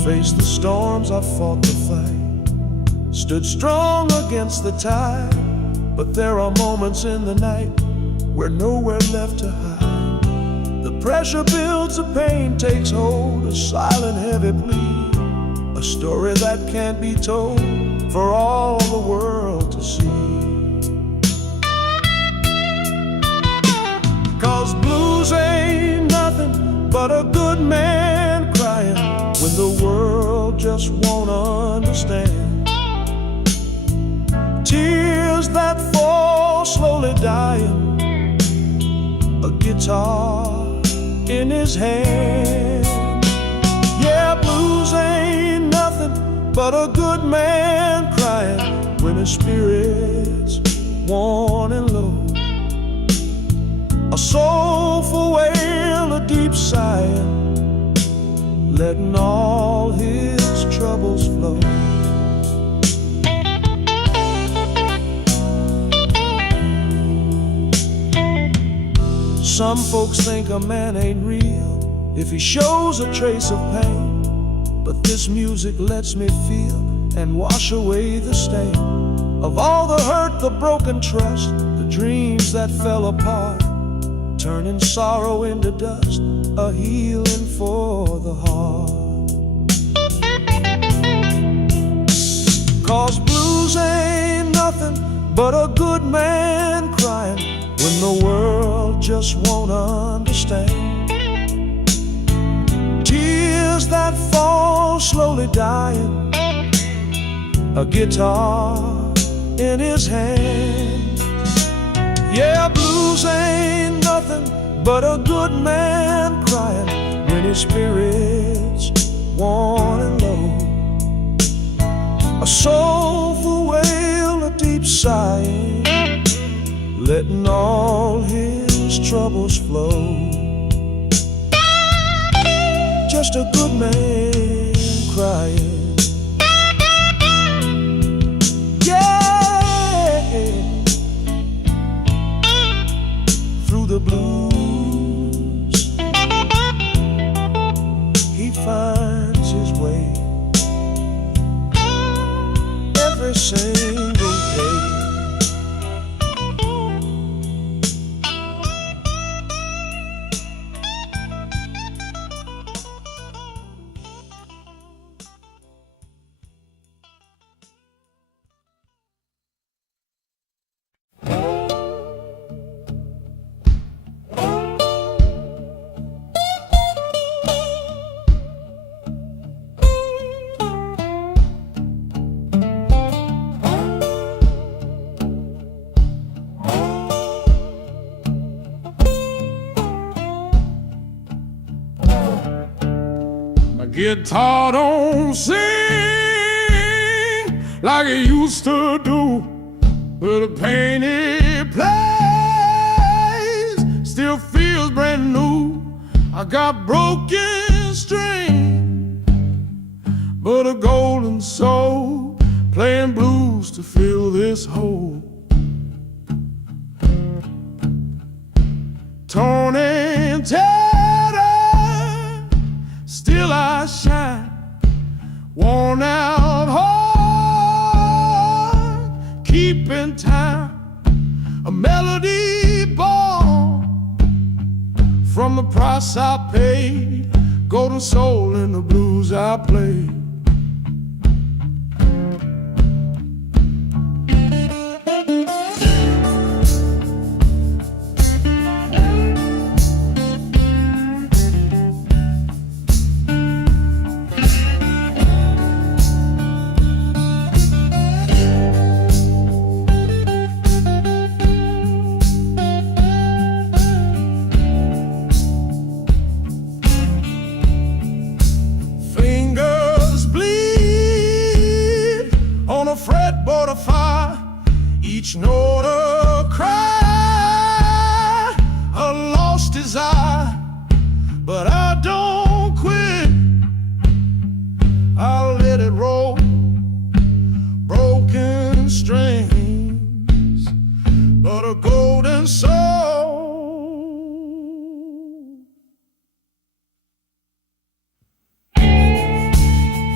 Faced the storms, I fought the fight, stood strong against the tide. But there are moments in the night where nowhere left to hide. The pressure builds, the pain takes hold, a silent heavy plea, a story that can't be told for all the world to see. 'Cause blues ain't nothing but a good man crying when the world just won't understand. Tears that fall slowly dying, a guitar in his hand. Yeah, blues ain't nothing but a good man crying when his spirit's worn and low. A soulful wail, a deep sigh, letting all his troubles flow. Some folks think a man ain't real if he shows a trace of pain, but this music lets me feel and wash away the stain of all the hurt, the broken trust, the dreams that fell apart, turning sorrow into dust, a healing for the heart. 'Cause blues ain't nothing but a good man crying when the world just won't understand. Tears that fall slowly dying, a guitar in his hand. Yeah, blues ain't nothing but a good man crying when his spirit's worn and low. A soulful wail, a deep sigh, letting all his troubles flow. Just a good man crying. Yeah, through the blues he finds his way every single day. Guitar don't sing like it used to do, but the pain it plays still feels brand new. I got broken string, but a golden soul playing blues to fill this hole. Torn and tattered, still I shine, worn out heart, keeping time, a melody born from the price I paid, golden soul in the blues I played. Fretboard of fire, each note a cry, a lost desire, but I don't quit. I'll let it roll, broken strings, but a golden soul.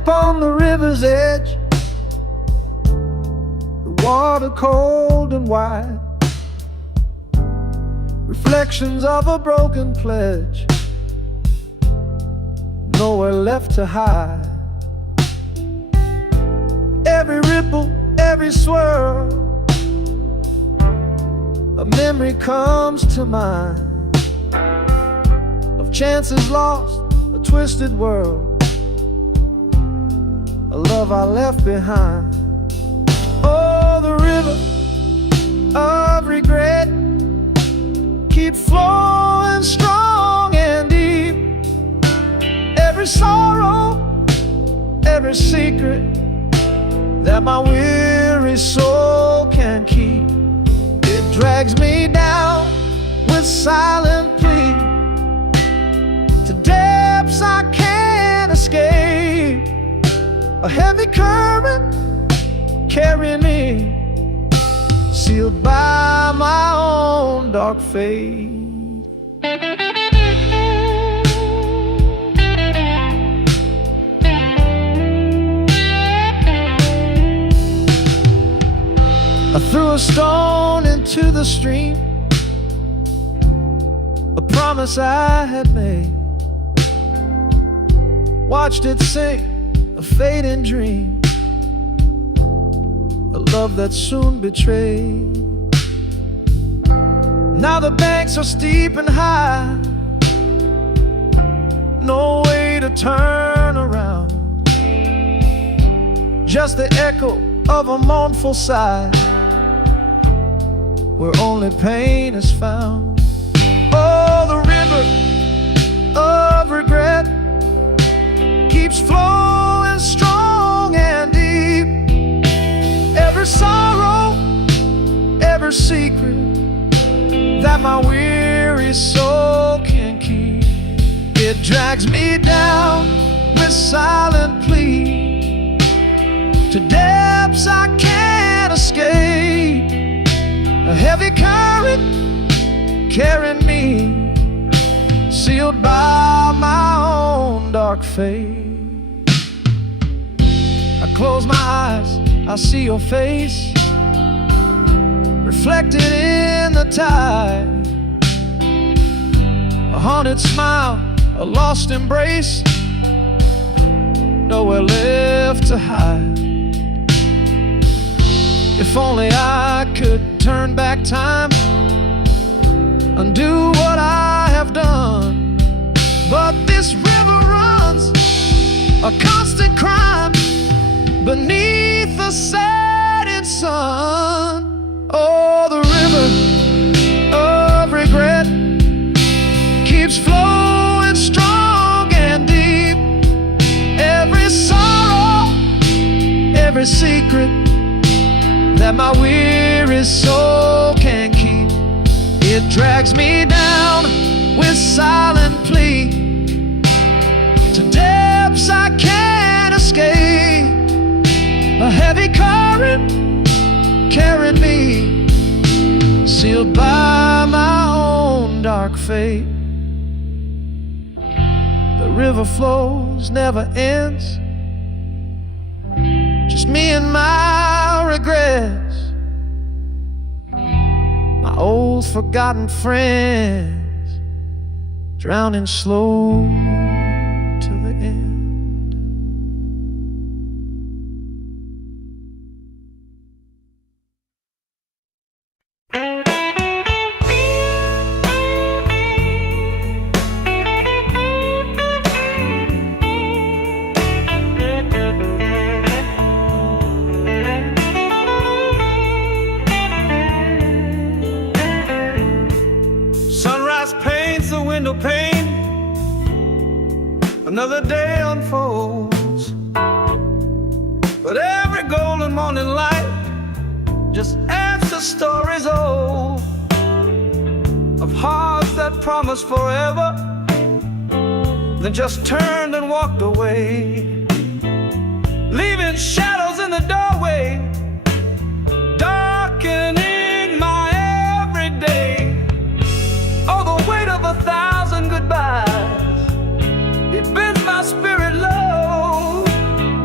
camp on the river's edge, the water cold and wide, reflections of a broken pledge, nowhere left to hide. Every ripple, every swirl, a memory comes to mind of chances lost, a twisted world, a love I left behind. Oh, the river of regret keeps flowing strong and deep. Every sorrow, every secret that my weary soul can keep, it drags me down with silent plea to depths I can't escape. A heavy current carrying me, sealed by my own dark fate. I threw a stone into the stream, a promise I had made, watched it sink, a fading dream, a love that soon betrayed. Now the banks are steep and high, no way to turn around, just the echo of a mournful sigh, where only pain is found. Oh, the river of regret keeps flowing strong and deep. Every sorrow, every secret that my weary soul can keep, it drags me down with silent plea to depths I can't escape. A heavy current carrying me, sealed by my own dark fate. I close my eyes, I see your face reflected in the tide, a haunted smile, a lost embrace, nowhere left to hide. If only I could turn back time, undo what I have done, but this river runs a constant crime beneath the setting sun. Oh, the river of regret keeps flowing strong and deep. Every sorrow, every secret that my weary soul can keep, it drags me down with silent plea to depths I can't escape. A heavy current carrying me, sealed by my own dark fate. The river flows, never ends, just me and my regrets, my old forgotten friends, drowning slow to the end. Window pane, another day unfolds, but every golden morning light just adds to stories old of hearts that promised forever, then just turned and walked away, leaving shadows in the doorway, darkening my everyday. Oh, the weight of 1,000 goodbyes, it bends my spirit low.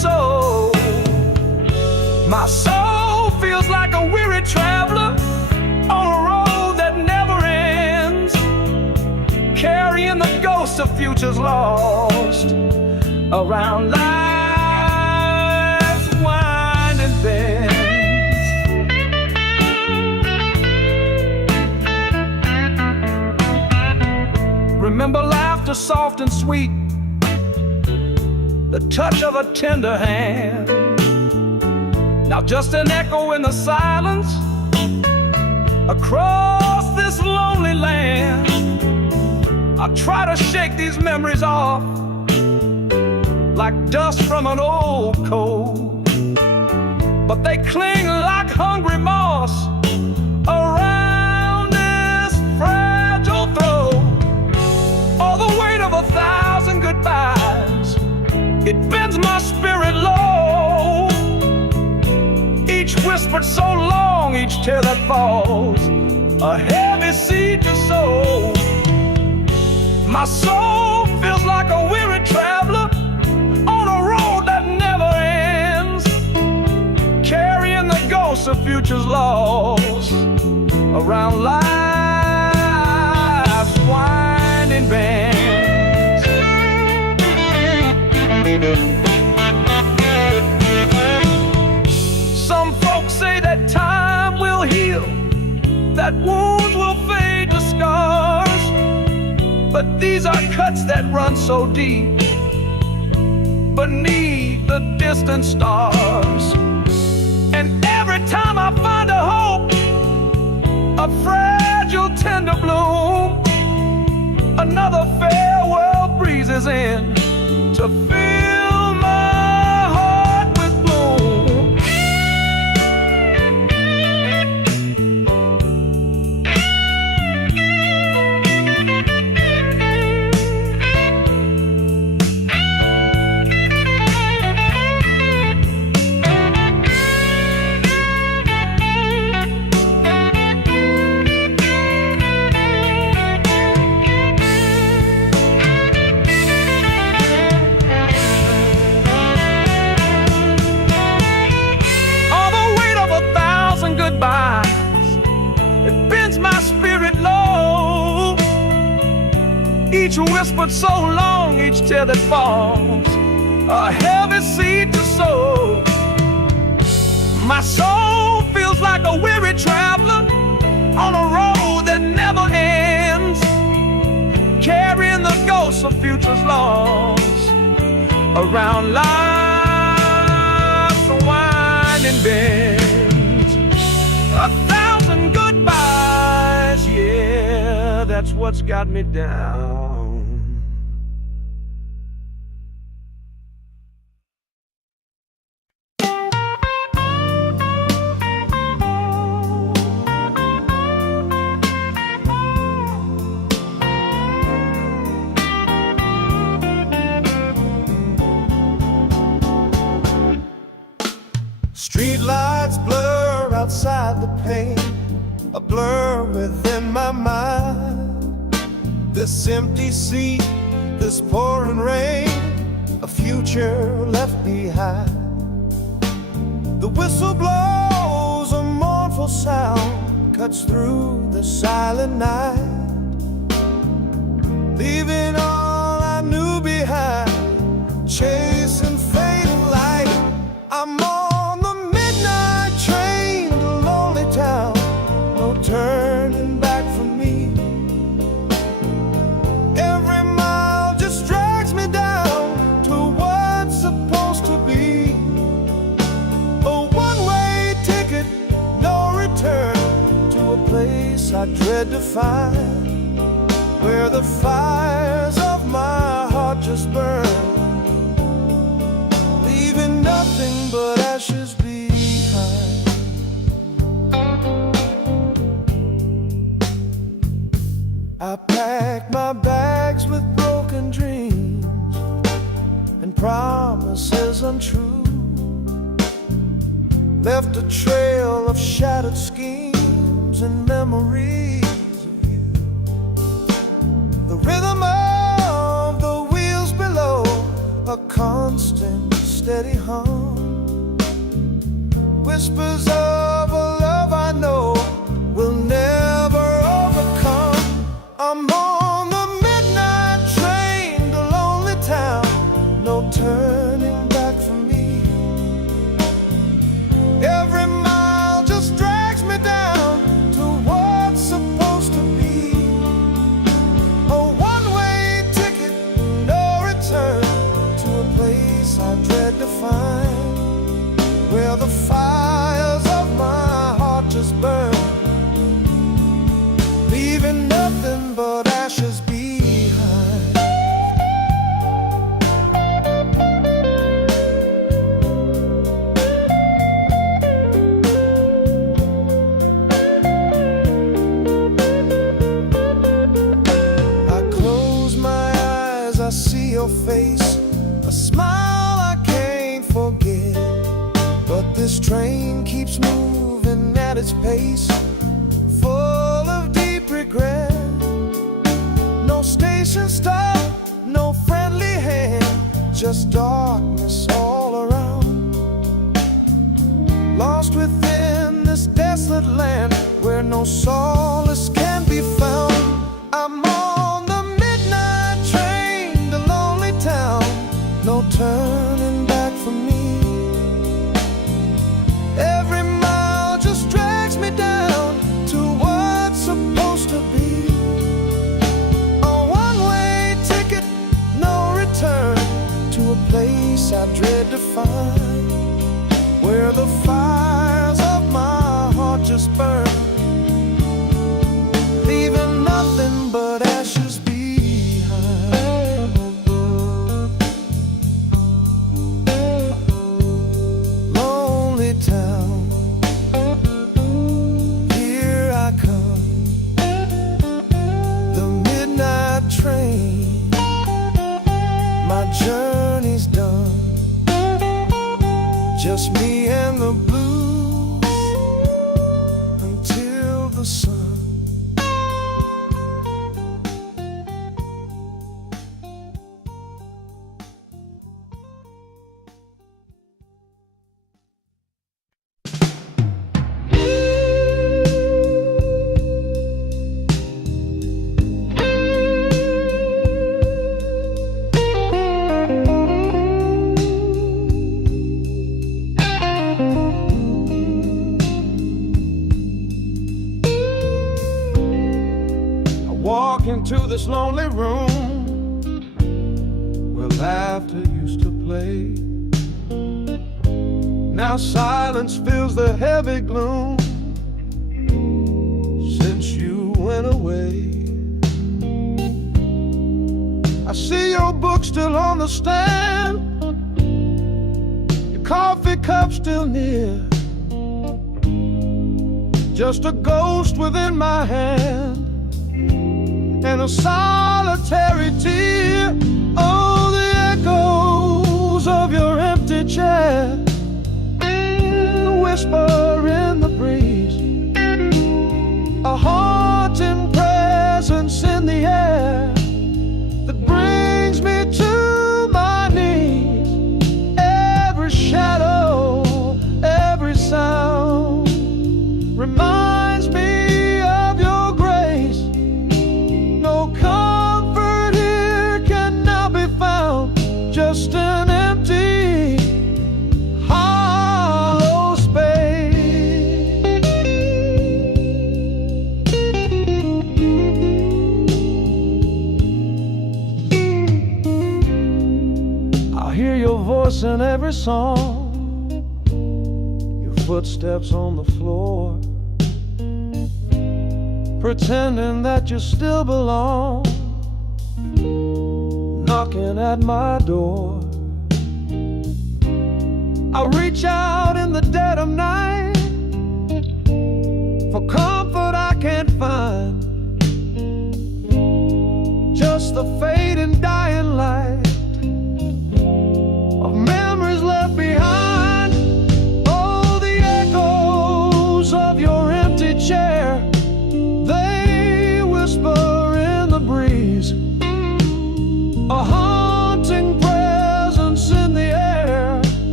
soul. My soul feels like a weary traveler on a road that never ends, carrying the ghosts of futures lost around life's winding bends. Remember laughter soft and sweet, the touch of a tender hand. Now just an echo in the silence across this lonely land. I try to shake these memories off like dust from an old coat, but they cling like hungry moss around this fragile throat. All the weight of 1,000 goodbyes, it bends my spirit low. Each whispered so long, each tear that falls, a heavy seed to sow. My soul feels like a weary traveler on a road that never ends, carrying the ghosts of futures lost around life's winding bends. Some folks say that time will heal, that wounds will fade to scars, but these are cuts that run so deep beneath the distant stars. And every time I find a hope, a fragile tender bloom, another farewell breezes in to fill my heart with gloom. It bends my spirit low. Each whispered so long, each tear that falls, a heavy seed to sow. My soul feels like a weary traveler on a road that never ends, carrying the ghosts of futures lost around life's winding bends. 1,000 goodbyes, yeah, that's what's got me down. Street lights blur outside the pane, a blur within my mind. This empty sea, this pouring rain, a future left behind. The whistle blows a mournful sound, cuts through the silent night, leaving all I knew behind, chasing fading light. I'm on the midnight train to lonely town, no turning back for me. Every mile just drags me down to what's supposed to be a one-way ticket, no return, to a place I dread to find, where the fires of my heart just burn, leaving nothing but ashes behind. I packed my bags with broken dreams and promises untrue, left a trail of shattered schemes and memories of you. The rhythm of the wheels below, a constant steady hum, whispers of a love I know will never overcome. I'm on the midnight train to lonely town, no turning back for me. Every mile just drags me down to what's supposed to be a one-way ticket, no return, to a place I dread to find, where the fires of my heart just burn, leaving nothing but ashes behind. I close my eyes, I see your face, a smile I can't forget. But this train keeps moving at its pace, full of deep regret. No station stop, no friendly hand, just darkness all around. Lost within this desolate land where no solace can be found. I'm on the midnight train to lonely town, no turning back for me. Every mile just drags me down to what's supposed to be a one-way ticket, no return, to a place I dread to find, where the fires of my heart just burn, leaving nothing but ashes behind. Lonely town, here I come, the midnight train, my journey's done, just me and the blues until the sun. Walk into this lonely room where laughter used to play. Now silence fills the heavy gloom since you went away. I see your book still on the stand, your coffee cup still near, just a ghost within my hand and a solitary tear. Oh, the echoes of your empty chair, the whisper in the breeze, a haunting presence in the air that brings me to my knees. Every shadow, every sound reminds me of your grace. No comfort here can now be found, just an empty, hollow space. I hear your voice in every song, your footsteps on the floor, pretending that you still belong, knocking at my door. I reach out in the dead of night for comfort I can't find, just the fading dying light of memories left behind. Oh, the echoes of your empty chair, they whisper in the breeze, a haunting presence in the air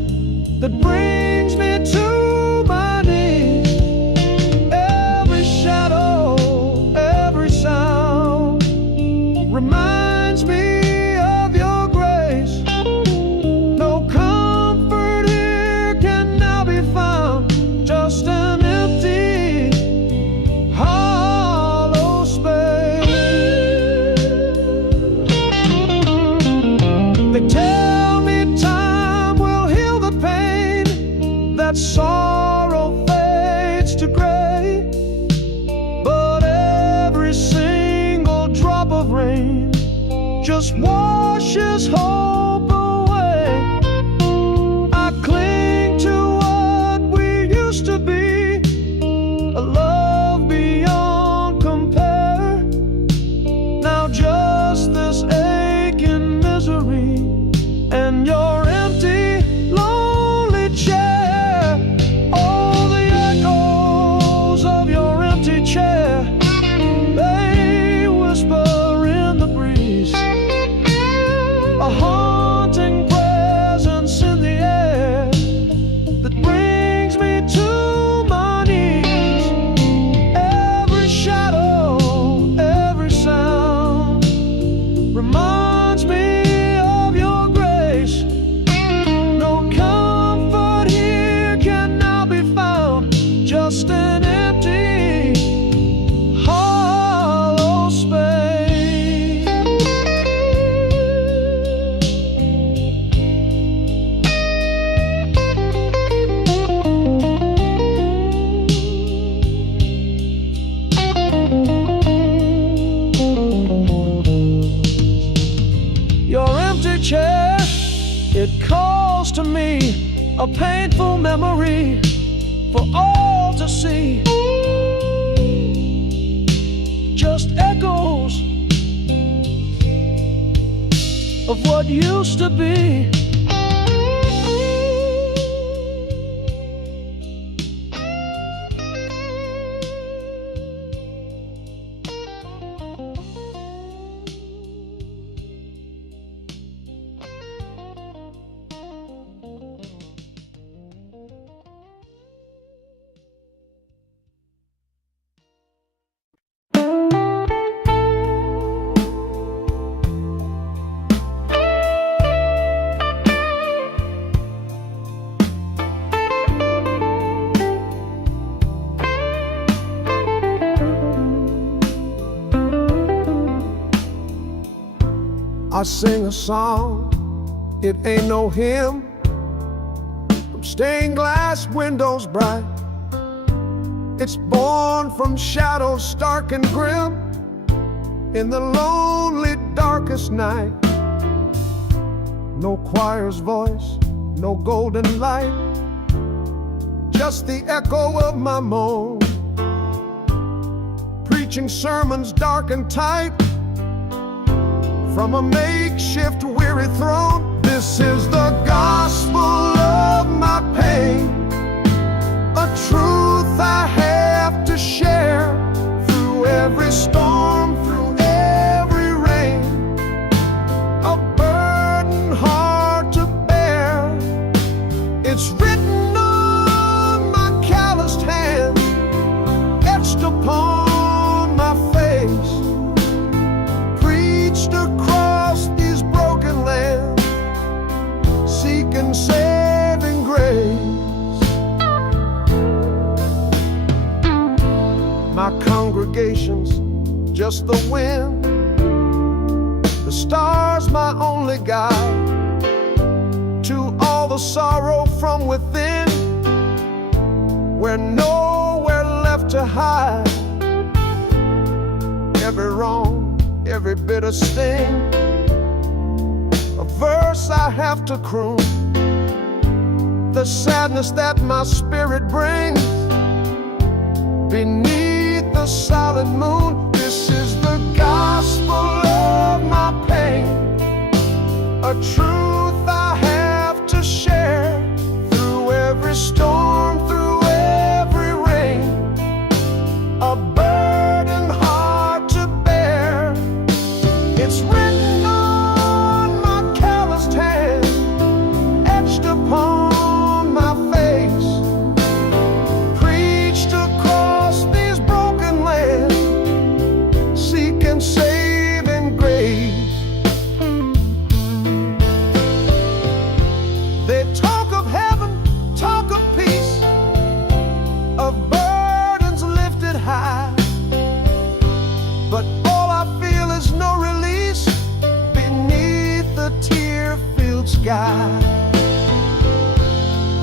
that brings me to my knees. Every shadow, every sound reminds me of your grace. No comfort here can now be found, just an empty, hollow space. They tell me time will heal the pain, that sorrow fades to gray, but every single drop of rain just washes hope away. I cling to what we used to be, a love beyond compare. Now just this aching misery and your empty, lonely chair. Oh, the echoes of your empty chair, they whisper in the breeze, a haunting presence in the air that brings me to my knees. Every shadow, every sound reminds me of your grace. No comfort here can now be found, just an empty, hollow space. Your empty chair, it calls to me, a painful memory for all to see. Just echoes of what used to be. I sing a song, it ain't no hymn, from stained glass windows bright. It's born from shadows stark and grim, in the lonely darkest night. No choir's voice, no golden light, just the echo of my moan, preaching sermons dark and tight from a makeshift weary throne. This is the gospel of my pain, a truth I have to share through every storm, through every rain, a burden hard to bear. It's written on my calloused hands, etched upon my face, preached across these broken lands, seeking saving grace. My congregation's just the wind, the stars my only guide to all the sorrow from within, where nowhere left to hide. Every wrong, every bitter sting, a verse I have to croon, the sadness that my spirit brings beneath the solid moon. This is the gospel of my pain, a truth I have to share through every storm, through every rain, a burden hard to bear. It's written on my calloused hand, etched upon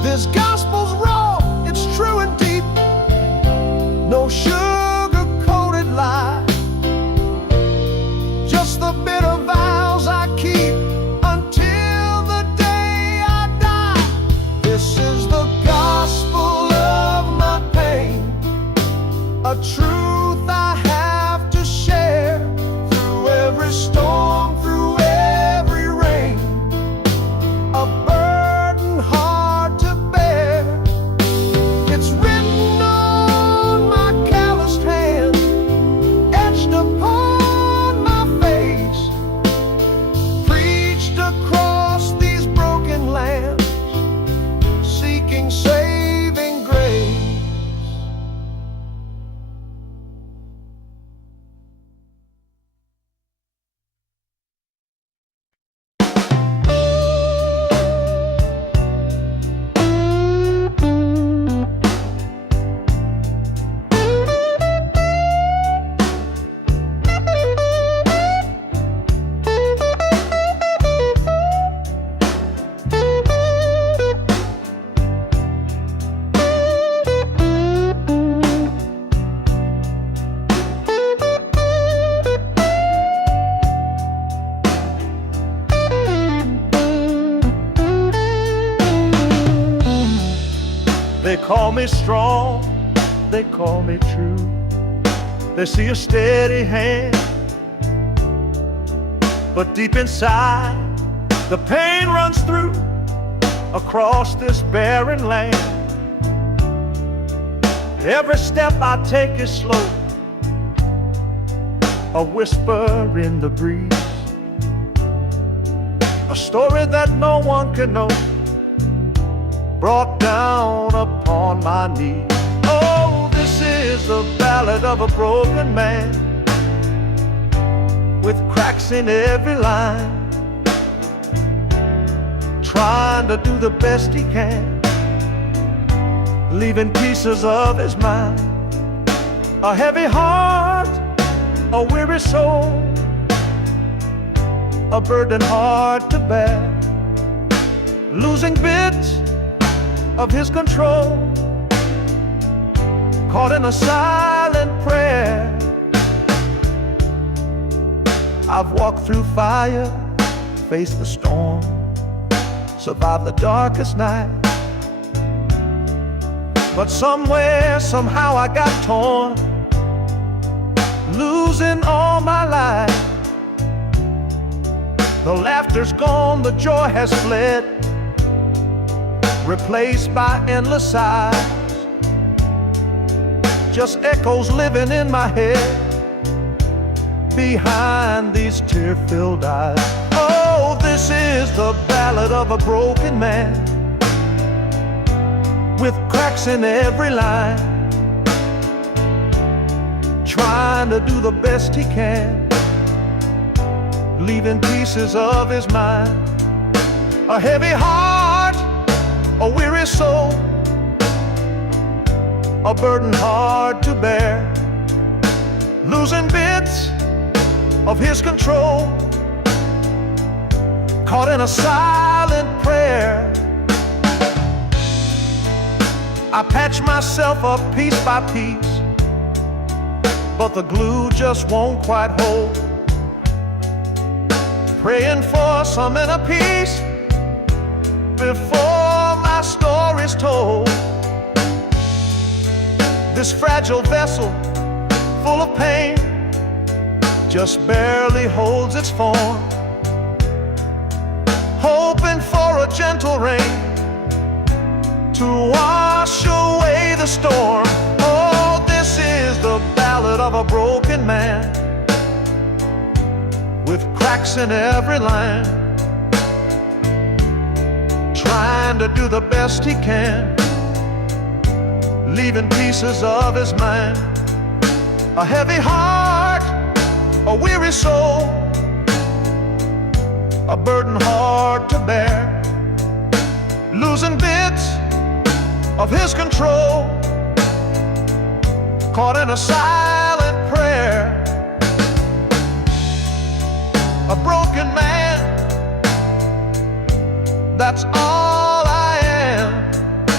This gospel's raw, it's true and deep. No sugar-coated lie, just the bitter vows I keep until the day I die. This is the gospel of my pain, a truth I have to share. Through every storm, through every rain, a burden hard to bear. It's written on my calloused hand, etched upon my face, preached across these broken lands, seeking saving grace. They call me strong, they call me true. They see a steady hand, but deep inside the pain runs through across this barren land. Every step I take is slow, a whisper in the breeze, a story that no one can know, brought down upon my knees. Oh, this is the ballad of a broken man, with cracks in every line, trying to do the best he can, leaving pieces of his mind. A heavy heart, a weary soul, a burden hard to bear, losing bits of his control, caught in a silent prayer. I've walked through fire, faced the storm, survived the darkest night, but somewhere, somehow I got torn, losing all my life. The laughter's gone, the joy has fled, replaced by endless sighs, just echoes living in my head behind these tear-filled eyes. Oh, this is the ballad of a broken man, with cracks in every line, trying to do the best he can, leaving pieces of his mind. A heavy heart, a weary soul, a burden hard to bear, losing bits of his control, caught in a silent prayer. I patch myself up piece by piece, but the glue just won't quite hold, praying for some inner peace before my story's told. This fragile vessel, full of pain, just barely holds its form, hoping for a gentle rain to wash away the storm. Oh, this is the ballad of a broken man, with cracks in every line, trying to do the best he can, leaving pieces of his mind. A heavy heart, a weary soul, a burden hard to bear, losing bits of his control, caught in a silent prayer. A broken man, that's all I am.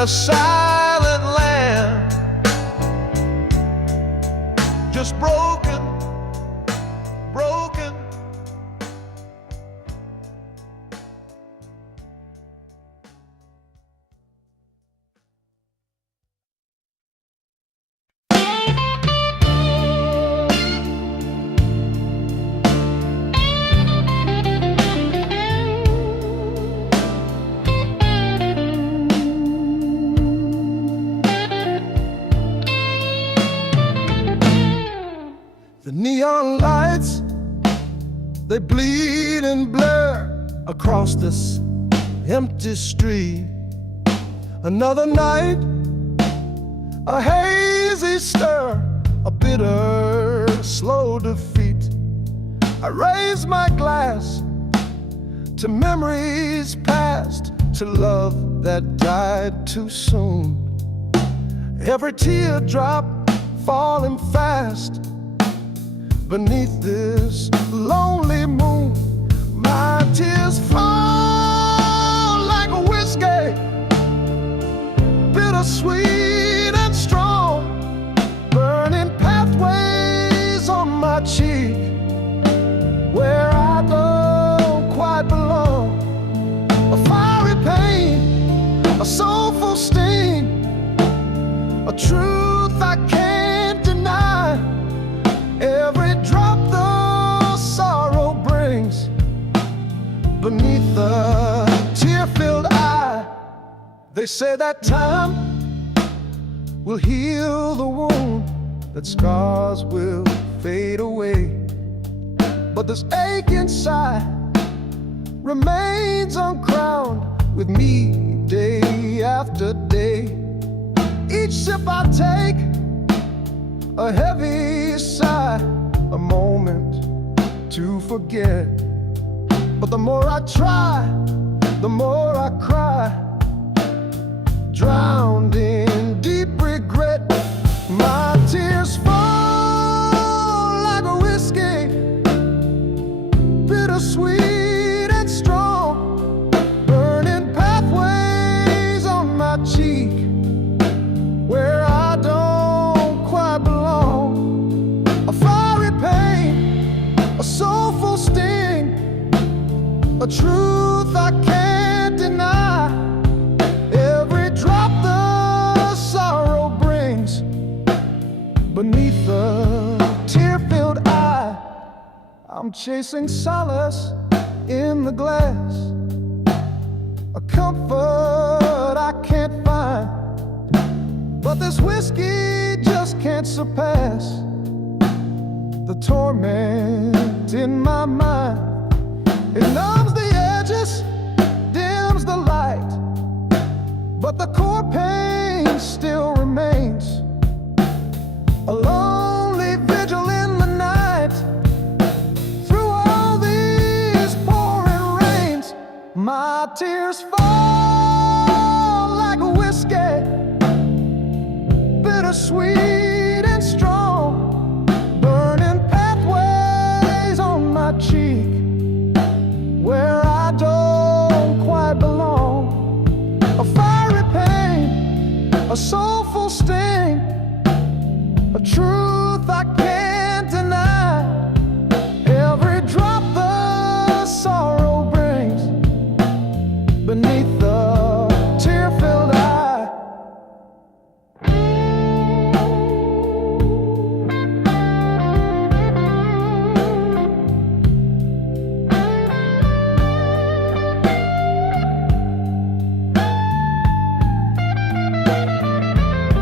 a silent land, just broken, broken. The neon lights, they bleed and blur across this empty street. Another night, a hazy stir, a bitter, slow defeat. I raise my glass to memories past, to love that died too soon. Every teardrop falling fast beneath this lonely moon. My tears fall like a whiskey, bittersweet and strong, burning pathways on my cheek where I don't quite belong. A fiery pain, a soulful sting, a truth I can't deny. Every drop the sorrow brings beneath the tear-filled eye. They say that time will heal the wound, that scars will fade away, but this ache inside remains uncrowned with me day after day. Each sip I take, a heavy sigh, a moment to forget. But the more I try, the more I cry, drowned in deep regret. My tears fall like a whiskey, bittersweet and strong, burning pathways on my cheek where I don't quite belong. A fiery pain, a soulful sting, a truth I can't deny. Every drop the sorrow brings beneath the tear-filled eye. I'm chasing solace in the glass, a comfort I can't find, but this whiskey just can't surpass the torment in my mind. It numbs the edges, dims the light, but the core pain still remains. A lonely vigil in the night, through all these pouring rains. My tears fall like a whiskey, bittersweet and strong, burning pathways on my cheek where I don't quite belong. A fiery pain, a soulful sting, a truth I can't deny. Every drop the sorrow brings beneath the tear-filled eye.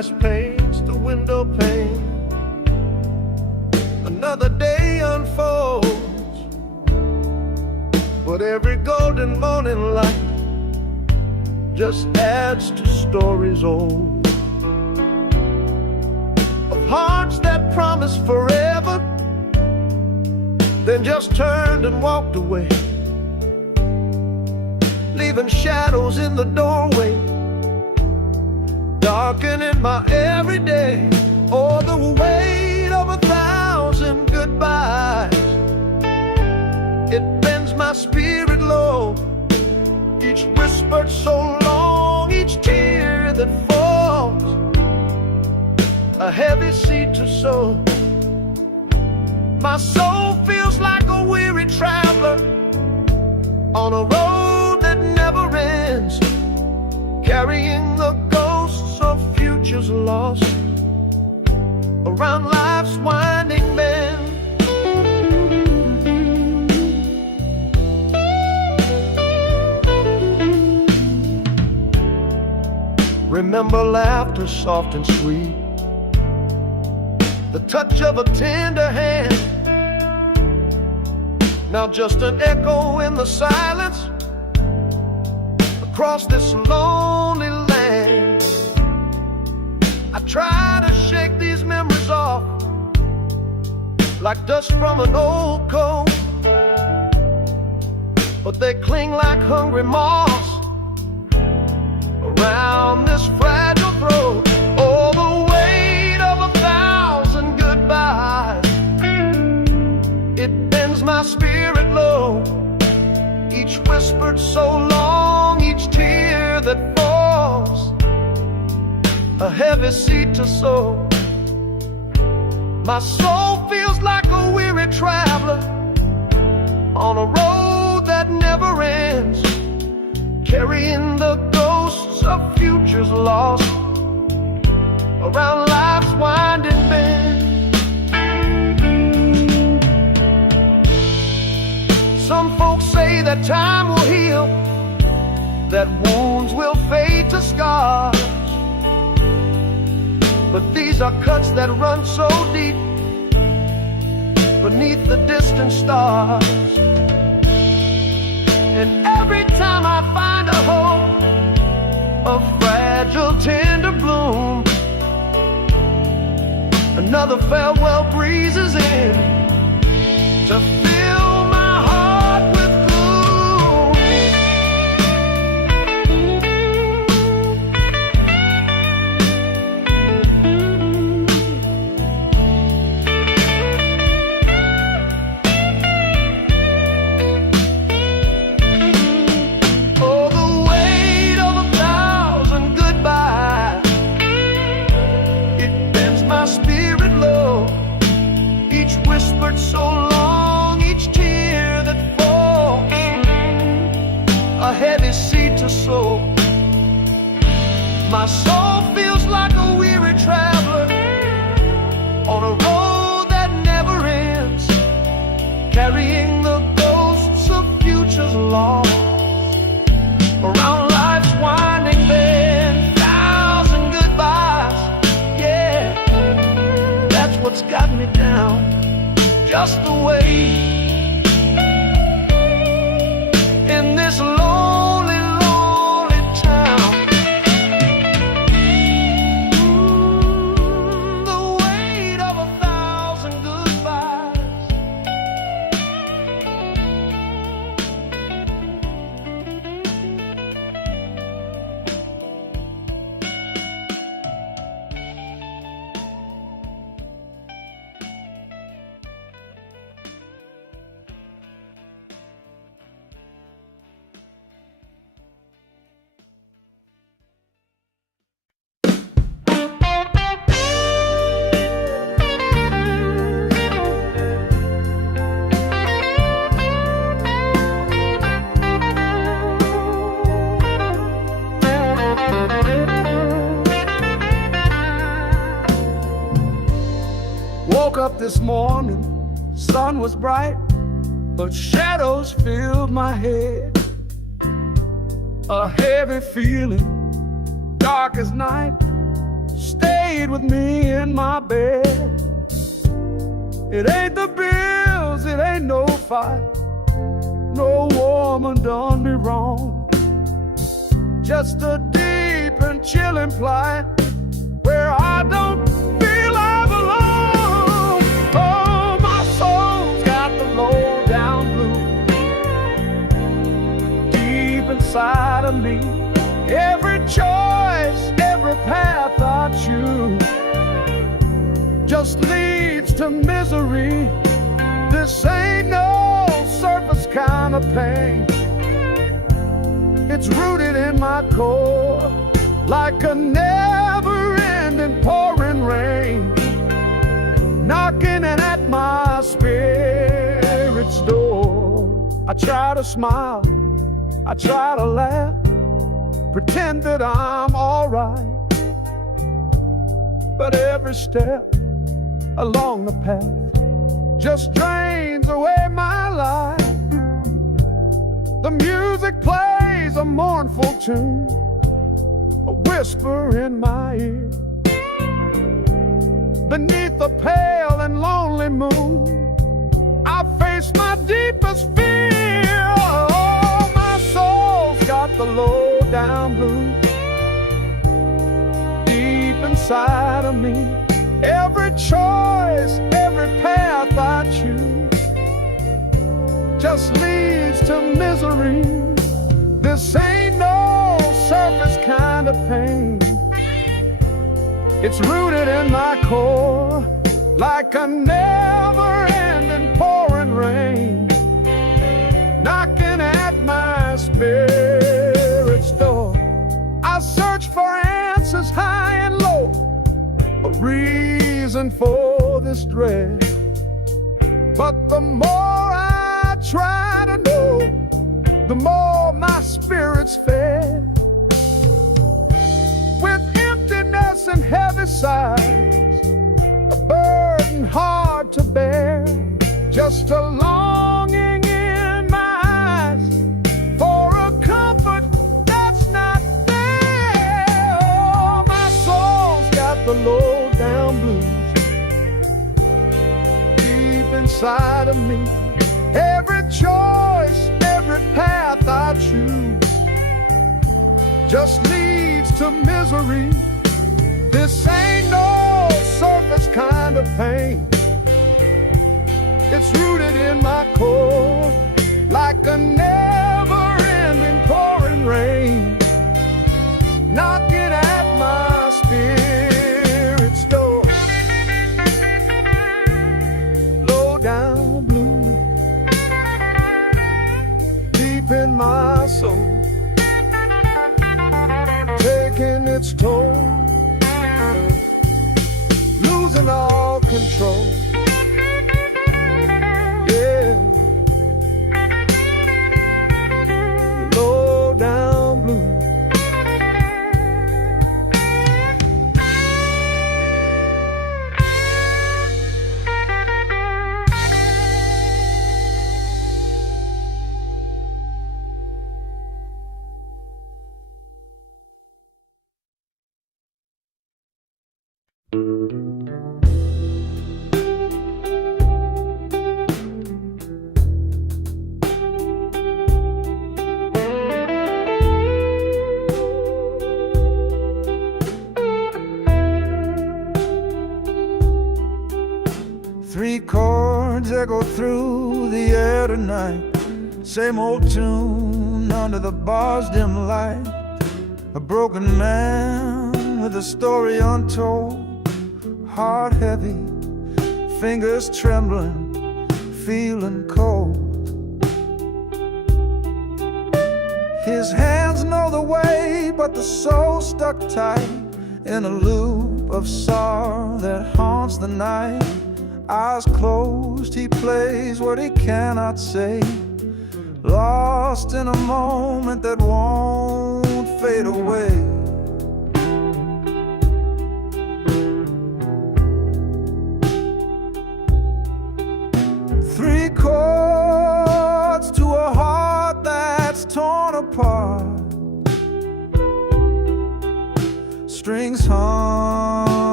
sunrise paints the window pane. Another day unfolds, but every golden morning light just adds to stories old, of hearts that promised forever, then just turned and walked away, leaving shadows in the doorway, darkening my everyday. Oh, the weight of 1,000 goodbyes, it bends my spirit low. Each whispered so long, each tear that falls, a heavy seed to sow. My soul feels like a weary traveler on a road that never ends, carrying the ghosts of futures lost around life's winding bend. Remember laughter soft and sweet, the touch of a tender hand, now just an echo in the silence across this lonely land. I try to shake these memories off like dust from an old coat, but they cling like hungry moths around this fragile throat. Oh, the weight of 1,000 goodbyes, it bends my spirit low. Each whispered so long, each tear that falls, a heavy seed to sow. My soul feels like a weary traveler on a road that never ends, carrying the ghosts of futures lost around life's winding bend. Some folks say that time will heal, that wounds will fade to scars, but these are cuts that run so deep beneath the distant stars. And every time I find a hope, a fragile tender bloom, another farewell breezes in to fill my heart with so long, each tear that falls, a heavy seed to sow. My soul feels like a weary traveler on a road that never ends, carrying the ghosts of futures lost around life's winding bend. 1,000 goodbyes, yeah, that's what's got me down. Just the way in this lonely, lonely town. The weight of 1,000 goodbyes. Woke up this morning, sun was bright, but shadows filled my head. A heavy feeling, dark as night, stayed with me in my bed. It ain't the bills, it ain't no fight, no woman done me wrong. Just a deep and chilling plight where I don't feel I belong. Oh, my soul's got the low down blues deep inside of me. Every choice, every path I choose just leads to misery. This ain't no surface kind of pain. It's rooted in my core like a never-ending pouring rain, knocking at my spirit's door. I try to smile, I try to laugh, pretend that I'm alright, but every step along the path just drains away my life. The music plays a mournful tune, a whisper in my ear. Beneath the pale and lonely moon, I face my deepest fear. Oh, my soul's got the low down blues deep inside of me. Every choice, every path I choose just leads to misery. This ain't no surface kind of pain. It's rooted in my core like a never-ending pouring rain, knocking at my spirit's door. I search for answers high and low, a reason for this dread, but the more I try to know, the more my spirit's fed. With emptiness and heavy sighs, a burden hard to bear, just a longing in my eyes for a comfort that's not there. Oh, my soul's got the low down blues deep inside of me. Every choice, every path I choose just leads to misery. This ain't no surface kind of pain. It's rooted in my core like a never-ending pouring rain, knocking at my spirit's door. Low down blue deep in my soul, taking its toll, losing all control. Yeah, low down blue. Three chords echo through the air tonight, same old tune under the bar's dim light. A broken man with a story untold, heart heavy, fingers trembling, feeling cold. His hands know the way, but the soul stuck tight in a loop of sorrow that haunts the night. Eyes closed, he plays what he cannot say, lost in a moment that won't fade away. Three chords to a heart that's torn apart, strings hung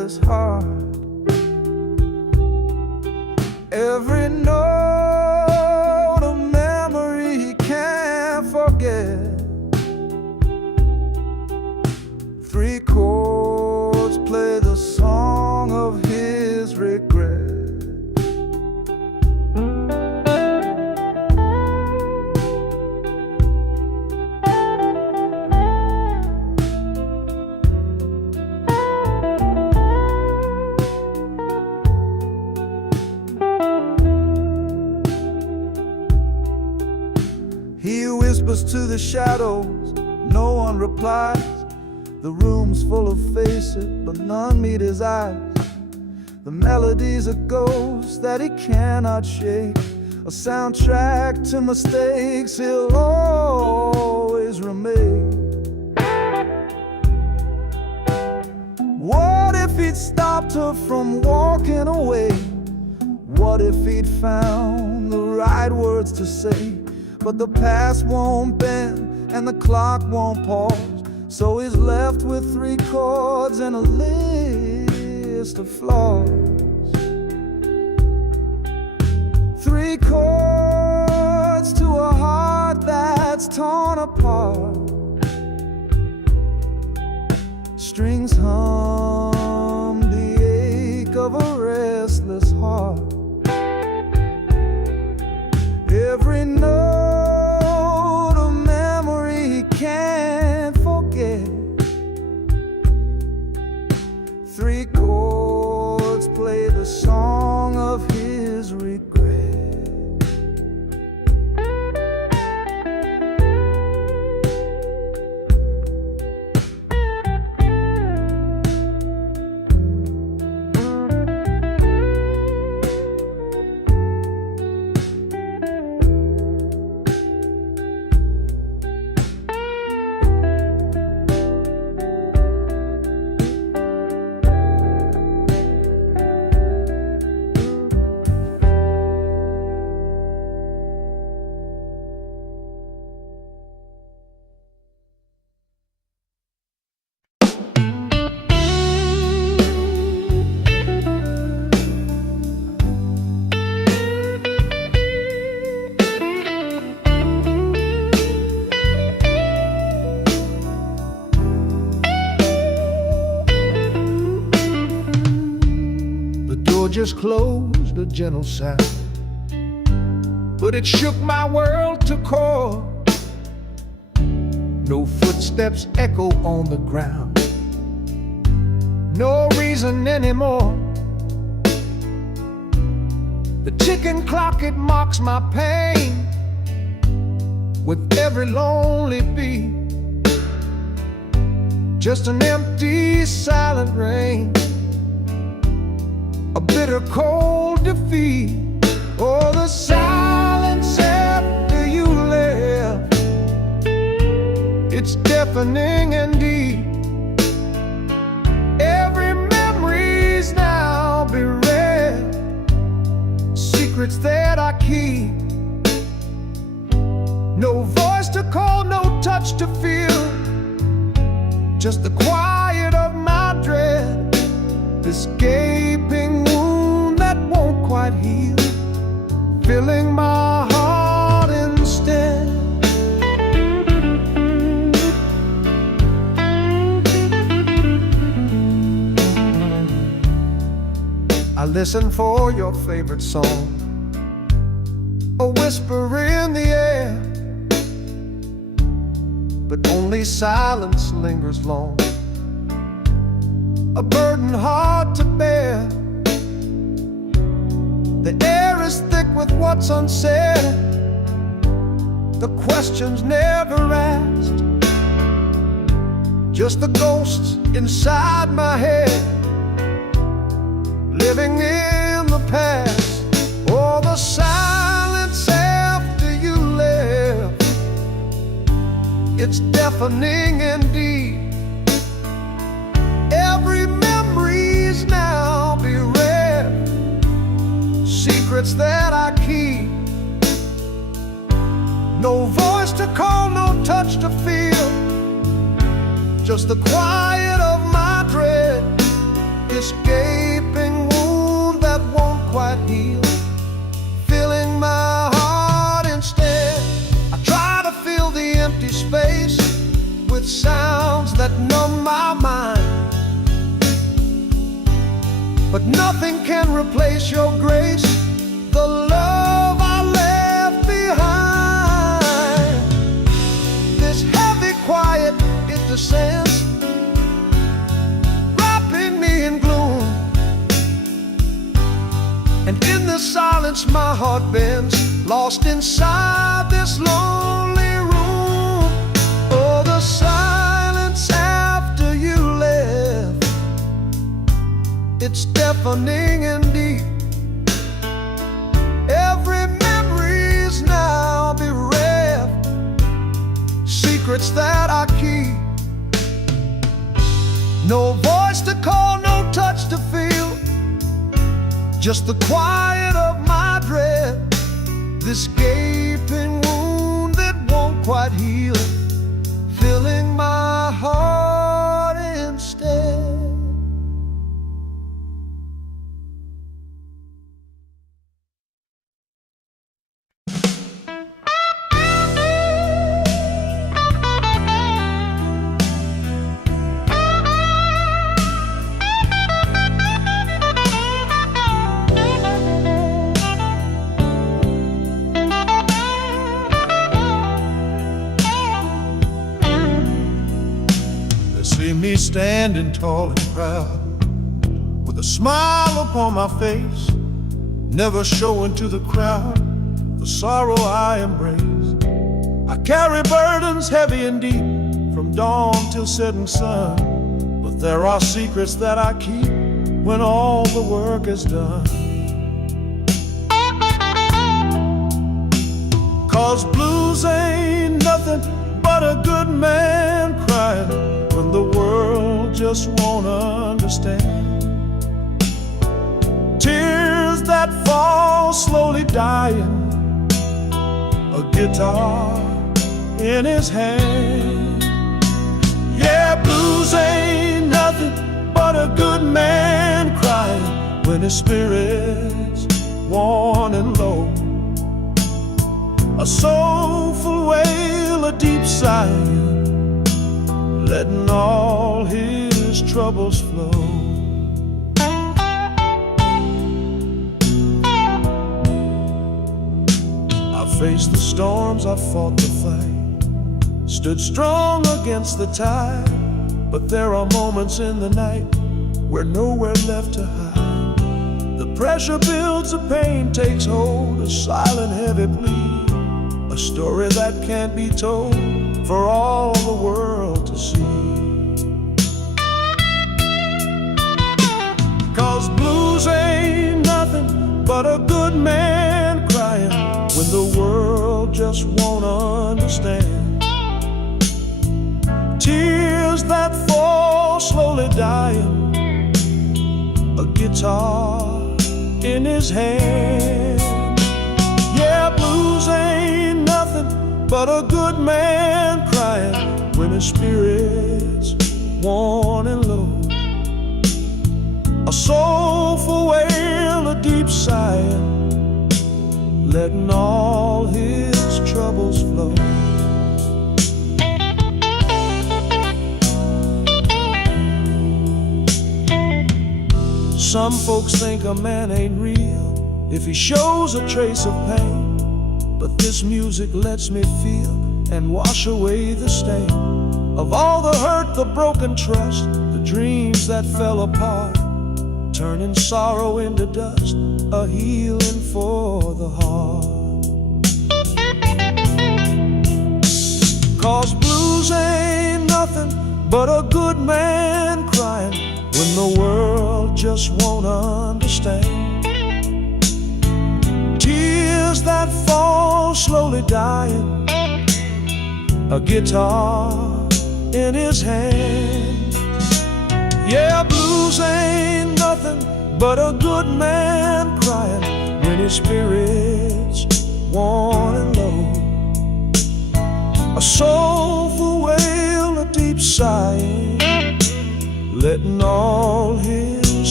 restless heart. Every note a memory he can't forget. 3 chords play the song of his regret. He whispers to the shadows, no one replies. The room's full of faces, but none meet his eyes. The melody's a ghost that he cannot shake, a soundtrack to mistakes he'll always remake. What if he'd stopped her from walking away? What if he'd found the right words to say? But the past won't bend and the clock won't pause, so he's left with 3 chords and a list of flaws. 3 chords to a heart that's torn apart. Strings hum the ache of a restless heart. Every note a memory he can't forget. 3 chords play the song of his regret. Just closed, a gentle sound, but it shook my world to core. No footsteps echo on the ground, no reason anymore. The ticking clock, it mocks my pain with every lonely beat. Just an empty, silent rain, a bitter cold defeat. Oh, the silence after you left, it's deafening indeed. Every memory's now bereft, secrets that I keep. No voice to call, no touch to feel, just the quiet of my dread. This gaping wound that won't quite heal, filling my heart instead. I listen for your favorite song, a whisper in the air, but only silence lingers long, a burden hard to bear. The air is thick with what's unsaid, the questions never asked, just the ghosts inside my head, living in the past. Oh, the silence after you left, it's deafening indeed. Every memory's now bereft, secrets that I keep. No voice to call, no touch to feel, just the quiet of my dread. this gaping wound that won't quite heal, filling my heart instead. I try to fill the empty space with sounds that numb my mind, but nothing can replace your grace, the love I left behind. This heavy quiet, it descends, wrapping me in gloom, and in the silence my heart bends, lost inside this lonely room. Oh, the silence after you left, it's deafening and deep. Every memory's now bereft, secrets that I keep. No voice to call, no touch to feel, just the quiet of my dread. This gaping wound that won't quite heal, filling my heart instead. See me standing tall and proud, with a smile upon my face, never showing to the crowd the sorrow I embrace. I carry burdens heavy and deep, from dawn till setting sun, but there are secrets that I keep when all the work is done. 'Cause blues ain't nothing but a good man crying when the world just won't understand. Tears that fall slowly dying, a guitar in his hand. Yeah, blues ain't nothing but a good man crying when his spirit's worn and low. A soulful wail, a deep sigh, letting all his troubles flow. I faced the storms, I fought the fight, stood strong against the tide, but there are moments in the night where nowhere left to hide. The pressure builds, the pain takes hold, a silent heavy plea, a story that can't be told for all the world to see. 'Cause blues ain't nothing but a good man crying when the world just won't understand. Tears that fall slowly dying, a guitar in his hand. Yeah, blues ain't nothing but a good man crying when his spirit's worn and low. A soulful wail, a deep sigh, letting all his troubles flow. Some folks think a man ain't real if he shows a trace of pain, but this music lets me feel and wash away the stain of all the hurt, the broken trust, the dreams that fell apart, turning sorrow into dust, a healing for the heart. 'Cause blues ain't nothing but a good man crying when the world just won't understand. Tears that fall slowly dying, a guitar in his hand. Yeah, blues ain't nothing but a good man crying when his spirit's worn and low. A soulful wail, a deep sigh, letting all his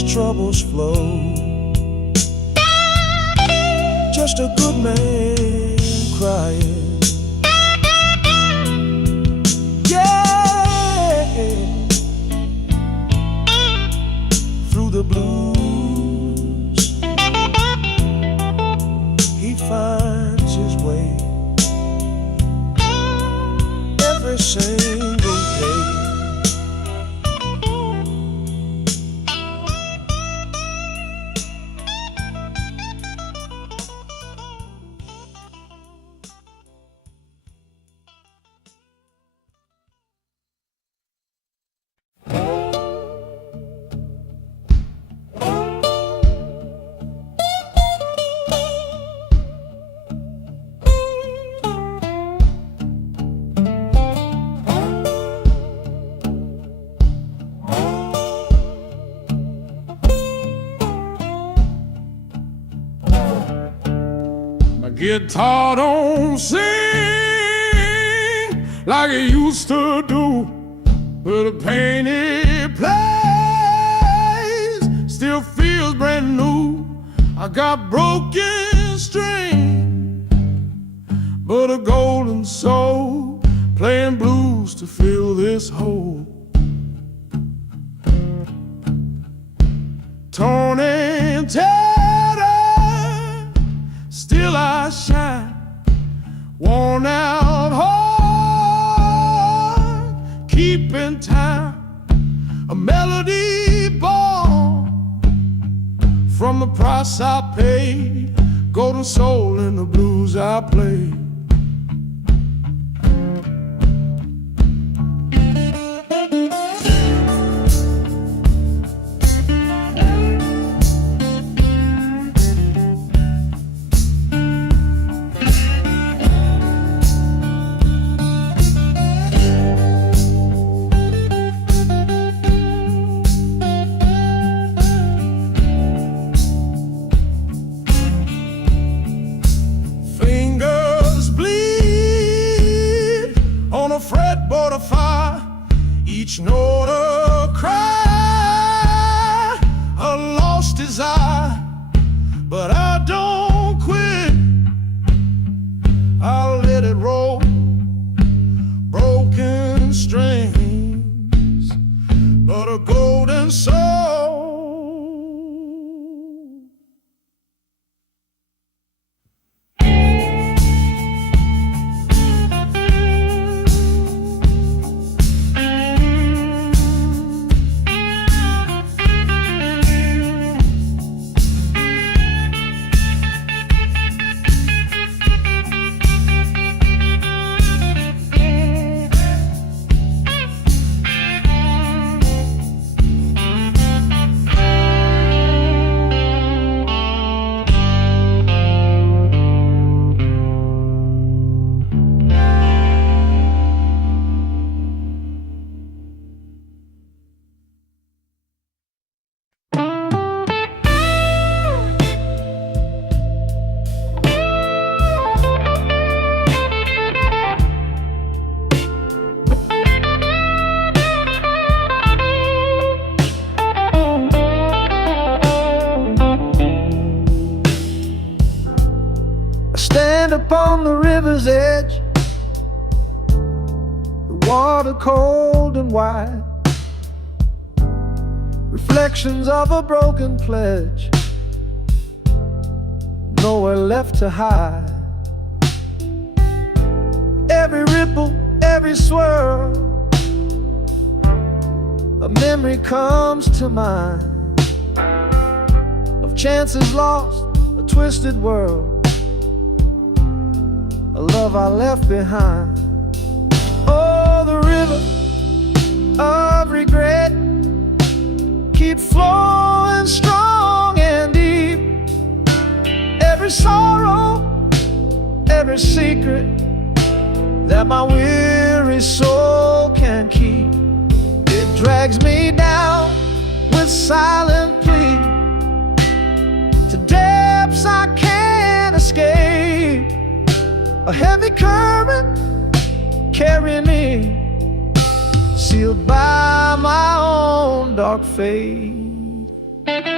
troubles flow. Just a good man crying. Yeah, through the blues he finds his way every single day. Guitar don't sing like it used to do, but the pain it plays still feels brand new. I got broken string, but a golden soul playing blues to fill this hole. Torn and tattered, still I shine, worn out heart, keeping time, a melody born from the price I paid, golden soul in the blues I play. Fretboard of fire, each note a cry, a lost desire, but I don't quit. I'll let it roll, broken strings, but a golden soul. Stand upon the river's edge, the water cold and wide, reflections of a broken pledge, nowhere left to hide. Every ripple, every swirl, a memory comes to mind of chances lost, a twisted world, a love I left behind. Oh, the river of regret, keep flowing strong and deep. Every sorrow, every secret that my weary soul can keep, it drags me down with silent plea to depths I can't escape. A heavy current carrying me, sealed by my own dark fate.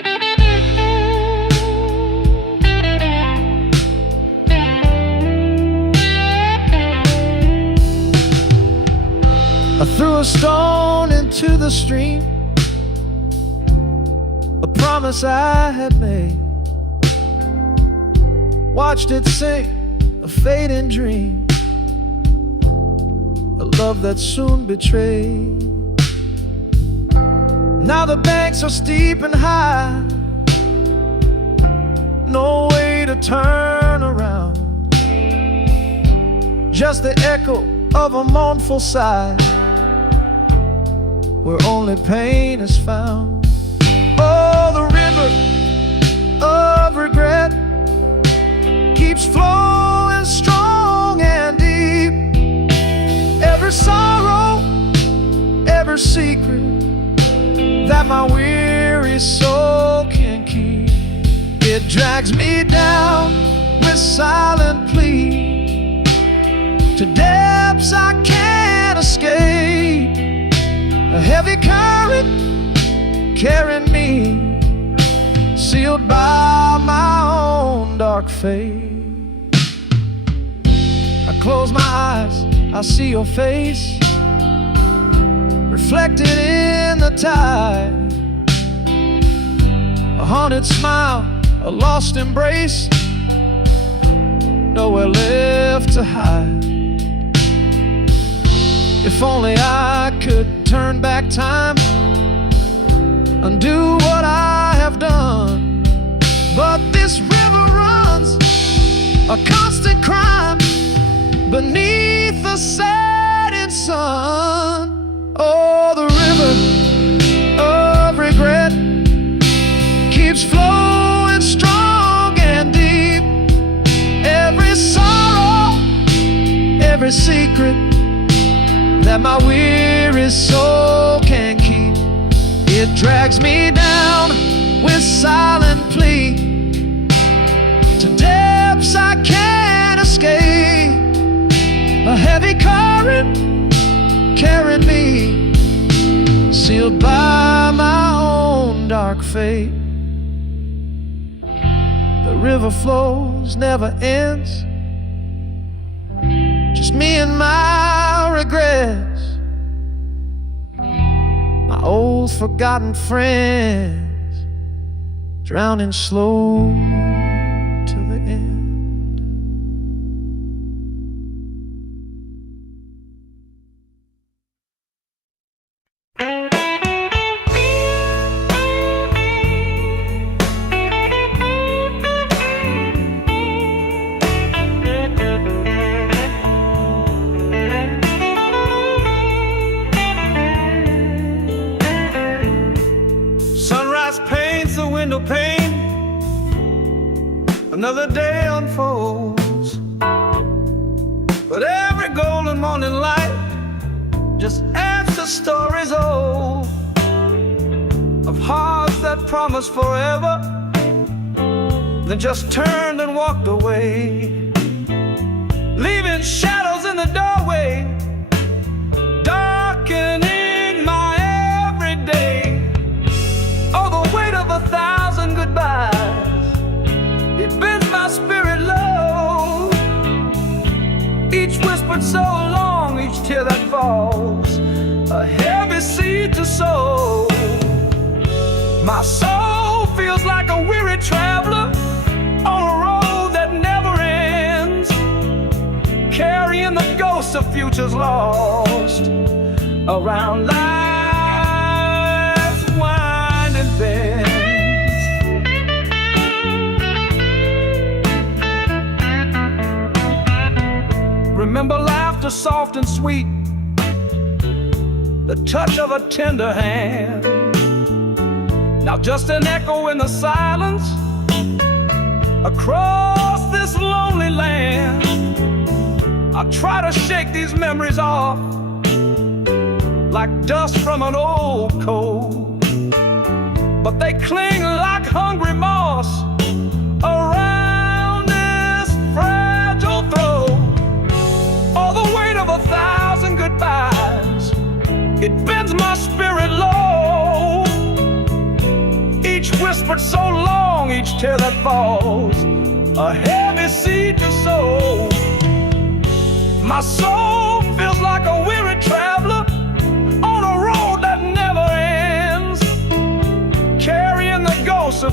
I threw a stone into the stream, a promise I had made. Watched it sink, a fading dream, a love that soon betrayed. Now the banks are steep and high, no way to turn around, just the echo of a mournful sigh, where only pain is found. Oh, the river of regret keeps flowing strong and deep. Every sorrow, every secret that my weary soul can keep, it drags me down with silent plea to depths I can't escape. A heavy current carrying me, sealed by my own dark fate. I close my eyes, I see your face reflected in the tide. A haunted smile, a lost embrace, nowhere left to hide. If only I could turn back time, undo what I have done. But this river runs a constant crime beneath the setting sun. Oh, the river of regret keeps flowing strong and deep. Every sorrow, every secret that my weary soul can keep, it drags me down with silent plea to depths I can't escape. A heavy current carrying me, sealed by my own dark fate. The river flows, never ends, just me and my regrets, my old forgotten friends, drowning slow to the end. Window pane, another day unfolds, but every golden morning light just adds to stories old of hearts that promised forever, then just turned and walked away, leaving shadows in the doorway, darkening my everyday. Oh, the weight of 1,000 goodbyes, it bends my spirit low. Each whispered so long, each tear that falls, a heavy seed to sow. My soul feels like a weary traveler on a road that never ends, carrying the ghosts of futures lost around life's winding bends. Remember laughter soft and sweet, the touch of a tender hand. Now just an echo in the silence across this lonely land. I try to shake these memories off like dust from an old coat, but they cling like hungry moss around this fragile throat. All the weight of 1,000 goodbyes, it bends my spirit low. Each whispered so long, each tear that falls, a heavy seed to sow. My soul feels like a weary traveler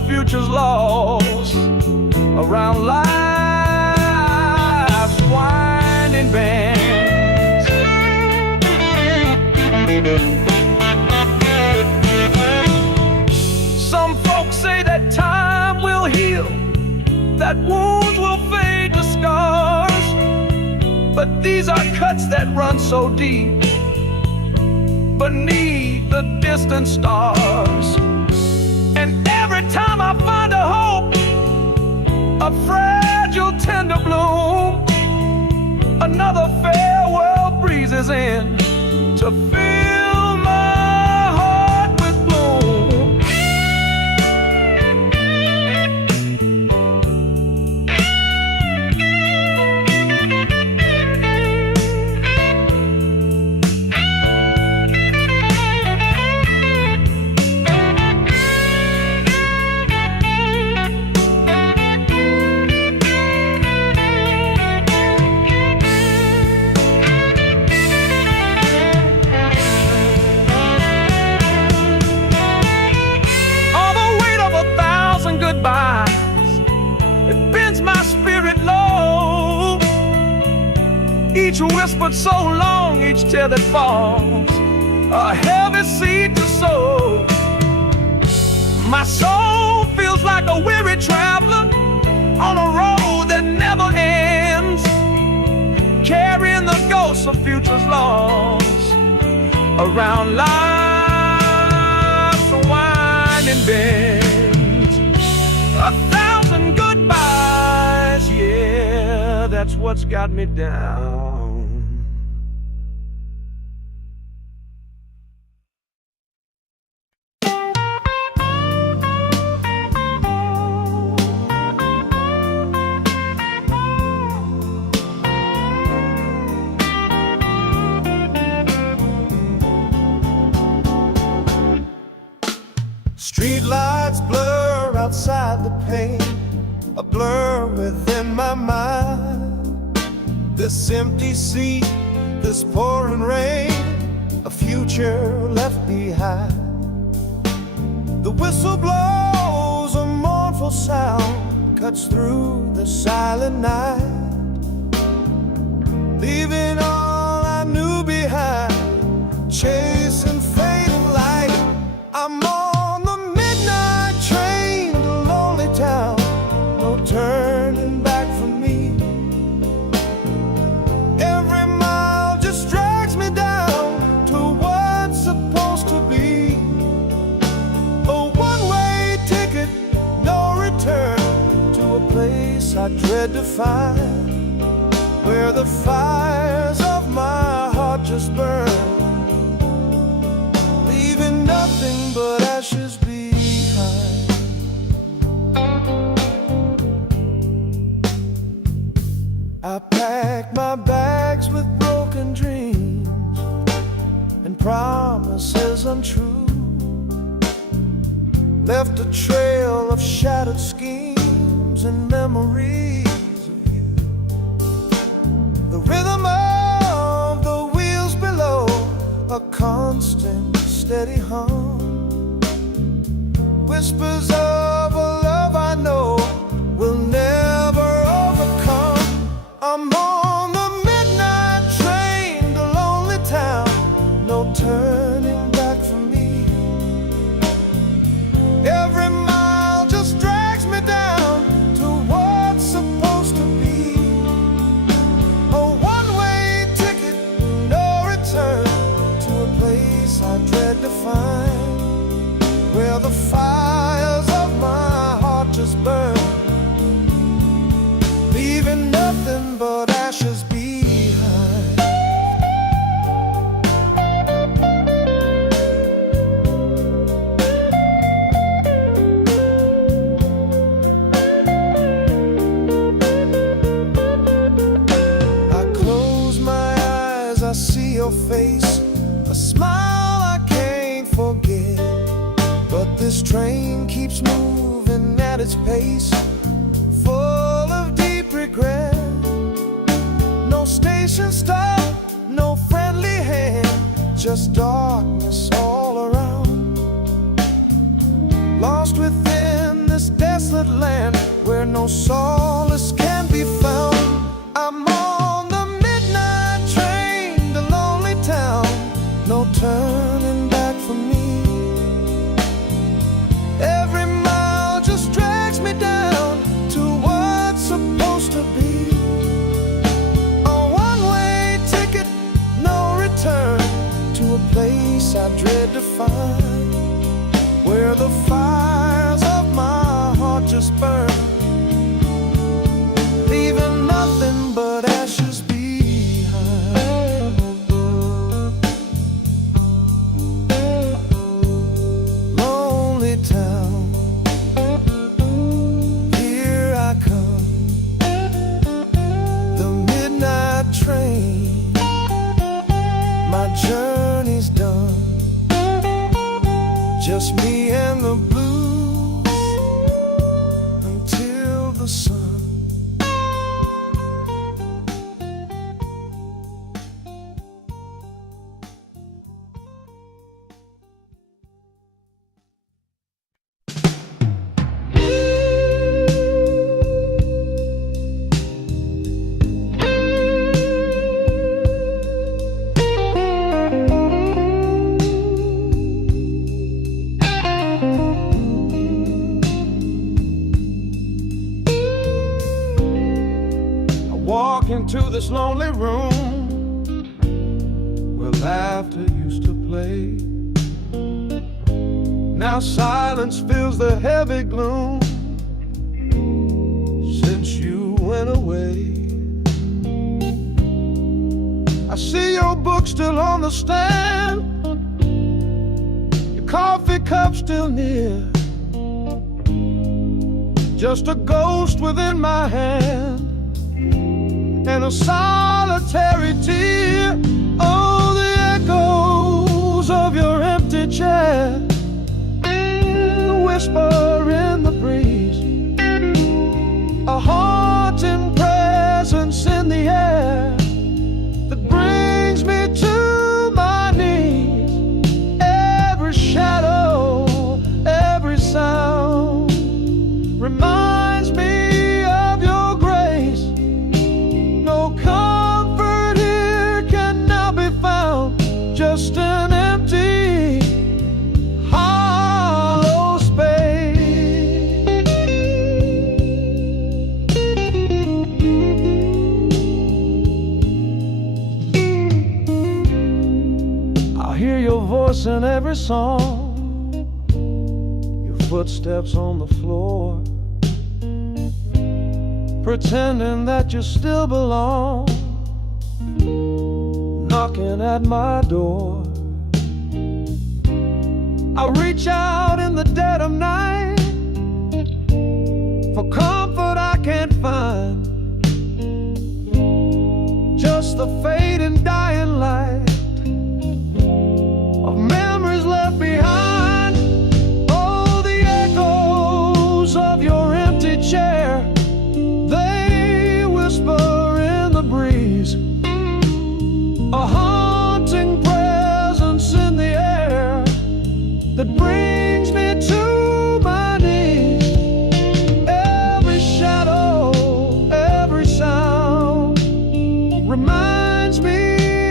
future's lost around life's winding bends. Some folks say that time will heal, that wounds will fade to scars, but these are cuts that run so deep beneath the distant stars. And every time I find a hope, a fragile tender bloom, another farewell breezes in to fill my heart with gloom. It bends my spirit low. Each whispered so long, each tear that falls, a heavy seed to sow. My soul feels like a weary traveler on a road that never ends, carrying the ghosts of futures lost around life's winding bend. 1,000 goodbyes, yeah, that's what's got me down. Streetlights blur outside the pane, a blur within my mind. This empty seat, this pouring rain, a future left behind. The whistle blows a mournful sound, cuts through the silent night, leaving all I knew behind, chasing fading light. I'm on the midnight train to lonely town, no turning back for me. Every mile just drags me down to what's supposed to be. A one-way ticket, no return, to a place I dread to find, where the fires of my heart just burn, leaving nothing but ashes behind. I packed my bags with broken dreams and promises untrue, left a trail of shattered schemes and memories of you. The rhythm of the wheels below, a constant steady hum, whispers of a love I know will never overcome. I'm on the midnight train to lonely town, no turning back for me. Every mile just drags me down to what's supposed to be. A one-way ticket, no return, to a place I dread to find, where the fires of my heart just burn, leaving nothing but ashes behind. I close my eyes, I see your face, a smile I can't forget. But this train keeps moving at its pace, full of deep regret. No station stop, no friendly hand, just darkness all around. Lost within this this desolate land where no solace can be found. I'm on the midnight train to lonely town, no turning back for me. Every mile just drags me down to what's supposed to be. A one-way ticket, no return, to a place I dread to find, where the fires of my heart just burn, leaving nothing but ashes behind. Lonely town, here I come, the midnight train, my journey's done. Just me and the blues until the sun. Walk into this lonely room where laughter used to play. Now silence fills the heavy gloom since you went away. I see your book still on the stand, your coffee cup still near, just a ghost within my hand and a solitary tear. Oh, the echoes of your empty chair, the whisper in the breeze, a haunting presence in the air that brings me to my knees. Every shadow, every sound reminds me of your grace. No comfort here can now be found, just an empty, hollow space. I hear your voice in every song, your footsteps on the floor, pretending that you still belong, knocking at my door. I reach out in the dead of night for comfort I can't find, just the fading dying light of memories left behind. Oh, the echoes of your empty chair, they whisper in the breeze, a haunting presence in the air that brings me to my knees. Every shadow, every sound reminds me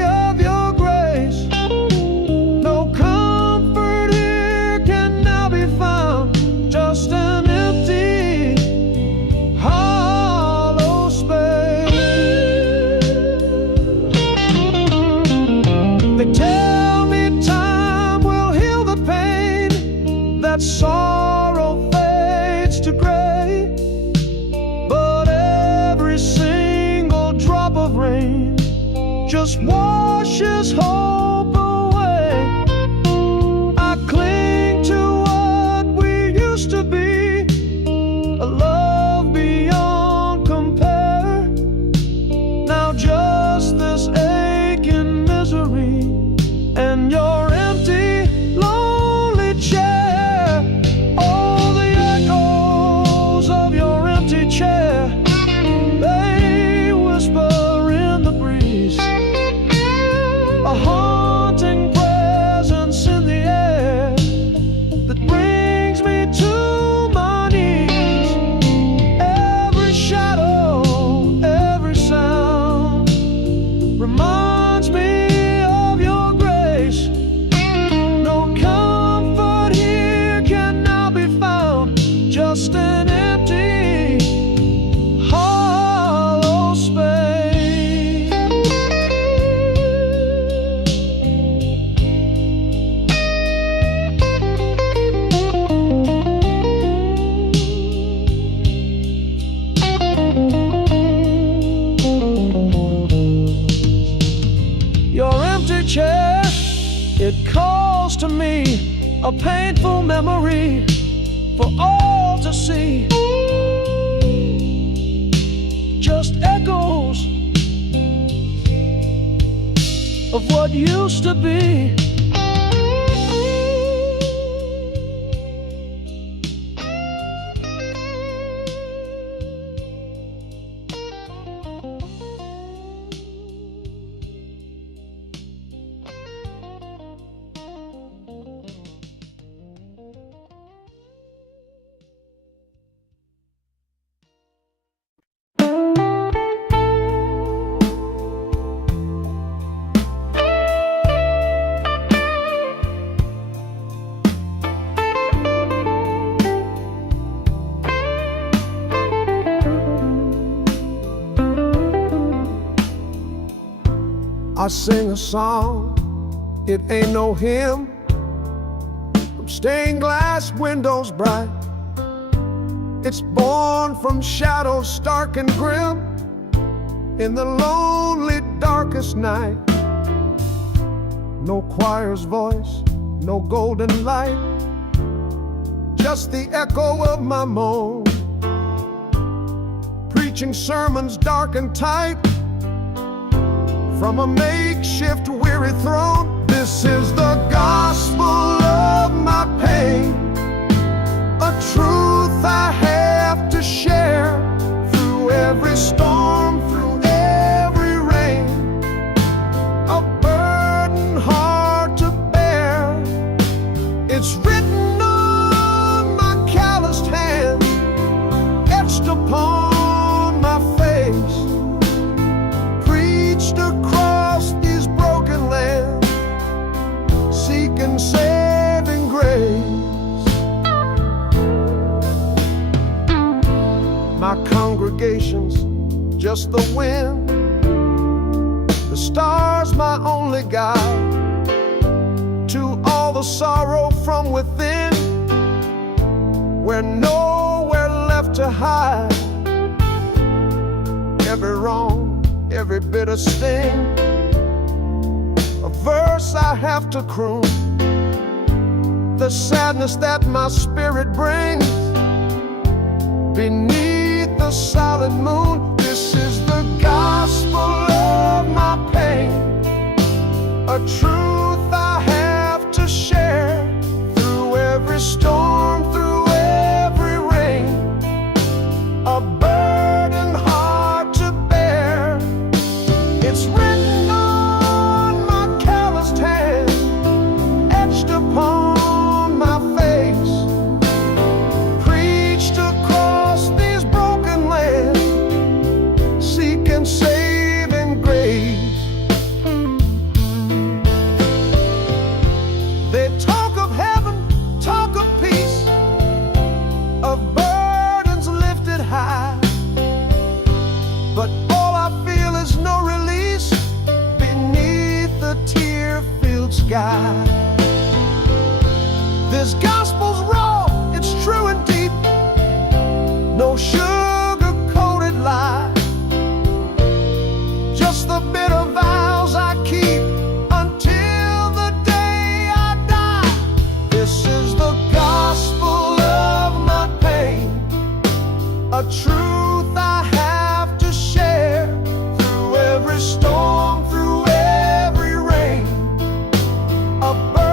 It calls to me a painful memory for all to see. Just echoes of what used to be. I sing a song, it ain't no hymn, from stained glass windows bright. It's born from shadows stark and grim, in the lonely darkest night. No choir's voice, no golden light, just the echo of my moan, preaching sermons dark and tight from a makeshift weary throne. This is the gospel of my pain, a truth I have to share through every storm, through every rain, a burden hard to bear. It's written on my calloused hand, etched upon my face, preached across these broken lands, seeking saving grace. My congregation's just the wind, the stars my only guide to all the sorrow from within, where nowhere left to hide. Every wrong, every bitter sting, a verse I have to croon, the sadness that my spirit brings beneath the solid moon. This is the gospel of my pain, a truth I have to share through every storm, through every rain, a burden hard to bear. It's written on my calloused hand, etched upon my face, preached across these broken lands, seeking saving grace. They talk of heaven, talk of peace, of burdens lifted high, but all I feel is no release beneath the tear-filled sky. This gospel's raw, it's true and deep, no sugar-coated lie, just the bitter vows I keep until the day I die. This is the gospel of my pain, a truth I have to share through every storm, through every rain, a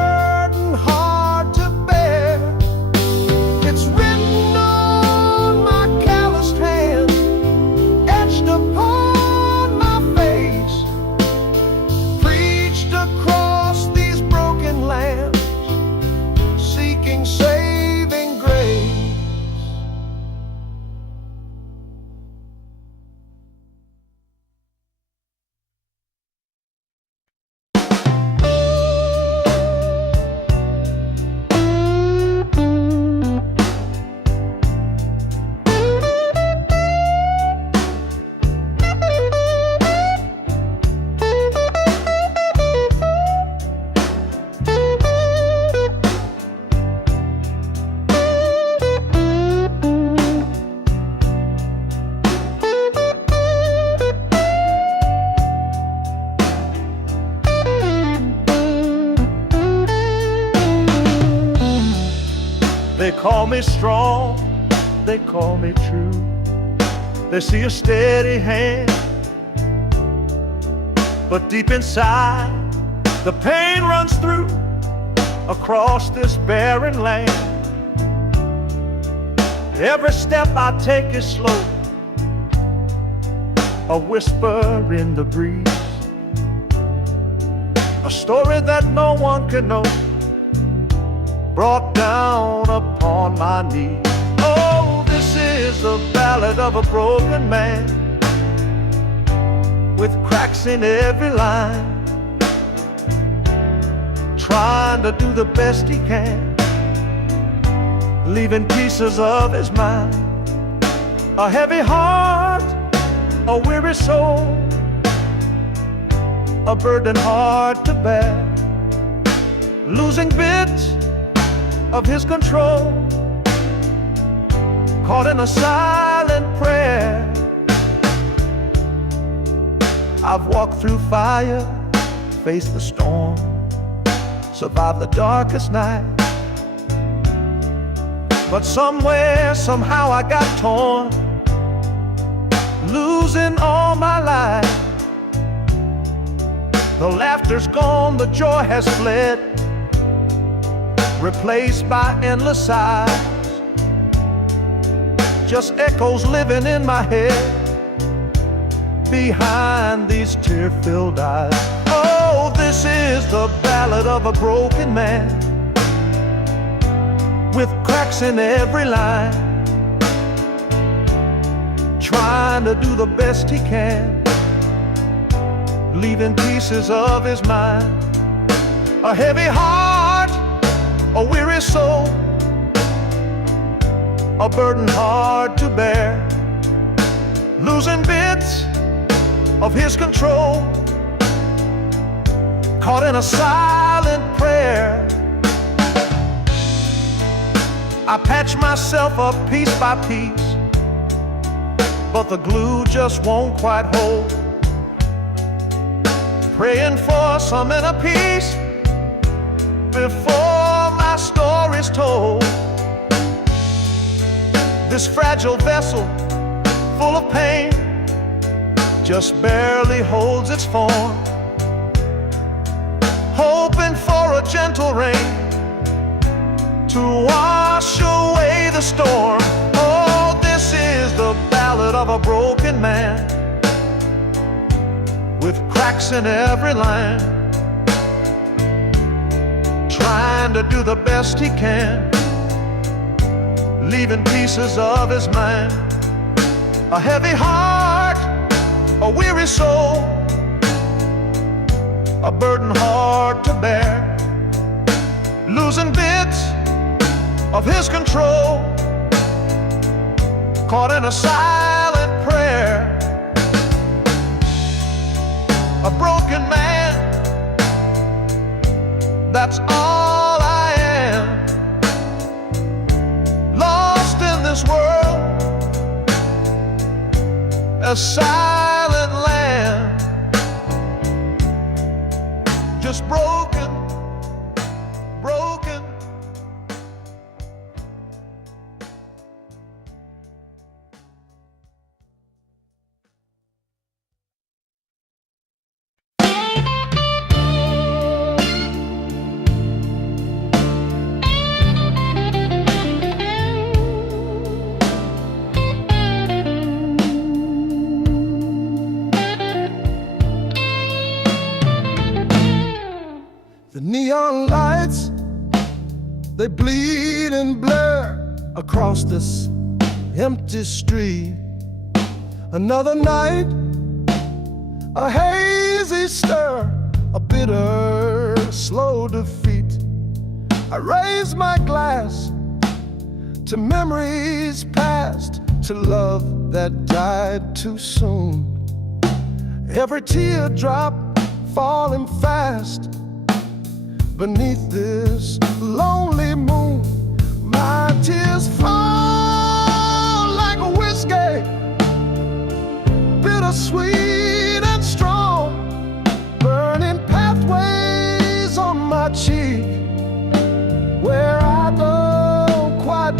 They call me strong, they call me true. They see a steady hand, but deep inside the pain runs through across this barren land. Every step I take is slow, a whisper in the breeze, a story that no one can know, brought down upon my knees. Oh, this is the ballad of a broken man, with cracks in every line, trying to do the best he can, leaving pieces of his mind. A heavy heart, a weary soul, a burden hard to bear, losing bits of his control, caught in a silent prayer. I've walked through fire, faced the storm, survived the darkest night, but somewhere, somehow I got torn, losing all my life. The laughter's gone, the joy has fled, replaced by endless sighs, just echoes living in my head behind these tear-filled eyes. Oh, this is the ballad of a broken man, with cracks in every line, trying to do the best he can, leaving pieces of his mind. A heavy heart, a weary soul, a burden hard to bear, losing bits of his control, caught in a silent prayer. I patch myself up piece by piece, but the glue just won't quite hold, praying for some inner peace before my story's told. This fragile vessel, full of pain, just barely holds its form, hoping for a gentle rain to wash away the storm. Oh, this is the ballad of a broken man, with cracks in every line, trying to do the best he can, leaving pieces of his mind. A heavy heart, a weary soul, a burden hard to bear, losing bits of his control, caught in a silent prayer. A broken man, that's all I am, lost in this world, a silent land, just broken, broken. The neon lights, they bleed and blur across this empty street. Another night, a hazy stir, a bitter, slow defeat. I raise my glass to memories past, to love that died too soon. Every teardrop falling fast beneath this lonely moon. My tears fall like a whiskey, bittersweet and strong, burning pathways on my cheek where I don't quite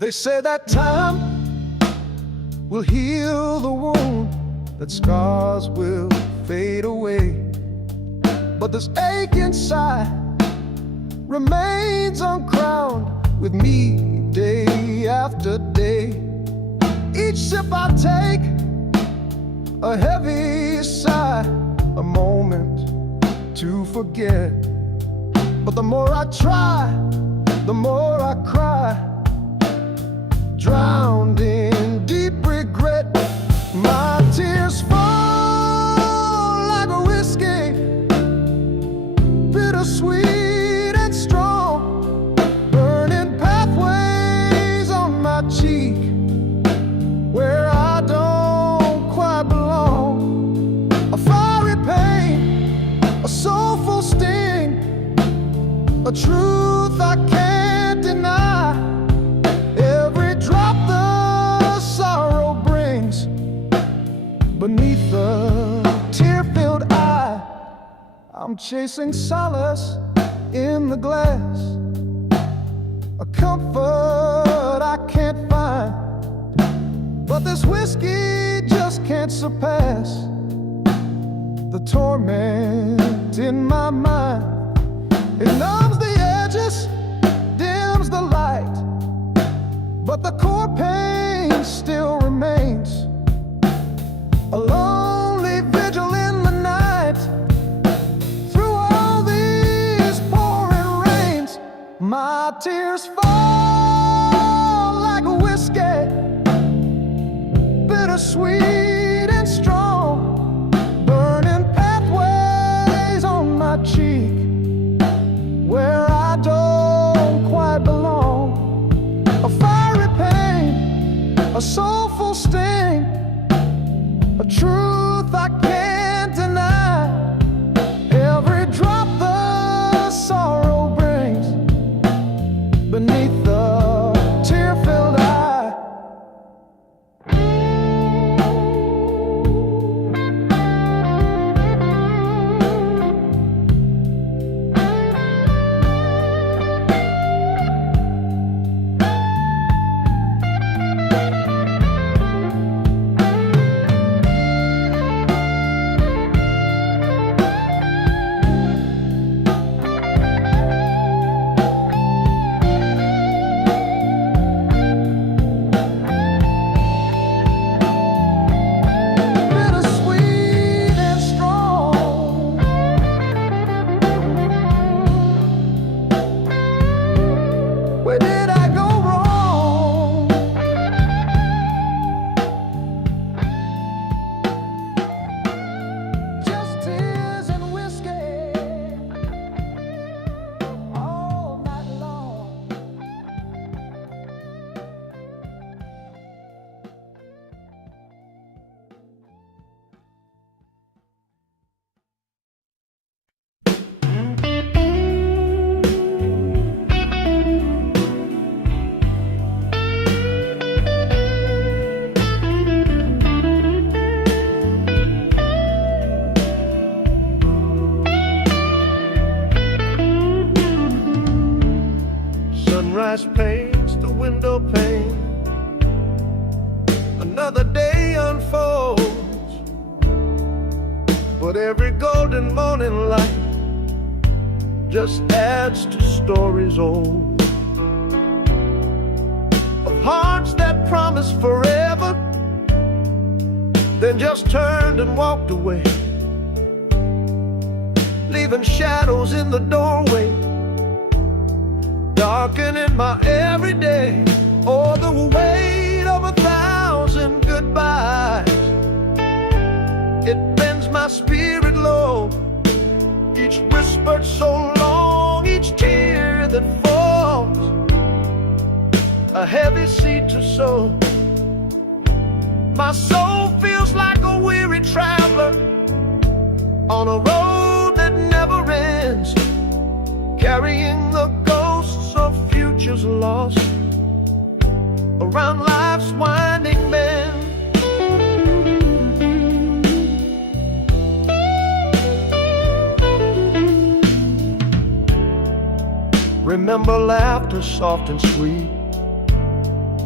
They say that time will heal the wound, that scars will fade away, but this ache inside remains uncrowned with me day after day. Each sip I take, a heavy sigh, a moment to forget. But the more I try, the more I cry, drowned in deep regret. My tears fall like a whiskey, bittersweet and strong, burning pathways on my cheek where I don't quite belong. A fiery pain, a soulful sting, a truth I can't deny. Every drop the sorrow brings beneath the tear-filled eye. I'm chasing solace in the glass, a comfort I can't find, but this whiskey just can't surpass the torment in my mind. It numbs the edges, dims the light, but the core pain still remains. A lonely vigil in the night, through all these pouring rains. My tears fall like a whiskey, bittersweet and strong, burning pathways on my cheek where I don't quite belong. A fiery pain, a soulful sting, a truth I can't deny. Every drop the sorrow brings beneath the tear-filled eye. Where did I go wrong? Just tears and whiskey all night long. Sunrise paints the window pane, another day unfolds, but every golden morning light just adds to stories old, of hearts that promised forever, then just turned and walked away, leaving shadows in the doorway, darkening my everyday. Oh, the weight of 1,000 goodbyes, it bends my spirit low. Each whispered so long, each tear that falls, a heavy seed to sow. My soul feels like a weary traveler on a road that never ends, carrying the ghosts of futures lost around life's winding bend. Remember laughter soft and sweet,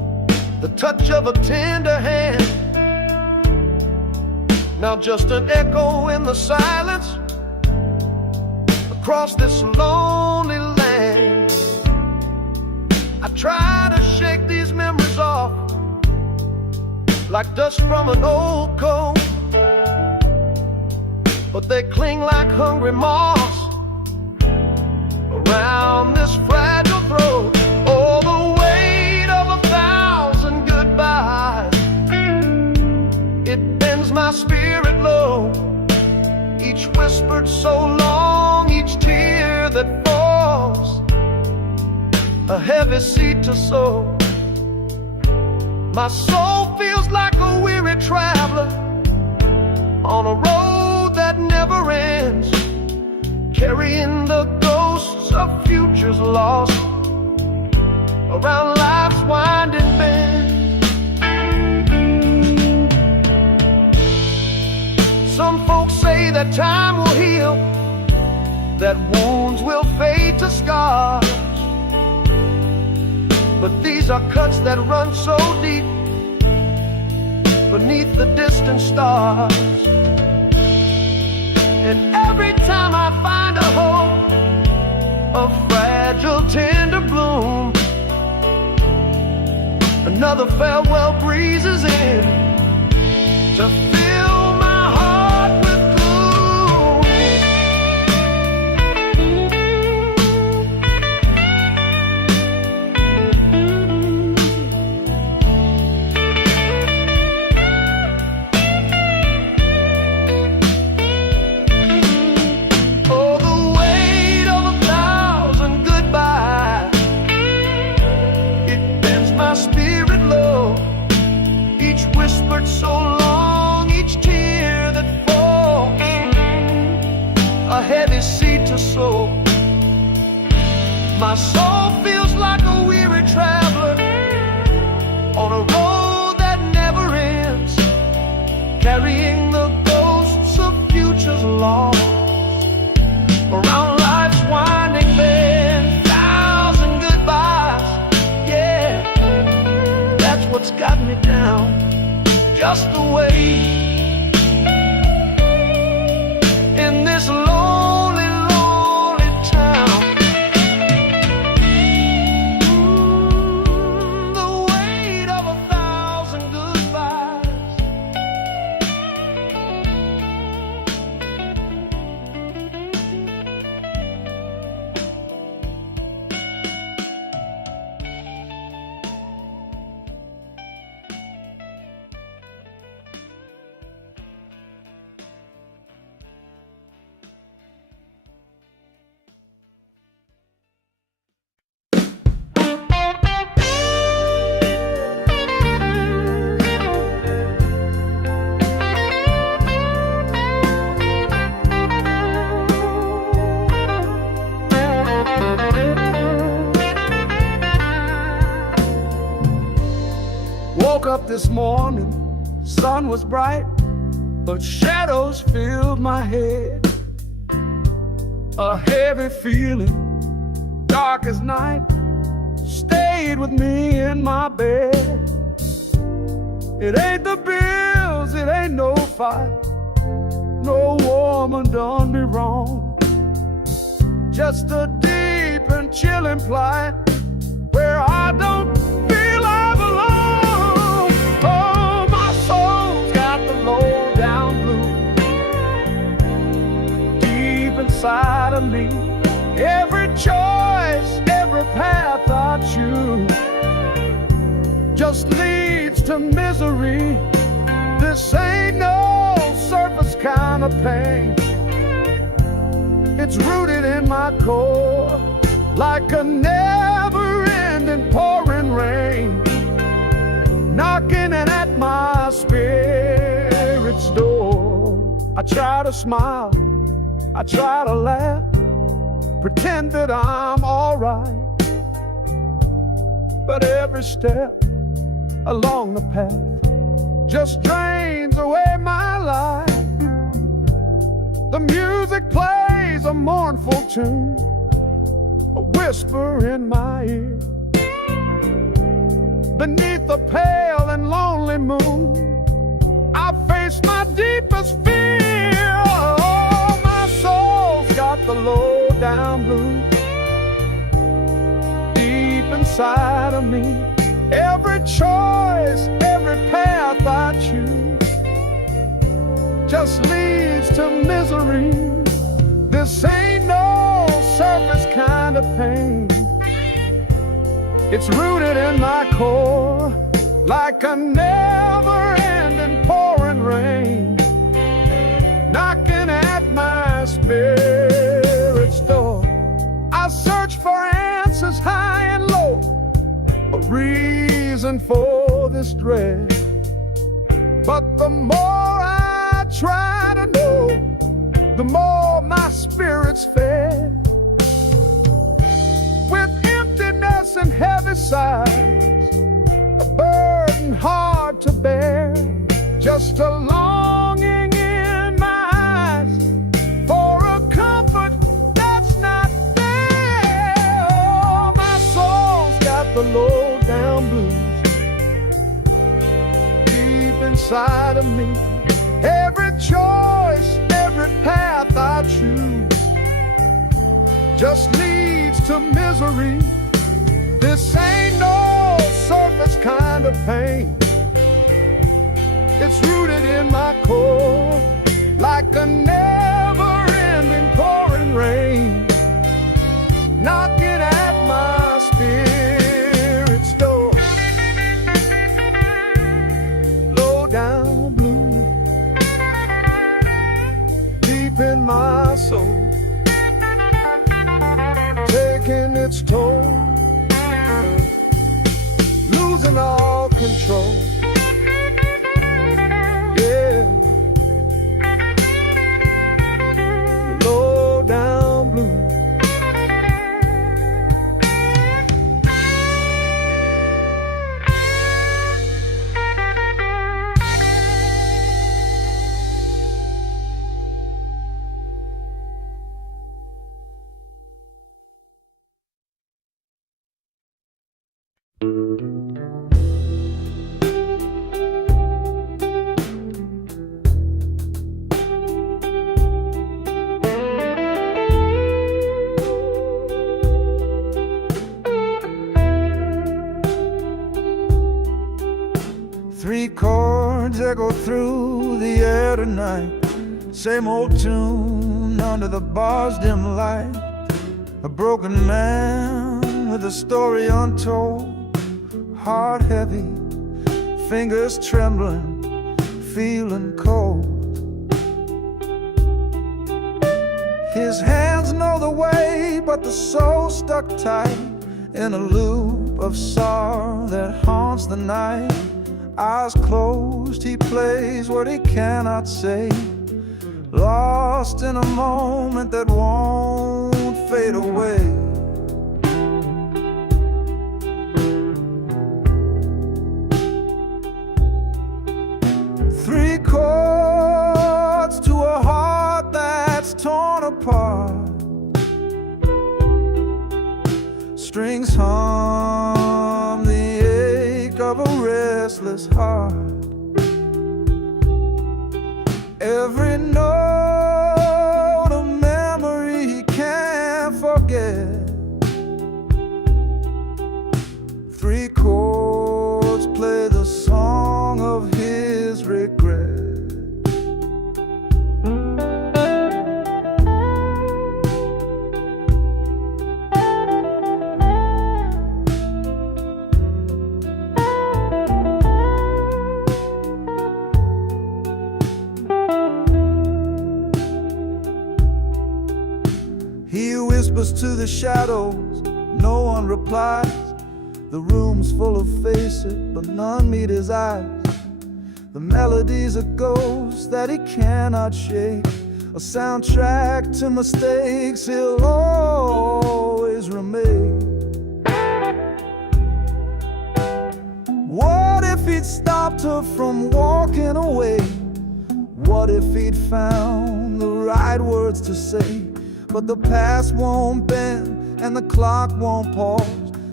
the touch of a tender hand. Now just an echo in the silence across this lonely land. I try to shake these memories off like dust from an old coat, but they cling like hungry moths around this fragile throat. Oh, the weight of 1,000 goodbyes, it bends my spirit low. Each whispered so long, each tear that falls, a heavy seed to sow. My soul feels like a weary traveler on a road that never ends, carrying the ghosts of futures lost around life's winding bend. Some folks say that time will heal, that wounds will fade to scars, but these are cuts that run so deep beneath the distant stars. And every time I find a hope, a fragile tender bloom, another farewell breezes in to fill my heart with gloom. Oh, the weight of 1,000 goodbyes, it bends my spirit low. Each whispered so long, each tear that falls, a heavy seed to sow. My soul feels like a weary traveler on a road that never ends, carrying the ghosts of futures lost around life's winding bend. 1,000 goodbyes, yeah, that's what's got me down, just the way in this lonely, lonely town. The weight of 1,000 goodbyes. Woke up this morning, sun was bright, but shadows filled my head. A heavy feeling, dark as night, stayed with me in my bed. It ain't the bills, it ain't no fight, no woman done me wrong. Just a deep and chilling plight where I don't feel I belong. Oh, my soul's got the low down blues deep inside of me. Every choice, every path I choose just leads to misery. This ain't no surface kind of pain. It's rooted in my core like a never-ending pouring rain, knocking at my spirit's door. I try to smile, I try to laugh, pretend that I'm alright, but every step along the path just drains away my life. The music plays a mournful tune, a whisper in my ear. beneath a pale and lonely moon, I face my deepest fear. Oh, my soul's got the low down blues deep inside of me. Every choice, every path I choose just leads to misery. This ain't no surface kind of pain. It's rooted in my core, like a never-ending pouring rain, knocking at my spirit's door. I search for answers high and low, a reason for this dread. But the more I try to know, the more my spirit's fed. With emptiness and heavy sighs, a burden hard to bear, just a longing in my eyes for a comfort that's not there. Oh, my soul's got the low down blues deep inside of me. Every choice, every path I choose just leads to misery. This ain't no surface kind of pain. It's rooted in my core, like a never-ending pouring rain, knocking at my spirit's door. Low down blue, deep in my soul, taking its toll, losing all control. Yeah, low down blue. Three chords echo through the air tonight, same old tune under the bar's dim light. A broken man with a story untold, heart heavy, fingers trembling, feeling cold. His hands know the way, but the soul stuck tight in a loop of sorrow that haunts the night. Eyes closed, he plays what he cannot say, lost in a moment that won't fade away. Three chords to a heart that's torn apart, strings hum the ache of a restless heart. Every note a memory he can't forget. Three chords play the song of his regret. He whispers to the shadows, no one replies. The room's full of faces, but none meet his eyes. The melody's a ghost that he cannot shake, a soundtrack to mistakes he'll always remake. What if he'd stopped her from walking away? What if he'd found the right words to say? But the past won't bend and the clock won't pause,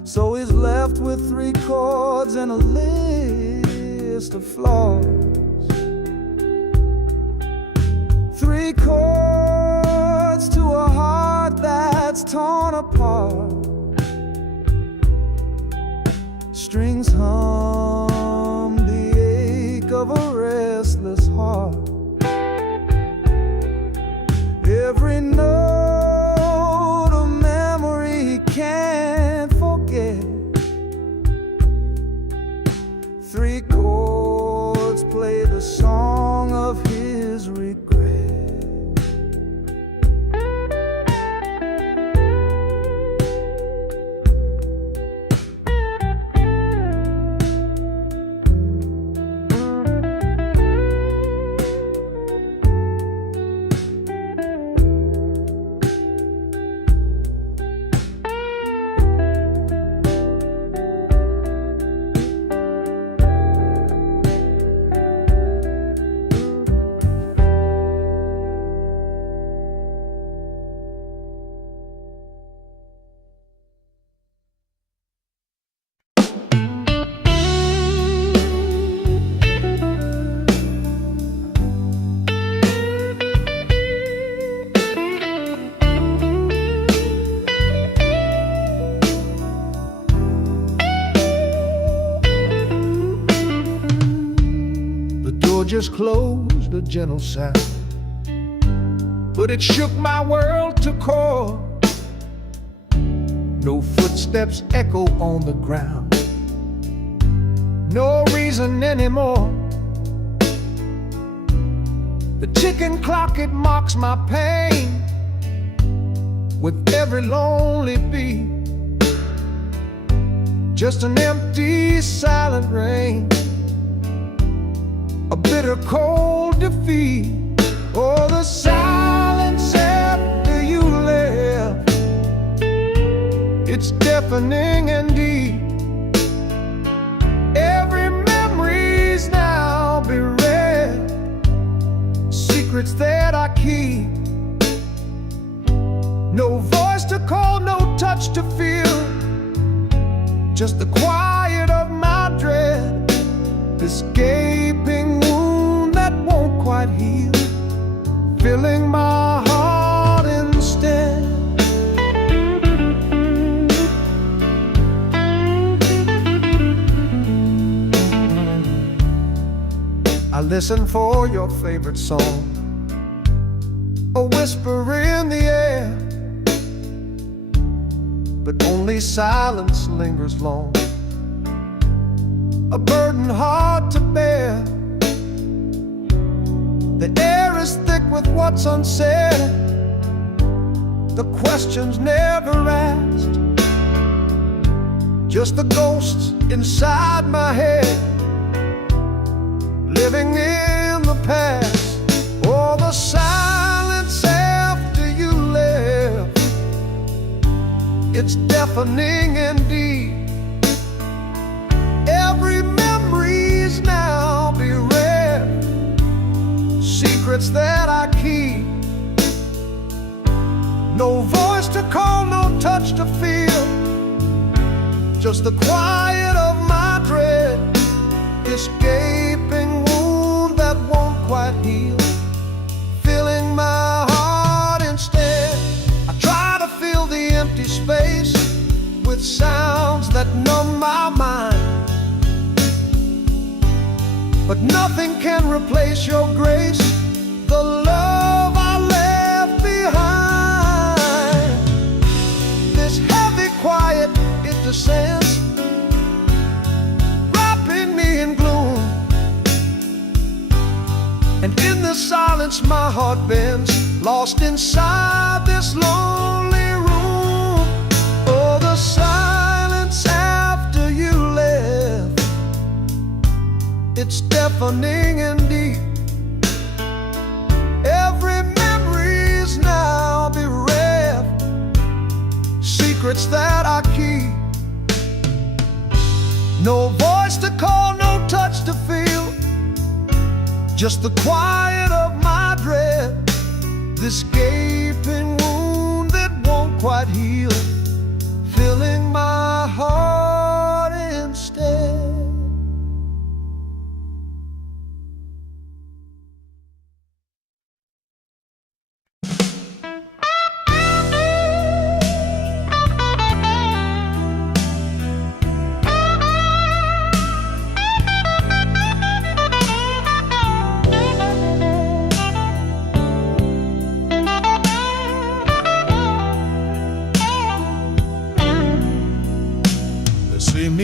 So he's left with 3 chords and a list of flaws. 3 chords to a heart that's torn apart. Strings hum the ache of a restless heart. Every note of memory he can't forget. 3 chords play the song of his regret. Just closed, a gentle sound, but it shook my world to core. No footsteps echo on the ground, no reason anymore. The ticking clock, it mocks my pain with every lonely beat. Just an empty, silent rain, a bitter cold defeat. Oh, the silence after you left, it's deafening and deep. Every memory's now bereft, secrets that I keep. No voice to call, no touch to feel, just the quiet of my dread. This gaping wound that won't quite heal, filling my heart instead. I listen for your favorite song, a whisper in the air, but only silence lingers long, a burden hard to bear. The air is thick with what's unsaid, the questions never asked, just the ghosts inside my head, living in the past. Oh, the silence after you left, it's deafening and deep. Every memory's now bereft, secrets that I keep. No voice to call, no touch to feel, just the quiet of my dread. This gaping wound that won't quite heal, filling my heart instead. I try to fill the empty space with sounds that numb my mind, but nothing can replace your grace, the love I left behind. This heavy quiet, it descends, wrapping me in gloom, and in the silence my heart bends, lost inside this lonely room. Oh, the silence after you left, it's deafening and deep. Every memory's now bereft, secrets that I keep. No voice to call, no touch to feel, just the quiet of my dread. This gaping wound that won't quite heal, filling my heart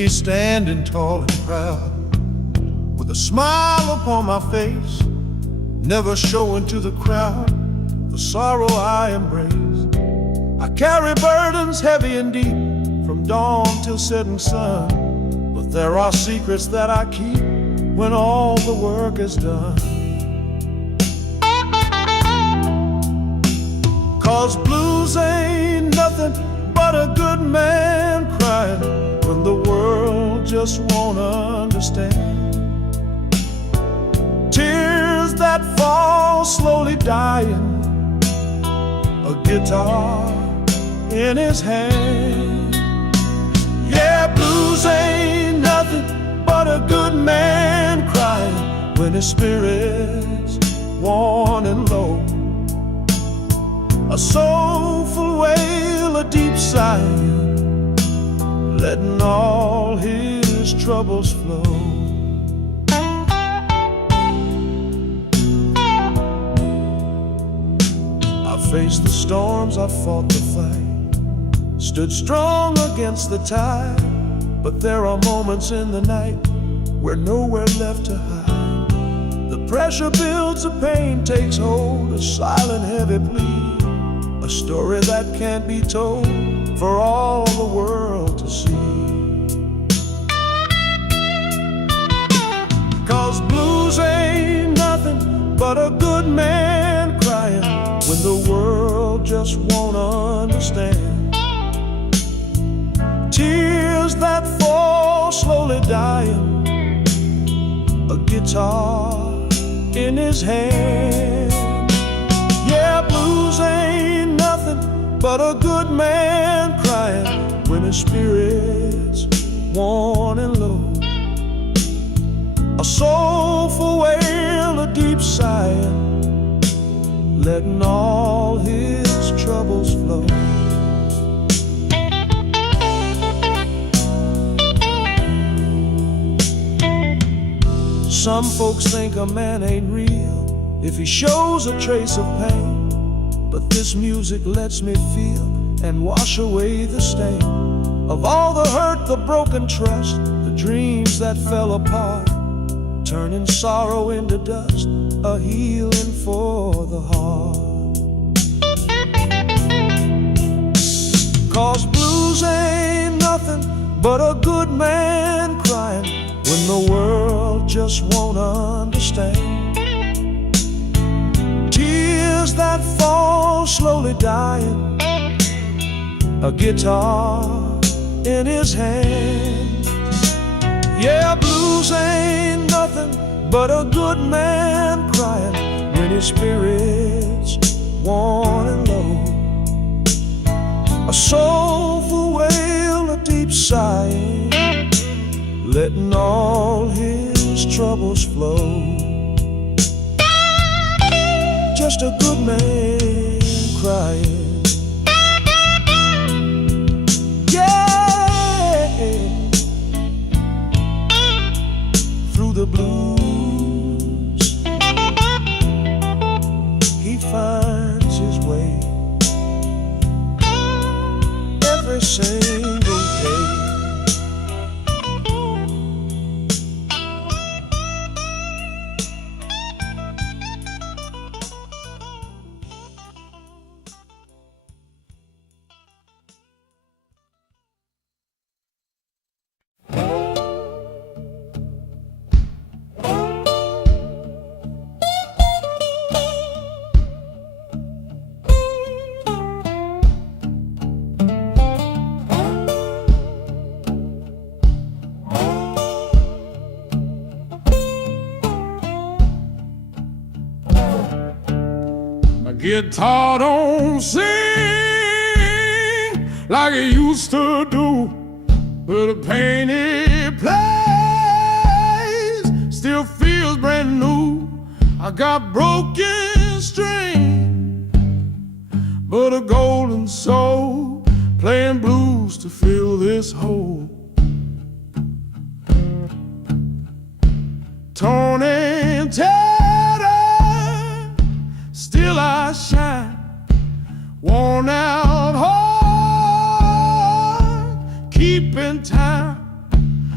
me standing tall and proud, with a smile upon my face, never showing to the crowd the sorrow I embrace. I carry burdens heavy and deep, from dawn till setting sun, but there are secrets that I keep when all the work is done. 'Cause blues ain't nothing but a good man crying when the world just won't understand. Tears that fall slowly dying, a guitar in his hand. Yeah, blues ain't nothing but a good man crying when his spirit's worn and low. A soulful wail, a deep sigh, letting all his troubles flow. I faced the storms, I fought the fight, stood strong against the tide, but there are moments in the night where nowhere left to hide. The pressure builds, the pain takes hold, a silent heavy plea, a story that can't be told for all the world to see. 'Cause blues ain't nothing but a good man crying when the world just won't understand. Tears that fall slowly dying, a guitar in his hand. Yeah, blues ain't nothing but a good man crying when his spirit's worn and low. A soulful wail, a deep sigh, letting all his troubles flow. Some folks think a man ain't real if he shows a trace of pain, but this music lets me feel and wash away the stain of all the hurt, the broken trust, the dreams that fell apart, turning sorrow into dust, a healing for the heart. 'Cause blues ain't nothing but a good man crying when the world just won't understand. Tears that fall slowly dying, a guitar in his hand. Yeah, blues ain't nothing but a good man crying when his spirit's worn and low. A soulful wail, a deep sigh, letting all his troubles flow. Just a good man crying. Yeah, through the blues he finds his way every single day. Guitar don't sing like it used to do, but the pain it plays still feels brand new. I got broken string, but a golden soul playing blues to fill this hole. Torn and tattered, still I shine, worn out heart, keeping time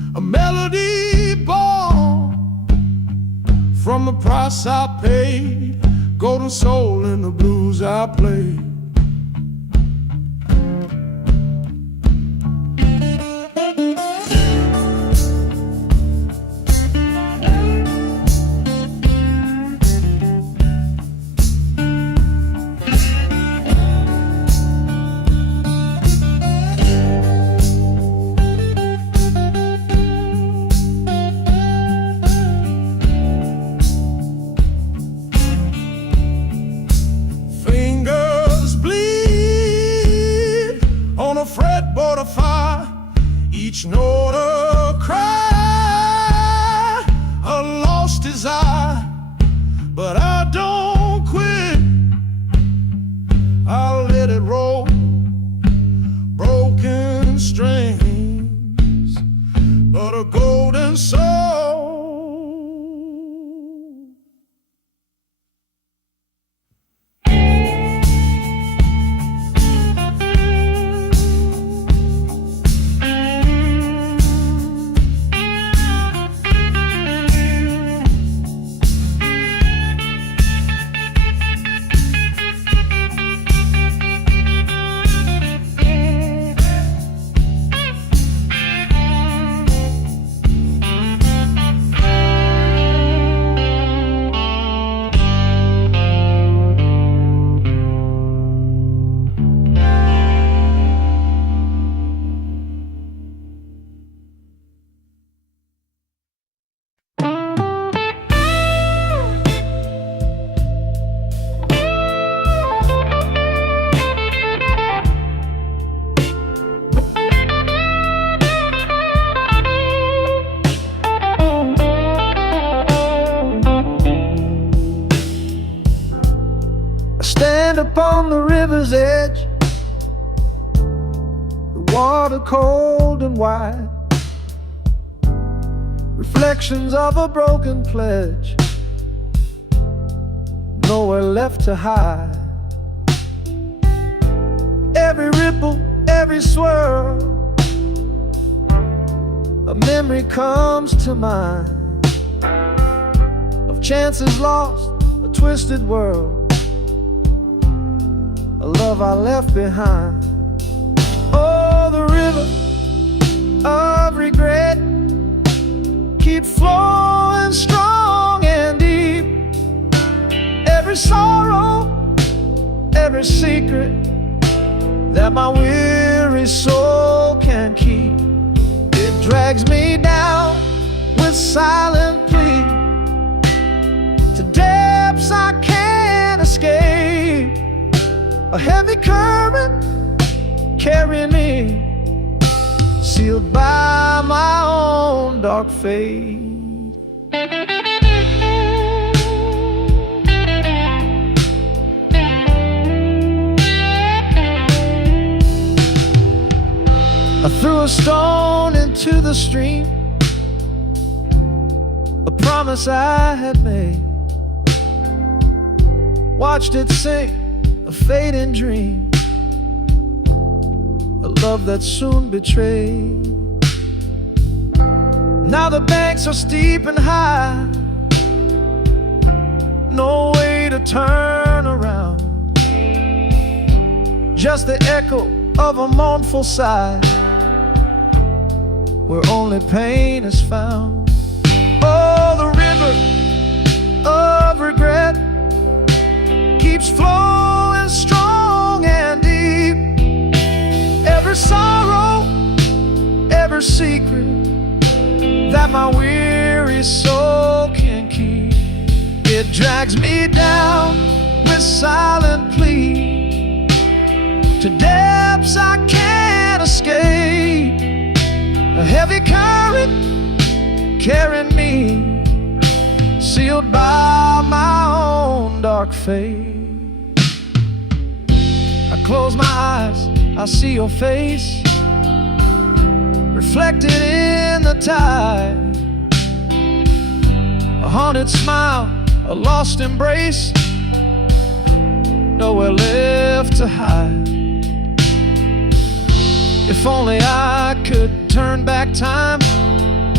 a melody born from the price I paid, golden soul in the blues I played. Fretboard of fire, each note a cry, a lost desire. But I don't quit, I'll let it roll. Broken strings, but a golden soul. Stand upon the river's edge, the water cold and wide, reflections of a broken pledge, nowhere left to hide. Every ripple, every swirl, a memory comes to mind of chances lost, a twisted world, a love I left behind. Oh, the river of regret keeps flowing strong and deep. Every sorrow, every secret that my weary soul can keep, it drags me down with silent plea to depths I can't escape. A heavy current carrying me, sealed by my own dark fate. I threw a stone into the stream, a promise I had made, watched it sink, a fading dream, a love that soon betrayed. Now the banks are steep and high, no way to turn around, just the echo of a mournful sigh, where only pain is found. Oh, the river of regret keeps flowing strong and deep. Every sorrow, every secret that my weary soul can keep, it drags me down with silent plea to depths I can't escape. A heavy current carrying me, sealed by my own dark fate. I close my eyes, I see your face reflected in the tide, a haunted smile, a lost embrace, nowhere left to hide. If only I could turn back time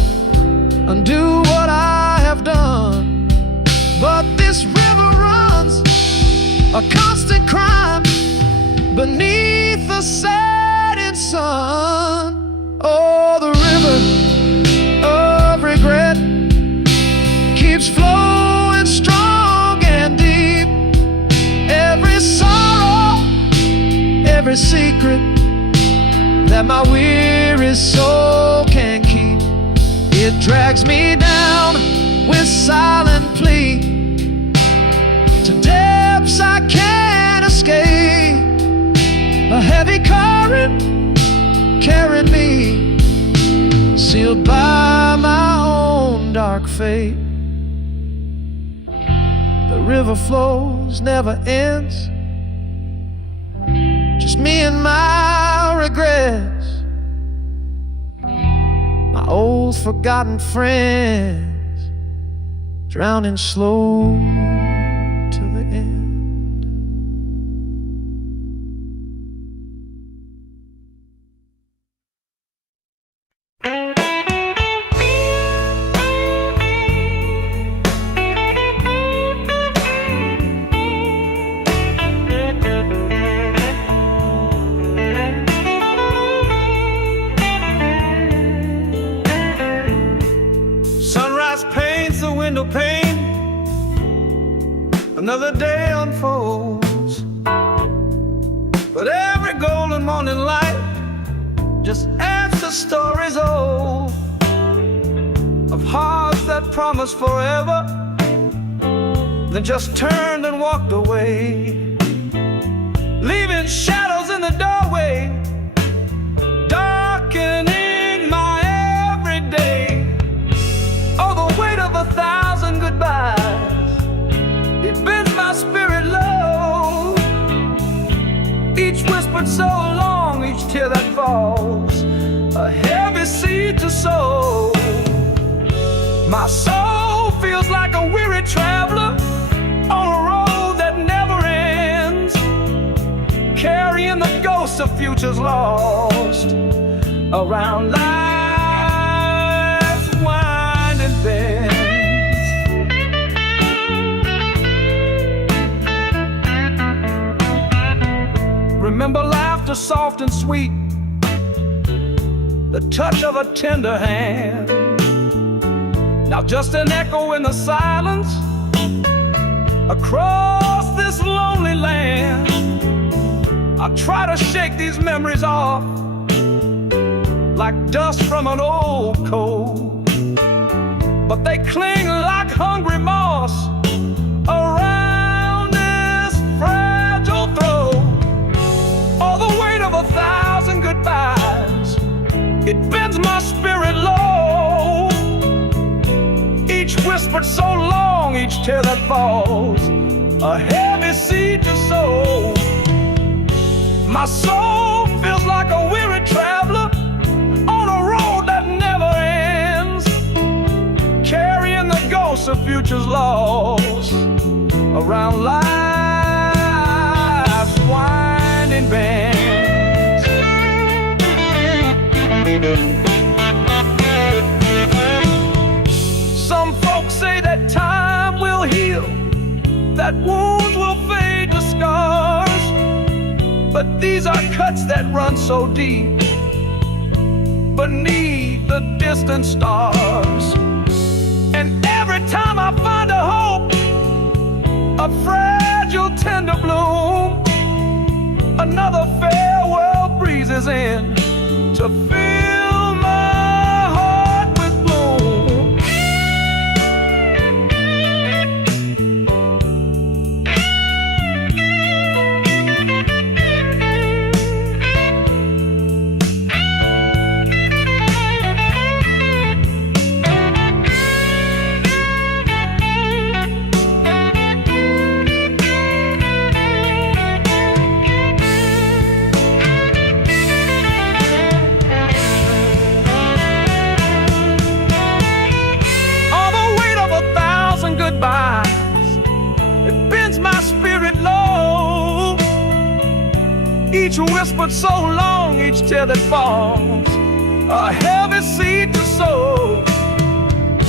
undo what I have done. But this river runs a constant crime beneath the setting sun. Oh, the river of regret keeps flowing strong and deep. Every sorrow, every secret that my weary soul can keep, it drags me down with silent plea to depths I can't escape. A heavy current carrying me, sealed by my own dark fate. The river flows, never ends, just me and my regrets, my old forgotten friends, drowning slow to the end. Sunrise paints the window pane, another day unfolds. But every golden morning light just adds to stories old, of hearts that promised forever, then just turned and walked away, leaving shadows in the doorway, darkening my everyday. Oh, the weight of 1,000 goodbyes, it bends my spirit low. Each whispered so long, each tear that falls, a heavy seed to sow. My soul feels like a weary traveler on a road that never ends, carrying the ghosts of futures lost around life's winding bends. Remember laughter soft and sweet, the touch of a tender hand. Now just an echo in the silence across this lonely land. I try to shake these memories off like dust from an old coat, but they cling like hungry moss around this fragile throat. All the weight of 1,000 goodbyes, it bends my spirit low. Each whispered so long, each tear that falls, a heavy seed to sow. My soul feels like a weary traveler on a road that never ends, carrying the ghosts of futures lost around life's winding bends. Some folks say that time will heal, that wounds will fade to scars, but these are cuts that run so deep beneath the distant stars. And every time I find a hope, a fragile tender bloom, another farewell breezes in to fill my heart with gloom. It bends my spirit low. Each whispered so long, each tear that falls, a heavy seed to sow.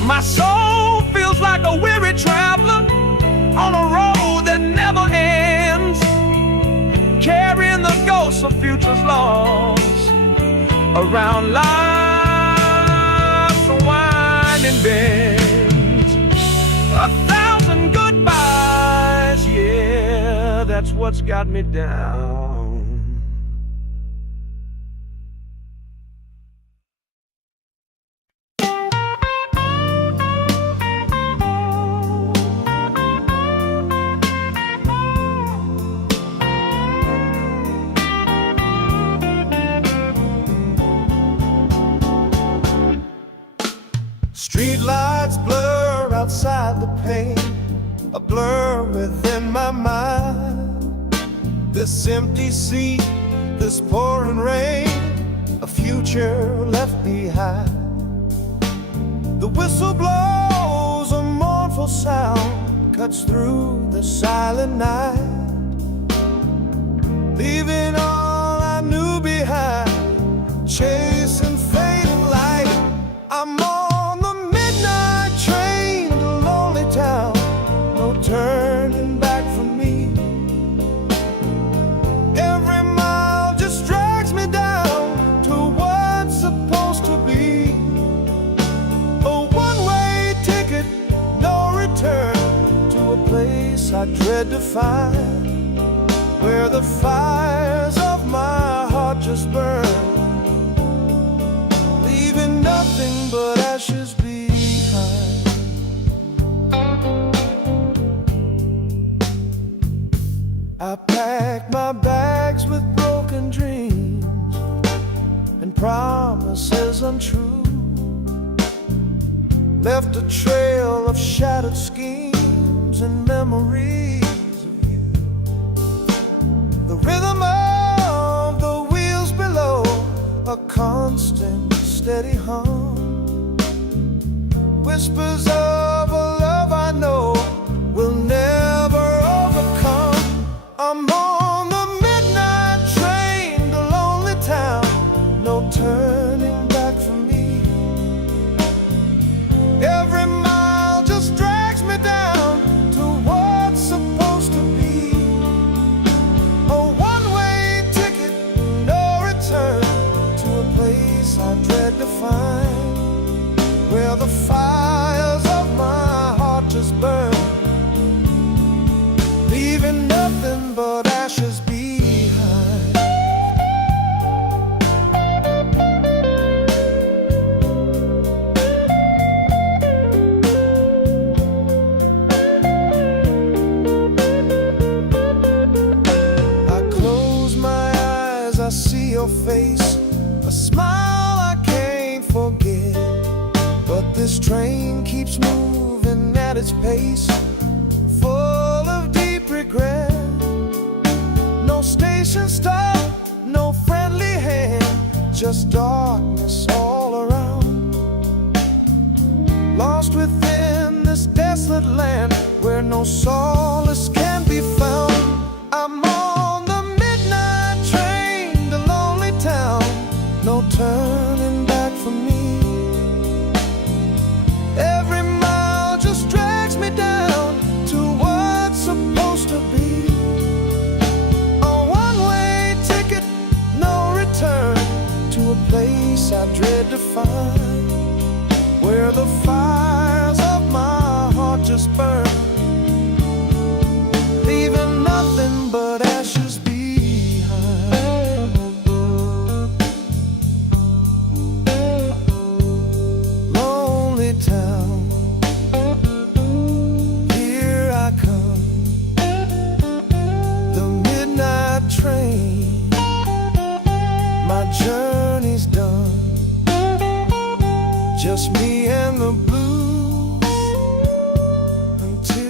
My soul feels like a weary traveler on a road that never ends, carrying the ghosts of futures lost around life's winding bends. 1,000 goodbyes, yeah, that's what's got me down. Street lights blur outside the pane, a blur within my mind. This empty sea, this pouring rain, a future left behind. The whistle blows, a mournful sound cuts through the silent night, leaving all I knew behind, chasing fading light. I'm on the midnight train to lonely town, no turning back for me. Every mile just drags me down to what's supposed to be. A one-way ticket, no return, to a place I dread to find, where the fires of my heart just burn, leaving nothing but ashes behind. I packed my bags with broken dreams and promises untrue, left a trail of shattered schemes and memories of you. The rhythm of the wheels below, a constant steady hum, whispers of a love I know will never overcome. I'm on the midnight train to lonely town, no turning back for me. Every mile just drags me down to what's supposed to be. A one-way ticket, no return, to a place I dread to find, where the fires of my heart just burn, leaving nothing but ashes behind. I close my eyes, I see your face, a smile I can't forget. But this train keeps moving at its pace, full of deep regret. No station stop, no friendly hand, just darkness all around. Lost within this desolate land where no solace can be found. I'm on the midnight train to lonely town, no turning back for me. Every mile just drags me down to what's supposed to be. A one-way ticket, no return, to a place I dread to find, where the fires of my heart just burn, leaving nothing but ashes behind. Lonely town, here I come, the midnight train, my journey's done, just me and the blues until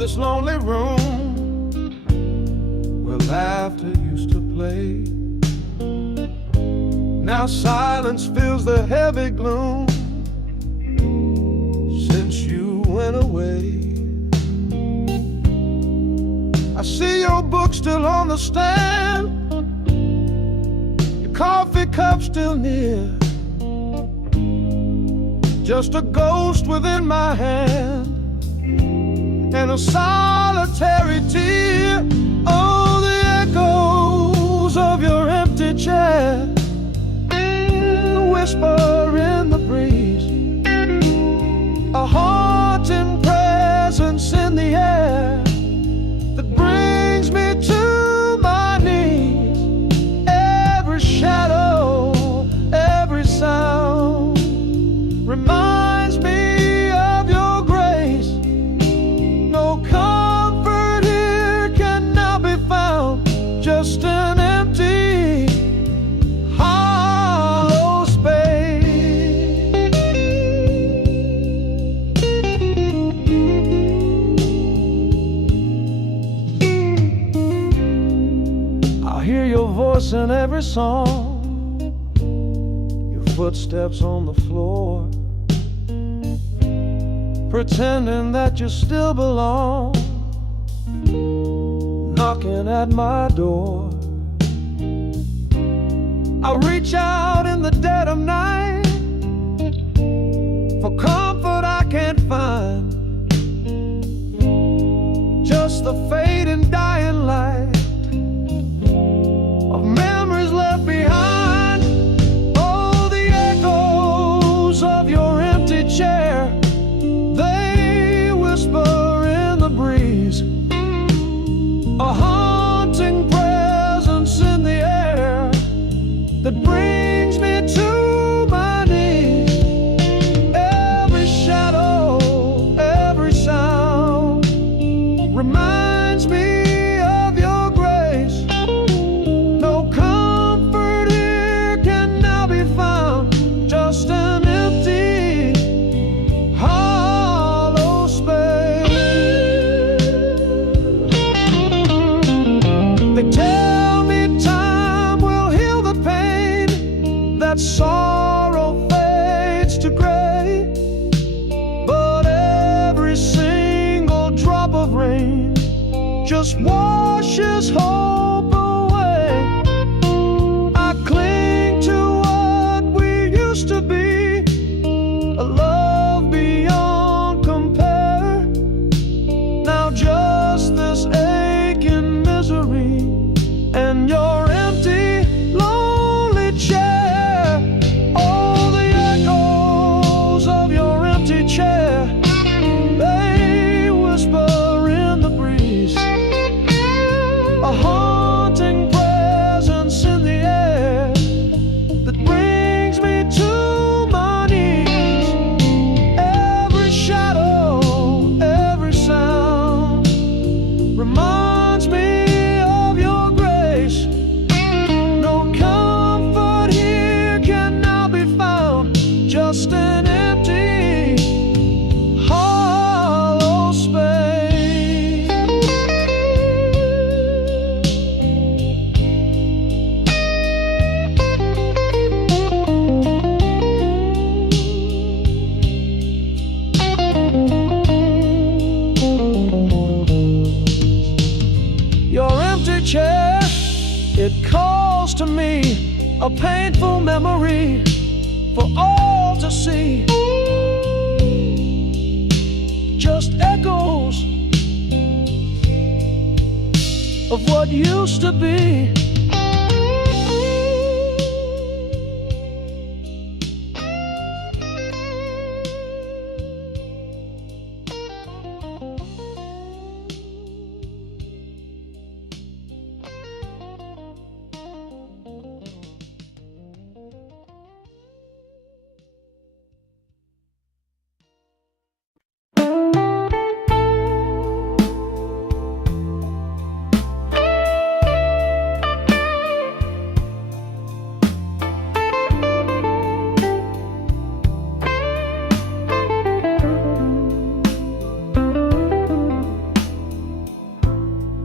this lonely room where laughter used to play. Now silence fills the heavy gloom since you went away. I see your book still on the stand, your coffee cup still near, just a ghost within my hand and a solitary tear. Oh, the echoes of your empty chair, the whisper in the breeze, a haunting presence in the air that brings me to my knees. Every shadow, every sound reminds me of your grace. No comfort here can now be found, just an empty, hollow space. I hear your voice in every song, your footsteps on the floor, pretending that you still belong, knocking at my door. I reach out in the dead of night for comfort I can't find, just the fading dying light of memories left behind. Oh, the echoes of your empty chair, they whisper in the breeze, a haunting presence in the air that brings me to my knees. Every shadow, every sound reminds me of your grace. No comfort here can now be found, just an empty, hollow space. They tell me time will heal the pain, that sorrow fades to gray, but every single drop of rain just washes hope away. I cling to what we used to be, a love beyond compare. Now just this aching misery and your empty, lonely chair. Oh, the echoes of your empty chair, they whisper in the breeze, a haunting presence in the air that brings me to my knees. Every shadow, every sound reminds me of your grace. No comfort here can now be found, just an empty, hollow space. Your empty chair, it calls to me, a painful memory for all to see. Just echoes of what used to be.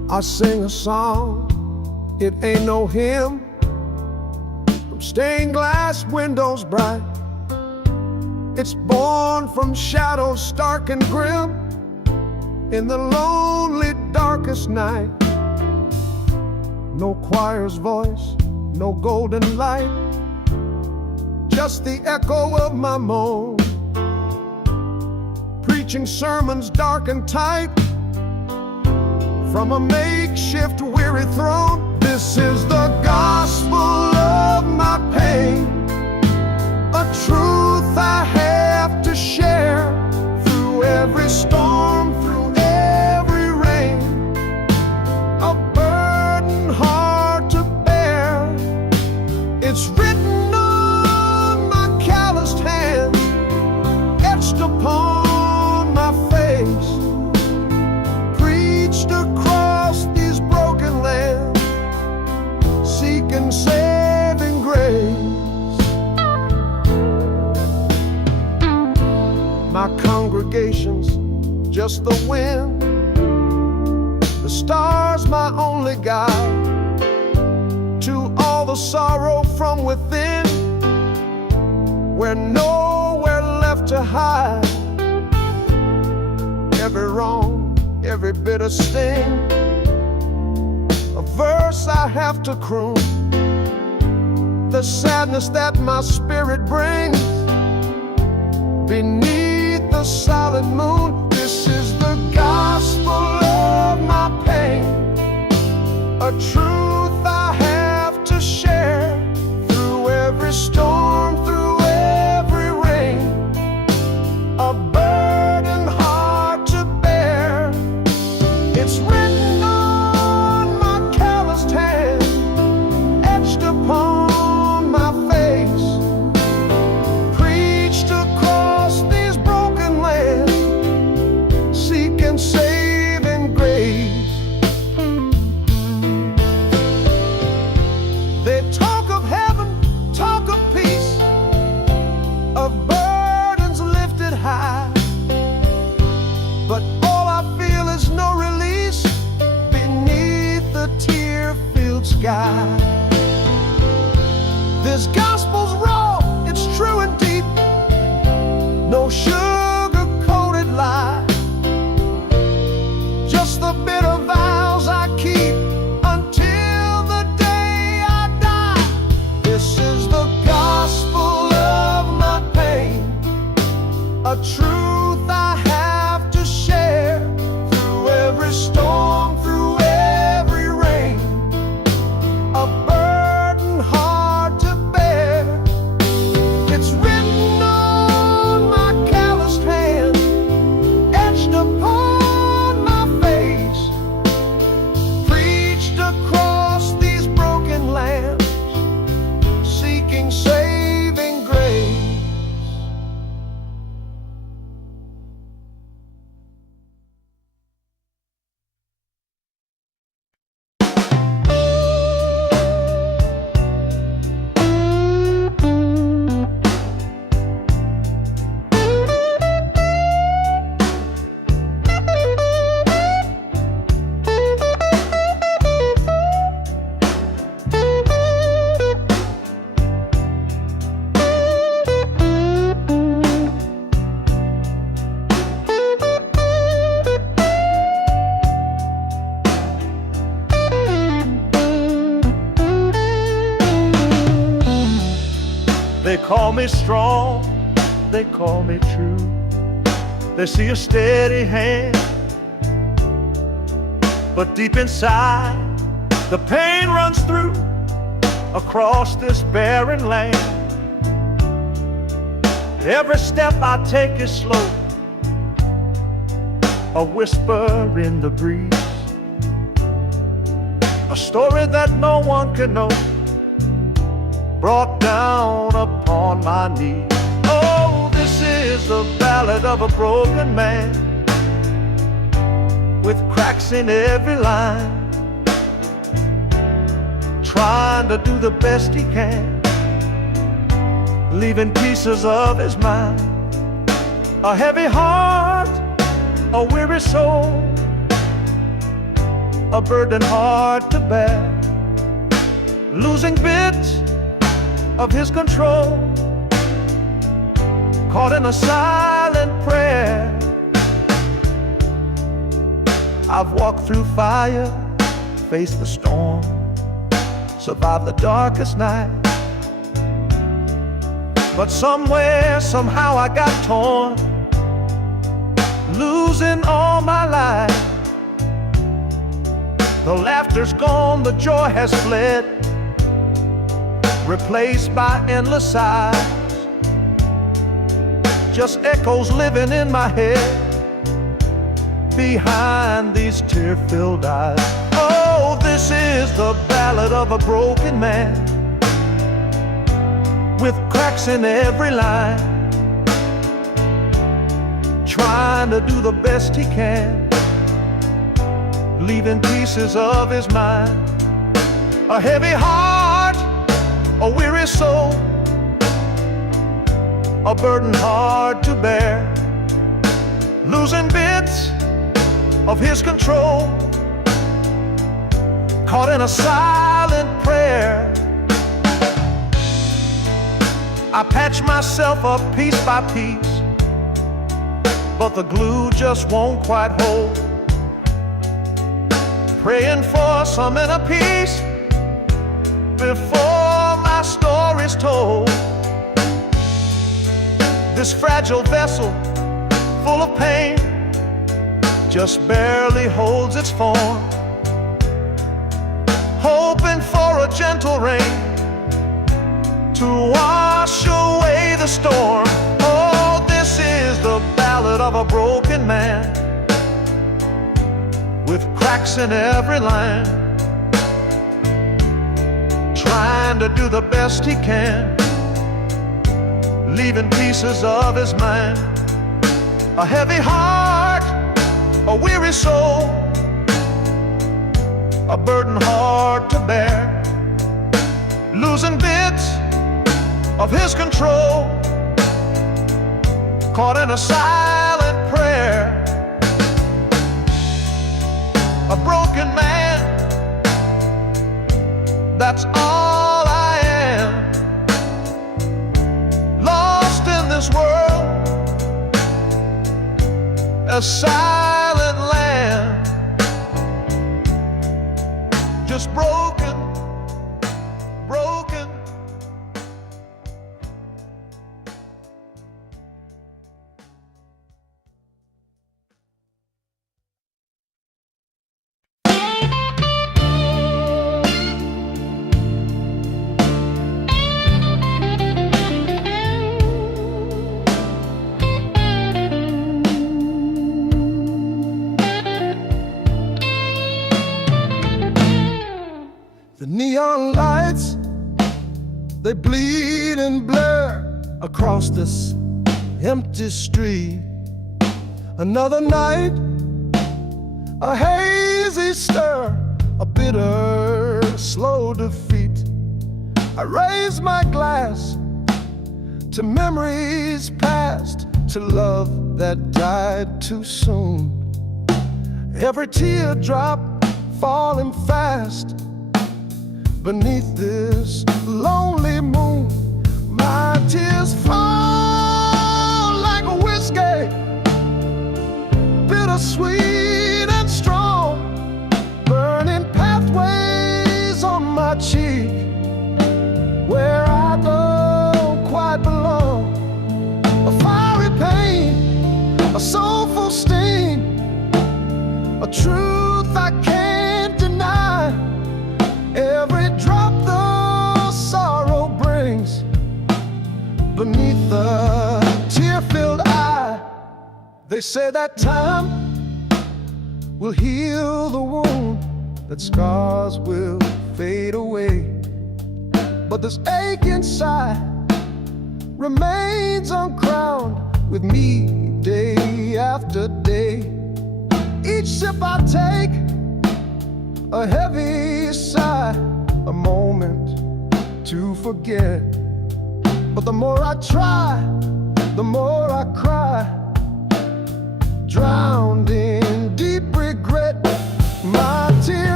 I sing a song, it ain't no hymn, from stained glass windows bright. It's born from shadows stark and grim, in the lonely darkest night. No choir's voice, no golden light, just the echo of my moan, preaching sermons dark and tight from a makeshift weary throne. This is the gospel of my pain, a truth I have to share through every storm, through every rain, a burden hard to bear. It's written on my calloused hand, etched upon my face, preached across these broken lands, seeking saving grace. My congregation's just the wind, the stars my only guide to all the sorrow from within, where nowhere left to hide. Every wrong, every bitter sting, a verse I have to croon, the sadness that my spirit brings beneath the solid moon. This is the gospel of my pain, a truth I have to share through every storm, through every rain, a burden hard to bear. It's written on my calloused hand, etched upon my face, preached across these broken lands, seeking saving grace. They talk of heaven, talk of peace, of burdens lifted high, but all I feel is no release beneath the tear-filled sky. This gospel's raw, it's true and deep, no sugar-coated lie, just the bitter vows I keep until the day I die. This is the gospel of my pain, a truth I have to share through every storm, through every rain, a burden hard to bear. It's written on my calloused hand, etched upon my face, preached across these broken lands, seeking saving grace. They call me strong, they call me true. They see a steady hand, but deep inside the pain runs through across this barren land. Every step I take is slow, a whisper in the breeze, a story that no one can know, brought down upon my knees. Oh, this is the ballad of a broken man, with cracks in every line, trying to do the best he can, leaving pieces of his mind, a heavy heart, a weary soul, a burden hard to bear, losing bits of his control, caught in a silent prayer. I've walked through fire, faced the storm, survived the darkest night. But somewhere, somehow I got torn, losing all my life. The laughter's gone, the joy has fled, replaced by endless sighs. Just echoes living in my head, behind these tear-filled eyes. Oh, this is the ballad of a broken man, with cracks in every line, trying to do the best he can, leaving pieces of his mind. A heavy heart, a weary soul, a burden hard to bear, losing bits of his control, caught in a silent prayer. I patch myself up piece by piece, but the glue just won't quite hold. Praying for some inner peace before my story's told. This fragile vessel, full of pain, just barely holds its form, hoping for a gentle rain to wash away the storm. Oh, this is the ballad of a broken man, with cracks in every line, trying to do the best he can, leaving pieces of his mind. A heavy heart, a weary soul, a burden hard to bear, losing bits of his control, caught in a silent prayer. A broken man, that's all I am, lost in this world, a silent land, just broken, broken. The neon lights, they bleed and blur across this empty street. Another night, a hazy stir, a bitter, slow defeat. I raise my glass to memories past, to love that died too soon. Every teardrop falling fast beneath this lonely moon. My tears fall like a whiskey, bittersweet and strong, burning pathways on my cheek, where I don't quite belong. A fiery pain, a soulful sting, a truth I can't deny. Every drop the sorrow brings beneath the tear-filled eye. They say that time will heal the wound, that scars will fade away, but this ache inside remains uncrowned with me day after day. Each sip I take, a heavy sigh, a moment to forget. But the more I try, the more I cry, drowned in deep regret. My tears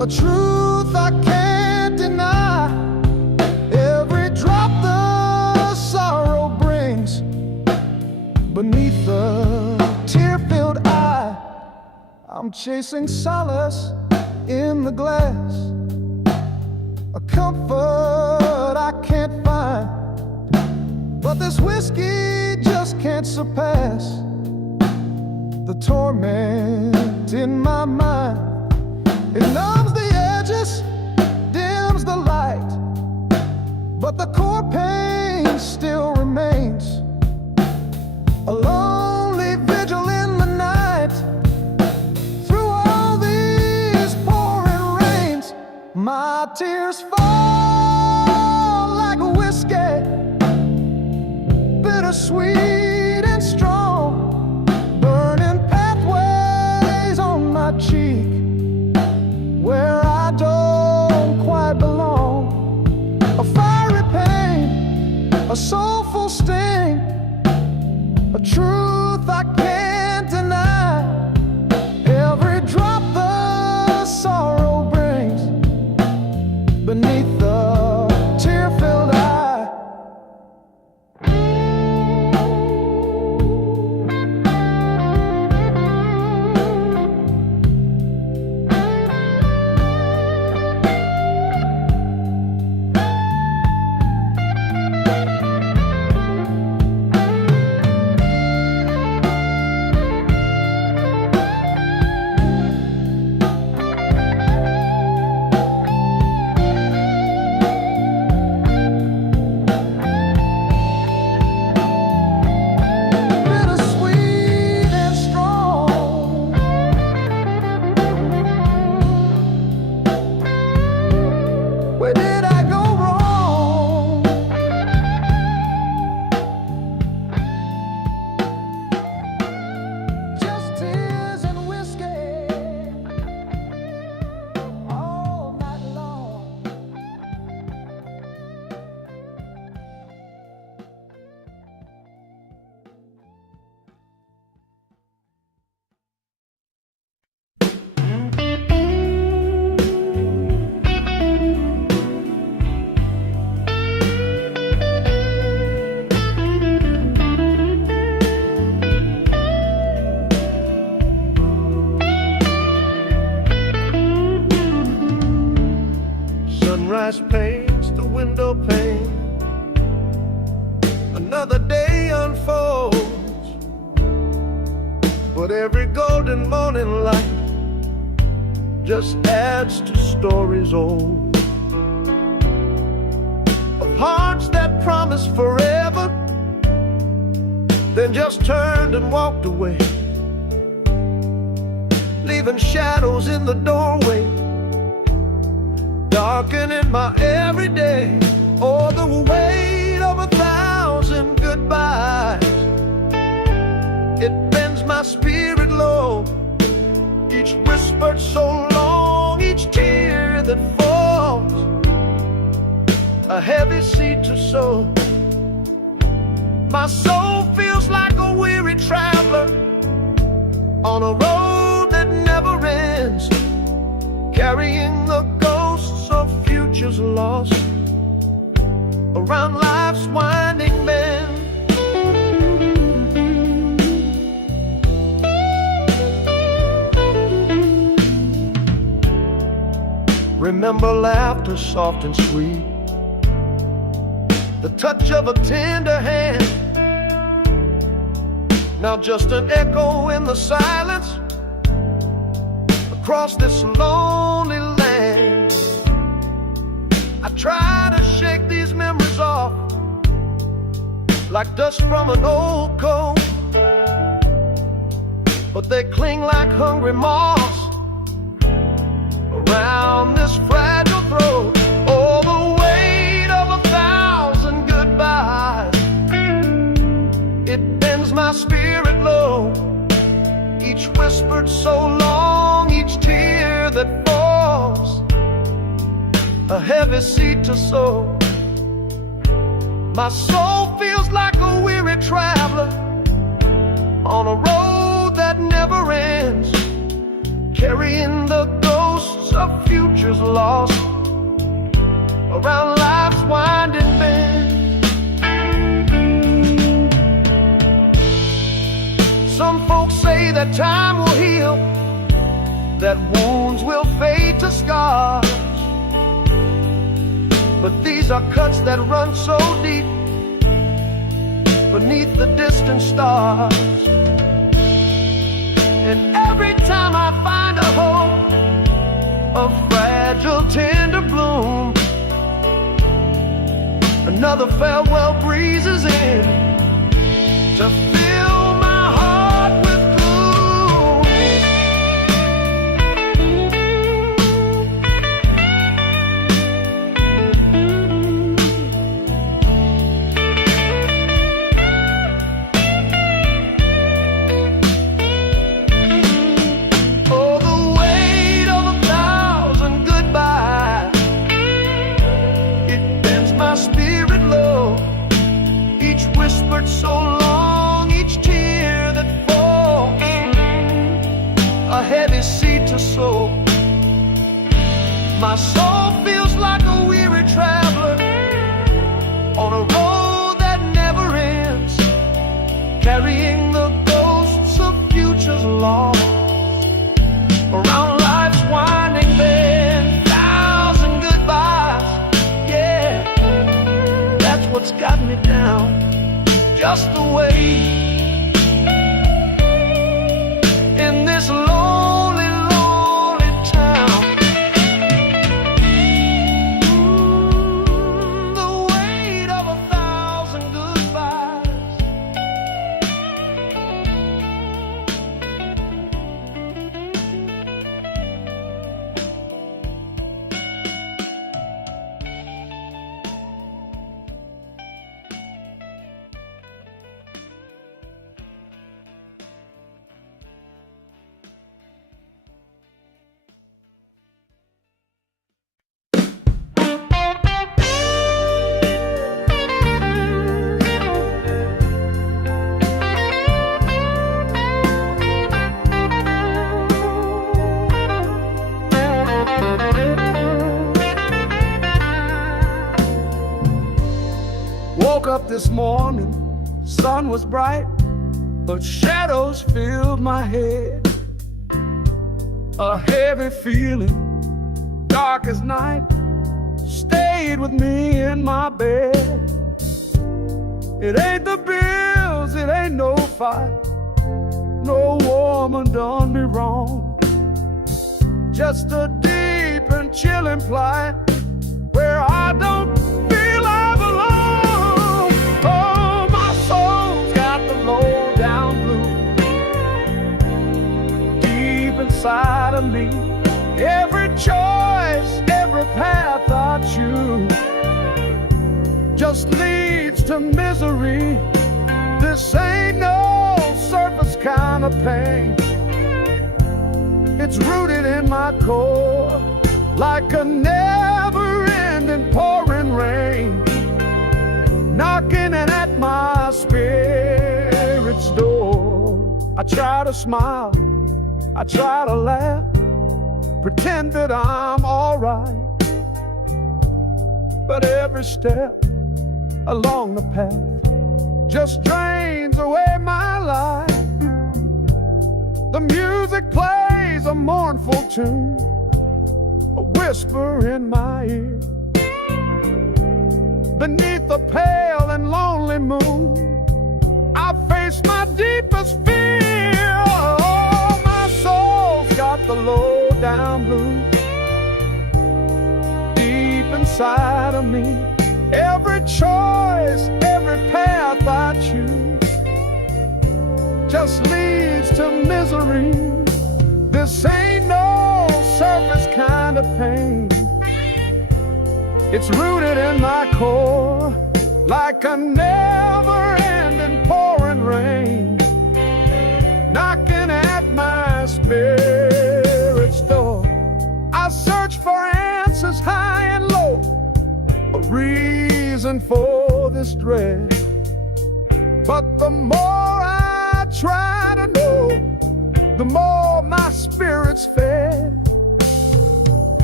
a truth I can't deny. Every drop the sorrow brings beneath the tear-filled eye. I'm chasing solace in the glass, a comfort I can't find. But this whiskey just can't surpass the torment in my mind. It numbs the edges, dims the light, but the core pain still remains. A lonely vigil in the night. Through all these pouring rains, my tears fall like a whiskey, bittersweet and strong, burning pathways on my cheek where I don't quite belong. A fiery pain, a soulful sting, a truth I can't deny. Every drop the sorrow brings beneath the tear-filled eye. Where did I go wrong? Just tears and whiskey all night long. Sunrise paints the window pane. Another day unfolds, but every golden morning light just adds to stories old of hearts that promised forever, then just turned and walked away, leaving shadows in the doorway, darkening my everyday. Oh, the weight of 1,000 goodbyes, it bends my spirit low. Each whispered so long, each tear that falls, a heavy seed to sow. My soul feels like a weary traveler on a road that never ends, carrying the ghosts of futures lost around life's winding bend. Remember laughter soft and sweet, the touch of a tender hand. Now just an echo in the silence across this lonely land. I try to shake these memories off like dust from an old coat, but they cling like hungry moths around this fragile throat. Oh, the weight of 1,000 goodbyes, it bends my spirit low. Each whispered so long, each tear that falls, a heavy seed to sow. My soul feels like a weary traveler on a road that never ends, carrying the ghosts of futures lost around life's winding bend. Some folks say that time will heal, that wounds will fade to scars, but these are cuts that run so deep beneath the distant stars. And every time I find a hope, a fragile tender bloom, another farewell breezes in to fill my heart with gloom. Oh, the weight of 1,000 goodbyes, it bends my spirit low. Each whispered so long, each tear that falls, a heavy seed to sow. My soul feels like a weary traveler on a road that never ends, carrying the ghosts of futures lost around life's winding bend. 1,000 goodbyes, yeah, that's what's got me down, just the way in this lonely, lonely town. The weight of 1,000 goodbyes. Woke up this morning, sun was bright, but shadows filled my head. A heavy feeling, dark as night, stayed with me in my bed. It ain't the bills, it ain't no fight, no woman done me wrong. Just a deep and chilling plight where I don't feel I belong. Oh, my soul's got the low down blues deep inside of me. Every choice, every path I choose just leads to misery. This ain't no surface kind of pain. It's rooted in my core like a never-ending pouring rain, knocking at my spirit's door. I try to smile, I try to laugh, pretend that I'm alright, but every step along the path just drains away my life. The music plays a mournful tune, a whisper in my ear. Beneath the pale and lonely moon, I face my deepest fear. Oh, my soul's got the low down blues deep inside of me. Every choice, every path I choose just leads to misery. This ain't no surface kind of pain. It's rooted in my core like a never-ending pouring rain, knocking at my spirit's door. I search for answers high and low, a reason for this dread, but the more I try to know, the more my spirit's fed.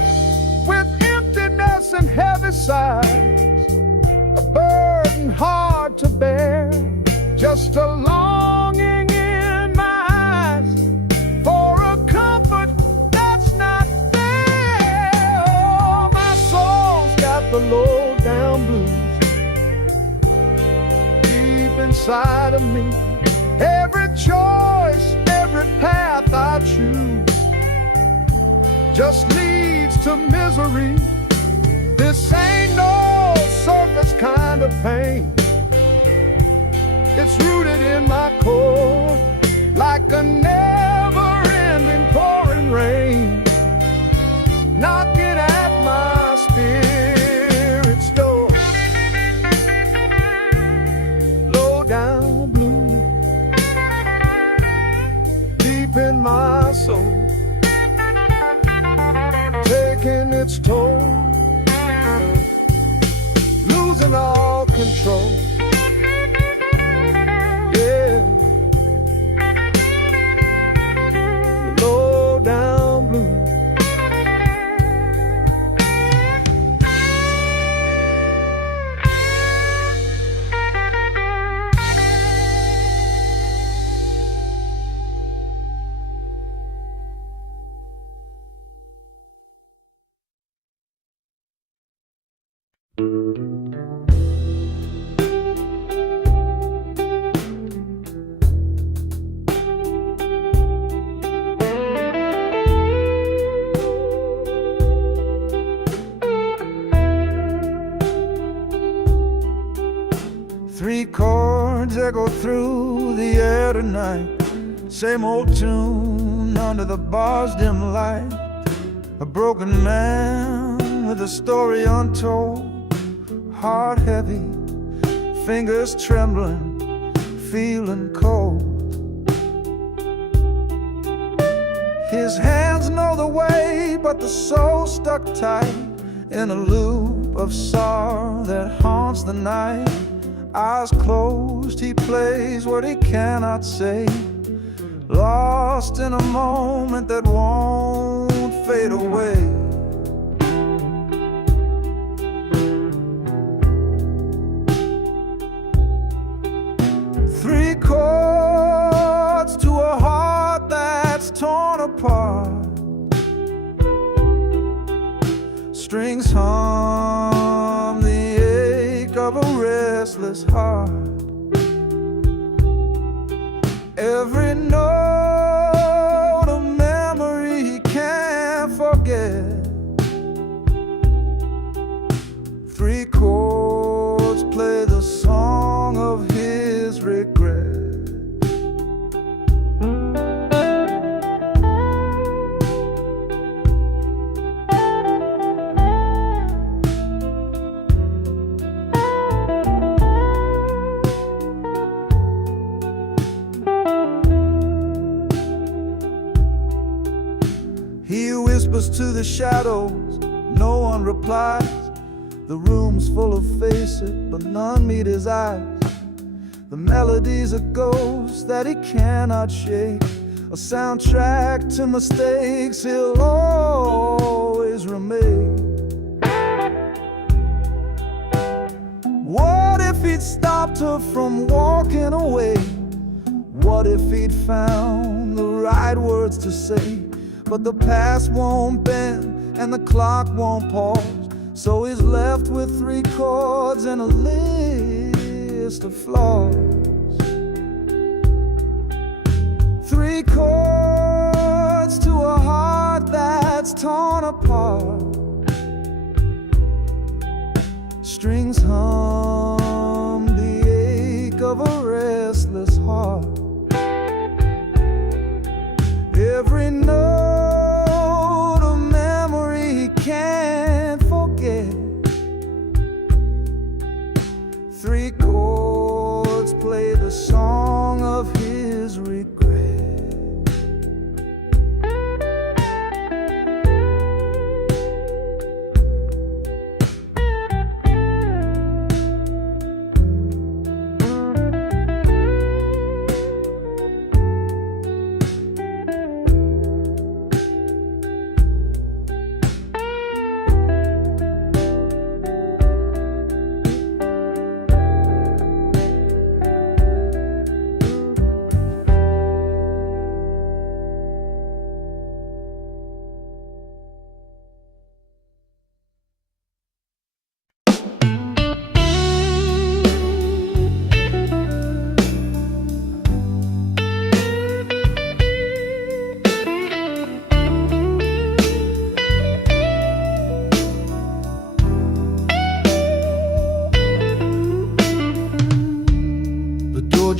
and heavy sighs, a burden hard to bear, just a longing in my eyes for a comfort that's not there. Oh, my soul's got the low down blues deep inside of me. Every choice, every path I choose just leads to misery. This ain't no surface kind of pain. It's rooted in my core, like a never-ending pouring rain, knocking at my spirit's door. Low down blue, deep in my soul, taking its toll, losing all control. Yeah, low down blue. Three chords echo through the air tonight. Same old tune under the bar's dim light. A broken man with a story untold. Heart heavy, fingers trembling, feeling cold. His hands know the way, but the soul stuck tight in a loop of sorrow that haunts the night. Eyes closed, he plays what he cannot say, lost in a moment that won't fade away. Three chords to a heart that's torn apart. Strings hum the ache of a restless heart. Every note a memory he can't forget. Three chords play the song of his regret. He whispers to the shadows, no one replies. The room's full of faces, but none meet his eyes. The melody's a ghost that he cannot shake, a soundtrack to mistakes he'll always remake. What if he'd stopped her from walking away? What if he'd found the right words to say? But the past won't bend and the clock won't pause, so he's left with three chords and a list of flaws. Three chords to a heart that's torn apart. Strings hum the ache of a restless heart. Every note a memory he can't forget. Three chords play the song of his regret.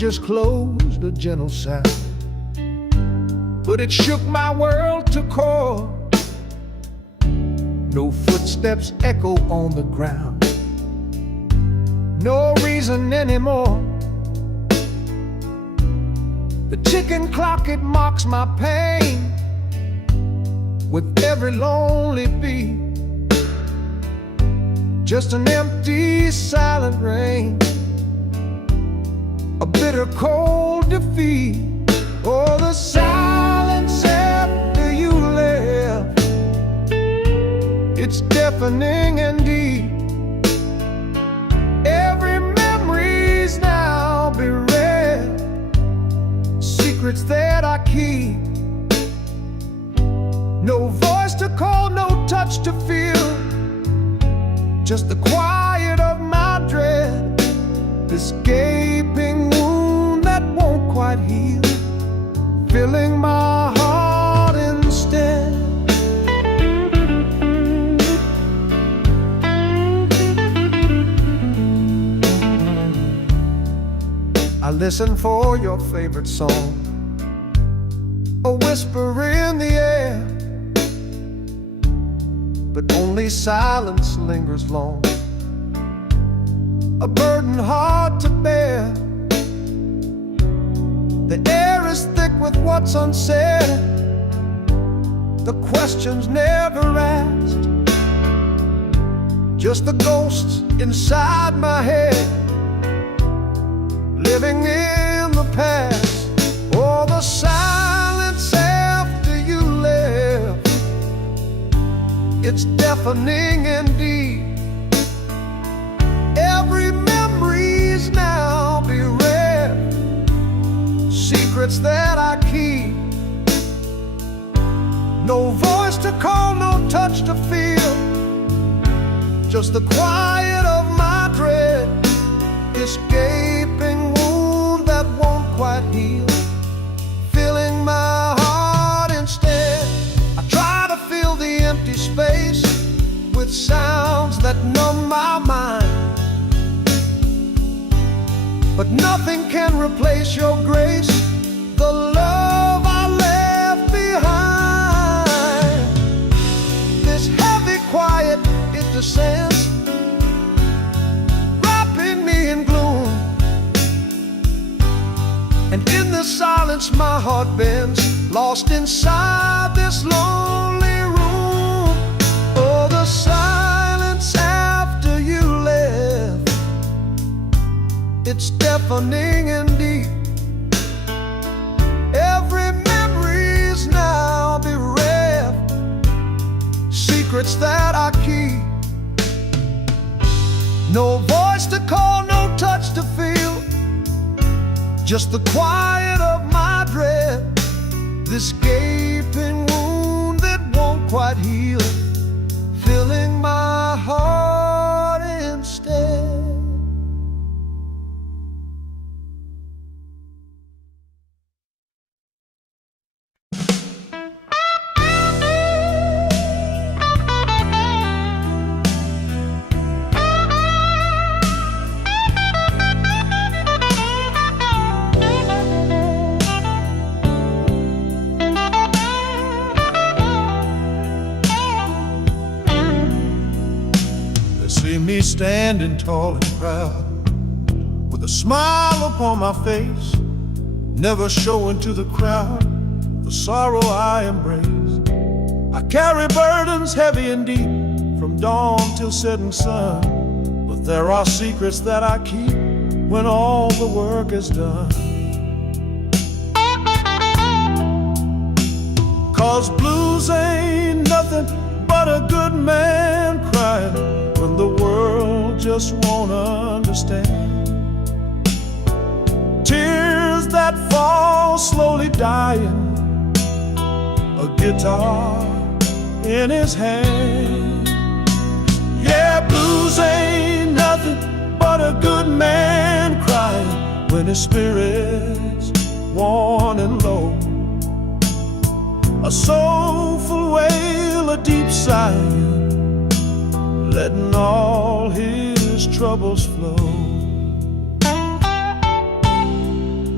just closed a gentle sound, but it shook my world to core. No footsteps echo on the ground, no reason anymore. The ticking clock, it mocks my pain with every lonely beat. Just an empty, silent rain, a bitter, cold defeat. Oh, the silence after you left, it's deafening indeed. Every memory's now bereft, secrets that I keep. No voice to call, no touch to feel, just the quiet of my dread. This gaping wound that won't quite heal, filling my heart instead. I listen for your favorite song, a whisper in the air, but only silence lingers long, a burden hard to bear. The air is thick with what's unsaid, the questions never asked, just the ghosts inside my head, living in the past. Oh, the silence after you left, it's deafening indeed. Every memory's now bereft, secrets that I keep. No voice to call, no touch to feel, just the quiet of my dread. This gaping wound that won't quite heal, filling my heart instead. I try to fill the empty space with sounds that numb my mind, but nothing can replace your grace, the love I left behind. This heavy quiet, it descends, wrapping me in gloom, and in the silence my heart bends, lost inside this lonely room. Oh, the silence after you left, it's deafening indeed. Every memory's now bereft, secrets that I keep. No voice to call, no touch to feel, just the quiet of my dread. This gaping wound that won't quite heal, filling my heart instead. See me standing tall and proud, with a smile upon my face, never showing to the crowd the sorrow I embrace. I carry burdens heavy and deep, from dawn till setting sun, but there are secrets that I keep when all the work is done. 'Cause blues ain't nothing but a good man crying when the world just won't understand. Tears that fall slowly dying, a guitar in his hand. Yeah, blues ain't nothing but a good man crying when his spirit's worn and low. A soulful wail, a deep sigh, letting all his troubles flow.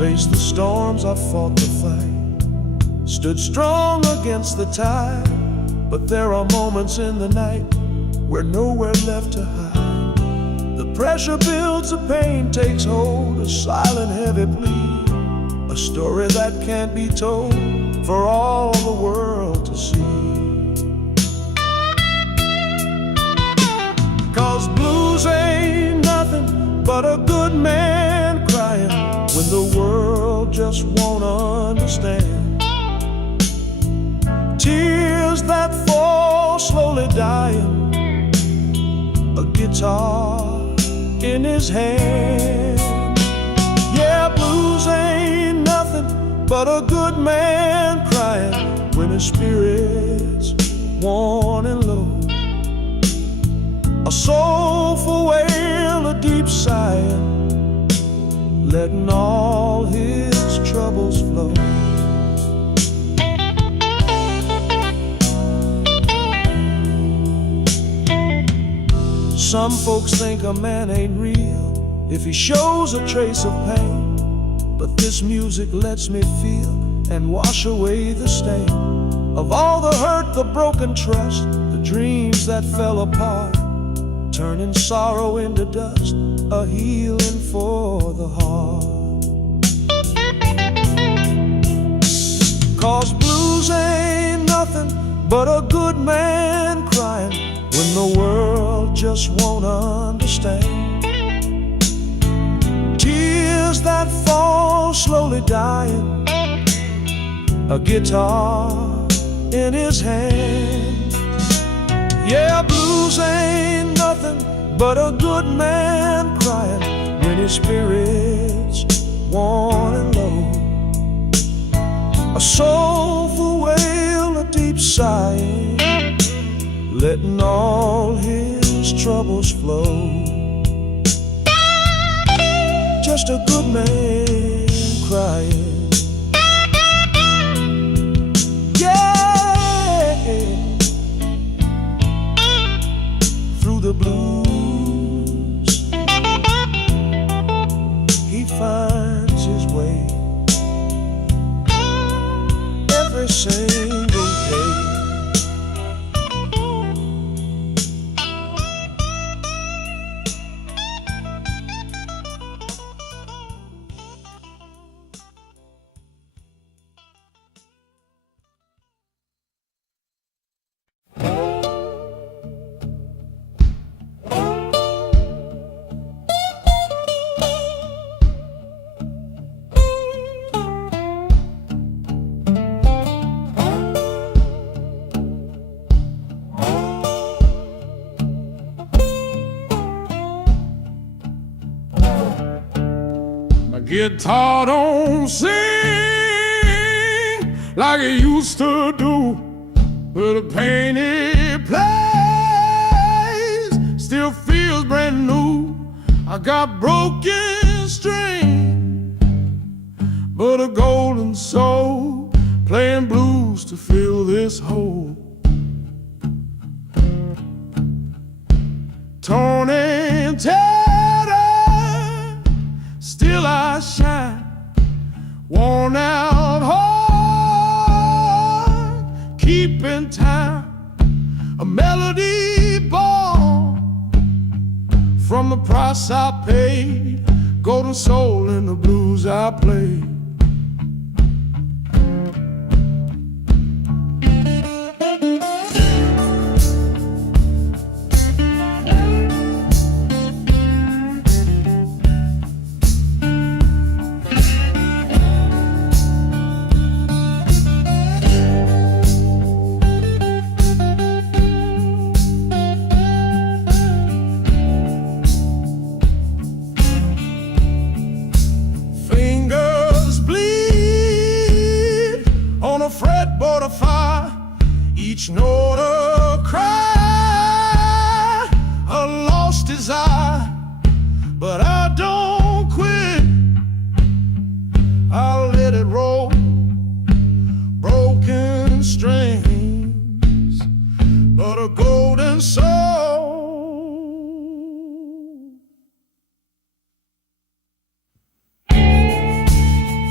Faced the storms, I fought the fight, stood strong against the tide. But there are moments in the night where nowhere left to hide. The pressure builds, the pain takes hold, a silent heavy plea, a story that can't be told for all the world to see. 'Cause blues ain't nothing but a good man crying when the world just won't understand. Tears that fall slowly dying, a guitar in his hand. Yeah, blues ain't nothing but a good man crying when his spirit's worn and low. A soulful wail, a deep sighing, letting all his troubles flow. Some folks think a man ain't real if he shows a trace of pain, but this music lets me feel and wash away the stain of all the hurt, the broken trust, the dreams that fell apart, turning sorrow into dust, a healing for the heart. 'Cause blues ain't nothing but a good man crying when the world just won't understand. Tears that fall slowly dying, a guitar in his hand. Yeah, blues ain't nothing but a good man crying when his spirit's worn and low. A soulful wail, a deep sighing, letting all his troubles flow. Just a good man crying. Yeah, through the blues he finds his way every single day. Guitar don't sing like it used to do, but the pain it plays still feels brand new. I got broken string, but a golden soul playing blues to fill this hole. Torn and tattered, still I shine, worn out heart, keeping time, a melody born from the price I paid, golden soul in the blues I played. Fretboard of fire, each note a cry, a lost desire, but I don't quit. I'll let it roll, broken strings, but a golden soul.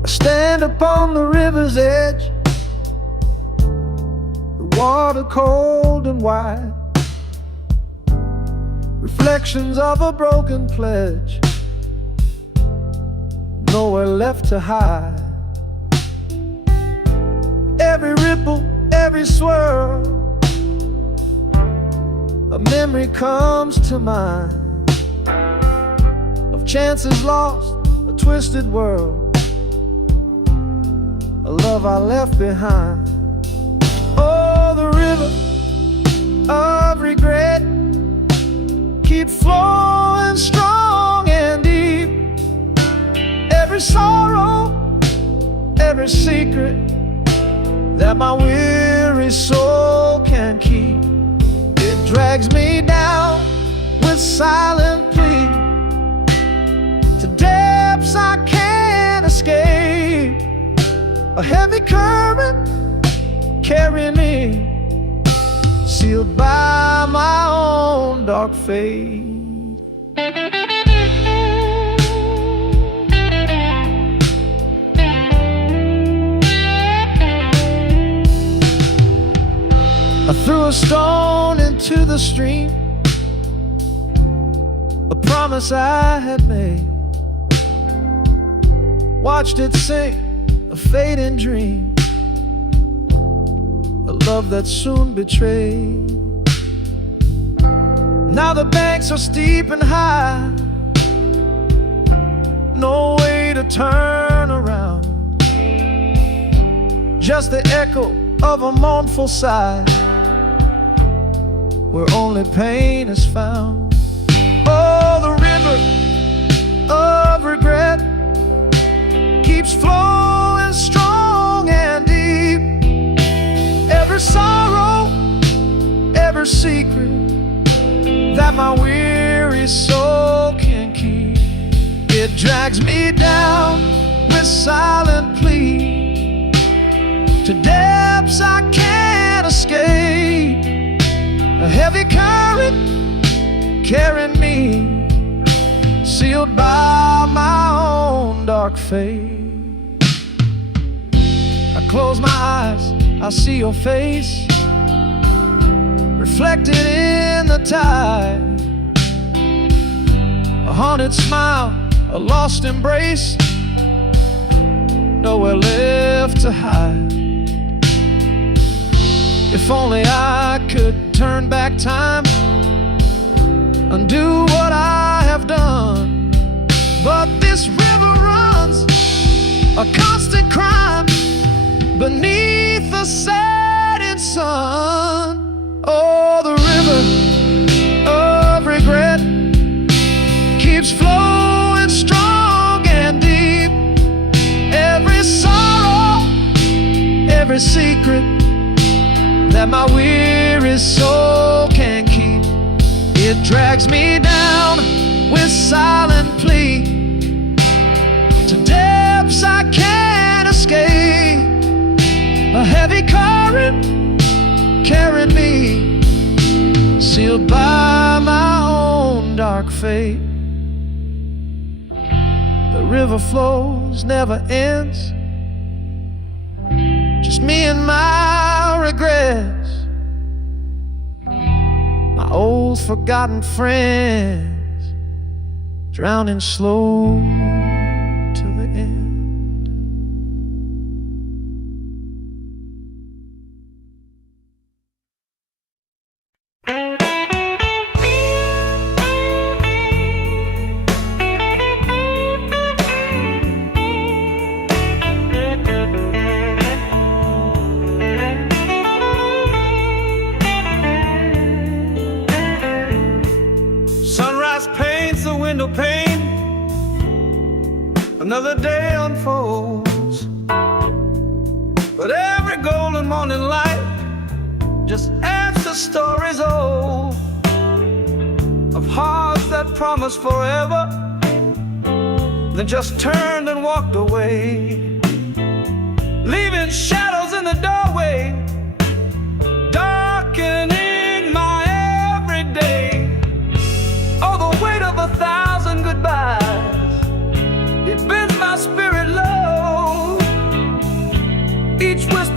I stand upon the river's edge, the water cold and wide, reflections of a broken pledge, nowhere left to hide. Every ripple, every swirl, a memory comes to mind of chances lost, a twisted world, a love I left behind. Oh, the river of regret keeps flowing strong and deep. Every sorrow, every secret that my weary soul can keep, it drags me down with silent plea to depths I can't escape. A heavy current carrying me, sealed by my own dark fate. I threw a stone into the stream, a promise I had made, watched it sink, a fading dream, a love that soon betrayed. Now the banks are steep and high, no way to turn around, just the echo of a mournful sigh, where only pain is found. Oh, the river of regret keeps flowing strong and deep. Every sorrow, every secret that my weary soul can keep, it drags me down with silent plea to depths I can't escape. A heavy current carrying me, sealed by my own dark fate. I close my eyes, I see your face reflected in the tide, a haunted smile, a lost embrace, nowhere left to hide. If only I could turn back time, undo what I have done, but this river runs a constant crime beneath the setting sun. Oh, the river of regret keeps flowing strong and deep. Every sorrow, every secret that my weary soul can keep, it drags me down with silent plea to depths I can't escape. A heavy current carrying me, sealed by my own dark fate. The river flows, never ends, just me and my regrets, my old forgotten friends, drowning slow to the end. Window pane, another day unfolds, but every golden morning light just adds to stories old of hearts that promised forever, then just turned and walked away, leaving shadows in the doorway, darkening my everyday. Oh, the weight of 1,000 goodbyes, it bends my spirit low.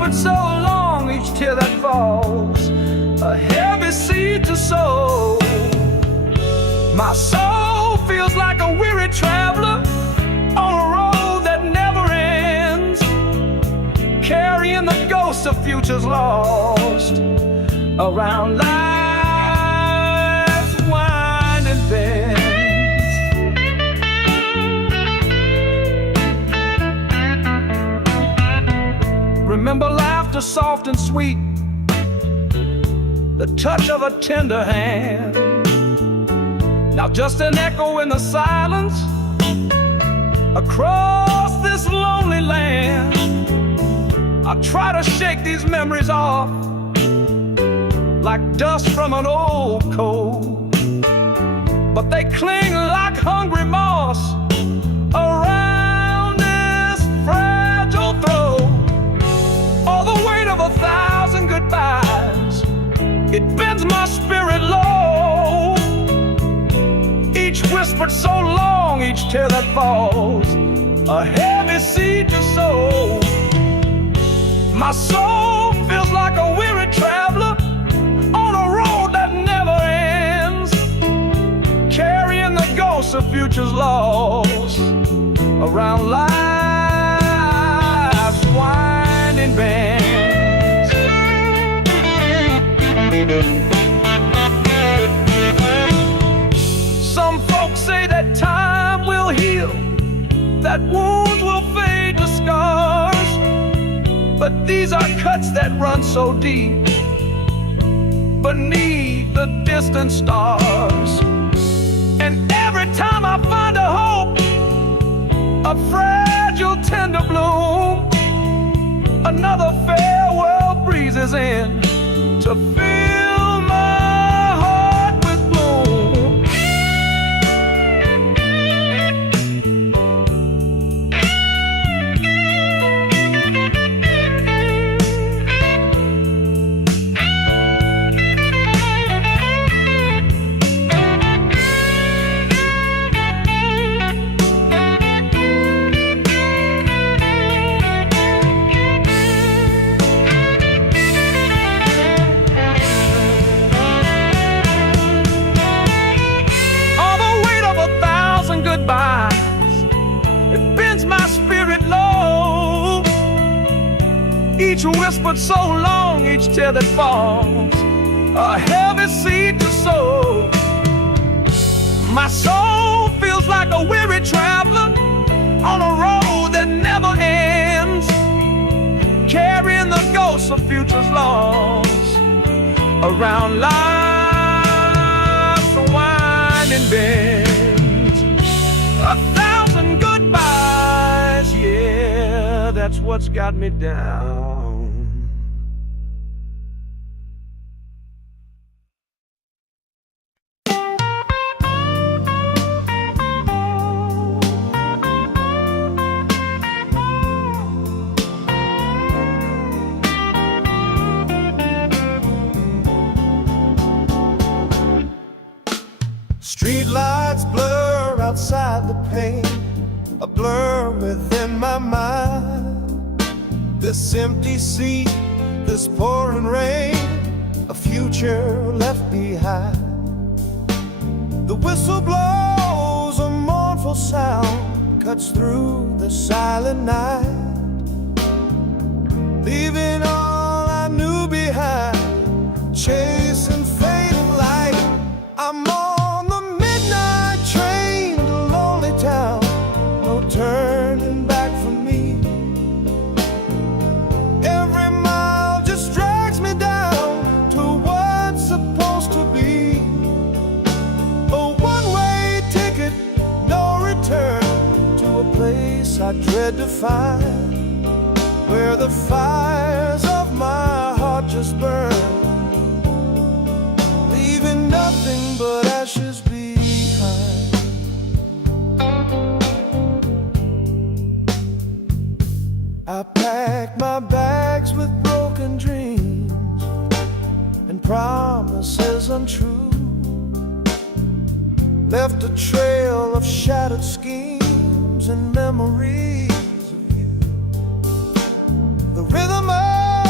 whispered so long, each tear that falls, a heavy seed to sow. My soul feels like a weary traveler on a road that never ends, carrying the ghosts of futures lost around life's winding bends. Remember laughter soft and sweet, the touch of a tender hand. Now just an echo in the silence across this lonely land. I try to shake these memories off like dust from an old coat, but they cling like hungry moss around this fragile throat. All the weight of 1,000 goodbyes, it bends my spirit low. Each whispered so long, each tear that falls, a heavy seed to sow. My soul feels like a weary traveler on a road that never ends, carrying the ghosts of futures lost around life's winding bends. Some folks say that time will heal, that wounds will fade to scars, but these are cuts that run so deep beneath the distant stars. And every time I find a hope, a fragile tender bloom, another farewell breezes in to fill my heart with gloom. It bends my spirit low. Each whispered so long, each tear that falls, a heavy seed to sow. My soul feels like a weary traveler on a road that never ends, carrying the ghosts of futures lost around life's winding bend. 1,000 goodbyes, yeah, that's what's got me down. Street lights blur outside the pane, a blur within my mind. This empty sea, this pouring rain, a future left behind. The whistle blows, a mournful sound cuts through the silent night, leaving all I knew behind, chasing fading light. I'm on the midnight train to lonely town, no turning back for me. Every mile just drags me down to what's supposed to be. A one-way ticket, no return, to a place I dread to find, where the fires of my heart just burn, leaving nothing but ashes behind. I packed my bags with broken dreams and promises untrue, left a trail of shattered schemes and memories of you. The rhythm of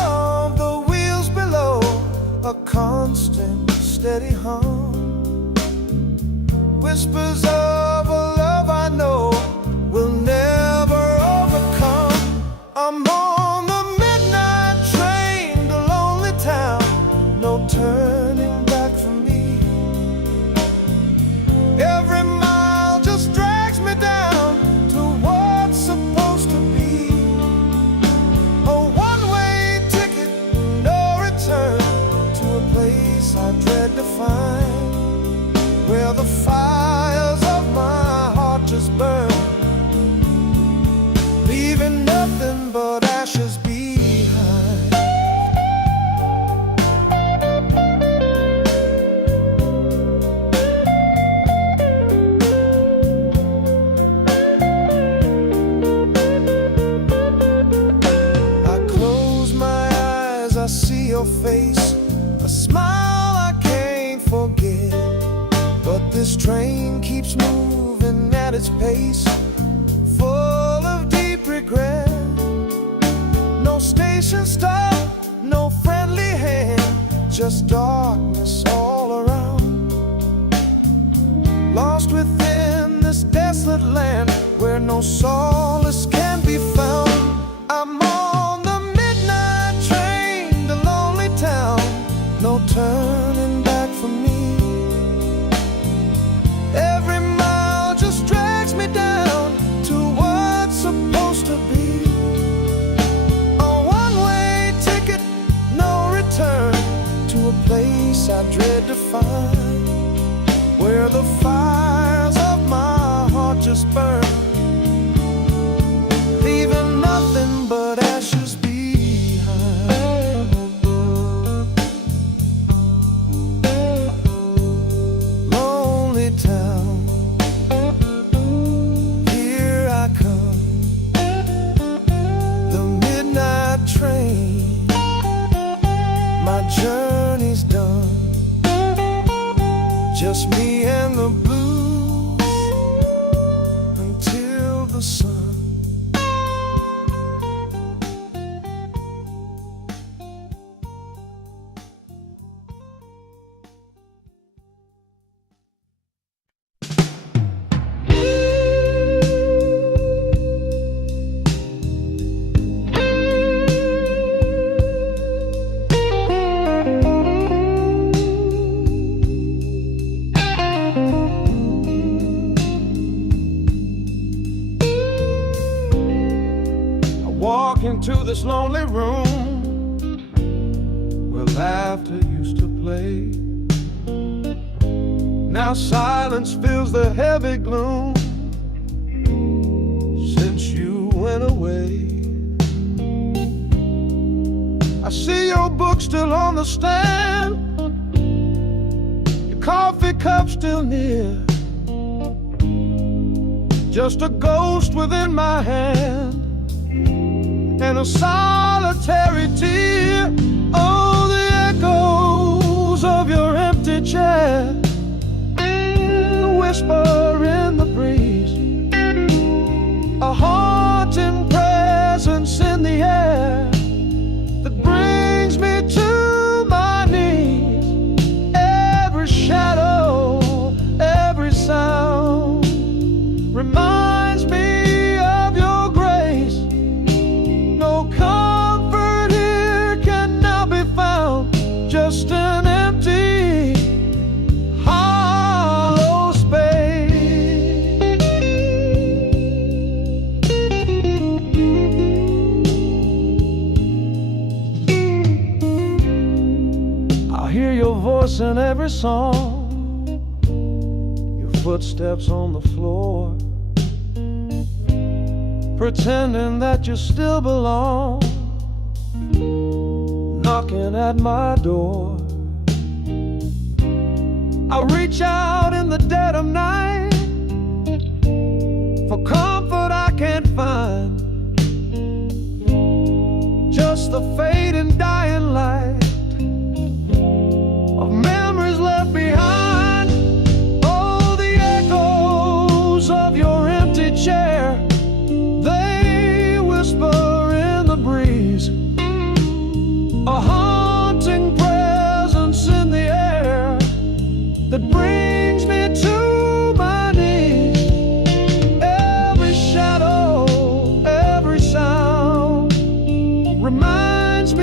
nothing but ashes behind. I close my eyes, I see your face, a smile I can't forget. But this train keeps moving at its pace, full of deep regret. No station stop, no friendly hand, just darkness all around. Lost within this desolate land where no solace can be found. I'm on the midnight train to lonely town, no turning back for me. Every mile just drags me down to what's supposed to be. A one-way ticket, no return, to a place I dread to find, where the fires of my heart just burn, leaving nothing but ashes behind. Lonely town, here I come, the midnight train, my journey's done, just me and the blues until the sun. Walk into this lonely room where laughter used to play. Now silence fills the heavy gloom since you went away. I see your book still on the stand, your coffee cup still near, just a ghost within my hand and a solitary tear. Oh, the echoes of your empty chair, a whisper in the breeze, a haunting presence in the air that brings me to my knees. Every shadow, every sound reminds me of your grace. No comfort here can now be found, just an empty, hollow space. I hear your voice in every song, your footsteps on the floor, pretending that you still belong, knocking at my door. I reach out in the dead of night for comfort I can't find, just the fading dying light of memories left behind. Oh, the echoes of your empty chair, they whisper in the breeze, a haunting presence in the air that brings me to my knees. Every shadow, every sound reminds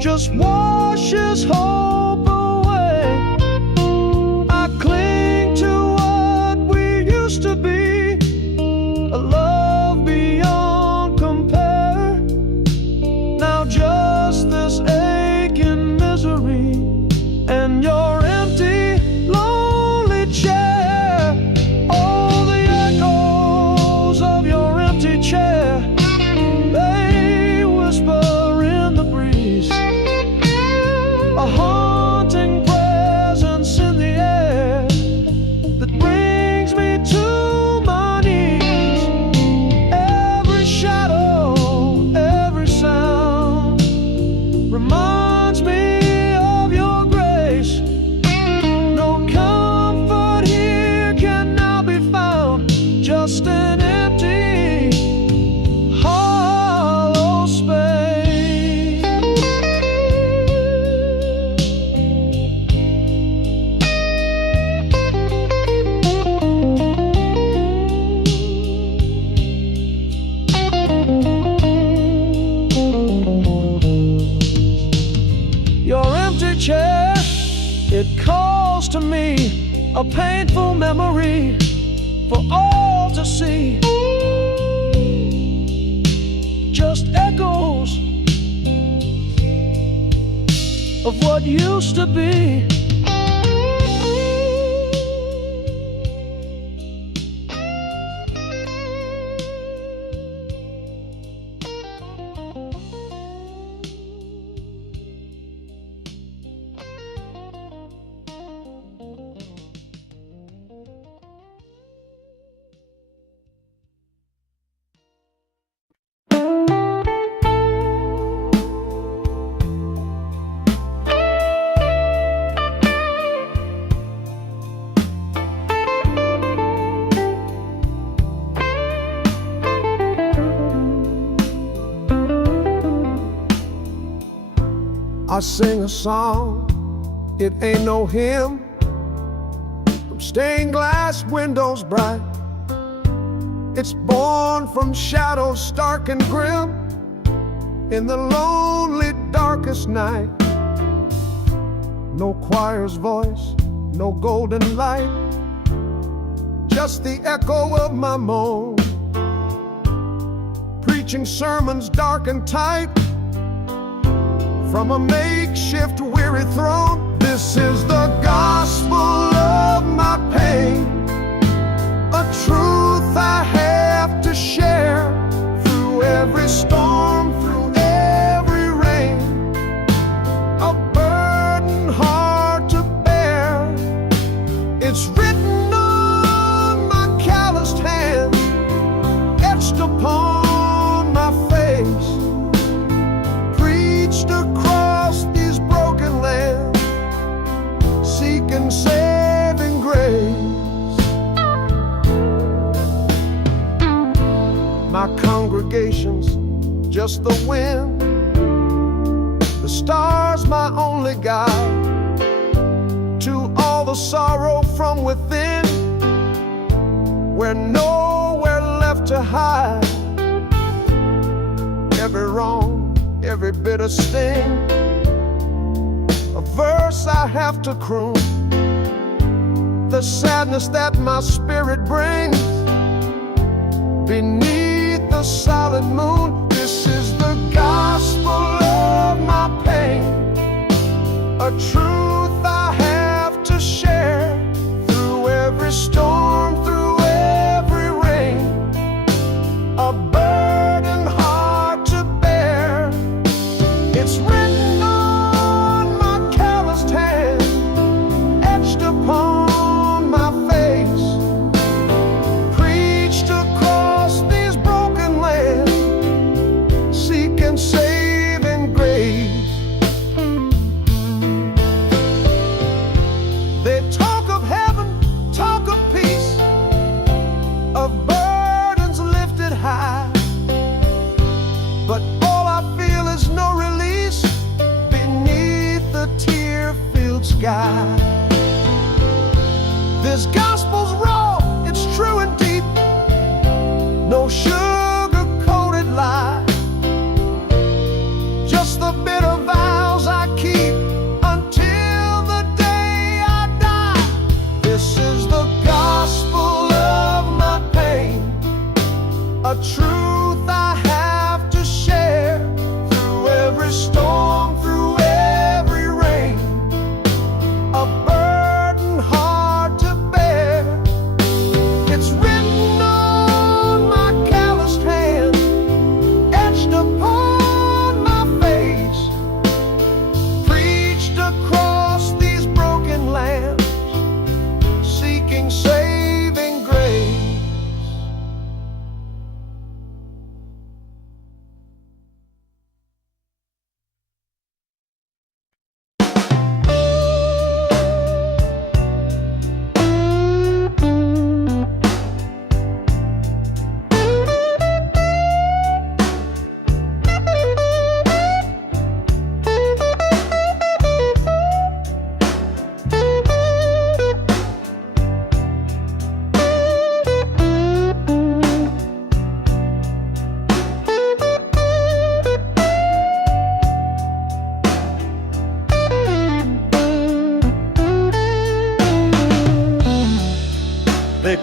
just washes hope away. I cling to what we used to be, a love beyond compare. Now just this aching misery and your empty, lonely chair. All the echoes of your empty chair, they whisper in the breeze, a haunting presence in the air that brings me to my knees. Every shadow, every sound reminds me of your grace. No comfort here can now be found, just an empty, hollow space. Your empty chair, it calls to me, a painful memory for all to see. Just echoes of what used to be. I sing a song, it ain't no hymn, from stained glass windows bright. It's born from shadows stark and grim, in the lonely darkest night. No choir's voice, no golden light, just the echo of my moan, preaching sermons dark and tight from a makeshift weary throne. This is the gospel of my pain, a truth I have to share through every storm, through every rain, a burden hard to bear. It's written on my calloused hands, etched upon my face, preached across these broken lands, seeking saving grace. My congregation's just the wind, the stars my only guide to all the sorrow from within, where nowhere left to hide. Every wrong, every bitter sting, a verse I have to croon, the sadness that my spirit brings beneath the solid moon. This is the gospel of my pain, a truth I have to share through every storm, through every rain, a burden hard to bear. It's written on my calloused hand, etched upon my face, preached across these broken lands, seeking saving grace. They talk of heaven, talk of peace, of burdens lifted high, but all I feel is no release beneath the tear-filled sky. This gospel's raw, it's true and deep, no sugar-coated lie, just the bitter vows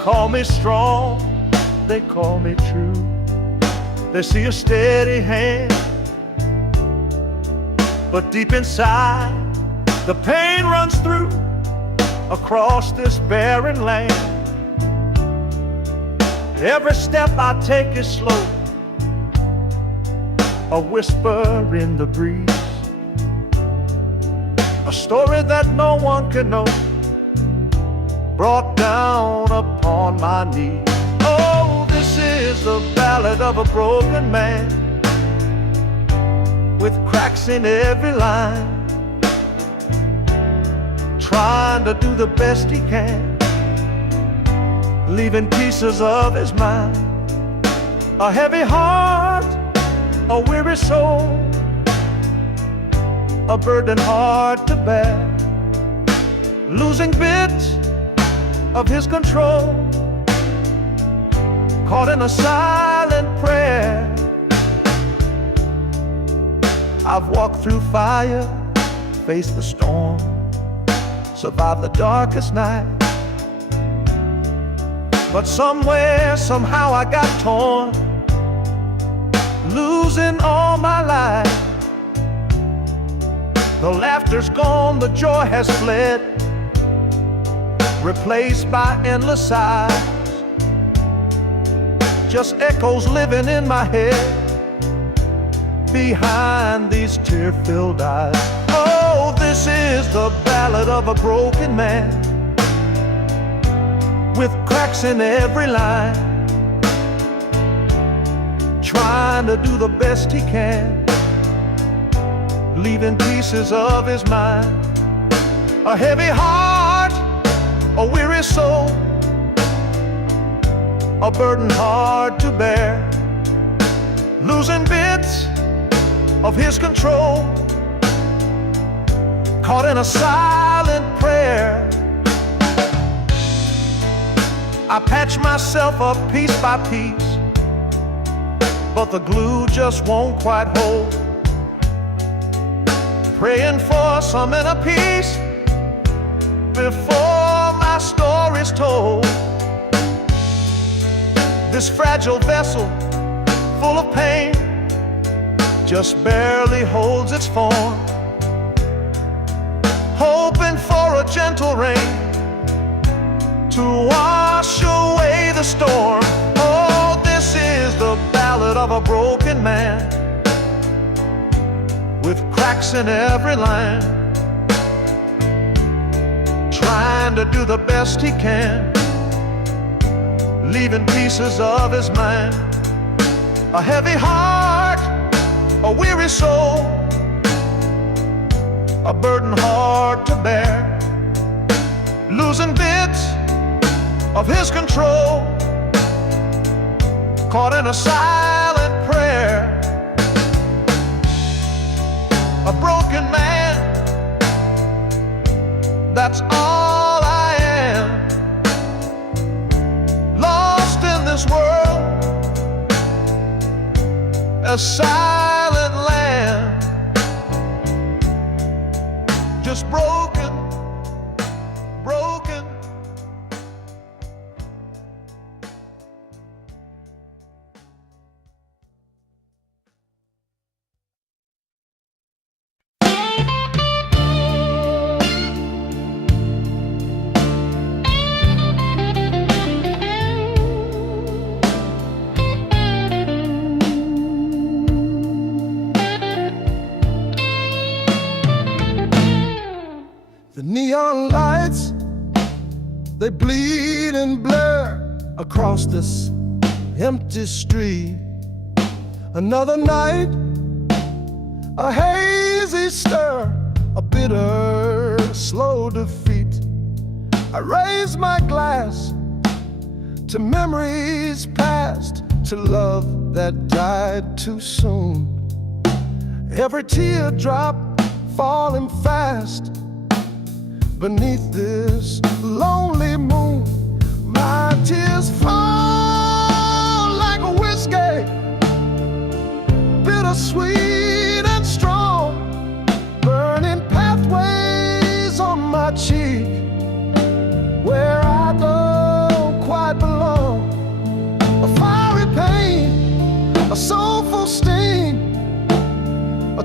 call me strong, they call me true. They see a steady hand, but deep inside the pain runs through across this barren land. Every step I take is slow, a whisper in the breeze, a story that no one can know, brought down upon my knees. Oh, this is the ballad of a broken man, with cracks in every line, trying to do the best he can, leaving pieces of his mind. A heavy heart, a weary soul, a burden hard to bear, losing bits of his control, caught in a silent prayer. I've walked through fire, faced the storm, survived the darkest night, but somewhere, somehow I got torn, losing all my life. The laughter's gone, the joy has fled, replaced by endless sighs, just echoes living in my head behind these tear-filled eyes. Oh, this is the ballad of a broken man, with cracks in every line, trying to do the best he can, leaving pieces of his mind. A heavy heart, a weary soul, a burden hard to bear, losing bits of his control, caught in a silent prayer. I patch myself up piece by piece, but the glue just won't quite hold, praying for some inner peace before my story's told. This fragile vessel, full of pain, just barely holds its form, hoping for a gentle rain to wash away the storm. Oh, this is the ballad of a broken man, with cracks in every line, trying to do the best he can, leaving pieces of his mind. A heavy heart, a weary soul, a burden hard to bear, losing bits of his control, caught in a silent prayer. A broken man, that's all I am, lost in this world, a silent land, just broken, broken. The neon lights, they bleed and blur across this empty street. Another night, a hazy stir, a bitter, slow defeat. I raise my glass to memories past, to love that died too soon. Every teardrop falling fast beneath this lonely moon. My tears fall like a whiskey, bittersweet and strong, burning pathways on my cheek where I don't quite belong.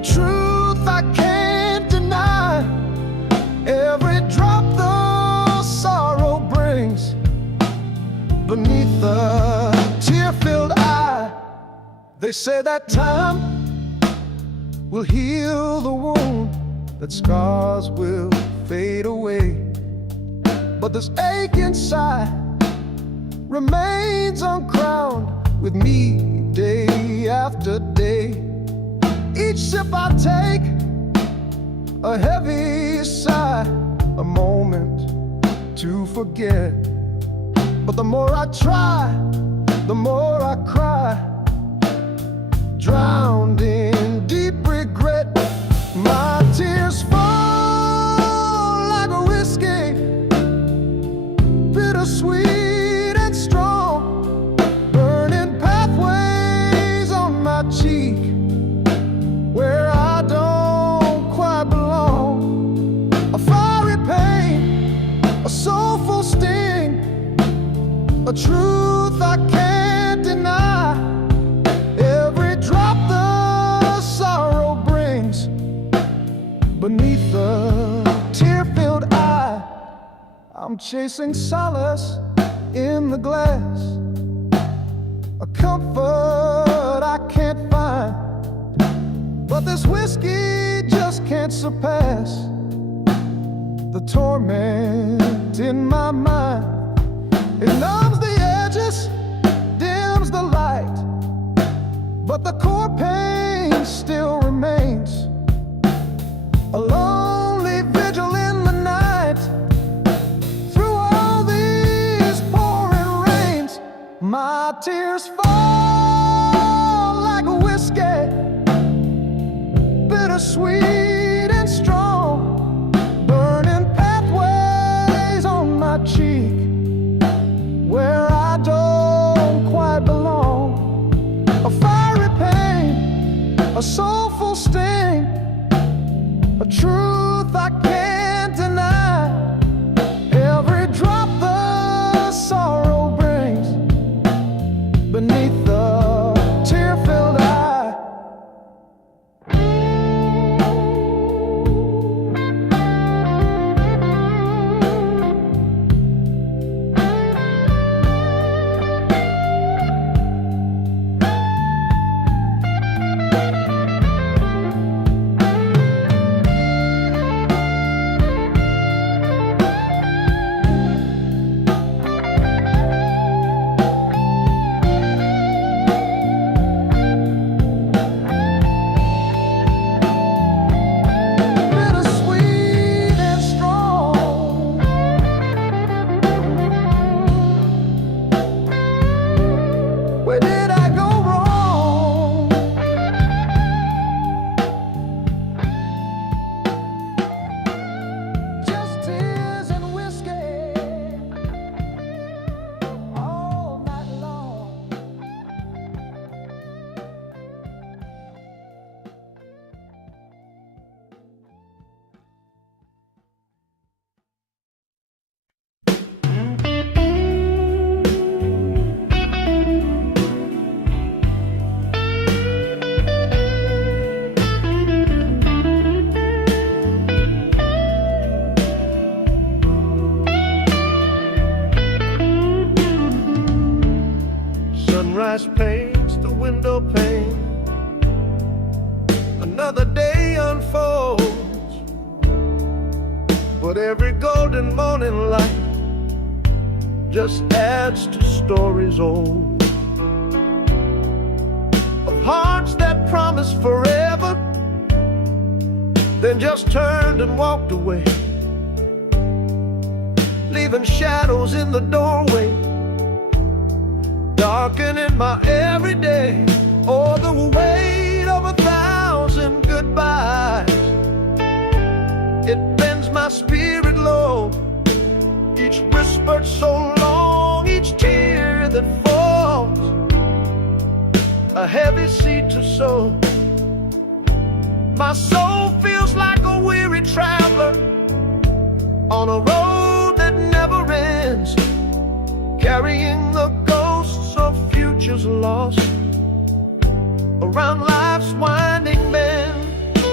truth I can't deny. Every drop the sorrow brings beneath the tear-filled eye. They say that time will heal the wound, that scars will fade away, but this ache inside remains uncrowned with me day after day. Each sip I take, a heavy sigh, a moment to forget. But the more I try, the more I cry, drowned in deep regret. My tears fall like a whiskey, bittersweet and strong, burning pathways on my cheek where I don't quite belong. A fiery pain, a soulful sting, a truth I can't deny. Every drop the sorrow brings beneath the tear-filled eye. I'm chasing solace in the glass, a comfort I can't find, but this whiskey just can't surpass the torment in my mind. It numbs the edges, dims the light, but the core pain still remains. A lonely vigil in the night, through all these pouring rains. My tears fall like a whiskey, bittersweet and strong, burning pathways on my cheek where I don't quite belong. A fiery pain, a soulful sting, a truth I can't deny. Every drop the sorrow brings beneath the tear-filled eye. Where did I go wrong? Just tears and whiskey all night long. Sunrise paints the window pane, another day unfolds, but every golden morning light just adds to stories old, of hearts that promised forever, then just turned and walked away, leaving shadows in the doorway, darkening my everyday. Oh, the weight of 1,000 goodbyes, it bends my spirit low. Each whispered so long, each tear that falls, a heavy seed to sow. My soul feels like a weary traveler on a road that never ends, carrying the ghosts of futures lost around life's winding bend.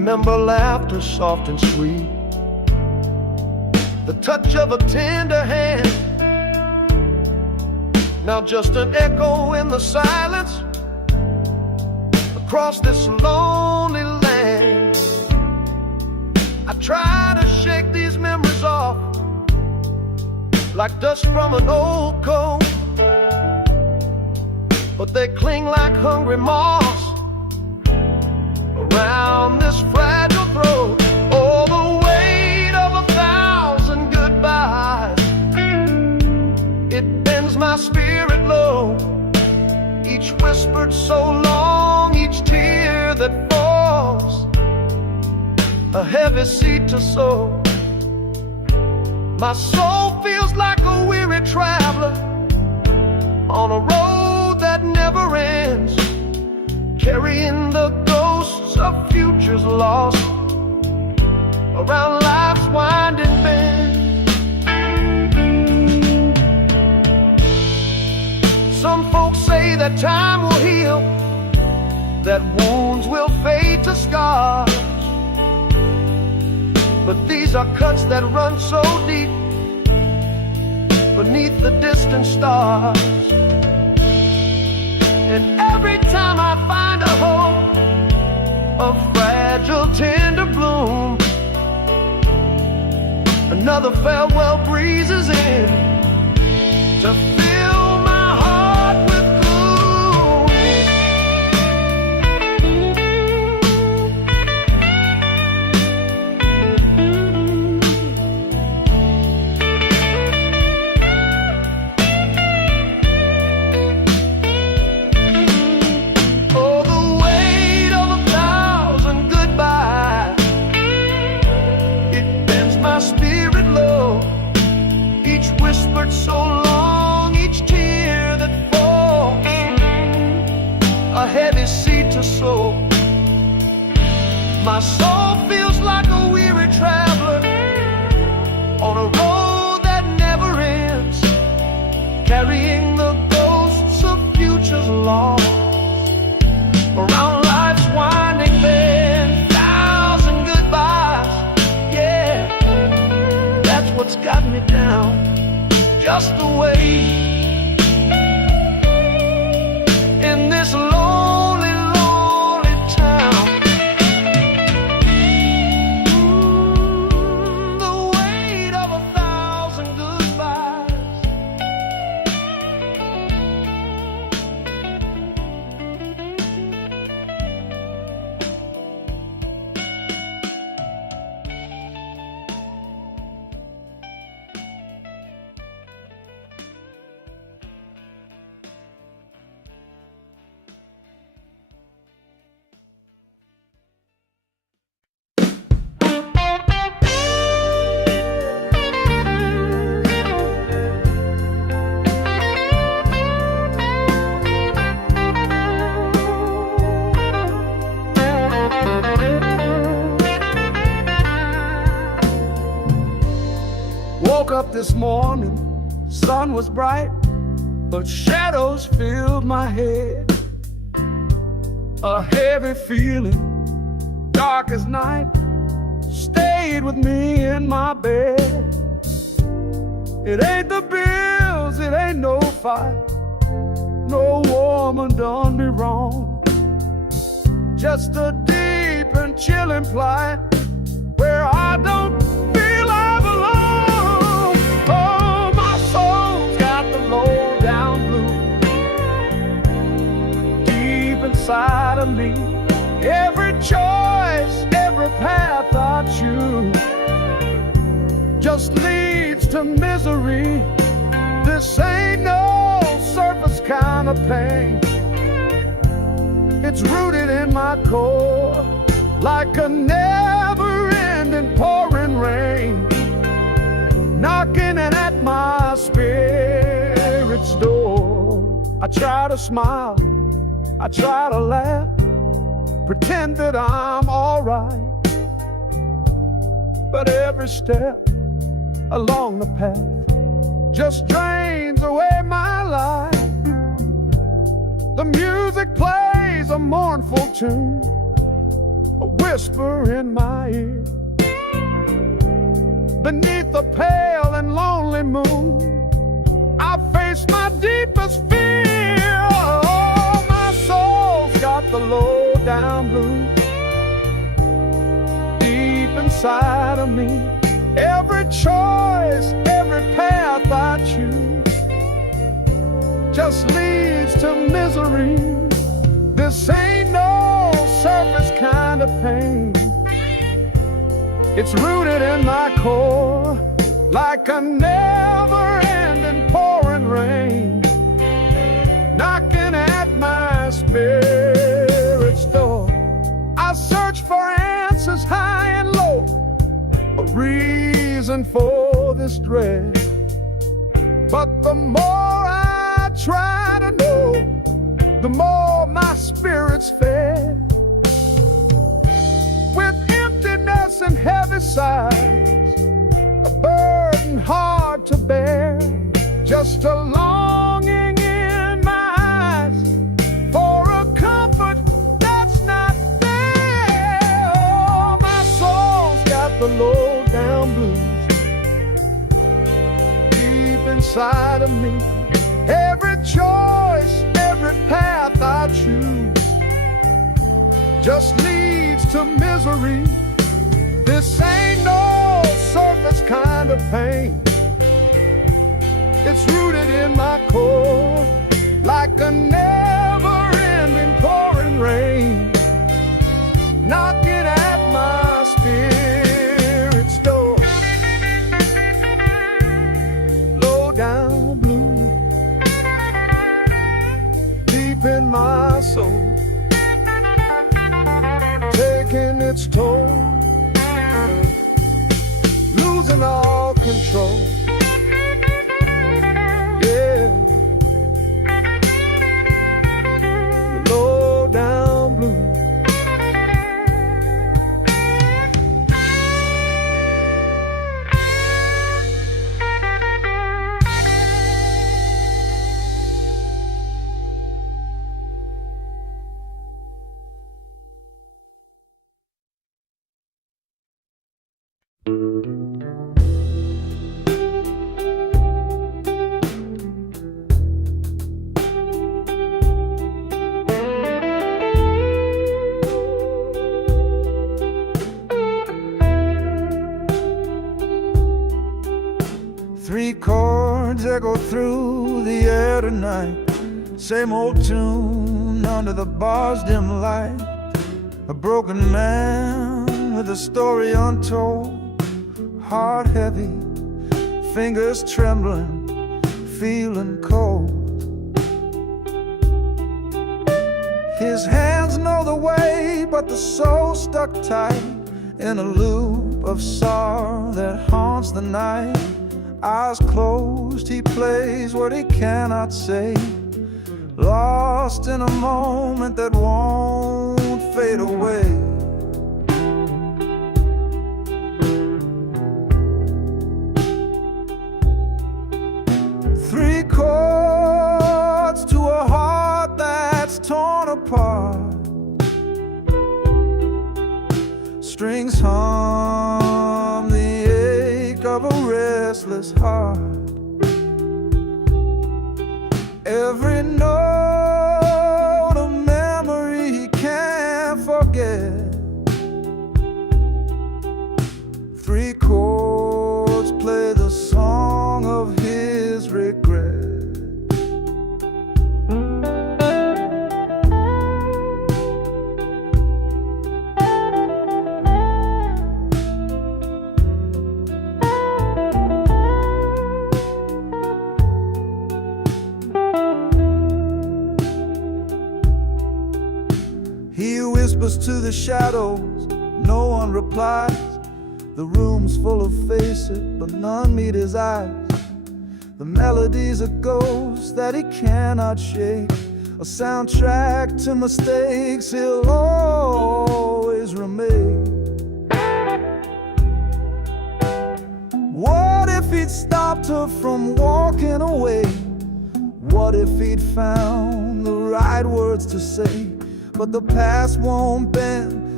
remember laughter soft and sweet, the touch of a tender hand. Now just an echo in the silence across this lonely land. I try to shake these memories off like dust from an old coat, but they cling like hungry moths around this fragile throat. Oh, the weight of 1,000 goodbyes, it bends my spirit low. Each whispered so long, each tear that falls, a heavy seed to sow. My soul feels like a weary traveler on a road that never ends, carrying the ghosts of futures lost around life's winding bend. Some folks say that time will heal, that wounds will fade to scars, but these are cuts that run so deep beneath the distant stars. And every time I find a hope, a fragile tender bloom, another farewell breezes in to fill my heart with so long, each tear that falls, a heavy seed to sow. My soul feels like a weary traveler on a road that never ends, carrying the ghosts of futures lost around life's winding bend. 1,000 goodbyes, yeah, that's what's got me down. Just the way in this lonely, lonely town. The weight of 1,000 goodbyes. Woke up this morning, sun was bright, but shadows filled my head. A heavy feeling, dark as night, stayed with me in my bed. It ain't the bills, it ain't no fight, no woman done me wrong. Just a deep and chilling plight where I don't feel I belong. Oh, my soul's got the low down blues deep inside of me. Every choice, every path I choose just leads to misery. This ain't no surface kind of pain. It's rooted in my core like a never-ending pouring rain, knocking at my spirit's door. I try to smile, I try to laugh, pretend that I'm alright, but every step along the path just drains away my life. The music plays a mournful tune, a whisper in my ear. Beneath the pale and lonely moon, I face my deepest fear. Oh, my soul's got the low down blues deep inside of me. Every choice, every path I choose just leads to misery. This ain't no surface kind of pain. It's rooted in my core, like a never-ending pouring rain, knocking at my spirit's door. I search for answers high and low, a reason for this dread. But the more I try to know, the more my spirit's fed. With emptiness and heavy sighs, a burden hard to bear, just a longing in my eyes for a comfort that's not there. Oh, my soul's got the low down blues deep inside of me. Every choice, every path I choose just leads to misery. This ain't no surface kind of pain. It's rooted in my core, like a never-ending pouring rain, knocking at my spirit's door. Low down blue, deep in my soul, taking its toll, losing all control. Yeah, low down blue. Three chords echo through the air tonight, same old tune under the bar's dim light. A broken man with a story untold, heart heavy, fingers trembling, feeling cold. His hands know the way, but the soul stuck tight in a loop of sorrow that haunts the night. Eyes closed, he plays what he cannot say, lost in a moment that won't fade away. Three chords to a heart that's torn apart, strings hum the ache of a restless heart. Every note a memory he can't forget. Three chords play the song of his regret. He whispers to the shadows, no one replies. The room's full of faces, but none meet his eyes. The melody's a ghost that he cannot shake, a soundtrack to mistakes he'll always remake. What if he'd stopped her from walking away? What if he'd found the right words to say? But the past won't bend,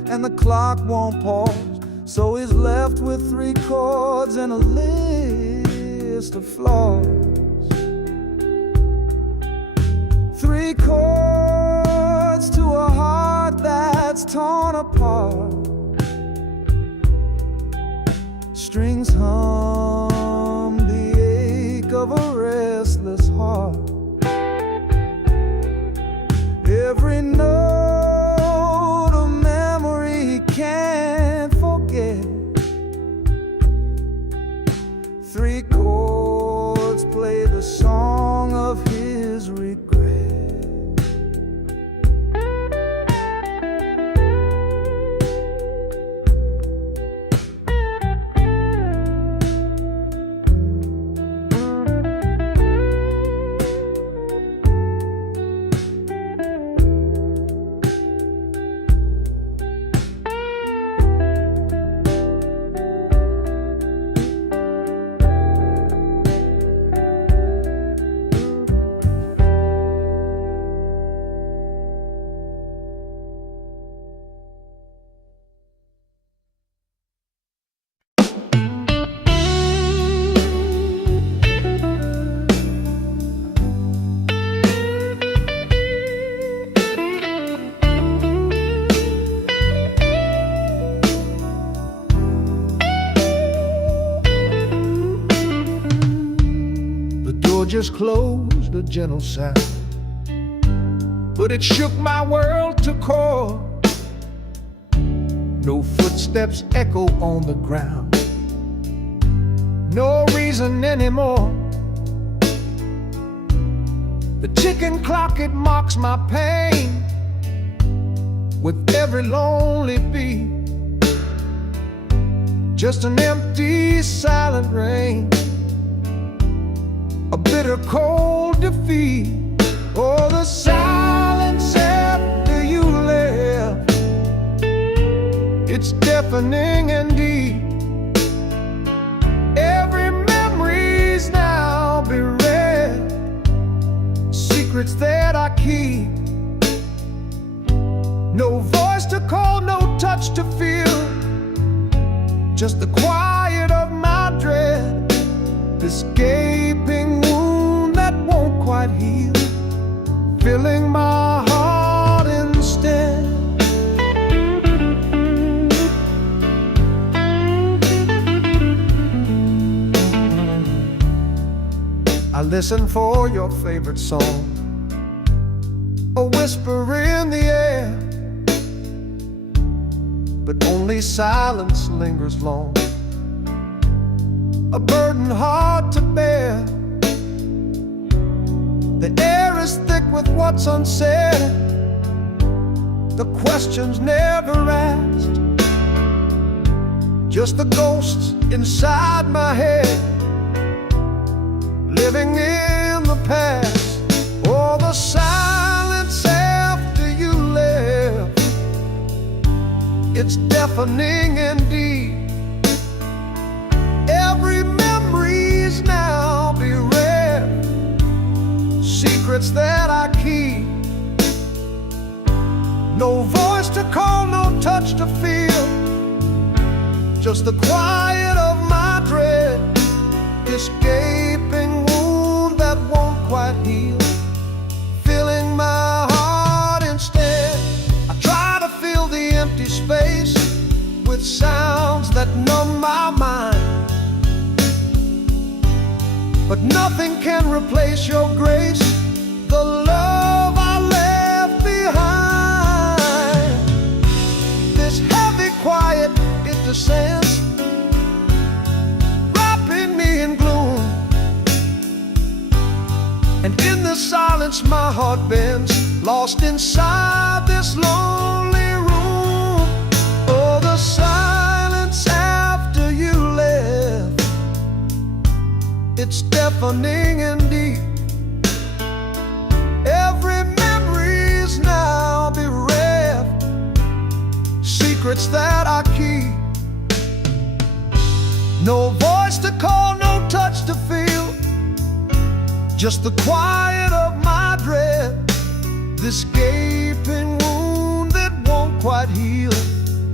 and the clock won't pause. So he's left with 3 chords and a list of flaws. 3 chords to a heart that's torn apart. Strings hum the ache of a restless heart. Every note of memory he can't forget. 3 chords play the song of his regret. Just closed, a gentle sound, but it shook my world to core. No footsteps echo on the ground, no reason anymore. The ticking clock, it mocks my pain with every lonely beat. Just an empty, silent rain, a bitter cold defeat. Oh, the silence after you left, it's deafening and deep. Every memory's now bereft, secrets that I keep. No voice to call, no touch to feel, just the quiet of my dread. This gaping wound that won't quite heal, filling my heart instead. I listen for your favorite song, a whisper in the air, but only silence lingers long, a burden hard to bear. The air is thick with what's unsaid, the questions never asked, just the ghosts inside my head, living in the past. Oh, the silence after you left, it's deafening indeed. Every memory's now bereft, secrets that I keep. No voice to call, no touch to feel, just the quiet of my dread. This gaping wound that won't quite heal, filling my heart instead. I try to fill the empty space with sounds that numb my mind, but nothing can replace your grace, the love I left behind. This heavy quiet, it descends, wrapping me in gloom, and in the silence my heart bends, lost inside this lonely room. Oh, the silence after you left, it's deafening and deep. Every memory's now bereft, secrets that I keep. No voice to call, no touch to feel, just the quiet of my dread. This gaping wound that won't quite heal,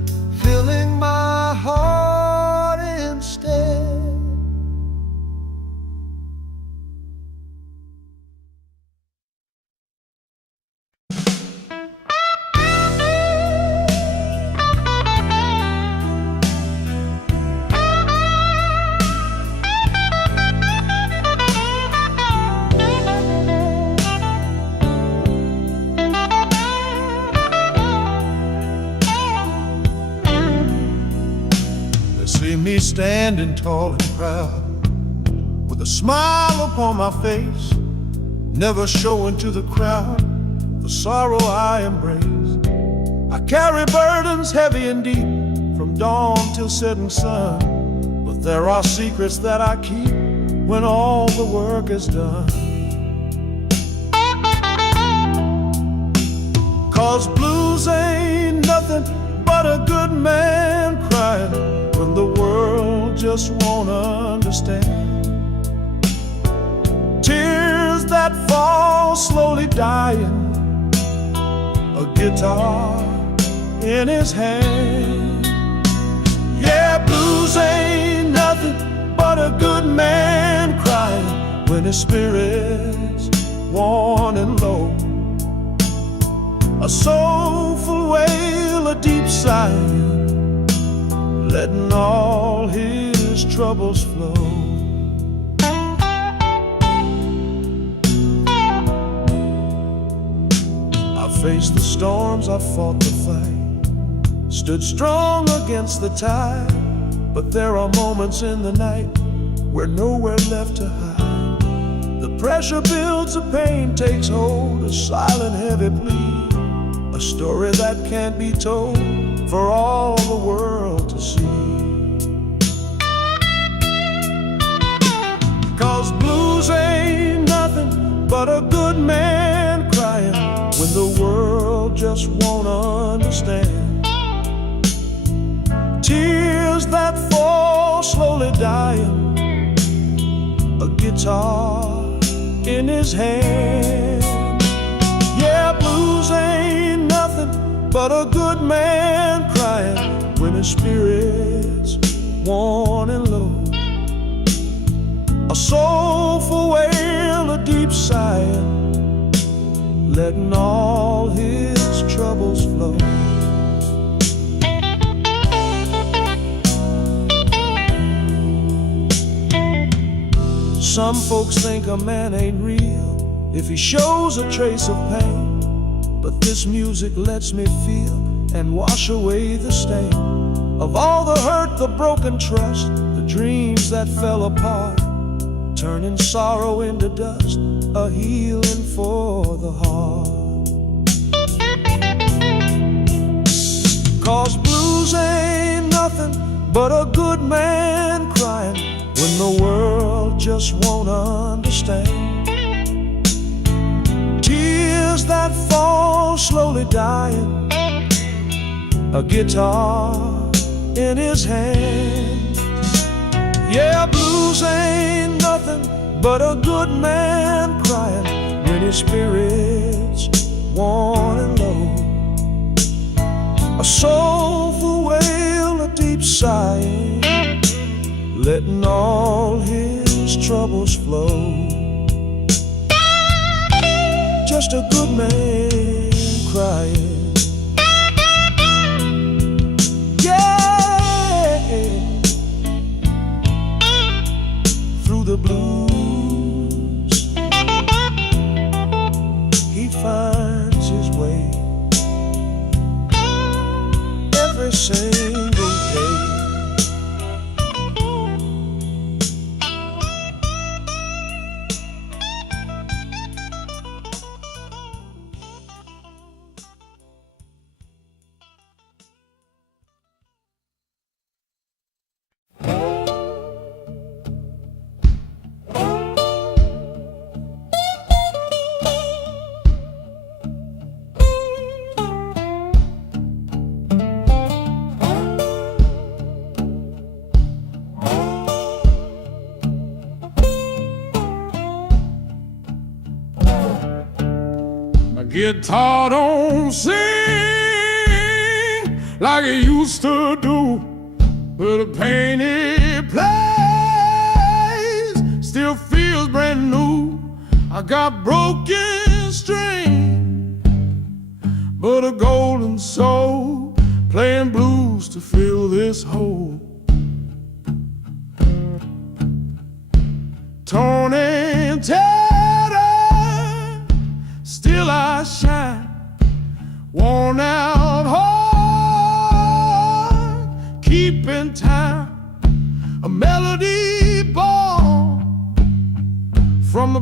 standing tall and proud, with a smile upon my face, never showing to the crowd the sorrow I embrace. I carry burdens heavy and deep, from dawn till setting sun, but there are secrets that I keep when all the work is done. 'Cause blues ain't nothing but a good man crying when the world just won't understand. Tears that fall slowly dying, a guitar in his hand. Yeah, blues ain't nothing but a good man crying when his spirit's worn and low. A soulful wail, a deep sigh, letting all his troubles flow. I faced the storms, I fought the fight, stood strong against the tide, but there are moments in the night where nowhere left to hide. The pressure builds, the pain takes hold, a silent heavy plea, a story that can't be told for all the world to see. 'Cause blues ain't nothing but a good man crying when the world just won't understand. Tears that fall slowly dying, a guitar in his hand. Yeah, blues ain't nothing but a good man crying when his spirit's worn and low. A soulful wail, a deep sigh, letting all his troubles flow. Some folks think a man ain't real if he shows a trace of pain, but this music lets me feel and wash away the stain of all the hurt, the broken trust, the dreams that fell apart, turning sorrow into dust, a healing for the heart. 'Cause blues ain't nothing but a good man crying when the world just won't understand. Tears that fall slowly dying, a guitar in his hand. Yeah, blues ain't nothing but a good man crying when his spirit's worn and low. A soulful wail, a deep sigh, letting all his troubles flow. Just a good man crying. Yeah, through the blues he finds his way every single day. Guitar don't sing like it used to do, but the pain it plays still feels brand new. I got broken string, but a golden soul playing blues to fill this hole. Torn and tattered, still I shine, worn out heart, keeping time.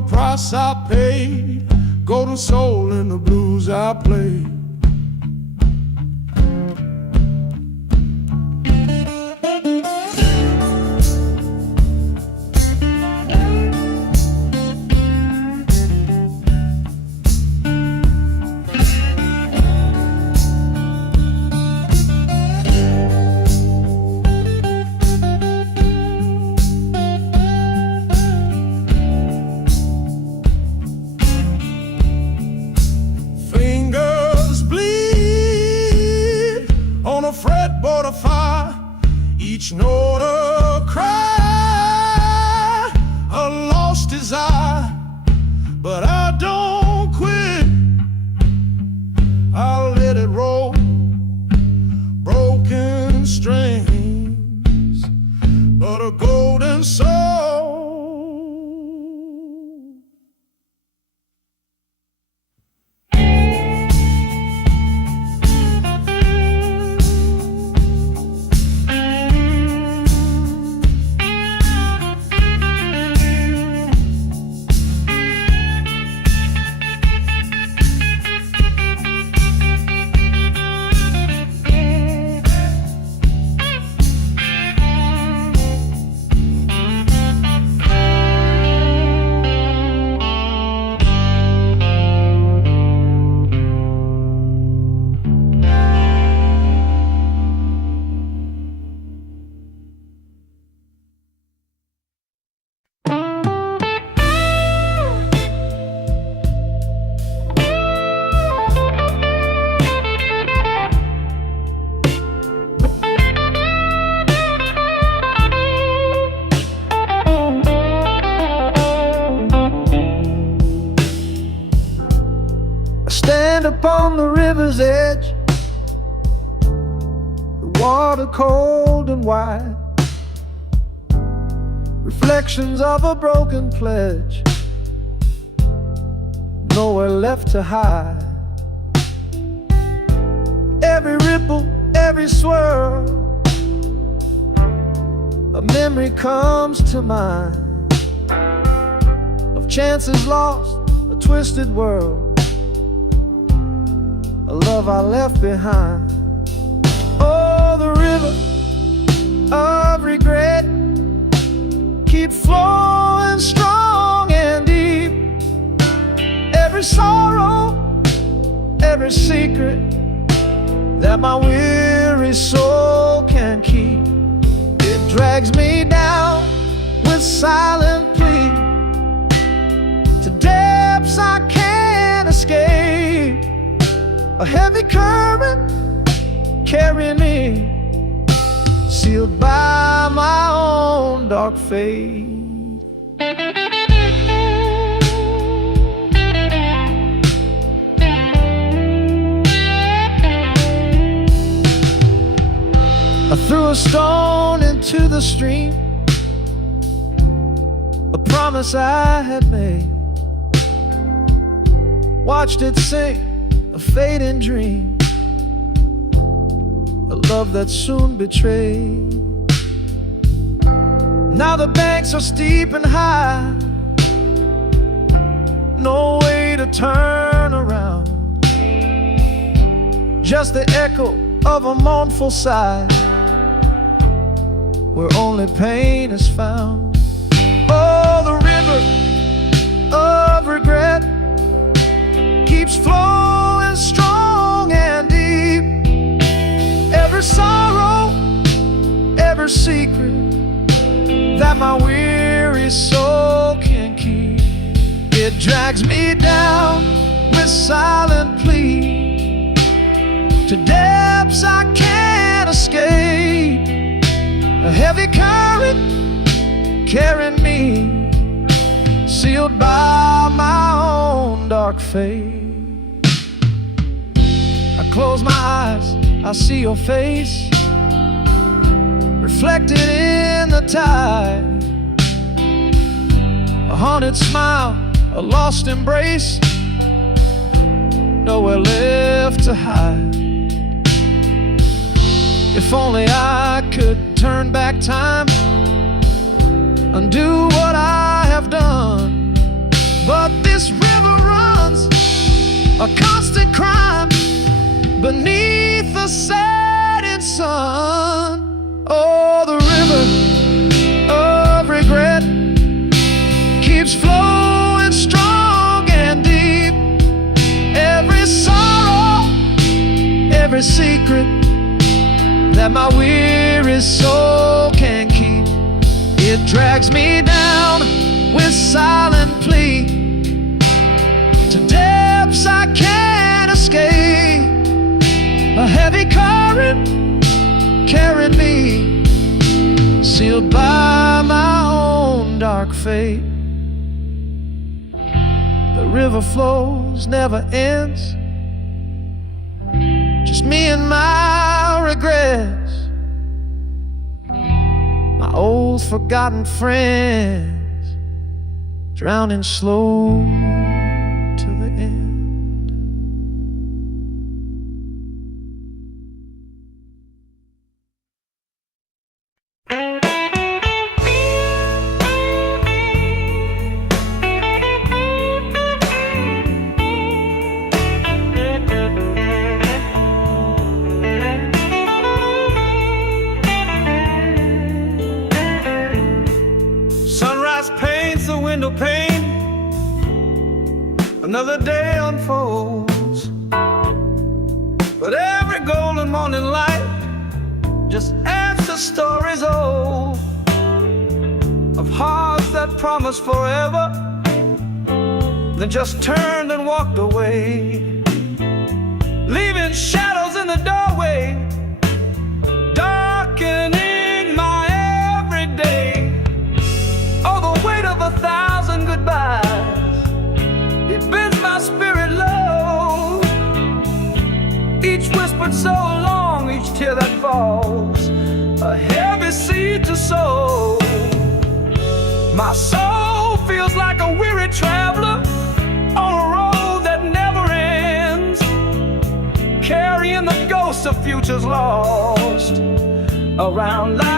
price I paid, golden soul in the blues I played. Fretboard of fire, each note a cry, a lost desire. But I don't quit, I'll let it roll. Broken strings, but a golden soul. Stand upon the river's edge, the water cold and wide, reflections of a broken pledge, nowhere left to hide. Every ripple, every swirl, a memory comes to mind of chances lost, a twisted world, a love I left behind. Oh, the river of regret keeps flowing strong and deep. Every sorrow, every secret that my weary soul can keep, it drags me down with silent plea to depths I can't escape. A heavy current carrying me, sealed by my own dark fate. I threw a stone into the stream, a promise I had made, watched it sink, a fading dream, a love that soon betrayed. Now the banks are steep and high, no way to turn around, just the echo of a mournful sigh, where only pain is found. Oh, the river of regret keeps flowing strong and deep. Every sorrow, every secret that my weary soul can keep, it drags me down with silent plea to depths I can't escape. A heavy current carrying me, sealed by my own dark fate. I close my eyes, I see your face reflected in the tide, a haunted smile, a lost embrace, nowhere left to hide. If only I could turn back time, undo what I have done, But this river runs a constant crime beneath the setting sun. Oh, the river of regret keeps flowing strong and deep. Every sorrow, every secret that my weary soul can keep, it drags me down with silent plea to depths I can't escape. A heavy current carrying me, sealed by my own dark fate. The river flows, never ends, just me and my regrets, my old forgotten friends, drowning slow to the end. Sunrise paints the window pane, another day unfolds. But every golden morning light just adds to stories old, of hearts that promised forever, then just turned and walked away, leaving shadows in the doorway, darkening my everyday. Oh, the weight of 1,000 goodbyes, it bends my spirit low. Each whispered so long, each tear that falls, a heavy seed to sow. My soul feels like a weary traveler on a road that never ends, carrying the ghosts of futures lost around life.